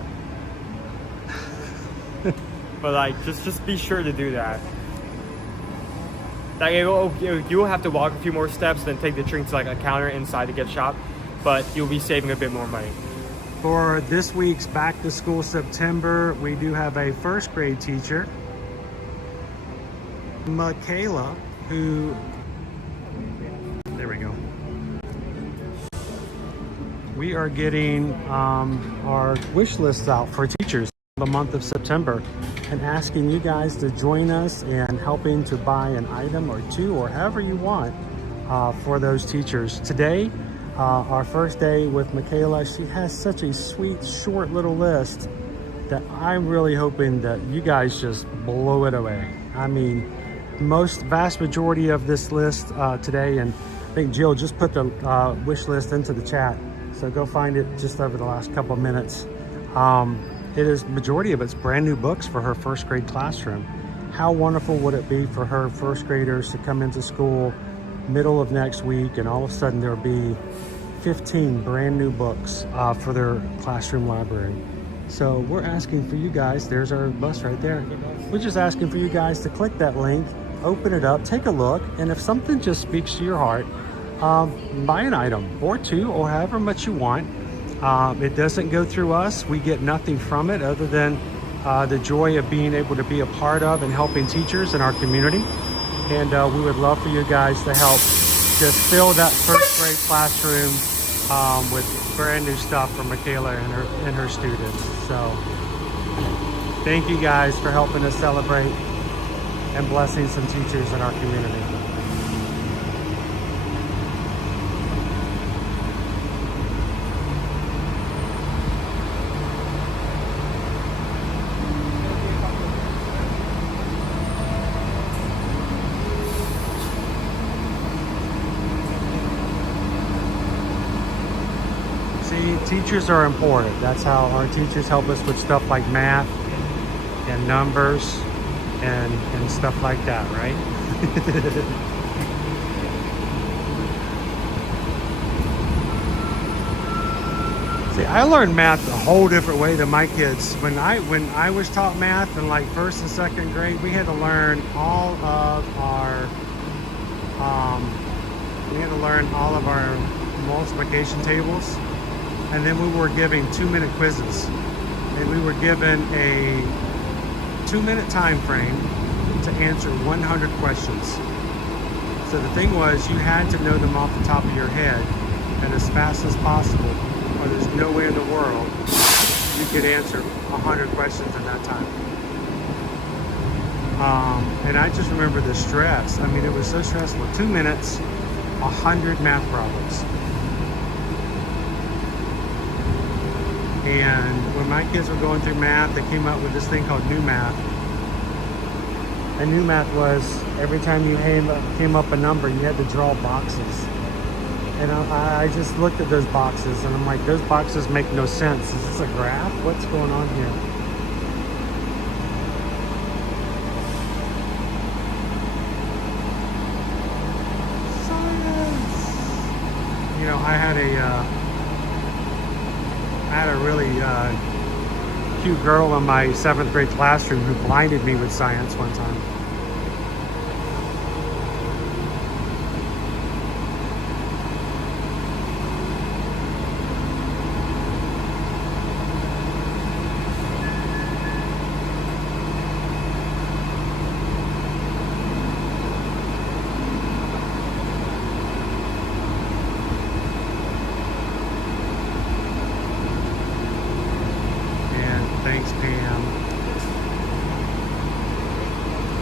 But like, just be sure to do that. Like, you'll have to walk a few more steps, then take the drink to like a counter inside the gift shop, but you'll be saving a bit more money. For this week's Back to School September, we do have a first grade teacher, Michaela, who, there we go. We are getting our wish lists out for teachers for the month of September and asking you guys to join us in helping to buy an item or two or however you want for those teachers. Today, our first day with Michaela, she has such a sweet, short little list that I'm really hoping that you guys just blow it away. I mean, vast majority of this list today, and I think Jill just put the wish list into the chat, so go find it just over the last couple of minutes. It is, majority of it's brand new books for her first grade classroom. How wonderful would it be for her first graders to come into school middle of next week and all of a sudden there'll be 15 brand new books for their classroom library. So we're asking for you guys, there's our bus right there. We're just asking for you guys to click that link, open it up, take a look, and if something just speaks to your heart, buy an item or two or however much you want. It doesn't go through us. We get nothing from it other than the joy of being able to be a part of and helping teachers in our community. And we would love for you guys to help just fill that first grade classroom with brand new stuff for Michaela and her students. So thank you guys for helping us celebrate and blessing some teachers in our community. Teachers are important. That's how our teachers help us with stuff like math and numbers and stuff like that, right? See, I learned math a whole different way than my kids. When I was taught math in like 1st and 2nd grade, we had to learn all of our multiplication tables. And then we were giving 2-minute quizzes, and we were given a 2-minute time frame to answer 100 questions. So the thing was, you had to know them off the top of your head and as fast as possible, or there's no way in the world you could answer 100 questions in that time. And I just remember the stress. I mean, it was so stressful. 2 minutes, 100 math problems. And when my kids were going through math, they came up with this thing called New Math. And New Math was every time you came up a number, you had to draw boxes. And I just looked at those boxes and I'm like, those boxes make no sense. Is this a graph? What's going on here? Science! You know, I had a really cute girl in my 7th grade classroom who blinded me with science one time.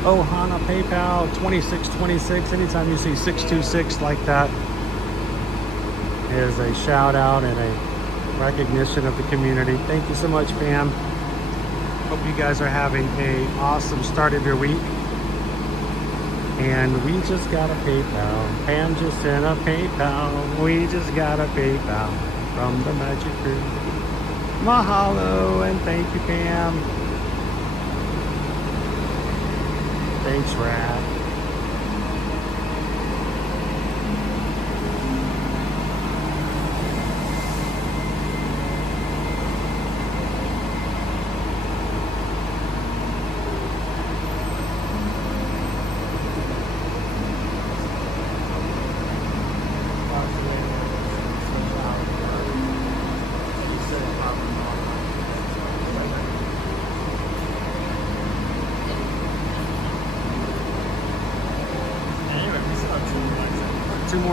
Oh, Hana PayPal 2626. Anytime you see 626 like that is a shout out and a recognition of the community. Thank you so much, Pam. Hope you guys are having an awesome start of your week. And we just got a PayPal. Pam just sent a PayPal. We just got a PayPal from the Magic Crew. Mahalo and thank you, Pam. Thanks, Rat.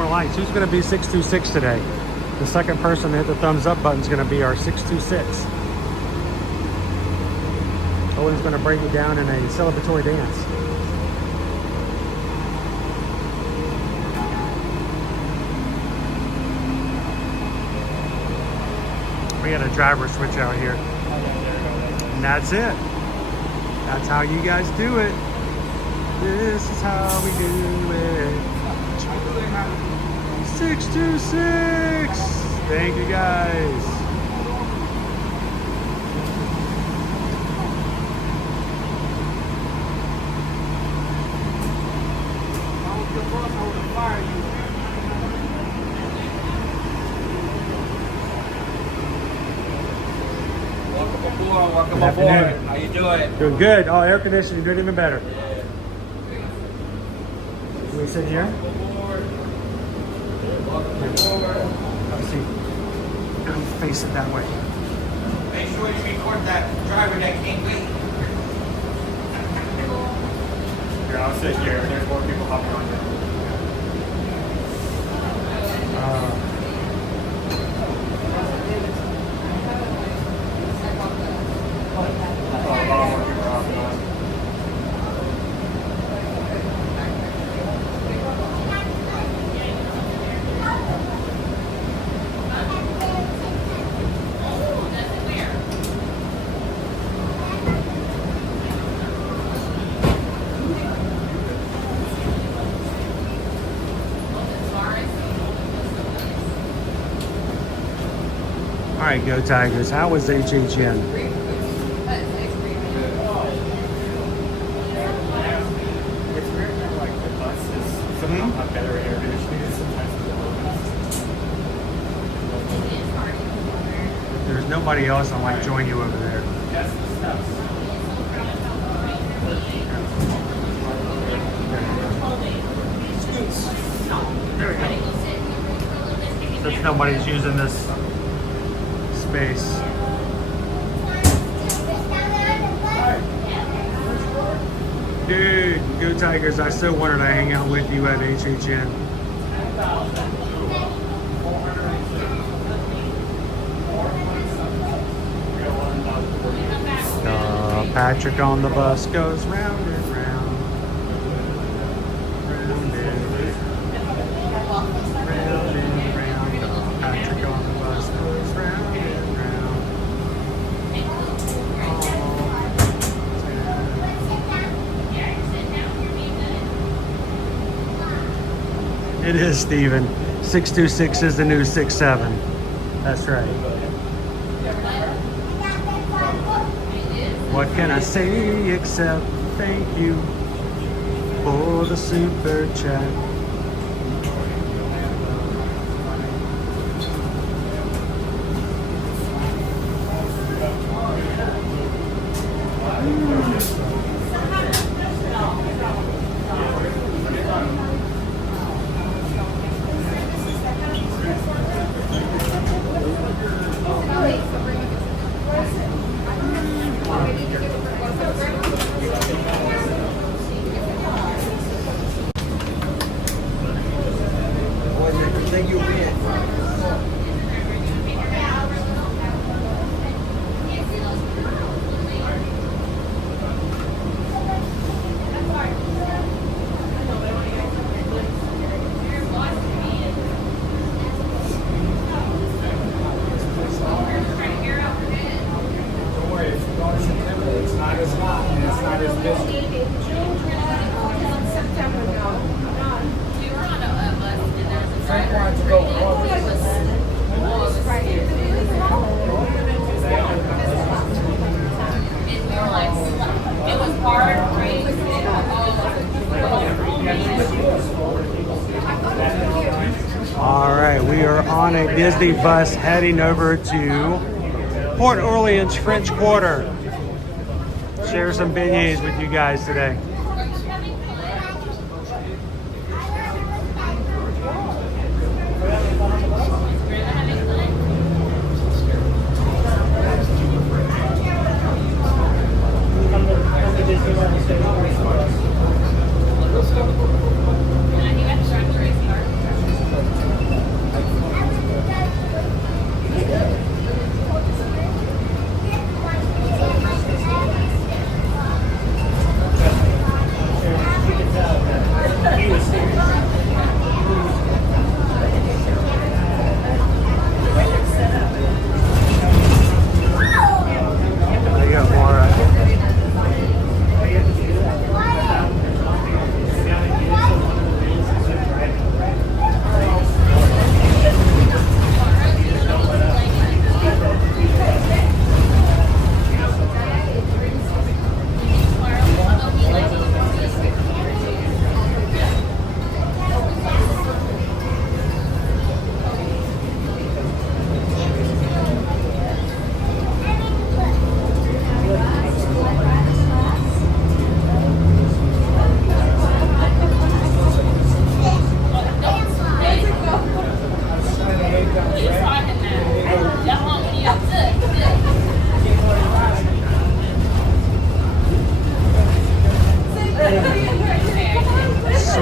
Lights. Who's going to be 626 today? The second person to hit the thumbs up button is going to be our 626. Owen's going to break it down in a celebratory dance. We got a driver switch out here. And that's it. That's how you guys do it. This is how we do it. 626. Thank you guys. Welcome aboard. Welcome aboard. How you doing? Doing good. Oh, air conditioning, doing even better. Can we sit here? Have a seat. I'm facing that way. Make sure you record that driver that can't wait. Here, I'll sit here. There's more people hopping on here. All right, go Tigers. How was HHN? It's weird that like the bus is somehow have better air conditioning sometimes than the There's nobody else I might join you over there. That's the stuff. There we go. Since nobody's using this space. Dude, go Tigers. I so wanted to hang out with you at HHN. Patrick on the bus goes round and round. Round and round. Patrick on the bus goes round and round. It is, Steven. 626 is the new 67. That's right. What can I say except thank you for the super chat? All right, we are on a Disney bus heading over to Port Orleans French Quarter. Share some beignets with you guys today.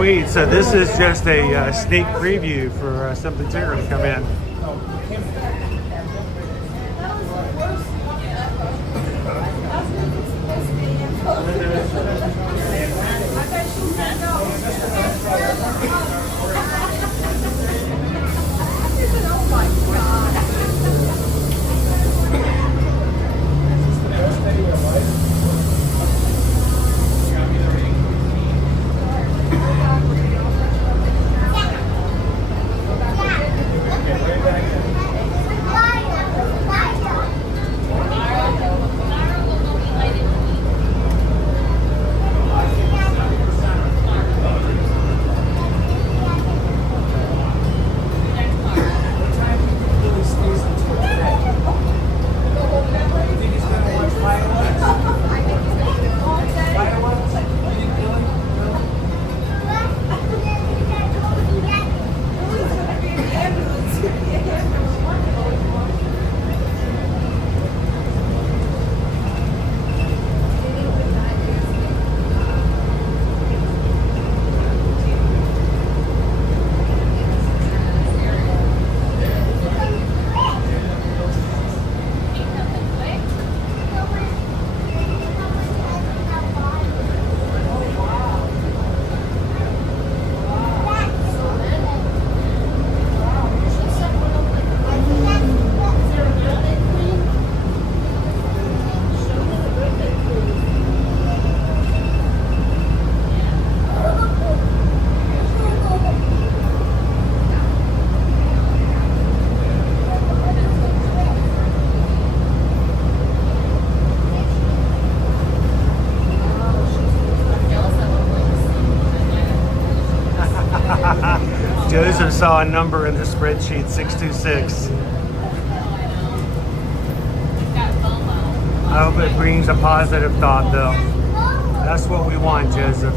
Sweet. So this is just a sneak preview for something bigger to come in. Joseph saw a number in the spreadsheet, 626. I hope it brings a positive thought, though. That's what we want, Joseph.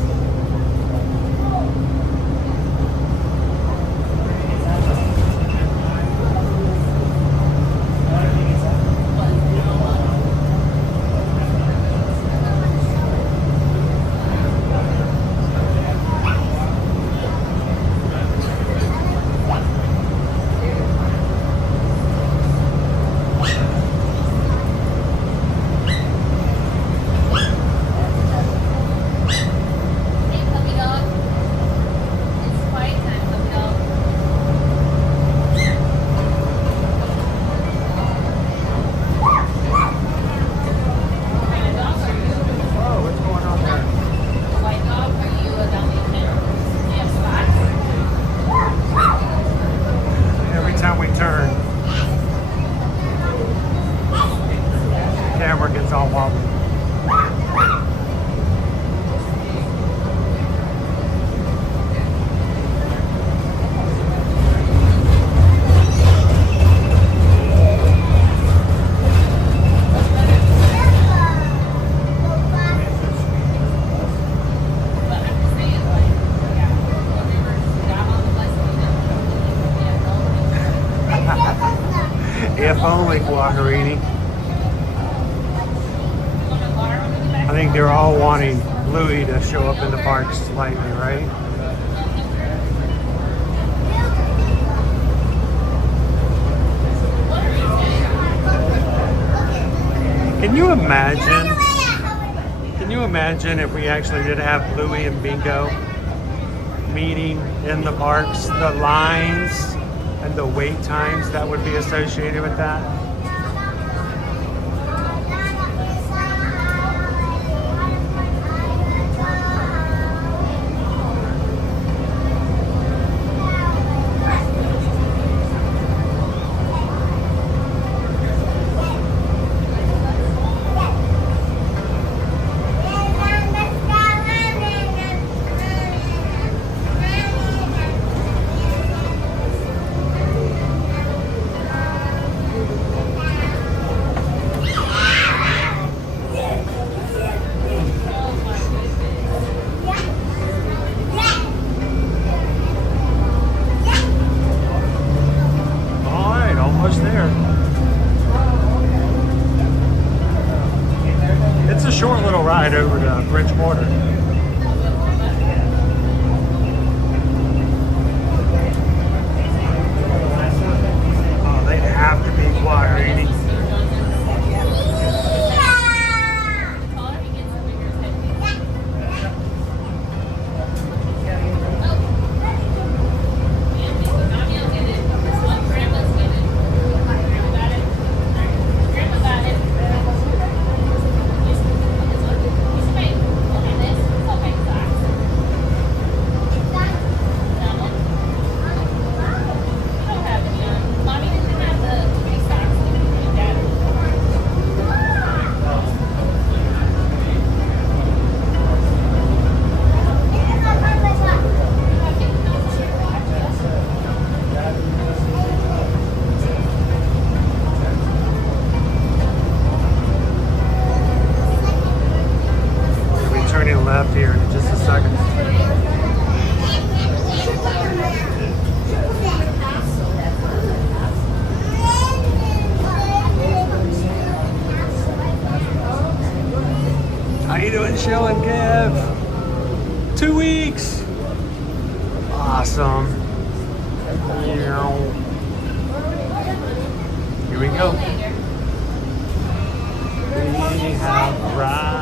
If only, Guajarini. I think they're all wanting Louis to show up in the park slightly, right? Can you imagine? Can you imagine if we actually did have Louis and Bingo meeting in the parks? The lines and the wait times that would be associated with that. Short little ride over to Bridgewater. left here in just a second. How you doing, Shell and Kev? 2 weeks. Awesome. Here we go. We have arrived.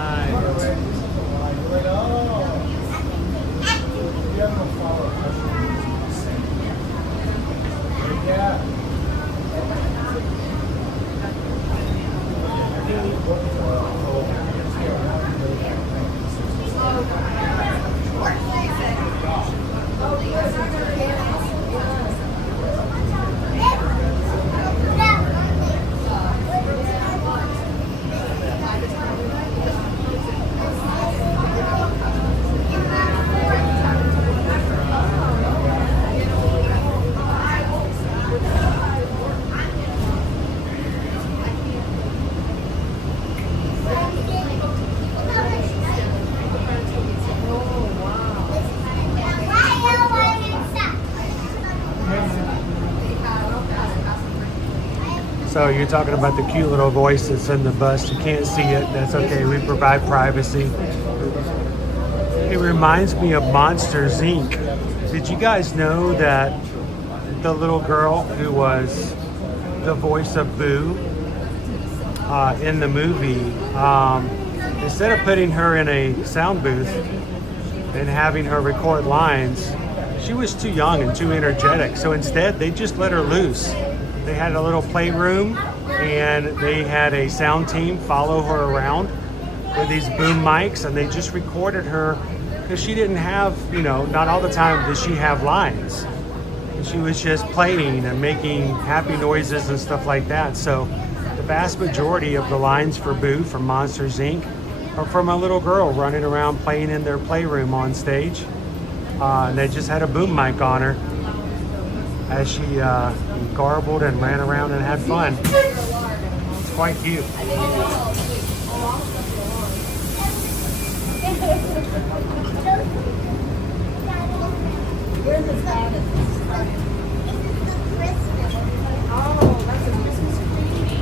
So you're talking about the cute little voice that's in the bus. You can't see it. That's okay. We provide privacy. It reminds me of Monsters, Inc. Did you guys know that the little girl who was the voice of Boo in the movie, instead of putting her in a sound booth and having her record lines, she was too young and too energetic. So instead, they just let her loose. They had a little playroom and they had a sound team follow her around with these boom mics, and they just recorded her because she didn't have, you know, not all the time did she have lines. She was just playing and making happy noises and stuff like that. So the vast majority of the lines for Boo from Monsters, Inc. are from a little girl running around playing in their playroom on stage. And they just had a boom mic on her as she garbled and ran around and had fun. It's quite cute. Where's the status? Oh, that's a Christmas tree.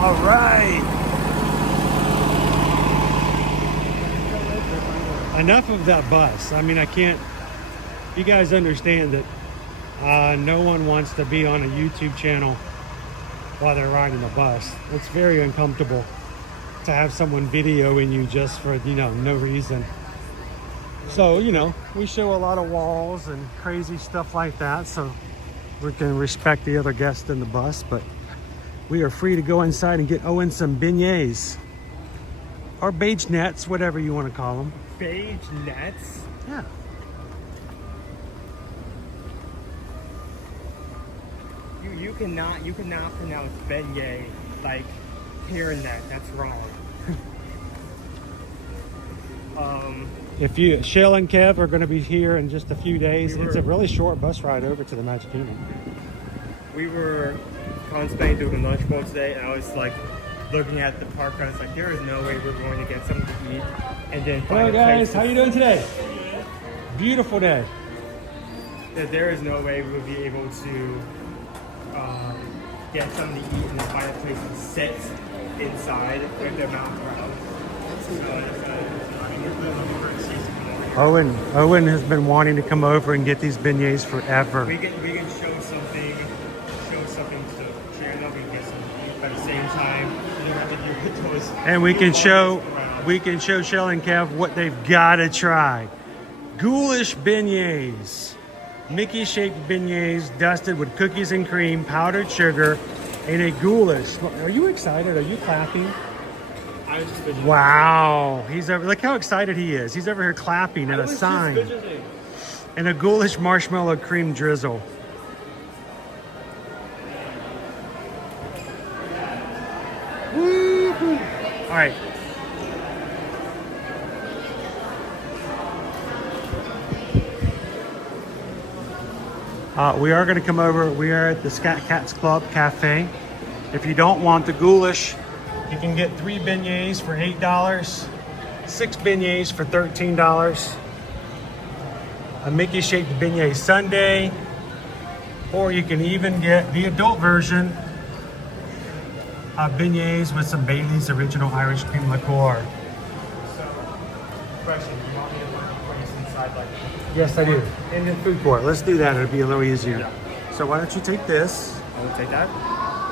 All right. Enough of that bus. I mean, I can't, you guys understand that no one wants to be on a YouTube channel while they're riding the bus. It's very uncomfortable to have someone videoing you just for, you know, no reason. So, you know, we show a lot of walls and crazy stuff like that, so we can respect the other guests in the bus, but we are free to go inside and get Owen some beignets. Or Beignets, whatever you want to call them. Beignets? Yeah. You cannot pronounce beignet like hairnet. That's wrong. If you, Shell and Kev are going to be here in just a few days. It's a really short bus ride over to the Magic Kingdom. We were contemplating doing a lunch bowl today, and I was like looking at the park. I was like, there is no way we're going to get something to eat. And then hello guys, how you doing today? Beautiful day. That there is no way we'll be able to get something to eat and find a place to sit inside with the amount of crowds. Owen has been wanting to come over and get these beignets forever. We can show something to share, and we can get something to eat, but at the same time, you don't have to do with those. And we can show Shell and Kev what they've got to try. Ghoulish beignets. Mickey-shaped beignets dusted with cookies and cream, powdered sugar, and a ghoulish. Are you excited? Are you clapping? I was just fidgeting. Wow. Look how excited he is. He's over here clapping at a sign. And a ghoulish marshmallow cream drizzle. Woo-hoo. All right. We are going to come over. We are at the Scat Cats Club Cafe. If you don't want the ghoulish, you can get 3 beignets for $8, 6 beignets for $13, a Mickey-shaped beignet sundae, or you can even get the adult version of beignets with some Bailey's Original Irish Cream Liqueur. Question, do you want me to put a place inside like Yes, I do. In the food court. Let's do that. It'll be a little easier. Yeah. So why don't you take this? I will take that.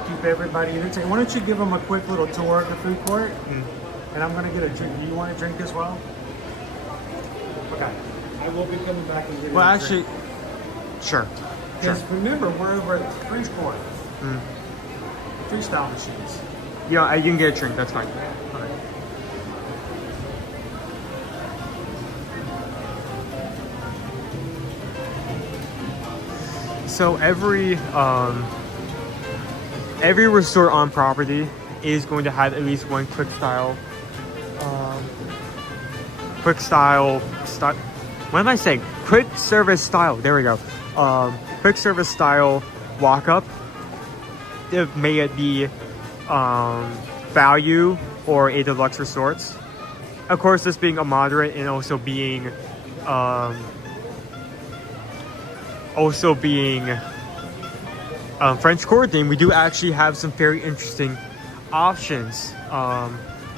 Keep everybody entertained. Why don't you give them a quick little tour of the food court? And I'm going to get a drink. Do you want a drink as well? Okay. I will be coming back and get Well, a actually, drink. sure. Because remember, we're over at the French court. Freestyle machines. Yeah, you can get a drink. That's fine. Okay. So every resort on property is going to have at least one quick service style. There we go. Quick service style walk up. May it be value or a deluxe resorts. Of course, this being a moderate and also being French Quarter theme, we do actually have some very interesting options. Of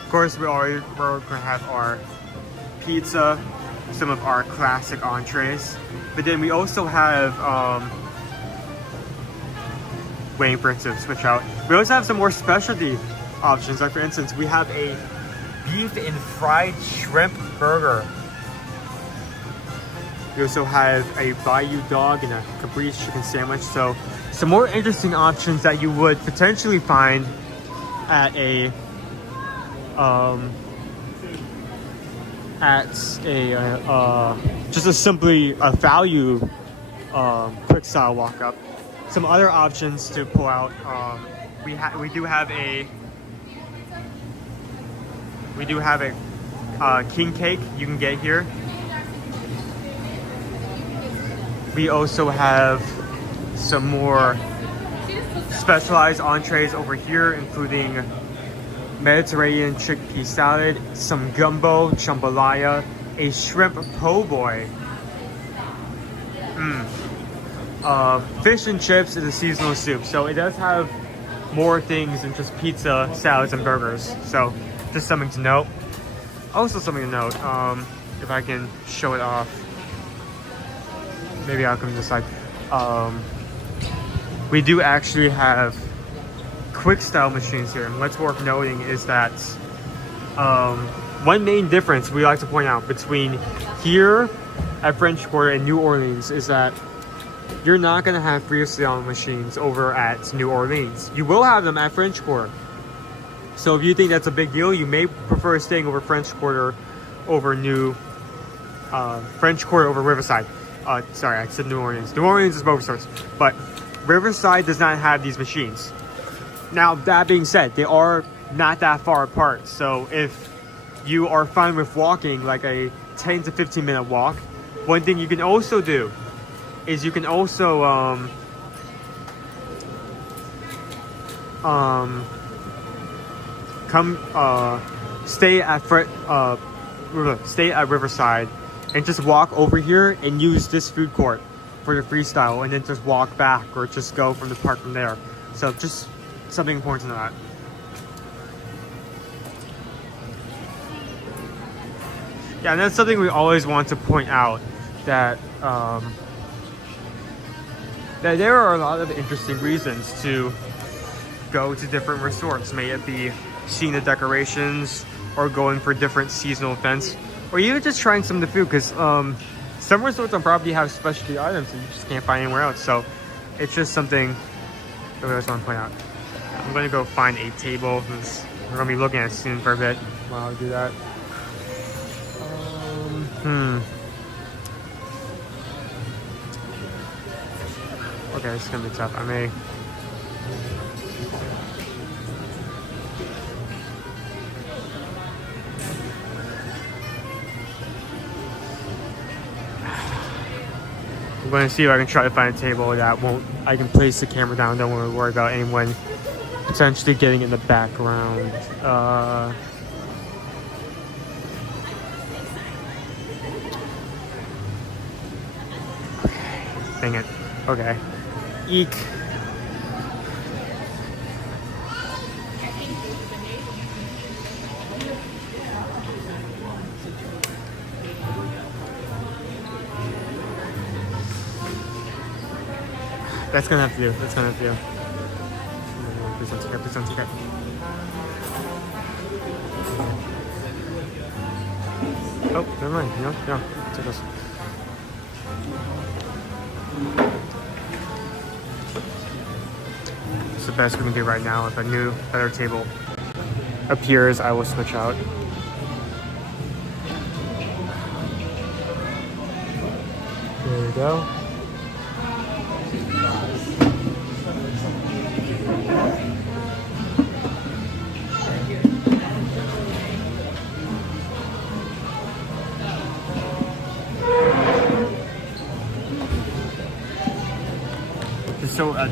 course, we're going to have our pizza, some of our classic entrees, but then we also have waiting for it to switch out. We also have some more specialty options. Like for instance, we have a beef and fried shrimp burger. We also have a Bayou dog and a Caprese chicken sandwich. So some more interesting options that you would potentially find at a just a simply a value quick style walk up. Some other options to pull out. We do have a king cake you can get here. We also have some more specialized entrees over here, including Mediterranean chickpea salad, some gumbo, jambalaya, a shrimp po' boy, fish and chips, and a seasonal soup. So it does have more things than just pizza, salads, and burgers. So just something to note. Also something to note, if I can show it off. Maybe I'll come to this side. We do actually have quick style machines here, and what's worth noting is that one main difference we like to point out between here at French Quarter and New Orleans is that you're not going to have freestyle machines over at New Orleans. You will have them at French Quarter. So if you think that's a big deal, you may prefer staying over French Quarter over French Quarter over Riverside. Sorry, I said New Orleans. New Orleans is both sorts, but Riverside does not have these machines. Now, that being said, they are not that far apart. So if you are fine with walking like a 10 to 15 minute walk, one thing you can also do is you can also stay at Riverside and just walk over here and use this food court for the freestyle, and then just walk back or just go from the park from there. So just something important to that. Yeah, and that's something we always want to point out, that that there are a lot of interesting reasons to go to different resorts. May it be seeing the decorations, or going for different seasonal events, or even just trying some of the food, because some resorts on property have specialty items that you just can't find anywhere else. So it's just something that we always want to point out. I'm going to go find a table, because we're going to be looking at it soon for a bit while I do that. Okay, this is going to be tough. I may... I'm going to see if I can try to find a table that won't, I can place the camera down, don't want to worry about anyone potentially getting in the background. Dang it. Okay. Eek. That's gonna have to do. That's gonna have to do. Please don't take it. Please don't take it. Oh, never mind. No, take this. It's the best we can do right now. If a new, better table appears, I will switch out. There we go.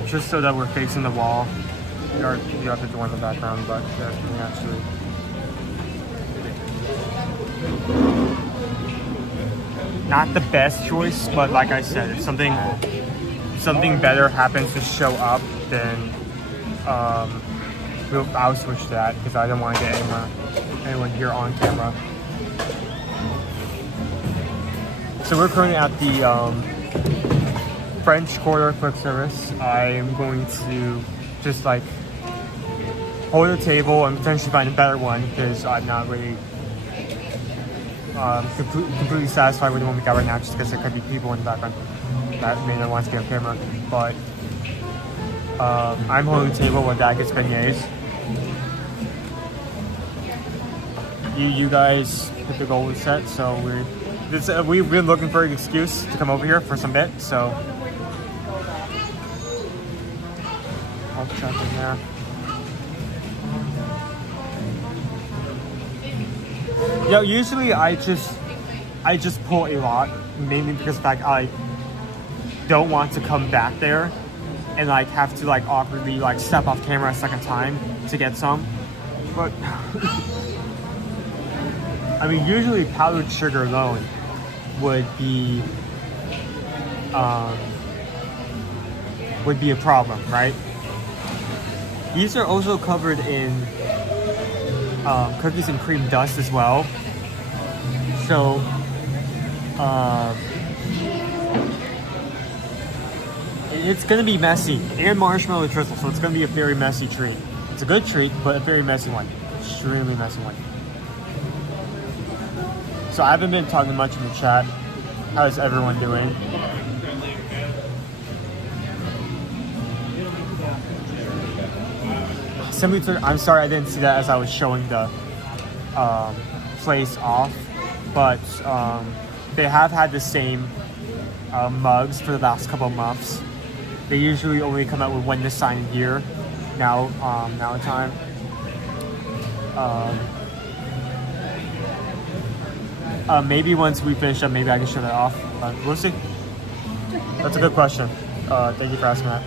Just so that we're facing the wall. Or you have the door in the background, but yeah, actually. Not the best choice, but like I said, if something better happens to show up, then I'll switch to that because I don't want to get anyone here on camera. So we're currently at the French Quarter quick service. I'm going to just like hold the table and potentially find a better one because I'm not really completely satisfied with the one we got right now just because there could be people in the background that may not want to get on camera. But I'm holding the table when Dad gets beignets. You guys hit the goal we set, so we've been looking for an excuse to come over here for some bit, so I'll check in there. Yeah, usually I just pull a lot, mainly because of the fact I don't want to come back there and like have to like awkwardly like step off camera a second time to get some. But I mean, usually powdered sugar alone would be a problem, right? These are also covered in cookies and cream dust as well. So it's gonna be messy, and marshmallow drizzle, so it's gonna be a very messy treat. It's a good treat, but a very messy one. Extremely messy one. So I haven't been talking much in the chat. How's everyone doing? I'm sorry I didn't see that as I was showing the place off, but they have had the same mugs for the last couple of months. They usually only come out with one design a year now in time. Maybe once we finish up, maybe I can show that off. We'll see. That's a good question. Thank you for asking that.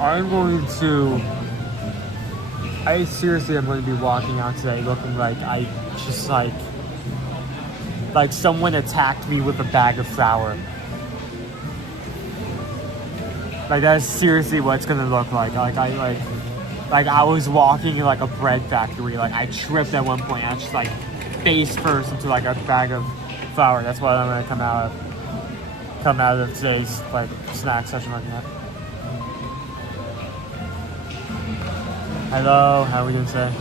I'm going to... I'm going to be walking out today looking like I just like someone attacked me with a bag of flour. Like that's seriously what it's gonna look like. Like I was walking in like a bread factory. Like I tripped at one point. I just like face first into like a bag of flour. That's what I'm gonna come out of today's like snack session like that. Hello, how are we doing today?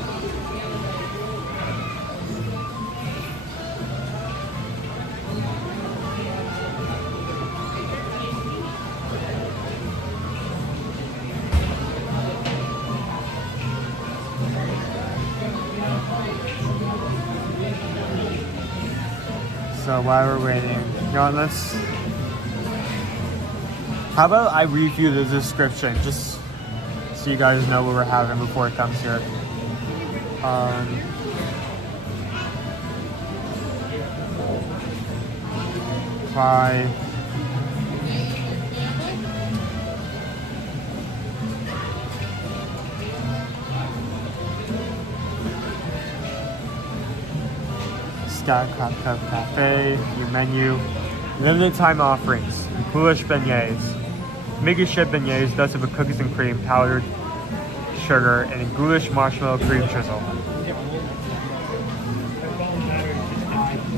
So while we're waiting, you know what, how about I review the description just so you guys know what we're having before it comes here. Try Sky Crab Cup Cafe, new menu, limited time offerings, ghoulish beignets, Mickey ship beignets dusted with cookies and cream, powdered sugar, and a ghoulish marshmallow cream drizzle.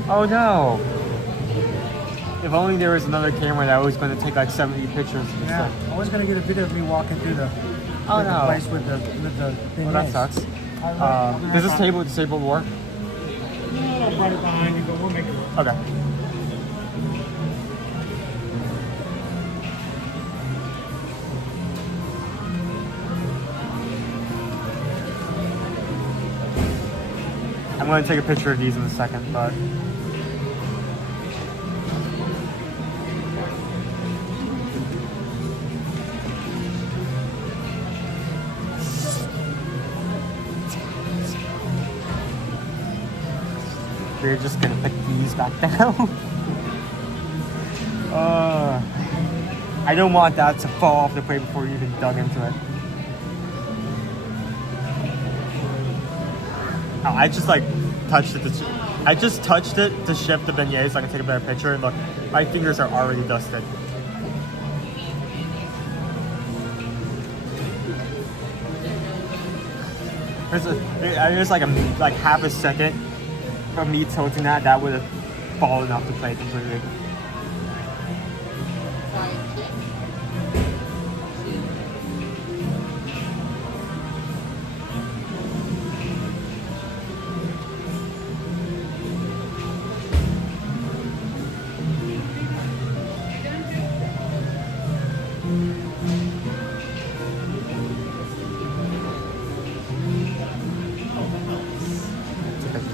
Oh no! If only there was another camera that was going to take like 70 pictures. Yeah, I was going to get a video of me walking through the, the place with the beignets. Well, that sucks. Does this table work? No, I'll brought it behind you, but we'll make it work. Okay. I'm going to take a picture of these in a second, but we're just gonna put these back down. I don't want that to fall off the plate before you even dug into it. Oh, I just like touched it. I just touched it to shift the beignets so I can take a better picture. And look, my fingers are already dusted. There's like half a second of me tilting that would have fallen off the plate completely.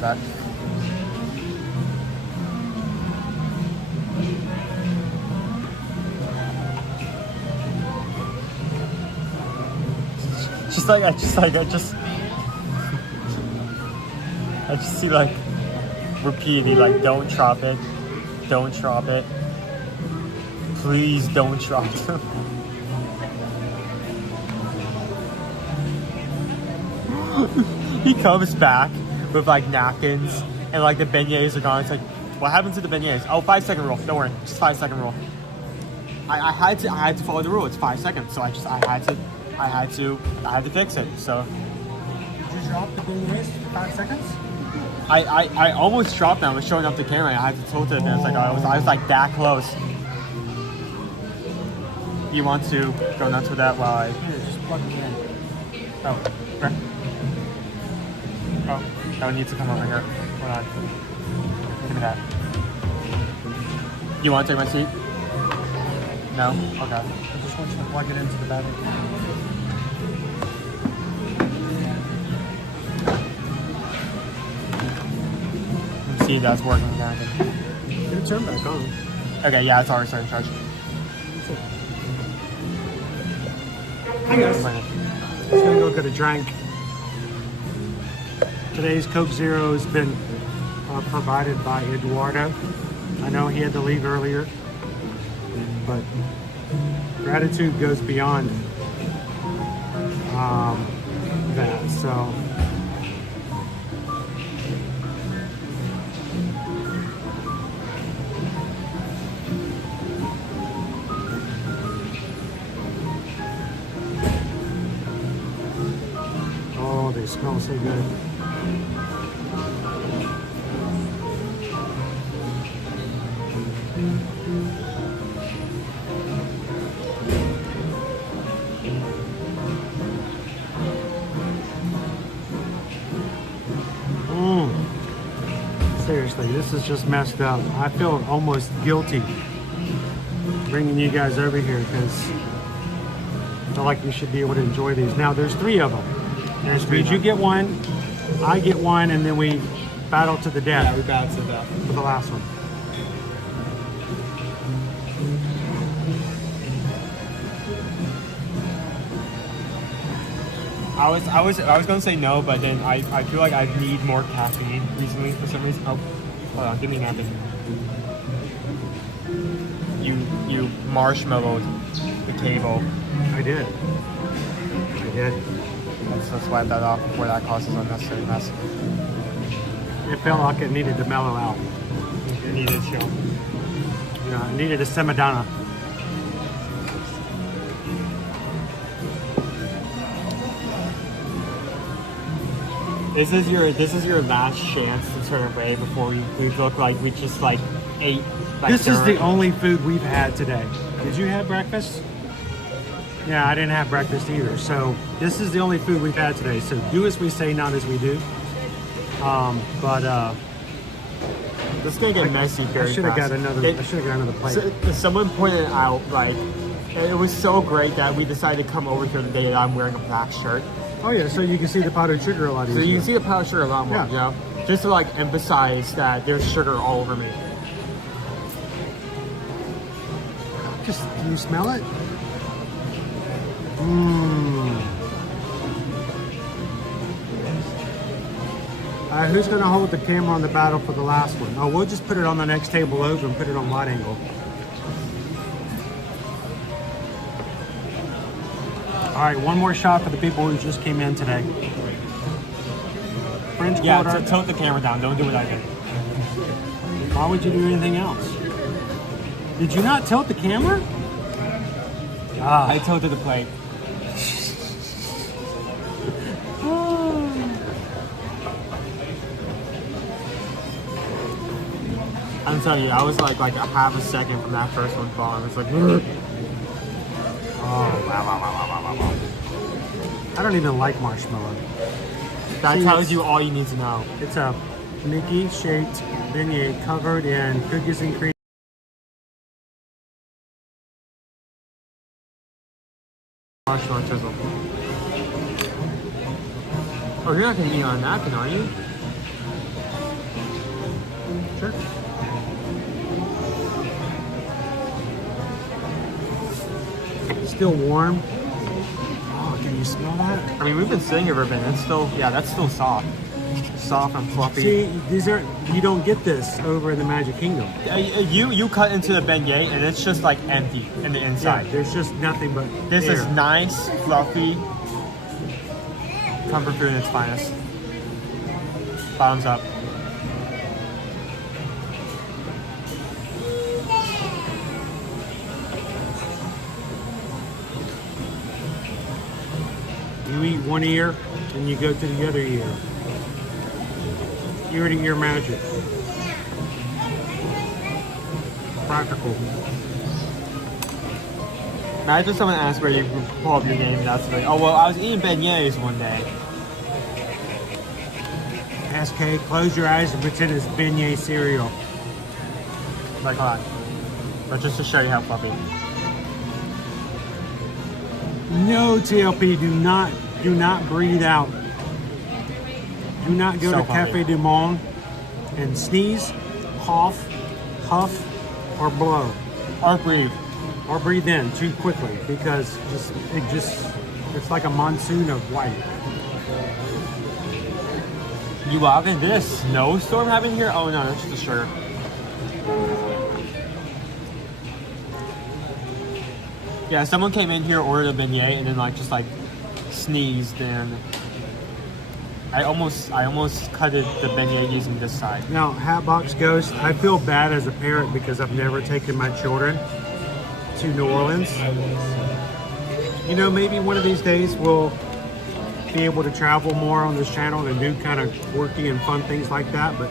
That. I just see like repeatedly like don't drop it, please don't drop them. He comes back with like napkins and like the beignets are gone. It's like, what happened to the beignets? Oh, 5 second rule. Don't worry, just 5 second rule. I had to follow the rule. It's 5 seconds, so I had to fix it. So. Did you drop the beignets for 5 seconds? I almost dropped them. I was showing up the camera. I had to tilt it, and it's like I was like that close. You want to go nuts with that while I? Here, just plug it in. Oh, okay. Oh, that needs to come over here. Hold on. Give me that. You want to take my seat? No? Okay. I just want you to plug it into the battery. Let's see if that's working now. Get it turned back on. Okay, yeah, it's already starting to charge. Hi guys. Just gonna go get a drink. Today's Coke Zero has been provided by Eduardo. I know he had to leave earlier, but gratitude goes beyond that. So oh, they smell so good. Seriously, this is just messed up. I feel almost guilty bringing you guys over here because I feel like you should be able to enjoy these. Now, there's 3 of them. There's you get one, I get one, and then we battle to the death. Yeah, we battle to the death. For the last one. I was gonna say no, but then I feel like I need more caffeine recently for some reason. Oh, hold on, give me a napkin. You marshmallowed the cable. I did. Let's wipe that off before that causes unnecessary mess. It felt like it needed to mellow out. It needed to chill. It needed a semadonna. This is your last chance to turn away before we look like we just like ate. Like, this is the only food we've had today. Did you have breakfast? Yeah, I didn't have breakfast either. So this is the only food we've had today. So do as we say, not as we do. This is gonna get messy very I should have got another plate. Someone pointed out, like, it was so great that we decided to come over here the day that I'm wearing a black shirt. Oh yeah, so you can see the powdered sugar a lot easier. So you can see the powdered sugar a lot more, you know? Just to like emphasize that there's sugar all over me. Can you smell it? Mmm. Who's going to hold the camera on the battle for the last one? Oh, we'll just put it on the next table over and put it on wide angle. All right, one more shot for the people who just came in today. French Quarter. Tilt the camera down. Don't do what I did. Why would you do anything else? Did you not tilt the camera? I tilted the plate. I'm telling you, I was like a half a second from that first one falling. It's like, oh, wow. I don't even like marshmallow. That tells you all you need to know. It's a Mickey-shaped beignet covered in cookies and cream. Marshmallow chisel. Oh, you're not going to eat on a napkin, are you? Sure. Still warm. Oh, can you smell that? I mean, we've been sitting here for a bit. It's still, that's still soft. Soft and fluffy. See, you don't get this over in the Magic Kingdom. You cut into the beignet and it's just like empty in the inside. Yeah, there's just nothing but This air. is nice, fluffy, comfort food in its finest. Bottoms up. You eat one ear and you go to the other ear. Ear to ear magic. Practical. Imagine someone asked where you pull up your game and that's like, oh well, I was eating beignets one day. SK, close your eyes and pretend it's beignet cereal. Like, hold on. But just to show you how fluffy. No, TLP, do not breathe out. Do not go to Cafe Du Monde and sneeze, cough, huff, or blow. Or breathe. Or breathe in too quickly because it's like a monsoon of white. You logging this snowstorm happening here? Oh no, that's just the sugar. Yeah, someone came in here, ordered a beignet, and then just sneezed, and I almost cutted the beignet using this side. Now, Hatbox Ghost, I feel bad as a parent because I've never taken my children to New Orleans. You know, maybe one of these days we'll be able to travel more on this channel and do kind of quirky and fun things like that. But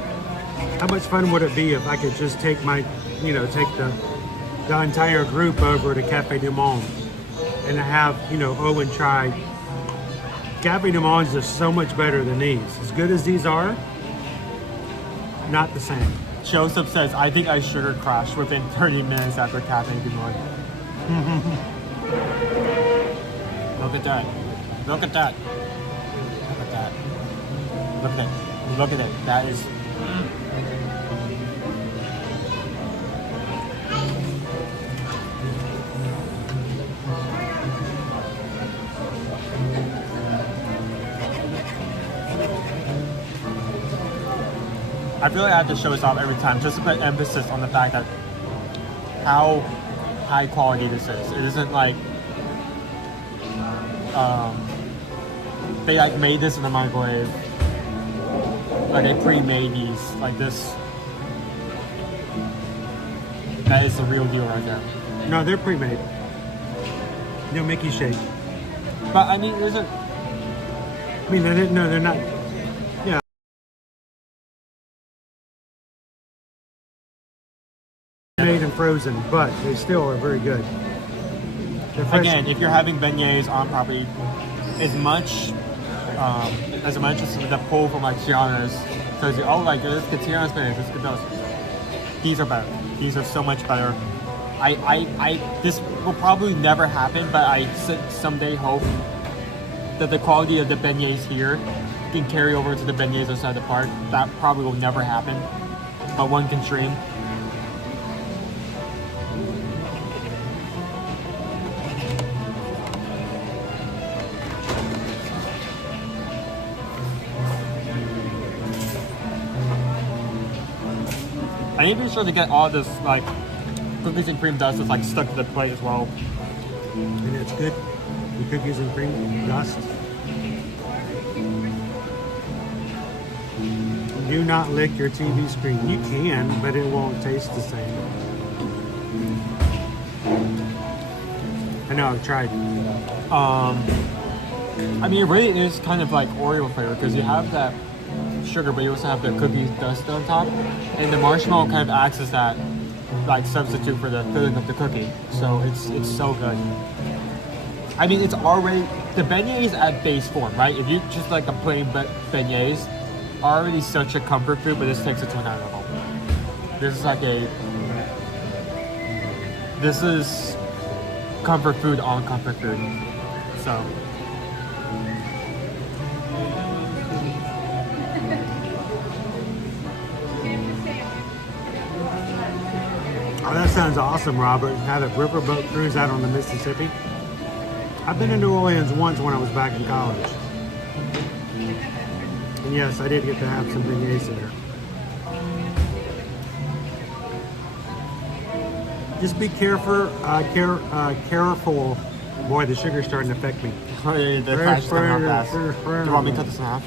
how much fun would it be if I could just take my, take the entire group over to Cafe Du Monde and have, Owen try. Cafe Du Monde is just so much better than these. As good as these are, not the same. Joseph says, I think I sugar crashed within 30 minutes after Cafe Du Monde. Look at that. Look at that. Look at that. Look at it. Look at it. That is... I feel like I have to show this off every time just to put emphasis on the fact that how high quality this is. It isn't like they like made this in the microwave. Like they pre-made these like this. That is the real deal right there. No, they're pre-made. No Mickey shake. But I mean, there's a. I mean, they're not. Yeah. Made and frozen, but they still are very good. Again, if you're having beignets on property, as much as the pull from like Tiana's tells you, oh, like let's get Tiana's beignets, let's get those. These are better. These are so much better. This will probably never happen, but I someday hope that the quality of the beignets here can carry over to the beignets outside the park. That probably will never happen, but one can dream. I need to be sure to get all this like cookies and cream dust that's like stuck to the plate as well. And it's good. The cookies and cream dust. Do not lick your TV screen. You can, but it won't taste the same. I know, I've tried. I mean, it really is kind of like Oreo flavor because you have that sugar, but you also have the cookie dust on top, and the marshmallow kind of acts as that like substitute for the filling of the cookie. So it's so good. I mean, it's already the beignets at base form, right? If you just like the plain beignets, already such a comfort food, but this takes it to another level. This is comfort food on comfort food. So. Oh, that sounds awesome, Robert. Have a riverboat cruise out on the Mississippi. I've been to New Orleans once when I was back in college. And yes, I did get to have some beignets there. Just be careful. Boy, the sugar's starting to affect me. Oh, yeah, the cracks coming out fast. Do you want me to cut this in half?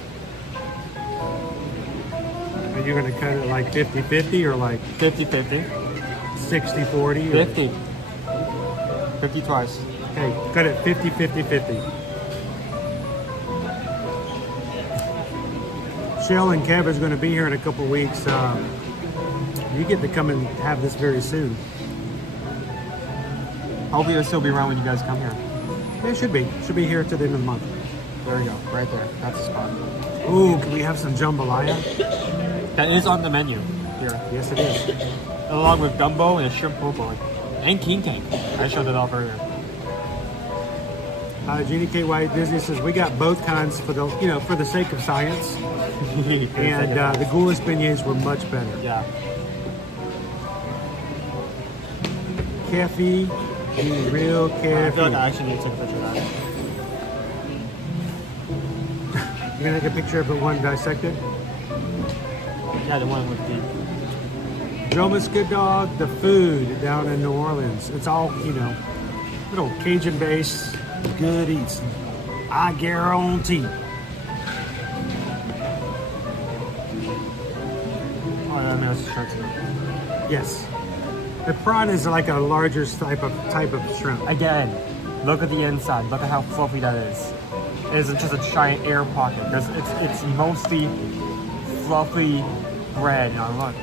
Are you going to cut it like 50-50 or like 50-50? 60-40? 50. 50 twice. Okay, cut it 50-50-50. Shell and Kev is going to be here in a couple weeks. You get to come and have this very soon. Hopefully it'll still be around when you guys come here. It should be. Should be here to the end of the month. There we go. Right there. That's the spot. Ooh, can we have some jambalaya? That is on the menu here. Yes, it is. Along with gumbo and a shrimp po' boy. And king cake. I showed it off earlier. Jeannie K. White Disney says we got both kinds for the for the sake of science. And the ghoulish beignets were much better. Yeah. Cafe, real cafe. I feel like I actually need to take a picture of that. You're gonna take a picture of the one dissected? Yeah, the one with the Joe Musca Dog, the food down in New Orleans. It's all, little Cajun base, good eats. I guarantee. Oh, that makes sense. Yes. The prawn is like a larger type of shrimp. Again, look at the inside. Look at how fluffy that is. It isn't just a giant air pocket. It's mostly fluffy bread. Look.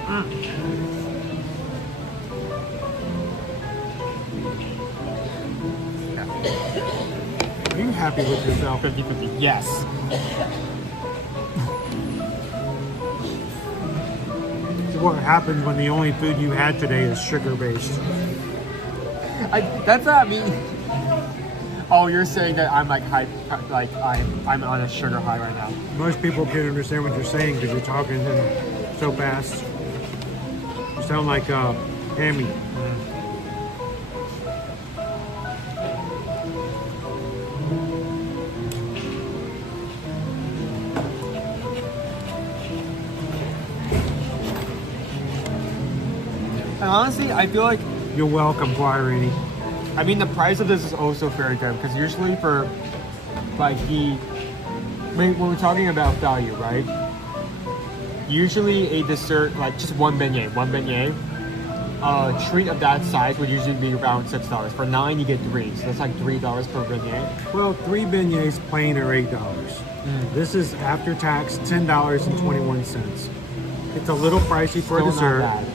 Are you happy with yourself? 50-50. Yes. So what happens when the only food you had today is sugar-based? That's not me. Oh, you're saying that I'm like hype, like I'm on a sugar high right now. Most people can't understand what you're saying because you're talking so fast. You sound like Hammy. And honestly, I feel like You're welcome, Guarini. I mean, the price of this is also very good because usually for like when we're talking about value, right? Usually a dessert, like just one beignet, a treat of that size would usually be around $6. For 9, you get 3, so that's like $3 per beignet. Well, 3 beignets plain are $8. This is after tax $10.21. It's a little pricey for Still dessert, not bad.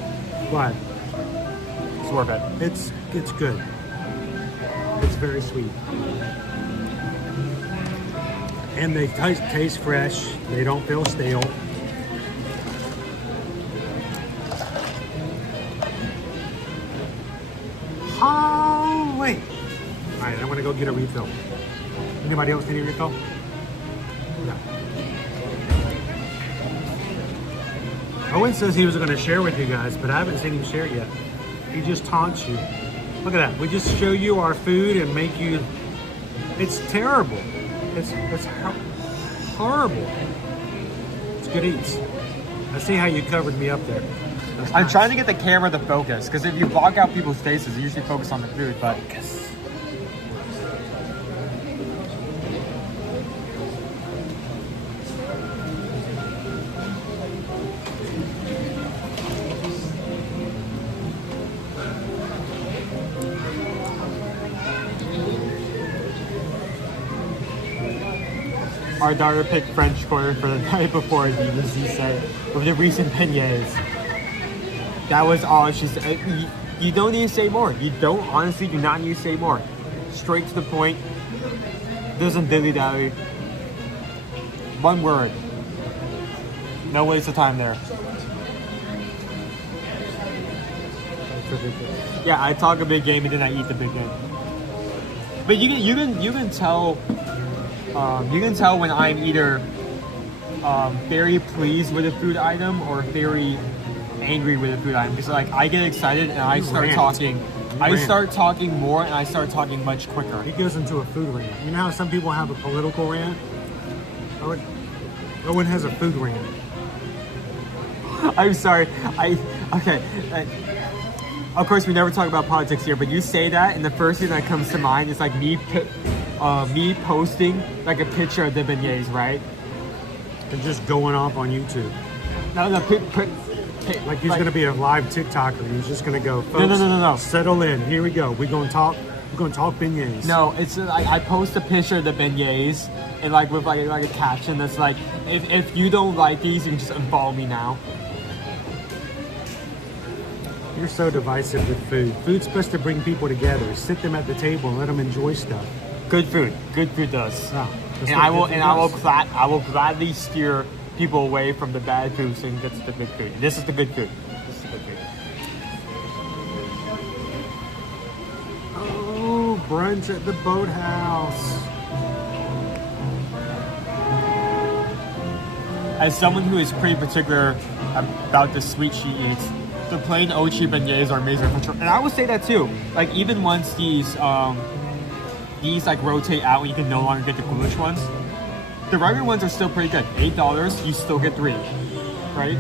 but it's worth it. It's good. It's very sweet, and they taste fresh. They don't feel stale. Holy! All right, I'm gonna go get a refill. Anybody else need a refill? No. Owen says he was going to share with you guys, but I haven't seen him share yet. He just taunts you. Look at that. We just show you our food and make you... It's terrible. It's horrible. It's good eats. I see how you covered me up there. I'm trying to get the camera to focus, because if you block out people's faces, you usually focus on the food, but... Our daughter picked French Quarter for the night before, the Z said, with the recent beignets. That was all she said. You don't need to say more. You don't, honestly, do not need to say more. Straight to the point. Doesn't dilly-dally. One word. No waste of time there. Yeah, I talk a big game and then I eat the big game. But you can tell. You can tell when I'm either very pleased with a food item or very angry with a food item. Because like I get excited and I start talking. I start talking more and I start talking much quicker. He goes into a food rant. You know how some people have a political rant? Owen has a food rant. I'm sorry. Of course, we never talk about politics here, but you say that, and the first thing that comes to mind is like me posting like a picture of the beignets, right? And just going off on YouTube. No, like he's gonna be a live TikToker. He's just gonna go, folks, no. Settle in. Here we go. We're gonna talk beignets. No, it's like I post a picture of the beignets and like with like a caption that's like, if you don't like these, you can just unfollow me now. You're so divisive with food. Food's supposed to bring people together. Sit them at the table and let them enjoy stuff. Good food does. No, and I will gladly steer people away from the bad food and get to the good food. This is the good food. Oh, brunch at the boathouse. As someone who is pretty particular about the sweet she eats, the plain ochi beignets are amazing for sure. And I would say that too. Like even once these like rotate out and you can no longer get the ghoulish ones, the regular ones are still pretty good. $8, you still get 3, right?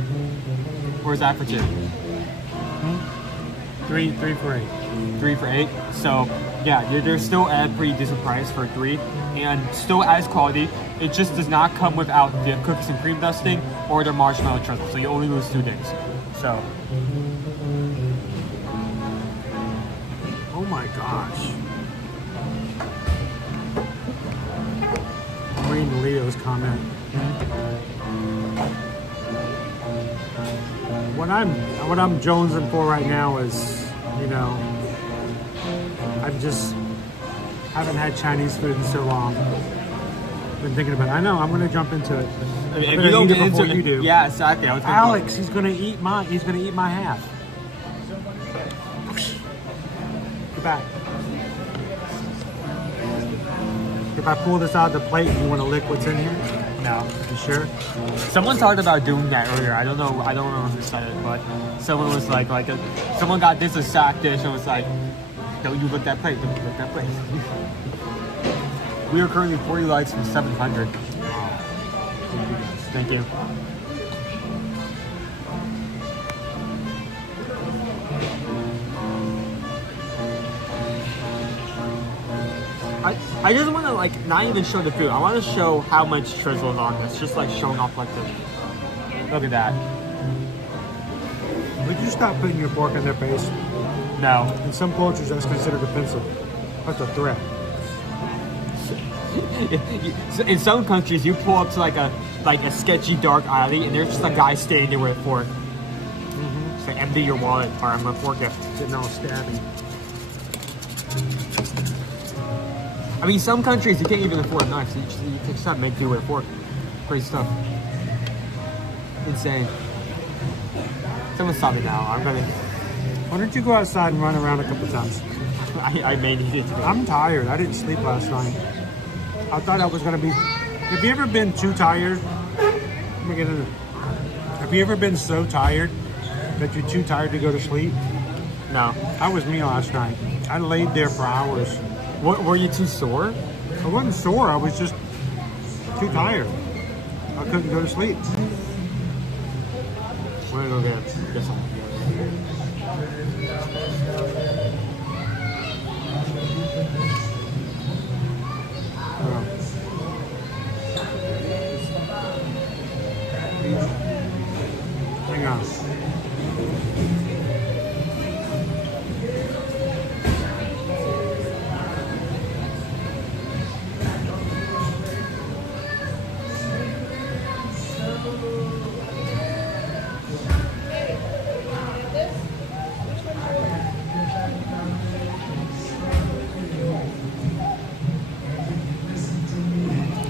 Or is that for 2? 3 for 8. 3 for 8. So yeah, they're still at a pretty decent price for 3, and still as quality. It just does not come without the cookies and cream dusting or the marshmallow drizzle. So you only lose 2 things. So. Oh my gosh. I'm reading Leo's comment. What I'm jonesing for right now is, you know, I've just haven't had Chinese food in so long. Been thinking about it. I know I'm gonna jump into it. If you don't get into it, you do. Yeah, exactly. Alex, he's gonna eat my half. Get back. If I pull this out of the plate, you want to lick what's in here? No. You sure? Someone talked about doing that earlier. I don't know who said it, but someone was like someone got this a sack dish and was like, don't you lick that plate, don't you lick that plate. We are currently 40 likes from 700. Thank you. I just want to like not even show the food. I want to show how much drizzle is on this. Just like showing off like this. Look at that. Would you stop putting your fork in their face? No. In some cultures, that's considered offensive. That's a threat. In some countries, you pull up to like a sketchy dark alley, and there's just a guy standing there with a fork. It's like, empty your wallet, or I'm a fork gift. Getting all stabby. I mean, some countries you can't even afford knives. You just have to make do with a fork. Crazy stuff. Insane. Someone stop me now. I'm gonna. Why don't you go outside and run around a couple times? I may need it today. I'm tired. I didn't sleep last night. I thought I was gonna be. Have you ever been too tired? Let me get in there. Have you ever been so tired that you're too tired to go to sleep? No. That was me last night. I laid there for hours. What, were you too sore? I wasn't sore. I was just too tired. I couldn't go to sleep. We're gonna go get some. Hang on.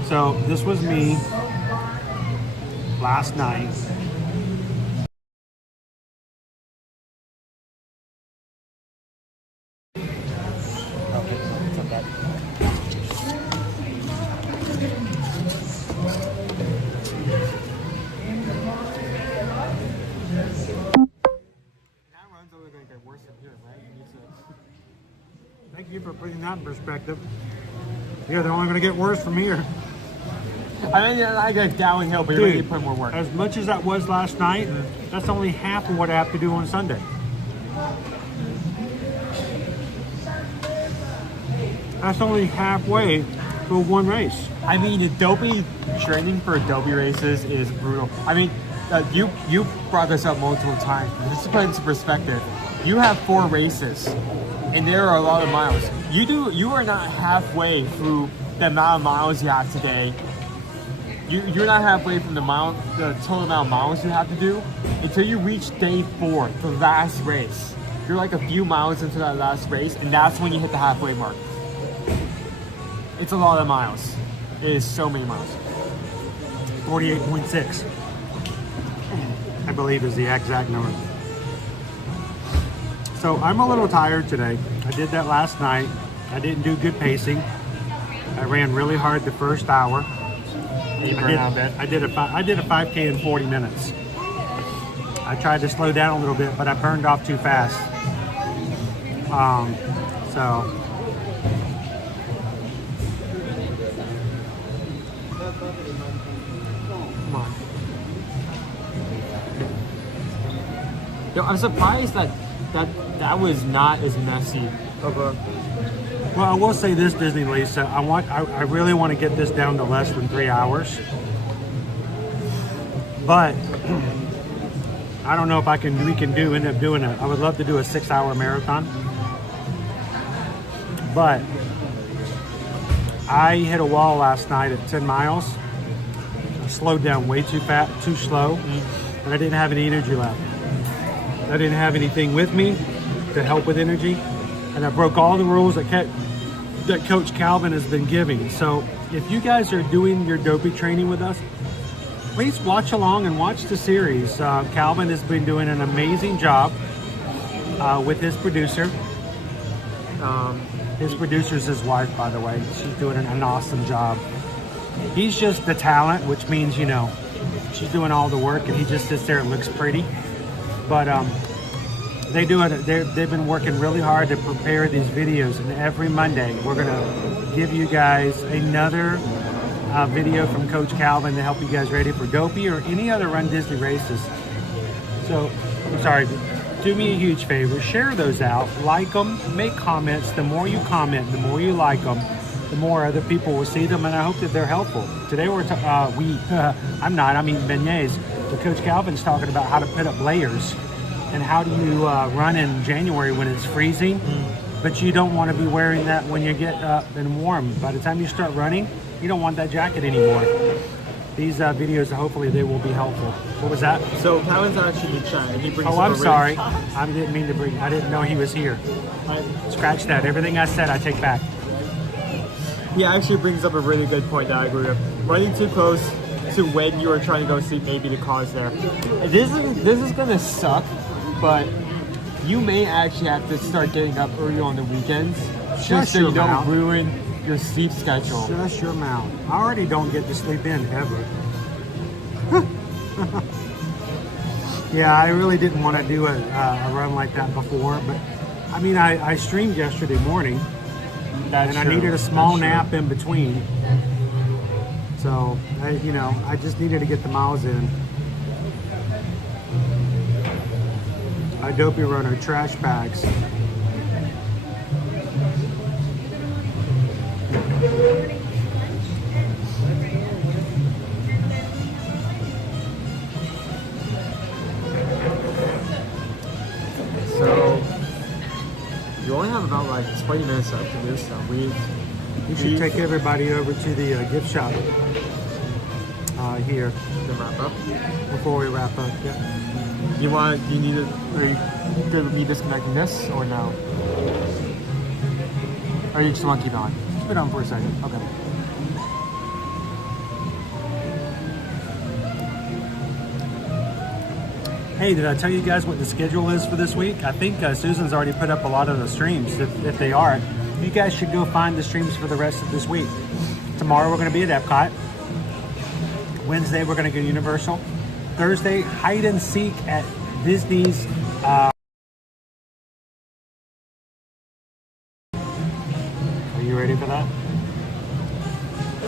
So this was me last night. Thank you for putting that in perspective. Yeah, they're only going to get worse from here. I mean, I got downhill, but you're going to put more work. As much as that was last night, that's only half of what I have to do on Sunday. That's only halfway to one race. I mean, Adobe training for Adobe races is brutal. I mean, you brought this up multiple times. Just to put it into perspective, you have 4 races, and there are a lot of miles. You are not halfway through the amount of miles you have today. You're not halfway from the total amount of miles you have to do until you reach day 4, the last race. You're like a few miles into that last race, and that's when you hit the halfway mark. It's a lot of miles. It is so many miles. 48.6, I believe, is the exact number. So I'm a little tired today. I did that last night. I didn't do good pacing. I ran really hard the first hour. I did a 5K in 40 minutes. I tried to slow down a little bit, but I burned off too fast. So come on. Yo, I'm surprised that was not as messy of a. Well, I will say this, Disney Lisa. I really want to get this down to less than 3 hours. But I don't know if we can end up doing it. I would love to do a 6-hour marathon. But I hit a wall last night at 10 miles. I slowed down way too slow, and I didn't have any energy left. I didn't have anything with me to help with energy, and I broke all the rules that Coach Calvin has been giving. So if you guys are doing your dopey training with us, please watch along and watch the series. Calvin has been doing an amazing job with his producer. His producer's his wife, by the way. She's doing an awesome job. He's just the talent, which means, you know, she's doing all the work and he just sits there and looks pretty. But they've been working really hard to prepare these videos, and every Monday we're gonna give you guys another video from Coach Calvin to help you guys ready for Dopey or any other Run Disney races. So, I'm sorry, do me a huge favor, share those out, like them, make comments. The more you comment, the more you like them, the more other people will see them, and I hope that they're helpful. Today I'm not, I mean Beignets, but Coach Calvin's talking about how to put up layers and how do you run in January when it's freezing, but you don't want to be wearing that when you get up and warm. By the time you start running, you don't want that jacket anymore. These videos, hopefully they will be helpful. What was that? So Calvin's actually been chatting. He brings Oh, I'm sorry. I didn't mean to bring, I didn't know he was here. Scratch that. Everything I said, I take back. He actually brings up a really good point that I agree with. Running too close to when you are trying to go sleep may be the cause there. This is gonna suck, but you may actually have to start getting up early on the weekends just so you don't ruin your sleep schedule. Shush your mouth. I already don't get to sleep in ever. Yeah, I really didn't want to do a run like that before, but I mean, I streamed yesterday morning, and I needed a small nap in between. So, I just needed to get the miles in. Adobe Runner trash bags. So you only have about like 20 minutes left to do stuff. We should take everybody over to the gift shop here to wrap up. Before we wrap up, yeah. Are you good with me disconnecting this or no? Or you just want to keep it on? Keep it on for a second. Okay. Hey, did I tell you guys what the schedule is for this week? I think Susan's already put up a lot of the streams. If they are, you guys should go find the streams for the rest of this week. Tomorrow we're going to be at Epcot. Wednesday we're going to go to Universal. Thursday, hide and seek at Disney's. Are you ready for that?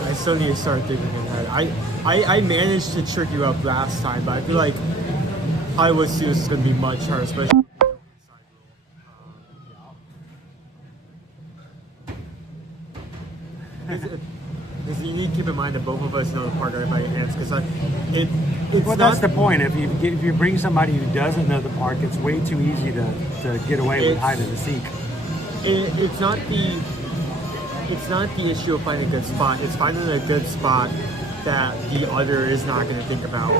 I still need to start thinking ahead. I managed to trick you up last time, but I feel like Hollywood Studios is going to be much harder, especially. Because you need to keep in mind that both of us know the park right by your hands. Because well, that's the point. If you bring somebody who doesn't know the park, it's way too easy to get away with hide and seek. It's not the issue of finding a good spot. It's finding a good spot that the other is not going to think about.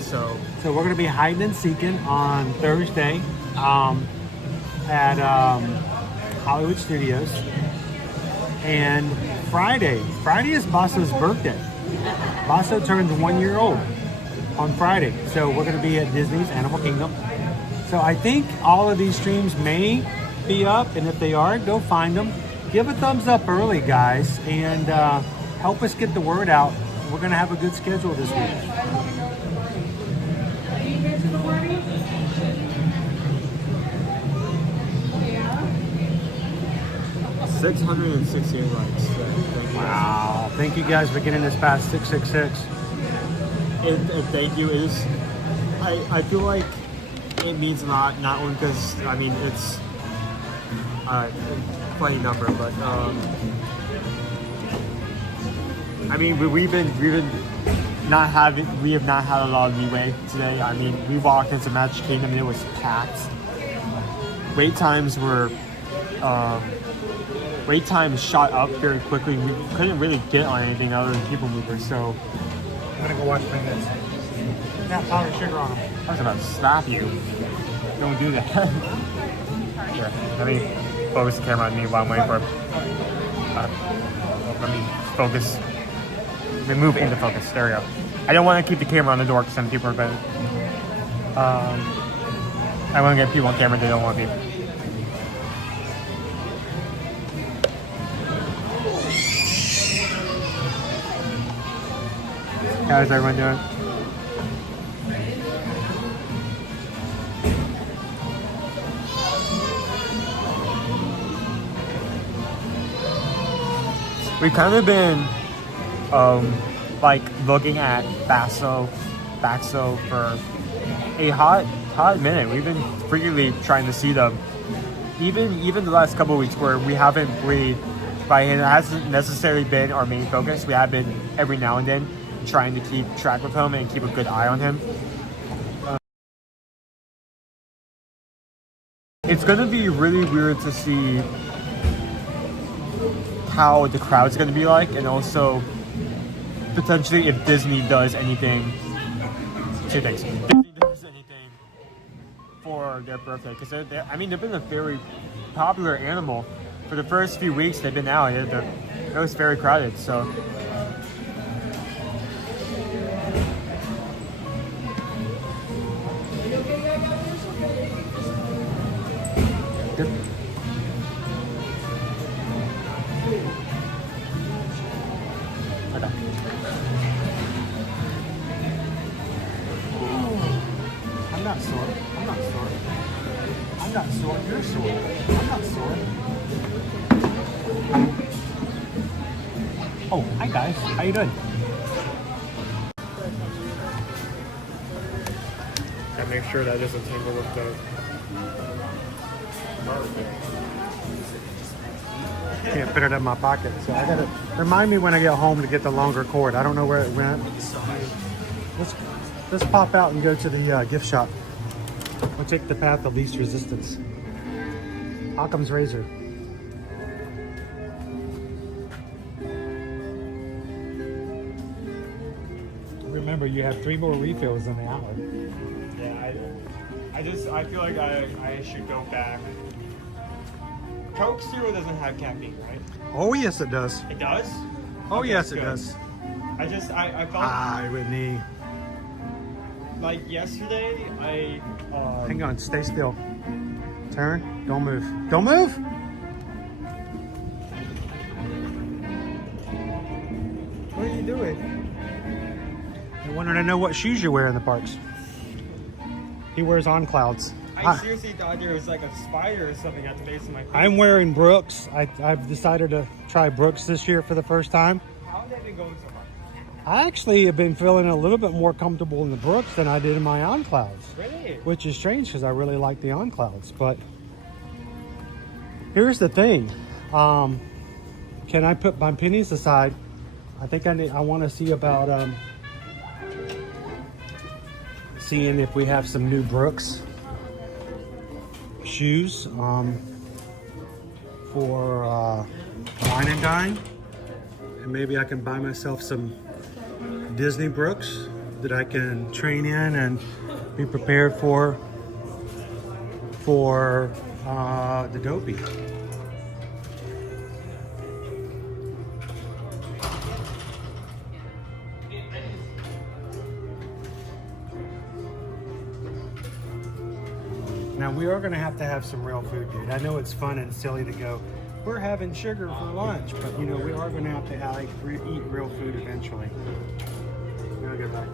So we're going to be hiding and seeking on Thursday at Hollywood Studios. And Friday is Basso's birthday. Basso turns 1 year old on Friday. So we're going to be at Disney's Animal Kingdom. So I think all of these streams may be up. And if they are, go find them. Give a thumbs up early, guys. And help us get the word out. We're going to have a good schedule this week. $668 likes. Wow. Thank you guys for getting this past 666. And thank you. I feel like it means a lot, not only because, I mean, it's a funny number, but I mean, we have not had a lot of leeway today. I mean, we walked into Magic Kingdom and it was packed. Wait times shot up very quickly. We couldn't really get on anything other than PeopleMover, so I'm gonna go watch Beignet. Got powdered sugar on them. I was about to slap you. Don't do that. Here, let me focus the camera on me while I'm waiting for let me focus. Let me move into focus. There we go. I don't want to keep the camera on the door because some people are better. I want to get people on camera. They don't want me. How's everyone doing? We've kind of been like looking at Basso for a hot minute. We've been frequently trying to see them. Even the last couple of weeks where we haven't really But it hasn't necessarily been our main focus. We have been every now and then trying to keep track of him and keep a good eye on him. It's going to be really weird to see how the crowd's going to be like, and also potentially if Disney does anything. Two things. Disney does anything for their birthday, because I mean, they've been a very popular animal. For the first few weeks they've been out, it was very crowded. So I'm not sore. I'm not sore. I'm not sore. You're sore. I'm not sore. Oh, hi guys. How you doing? And make sure that doesn't tangle with the. Can't fit it in my pocket, so I gotta remind me when I get home to get the longer cord. I don't know where it went. Let's pop out and go to the gift shop. We'll take the path of least resistance. Occam's razor. Remember, you have 3 more refills in the outlet. Yeah, I feel like I should go back. Coke Zero doesn't have caffeine, right? Oh yes, it does. It does? Oh Okay, yes, good. it does. I felt Ah, Whitney. like yesterday. Hang on, stay still. Turn. Don't move. Don't move. What are you doing? I wanted to know what shoes you wear in the parks. He wears On Clouds. I seriously thought there was like a spider or something at the base of my feet. I'm wearing Brooks. I've decided to try Brooks this year for the first time. How have they been going so far? I actually have been feeling a little bit more comfortable in the Brooks than I did in my On Clouds. Really? Which is strange because I really like the On Clouds. But here's the thing. Can I put my pennies aside? I think I want to see about seeing if we have some new Brooks shoes for Wine and Dine, and maybe I can buy myself some Disney Brooks that I can train in and be prepared for the Dopey. Now we are going to have some real food, dude. I know it's fun and silly to go, we're having sugar for lunch, but you know, we are going to have to eat real food eventually. I'm going to go back.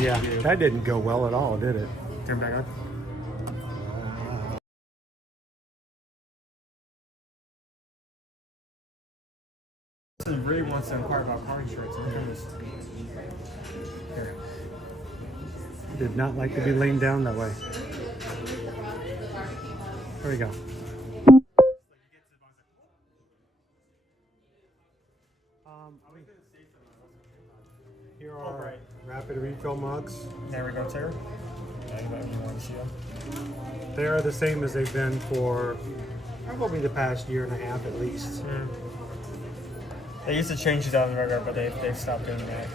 Yeah, that didn't go well at all, did it? Turn back on. Really wants to inquire about car insurance. Here. Did not like to be laying down that way. There we go. Here are rapid refill mugs. There we go, Sarah. Anybody want to see them? They are the same as they've been for probably the past year and a half at least. They used to change it on the regular, but they've stopped doing that.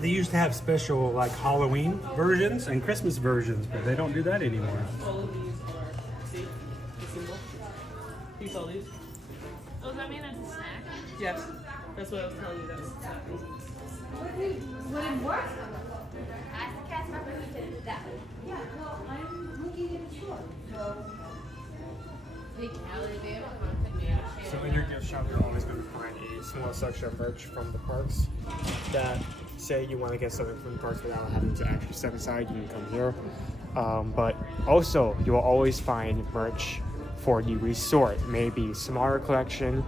They used to have special like Halloween versions and Christmas versions, but they don't do that anymore. All of these are, see, the symbol. You saw these? Oh, does that mean that's a snack? Yes. That's what I was telling you, that's a snack. Would it work? Ask the cast member who did that. Yeah, well, I'm looking at the store, so. So in your gift shop, you're always going to find a small section of merch from the parks that say you want to get something from the parks without having to actually step aside. You can come here. But also, you will always find merch for the resort. Maybe smaller collection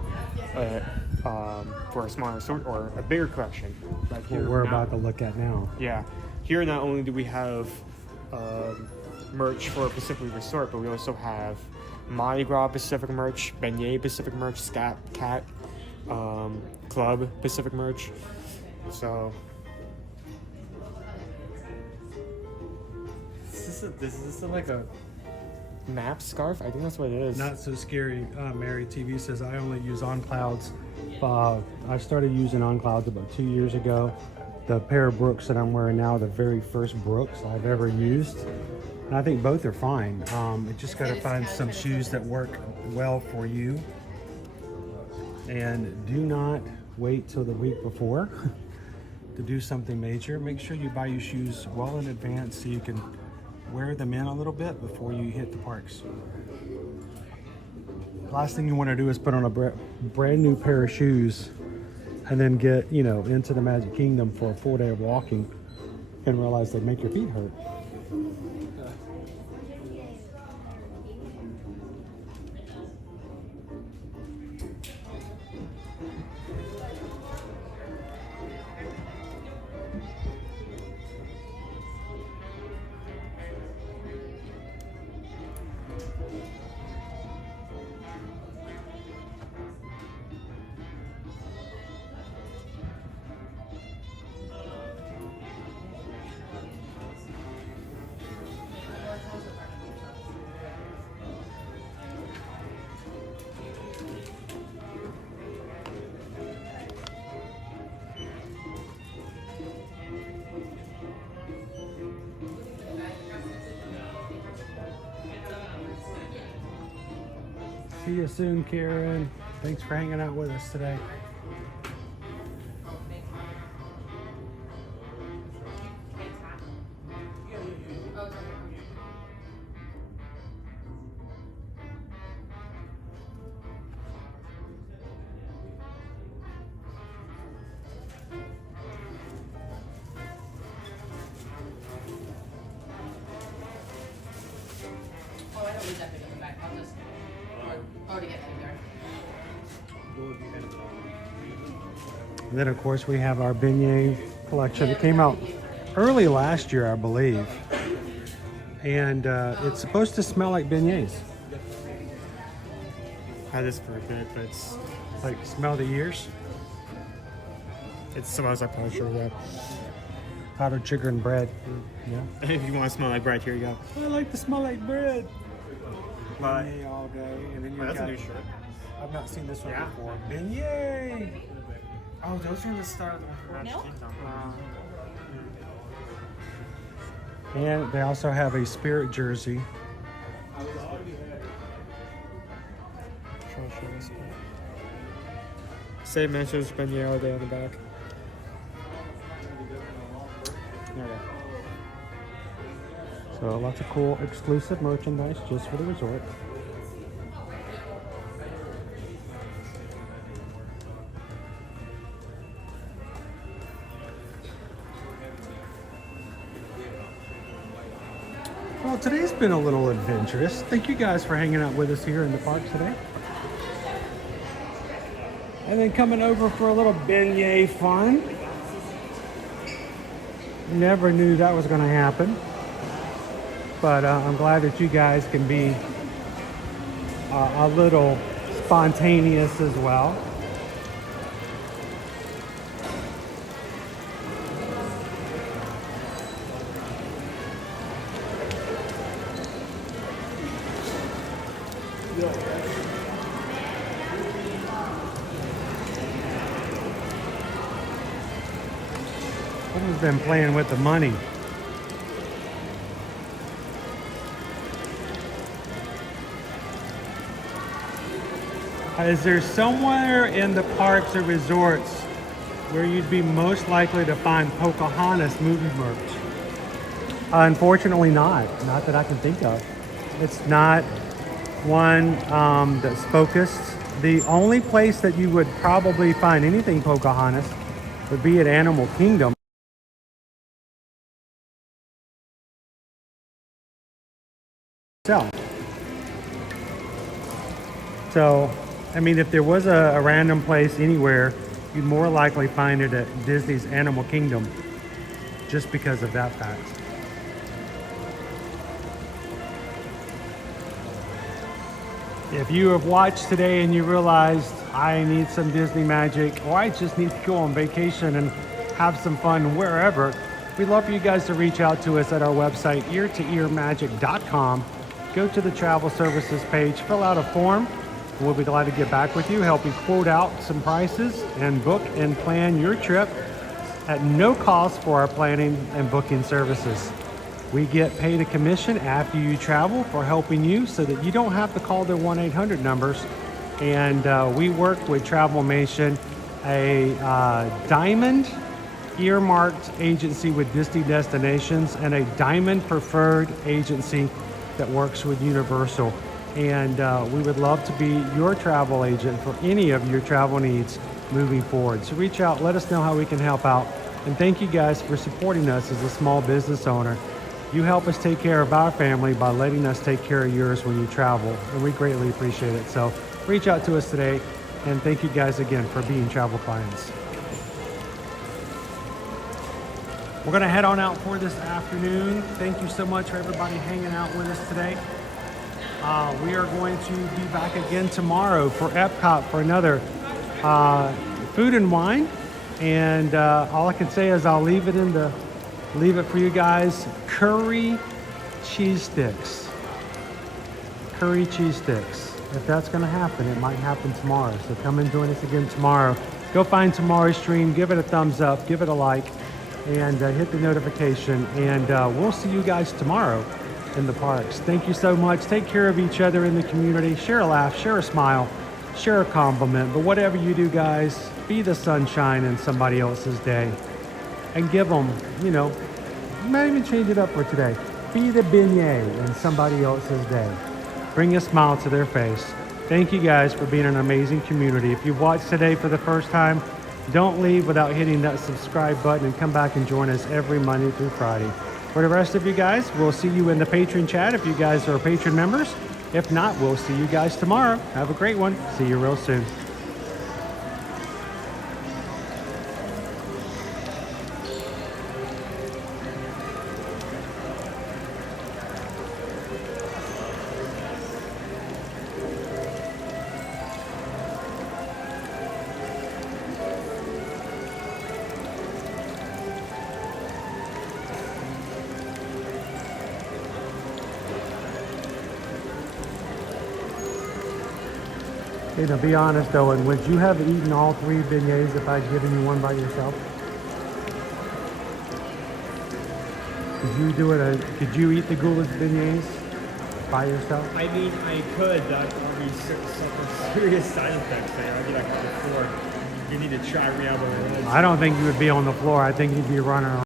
for a smaller resort, or a bigger collection. Like What we're about to look at now. Yeah. Here, not only do we have merch for Pacific Resort, but we also have Mardi Gras Pacific merch, Beignet Pacific merch, Scat Cat Club Pacific merch. So is this like a map scarf? I think that's what it is. Not so scary. Mary TV says I only use OnClouds. I started using OnClouds about 2 years ago. The pair of Brooks that I'm wearing now are the very first Brooks I've ever used. And I think both are fine. You just got to find some shoes that work well for you. And do not wait till the week before to do something major. Make sure you buy your shoes well in advance so you can wear them in a little bit before you hit the parks. Last thing you want to do is put on a brand new pair of shoes and then get, you know, into the Magic Kingdom for a full day of walking and realize they make your feet hurt. See you soon, Karen. Thanks for hanging out with us today. Oh, I don't need that big in the back. I'll just. Oh, to get through there. And then, of course, we have our Beignet collection. It came out early last year, I believe. And it's supposed to smell like beignets. Had this for a bit, but it's like smell the ears. It smells like powdered sugar, yeah. Powdered sugar and bread. Yeah. If you want to smell like bread, here you go. I like to smell like bread. But Beignet all day, and then you that's got a new shirt. I've not seen this one Yeah. before. Beignet. Oh, those are the start of the one from Magic Kingdom. And they also have a Spirit jersey. Same mentions Beignet all day on the back. There we go. So lots of cool exclusive merchandise just for the resort. Well, today's been a little adventurous. Thank you guys for hanging out with us here in the park today. And then coming over for a little beignet fun. Never knew that was going to happen. But I'm glad that you guys can be a little spontaneous as well. Someone's been playing with the money. Is there somewhere in the parks or resorts where you'd be most likely to find Pocahontas movie merch? Unfortunately not. Not that I can think of. It's not one that's focused. The only place that you would probably find anything Pocahontas would be at Animal Kingdom. So, I mean, if there was a random place anywhere, you'd more likely find it at Disney's Animal Kingdom, just because of that fact. If you have watched today and you realized I need some Disney magic, or I just need to go on vacation and have some fun wherever, we'd love for you guys to reach out to us at our website, eartoearmagic.com. Go to the travel services page, fill out a form, and we'll be glad to get back with you, help you quote out some prices, and book and plan your trip at no cost for our planning and booking services. We get paid a commission after you travel for helping you so that you don't have to call their 1-800 numbers. And we work with Travelmation, a diamond earmarked agency with Disney destinations and a diamond preferred agency that works with Universal. And we would love to be your travel agent for any of your travel needs moving forward. So reach out, let us know how we can help out. And thank you guys for supporting us as a small business owner. You help us take care of our family by letting us take care of yours when you travel, and we greatly appreciate it. So reach out to us today, and thank you guys again for being travel clients. We're going to head on out for this afternoon. Thank you so much for everybody hanging out with us today. We are going to be back again tomorrow for Epcot for another food and wine. And all I can say is I'll leave it for you guys. Curry cheese sticks. Curry cheese sticks. If that's going to happen, it might happen tomorrow. So come and join us again tomorrow. Go find tomorrow's stream. Give it a thumbs up. Give it a like. And hit the notification. And we'll see you guys tomorrow in the parks. Thank you so much. Take care of each other in the community. Share a laugh. Share a smile. Share a compliment. But whatever you do, guys, be the sunshine in somebody else's day. And give them, you might even change it up for today. Be the beignet in somebody else's day. Bring a smile to their face. Thank you guys for being an amazing community. If you've watched today for the first time, don't leave without hitting that subscribe button and come back and join us every Monday through Friday. For the rest of you guys, we'll see you in the patron chat if you guys are patron members. If not, we'll see you guys tomorrow. Have a great one. See you real soon. Hey, now be honest, Owen, would you have eaten all 3 beignets if I'd given you one by yourself? Could you eat the Goulas beignets by yourself? I mean, I could, but I'd probably suffer serious side effects there. I'd be like on the floor. You need to try me out on the I don't think you would be on the floor. I think you'd be running around.